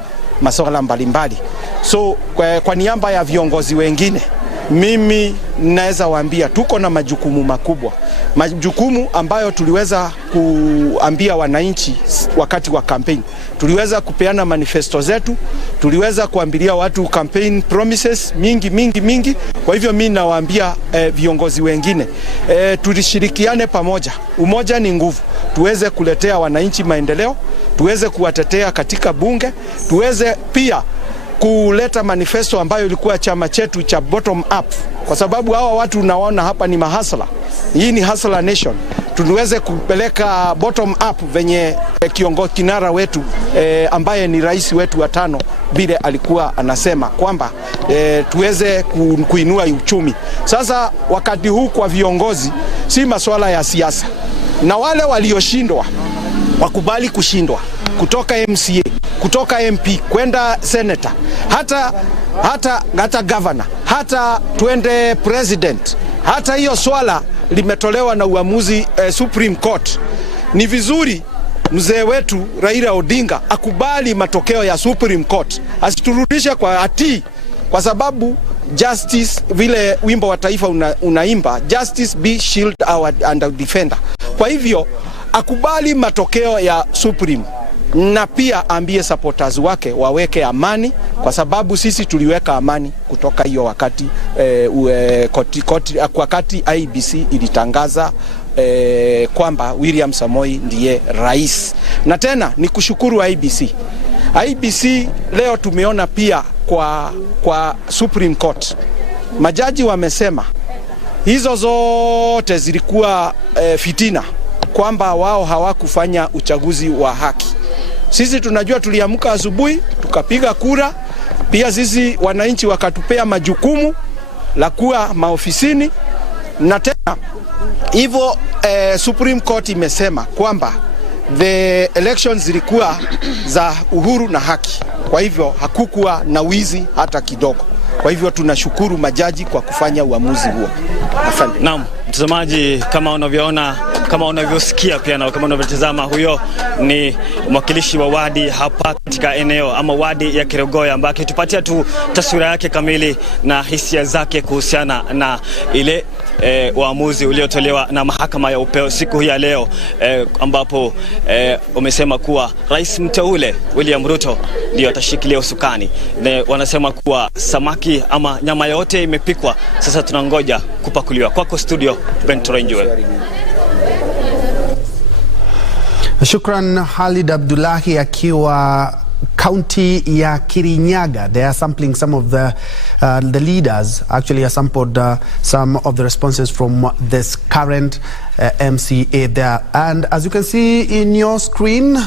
masuala mbalimbali. So kwa niaba ya viongozi wengine, mimi naweza waambia tuko na majukumu makubwa, majukumu ambayo tuliweza kuambia wananchi wakati wa campaign. Tuliweza kupeana manifesto zetu, tuliweza kuambilia watu campaign promises mingi. Kwa hivyo mimi nawaambia viongozi wengine, tulishirikiane pamoja, umoja ni nguvu, tuweze kuletea wananchi maendeleo, tuweze kuwatetea katika bunge, tuweze pia kuleta manifesto ambayo ilikuwa chama chetu cha bottom up, kwa sababu hawa watu unaona hapa ni mahasla. Hii ni hustler nation. Tuweze kupeleka bottom up venye kiongozi kinara wetu ambaye ni rais wetu wa 5 vile alikuwa anasema kwamba tuweze kuinua uchumi. Sasa wakati huu kwa viongozi si masuala ya siasa, na wale walioshindwa wakubali kushindwa, kutoka MCA, kutoka MP kwenda senator, hata governor, hata twende president. Hata hiyo swala limetolewa na uamuzi Supreme Court. Ni vizuri mzee wetu Raila Odinga akubali matokeo ya Supreme Court, asiturudishe kwa ati, kwa sababu justice, vile wimbo wa taifa unaimba, justice be shield and defender. Kwa hivyo akubali matokeo ya Supreme, na pia ambie supporters wake waweke amani, kwa sababu sisi tuliweka amani kutoka hiyo wakati wakati IBC ilitangaza kwamba William Samoei ndiye rais. Na tena ni kushukuru IBC leo tumeona pia kwa Supreme Court majaji wamesema hizo zote zilikuwa fitina, kwamba wao hawakufanya uchaguzi wa haki. Sisi tunajua, tuliamka asubuhi tukapiga kura, pia sisi wananchi wakatupea majukumu la kuwa maofisini, na tena hivyo Supreme Court imesema kwamba the elections zilikuwa za uhuru na haki. Kwa hivyo hakukuwa na wizi hata kidogo. Kwa hivyo tunashukuru majaji kwa kufanya uamuzi huo. Asante. Naam, mtazamaji, kama unavyoona, kama unavyosikia pia na kama unavyotazama, huyo ni mwakilishi wa wadi hapa katika eneo ama wadi ya Keregoya, ambaye akitupatia tu taswira yake kamili na hisia zake kuhusiana na ile uamuzi uliotolewa na mahakama ya upeo siku hii ya leo, ambapo wamesema kuwa rais mteule William Ruto ndio atashikilia usukani. Wanasema kuwa samaki ama nyama yote imepikwa, sasa tunangoja kupakuliwa. Kwako studio, Bentorenjwe. Shukran Halid Abdullahi akiwa county ya Kirinyaga. They are sampling some of the leaders. Actually, I sampled some of the responses from this current MCA there. And as you can see in your screen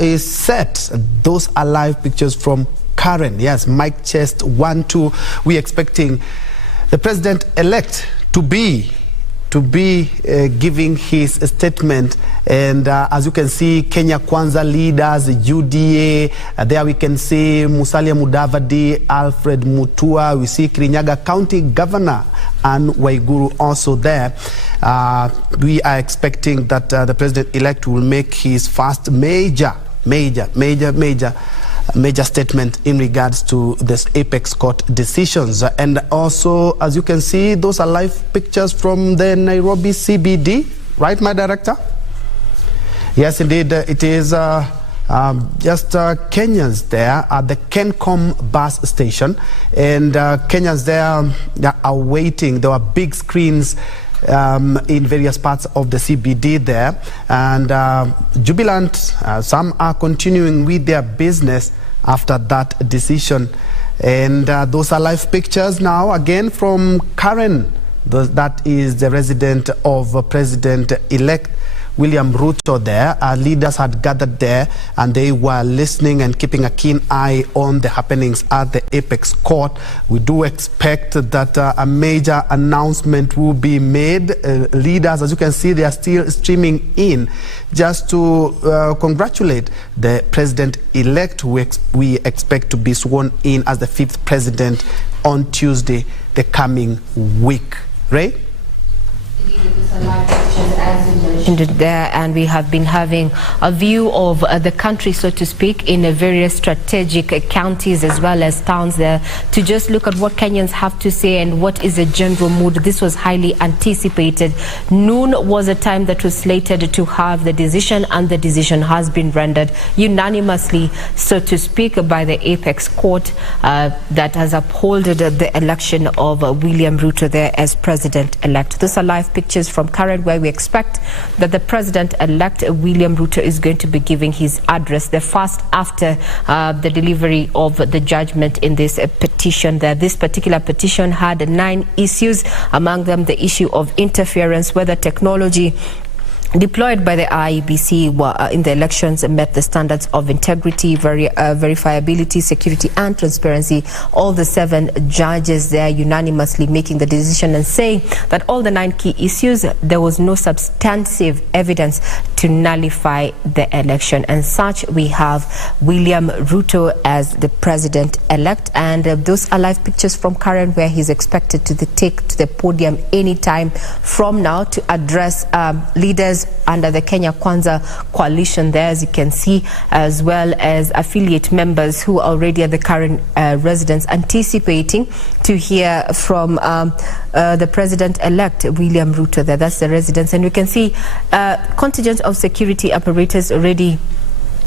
is set, those are live pictures from Karen. Yes, mic chest 1, 2. We're expecting the president-elect to to be giving his statement. And as you can see, Kenya Kwanza leaders, UDA, there we can see Musalia Mudavadi, Alfred Mutua, we see Kirinyaga County Governor and Waiguru also there. We are expecting that the president-elect will make his first major statement in regards to this apex court decisions. And also, as you can see, those are live pictures from the Nairobi CBD, right, my director? Yes, indeed, it is just Kenyans there at the Kencom bus station, and Kenyans there are waiting. There are big screens in various parts of the CBD there, and jubilant, some are continuing with their business after that decision. And those are live pictures now again from Karen, that is the resident of President-elect William Ruto there. Our leaders had gathered there and they were listening and keeping a keen eye on the happenings at the Apex Court. We do expect that a major announcement will be made. Leaders, as you can see, they are still streaming in just to congratulate the president-elect. We expect to be sworn in as the 5th president on Tuesday the coming week. Ray? As you mentioned it there, and we have been having a view of the country, so to speak, in various strategic counties as well as towns there, to just look at what Kenyans have to say and what is the general mood. This was highly anticipated. Noon was a time that was slated to have the decision, and the decision has been rendered unanimously, so to speak, by the Apex Court that has upholded the election of William Ruto there as president-elect. Those are live pictures from Karen, where we expect that the president-elect William Ruto is going to be giving his address, the first after the delivery of the judgment in this petition. This particular petition had 9 issues, among them the issue of interference, whether technology deployed by the IEBC in the elections met the standards of integrity, verifiability, security and transparency. All the 7 judges there unanimously making the decision and saying that all the 9 key issues, there was no substantive evidence to nullify the election. And such, we have William Ruto as the president-elect, and those are live pictures from Karen, where he's expected to take to the podium anytime from now to address leaders under the Kenya Kwanza coalition there, as you can see, as well as affiliate members who are already at the current residence, anticipating to hear from the president-elect William Ruto there. That's the residence, and we can see contingent of security apparatus already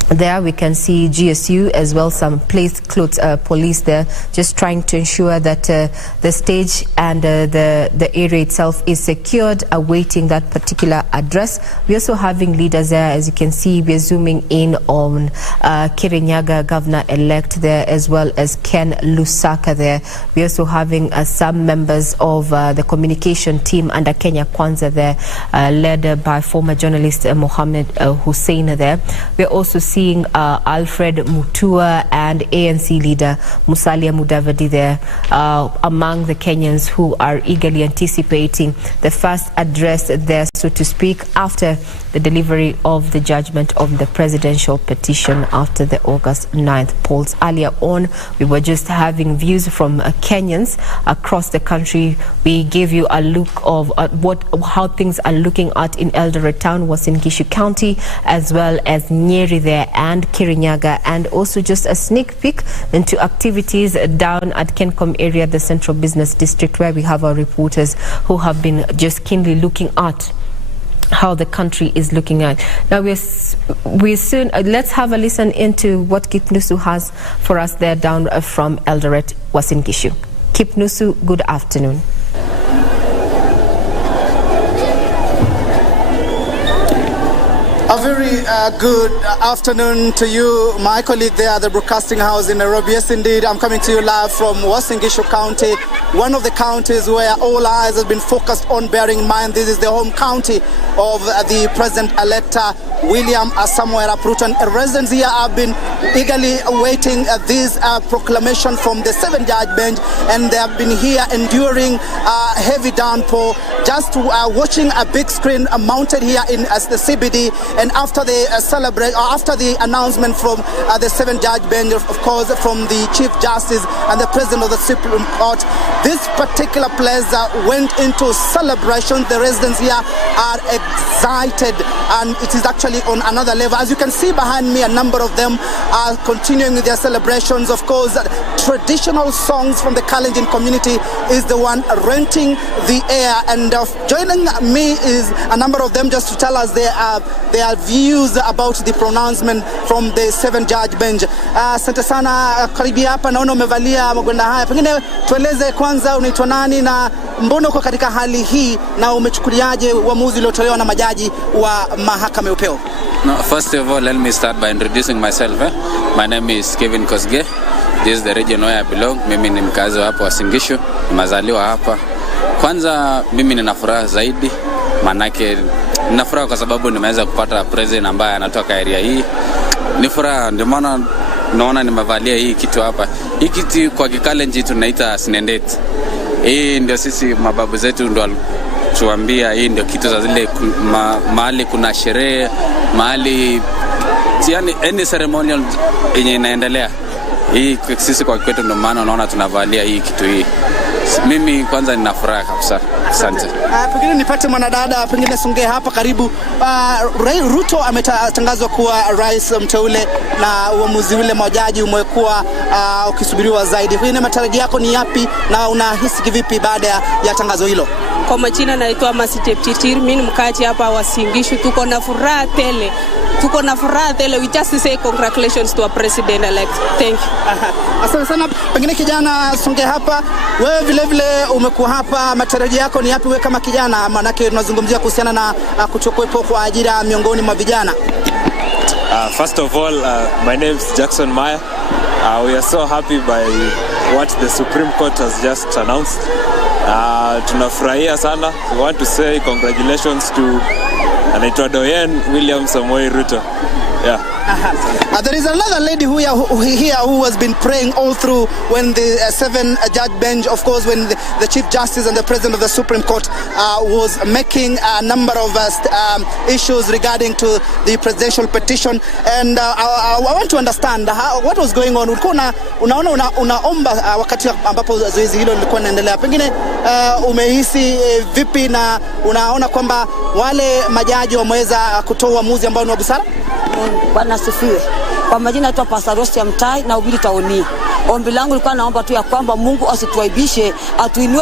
there. We can see GSU as well, some plainclothes police there, just trying to ensure that the stage and the area itself is secured, awaiting that particular address. We're also having leaders there, as you can see. We're zooming in on Kirinyaga governor-elect there, as well as Ken Lusaka there. We're also having some members of the communication team under Kenya Kwanza there, led by former journalist Mohammed Hussein there. We're also seeing Alfred Mutua and ANC leader Musalia Mudavadi there, among the Kenyans who are eagerly anticipating the first address there, so to speak, after the delivery of the judgment of the presidential petition after the August 9th polls. Earlier on, we were just having views from Kenyans across the country. We gave you a look of how things are looking at in Eldoret Town, Uasin Gishu County, as well as Nyeri there and Kirinyaga, and also just a sneak peek into activities down at Kencom area, the Central Business District, where we have our reporters who have been just keenly looking at how the country is looking at. Now we soon let's have a listen into what Kipnusu has for us there down from Eldoret, Uasin Gishu. Kipnusu, good afternoon. A very good afternoon to you, my colleague there at the Broadcasting House in Nairobi. Yes, indeed, I'm coming to you live from Uasin Gishu County, one of the counties where all eyes have been focused on. Bearing in mind, this is the home county of the president-elect William Samoei Ruto. Residents here have been eagerly awaiting this proclamation from the 7-judge bench, and they have been here enduring heavy downpour just watching a big screen mounted here in the CBD, and after the after the announcement from the 7-judge bench, of course, from the Chief Justice and the President of the Supreme Court, this particular place went into celebration. The residents here are excited, and it is actually on another level. As you can see behind me, a number of them are continuing with their celebrations. Of course, traditional songs from the Kalenjin community is the one renting the air, and joining me is a number of them just to tell us their views about the pronouncement from the 7-judge bench. Asante sana, karibia hapa, naona umevalia magwanda haya. Pengine tueleze kwanza unaitwa nani na mbona uko katika hali hii na umechukuliaje uamuzi uliotolewa na majaji wa mahakama ya upeo? No, first of all, let me start by introducing myself. My name is Kevin Kosge. This is the region where I belong. Mimi ni mkazi hapa wa Singishu, nimezaliwa hapa. Kwanza mimi nina furaha zaidi, manake nina furaha kwa sababu nimeweza kupata president ambaye anatoka area hii. Ni furaha, ndio maana naona nimevalia hii kitu hapa. Hii kitu kwa Kikalenjin tunaita sinendet. Hii ndio sisi mababu zetu ndio tuambia, hii ndio kitu za zile mahali kuna sherehe, mahali yani any ceremonial yenye inaendelea. Hii sisi kwa kwetu ndio maana unaona tunavalia hii kitu hii. Mimi kwanza nina furaha kabisa. Asante. Pengine nipate mwanadada, pengine songe hapa karibu. Ruto ametangazwa kuwa rais mteule na uamuzi ule majaji umekuwa ukisubiriwa zaidi. Pengine matarajio yako ni yapi na unahisi kivipi baada ya tangazo hilo? Kwa majina naitwa Petition, mimi ni mkazi hapa wa Singishu. Tuko na furaha tele. We just say congratulations to our president elect. Thank you. Asante sana. Pengine kijana songe hapa, wewe vile vile umekuwa hapa, matarajio yako ni yapi wewe kama kijana? Maanake tunazungumzia kuhusiana na kutokuwepo kwa ajira miongoni mwa vijana. First of all, my name is Jackson Maya. We are so happy by what the Supreme Court has just announced. Tunafurahia sana. We want to say congratulations to anaitwa Doyen William Samoei Ruto. Yeah. There is another lady who has been praying all through when the 7-judge bench, of course, when the Chief Justice and the President of the Supreme Court was making a number of issues regarding to the presidential petition. And I want to understand what was going on. Unaomba wakati ambapo zoezi hilo lilikuwa linaendelea. Pengine umehisi vipi na unaona kwamba wale majaji wameweza kutoa uamuzi ambao ni wa busara? Bwana sifiwe. Kwa majina naitwa Pastor Rosia Mtai na ubiri taoni. Ombi langu lilikuwa naomba tu ya kwamba Mungu asituaibishe, atuinue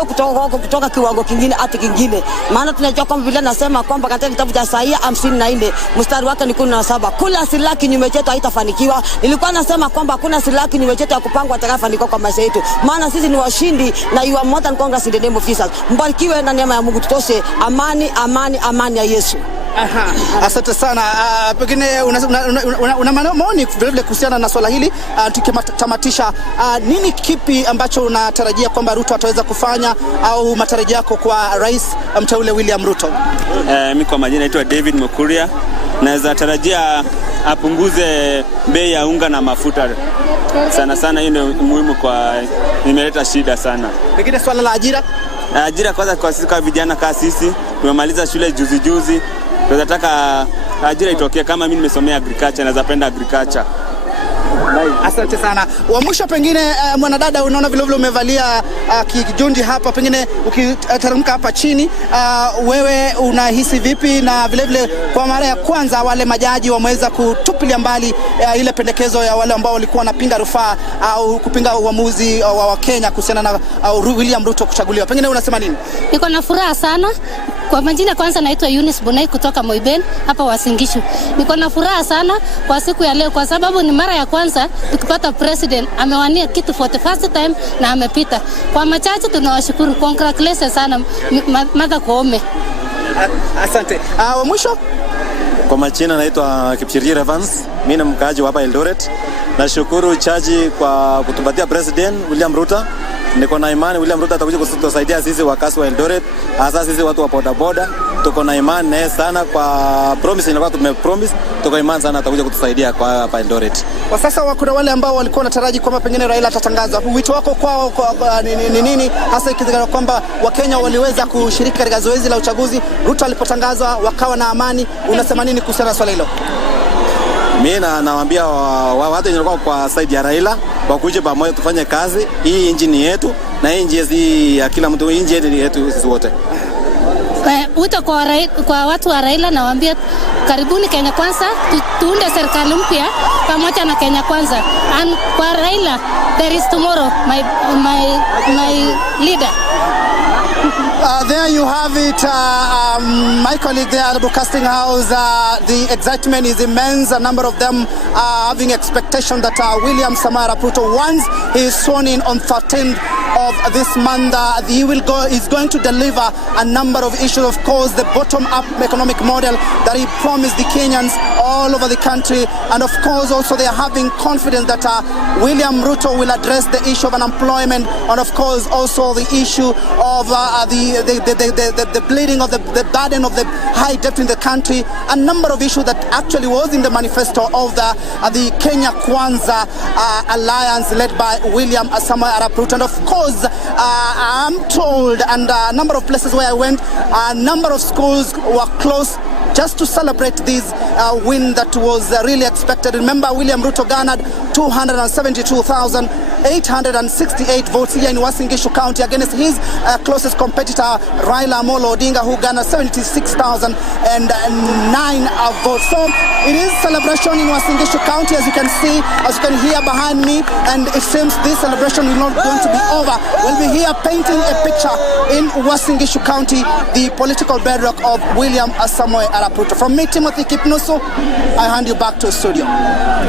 kutoka kiwango kingine hata kingine. Maana tunajua kwamba Biblia nasema kwamba katika kitabu cha Isaia 54 mstari wake ni 17, kula silaha kinyume chetu haitafanikiwa. Nilikuwa nasema kwamba hakuna silaha kinyume chetu ya kupangwa atakayefanikiwa kwa maisha yetu. Maana sisi ni washindi na you are more than conquerors in the name of Jesus. Mbarikiwe na neema ya Mungu tutoshe. Amani, amani, amani ya Yesu. Asante sana. Pengine una maoni vile kuhusiana na swala hili, tukitamatisha, nini kipi ambacho unatarajia kwamba Ruto ataweza kufanya au matarajio yako kwa rais mteule William Ruto? Mimi kwa majina naitwa David Mukuria. Naweza tarajia apunguze bei ya unga na mafuta. Sana sana hiyo ni muhimu kwa imeleta shida sana. Pengine swala la ajira? Ajira kwanza kwa sisi kama vijana kama sisi tumemaliza shule juzi. Tunataka ajira itokee. Kama mimi nimesomea agriculture, naweza penda agriculture. Asante sana. Wa mwisho pengine mwanadada, unaona vile vile umevalia kijundi hapa, pengine ukiteremka hapa chini, wewe unahisi vipi? Na vile vile kwa mara ya kwanza wale majaji wameweza kutupilia mbali ile pendekezo ya wale ambao walikuwa wanapinga rufaa au kupinga uamuzi wa Kenya kuhusiana na William Ruto kuchaguliwa. Pengine unasema nini? Niko na furaha sana. Kwa majina kwanza naitwa Eunice Bonai kutoka Moiben hapa Wasingishu. Niko na furaha sana kwa siku ya leo kwa sababu ni mara ya kwanza tukipata president amewania kitu for the first time na amepita. Kwa machache tunawashukuru. Congratulations sana Mother Koome. Asante. Wa mwisho? Kwa majina naitwa Kipchirchir Evans. Mimi ni mkaaji hapa Eldoret. Nashukuru chaji kwa kutupatia president William Ruto. niko na imani William Ruto atakuja kutusaidia sisi wakazi wa Eldoret, hasa sisi watu wa bodaboda. Tuko na imani naye sana kwa promise inakuwa tumepromise, tuko imani sana atakuja kutusaidia kwa hapa Eldoret. Kwa sasa kuna wale ambao walikuwa wanataraji kwamba pengine Raila atatangazwa. Wito wako kwao ni nini hasa ikizingatiwa kwamba Wakenya waliweza kushiriki katika zoezi la uchaguzi, Ruto alipotangazwa wakawa na amani, unasema nini kuhusiana na swala hilo? Mimi nawaambia watu wenye kwa side ya Raila wakuje pamoja tufanye kazi. Hii injini yetu na hii injini ya kila mtu, injini yetu sisi wote. Wito kwa watu wa Raila nawaambia karibuni Kenya Kwanza, tuunde serikali mpya pamoja na Kenya Kwanza. And kwa Raila, there is tomorrow, my leader. There you have it, my colleague there at the broadcasting house. The excitement is immense. A number of them are having expectation that William Samoei Arap Ruto, once he is sworn in on 13th of this month, is going to deliver a number of issues. Of course, the bottom-up economic model that he promised the Kenyans all over the country, and of course also they are having confidence that William Ruto will address the issue of unemployment, and of course also the issue of the bleeding of the burden of the high debt in the country. A number of issues that actually was in the manifesto of the Kenya Kwanza alliance led by William Samoei Arap Ruto. And of course I'm told, and a number of places where I went, a number of schools were closed just to celebrate this win that was really expected. Remember, William Ruto garnered 272,868 votes here in Uasin Gishu County against his closest competitor, Raila Amolo Odinga, who garnered 76,009 votes. So it is celebration in Uasin Gishu County, as you can see, as you can hear behind me, and it seems this celebration is not going to be over. We'll be here painting a picture in Uasin Gishu County, the political bedrock of William Samoei Arap Ruto. From me, Timothy Kipnusu, I hand you back to the studio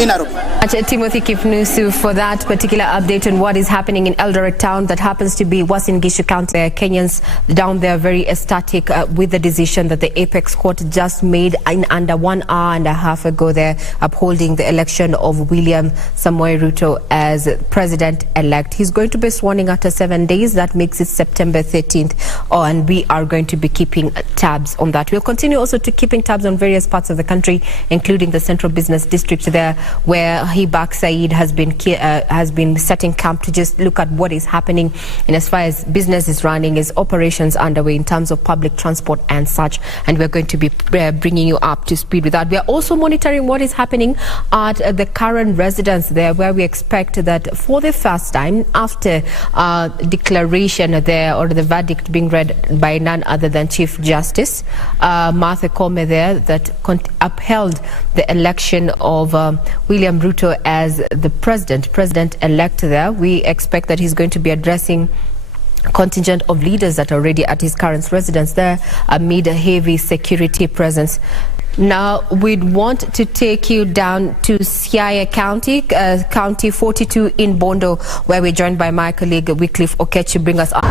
in Nairobi. Timothy Kipnusu for that particular update on what is happening in Eldoret town that happens to be Uasin Gishu County. Kenyans down there very ecstatic with the decision that the Apex Court just made in under 1 hour and a half ago there, upholding the election of William Samoei Ruto as president-elect. He's going to be sworn in after 7 days. That makes it September 13th. And we are going to be keeping tabs on that. We'll continue also to keeping tabs on various parts of the country, including the Central Business District there, where Hibak Said has been setting camp to just look at what is happening and as far as business is running, is operations underway in terms of public transport and such, and we're going to be bringing you up to speed with that. We are also monitoring what is happening at the current residence there, where we expect that for the first time after declaration there, or the verdict being read by none other than Chief Justice Martha Koome there, that upheld the election of William Ruto as the president-elect there. We expect that he's going to be addressing contingent of leaders that are already at his current residence there amid a heavy security presence. Now we'd want to take you down to Siaya County, County 42 in Bondo, where we're joined by my colleague Wycliffe Okechi. Bring us up.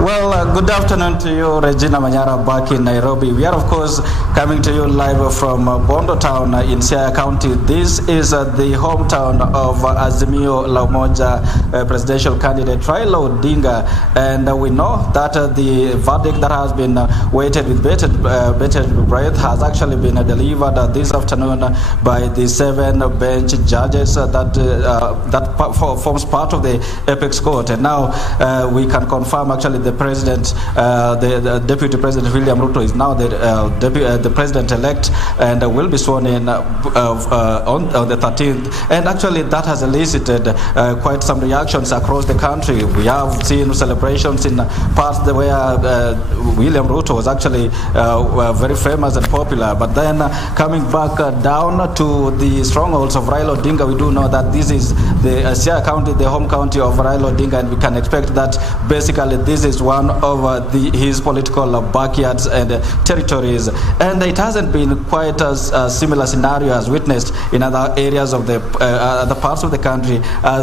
Well, good afternoon to you, Regina Manyara, back in Nairobi. We are, of course, coming to you live from Bondo Town in Siaya County. This is the hometown of Azimio La Umoja presidential candidate Raila Odinga, and we know that the verdict that has been waited with bated breath has actually been delivered this afternoon by the 7 bench judges that forms part of the Apex Court. And now we can confirm actually the president, the deputy president William Ruto is now the president-elect and will be sworn in on the 13th. And actually that has elicited quite some reactions across the country. We have seen celebrations in parts where William Ruto was actually very famous and popular. But then coming back down to the strongholds of Raila Odinga, we do know that this is the Siaya County, the home county of Raila Odinga, and we can expect that basically this is one of his political backyards and territories. And it hasn't been quite as similar scenario as witnessed in other areas of the other parts of the country, as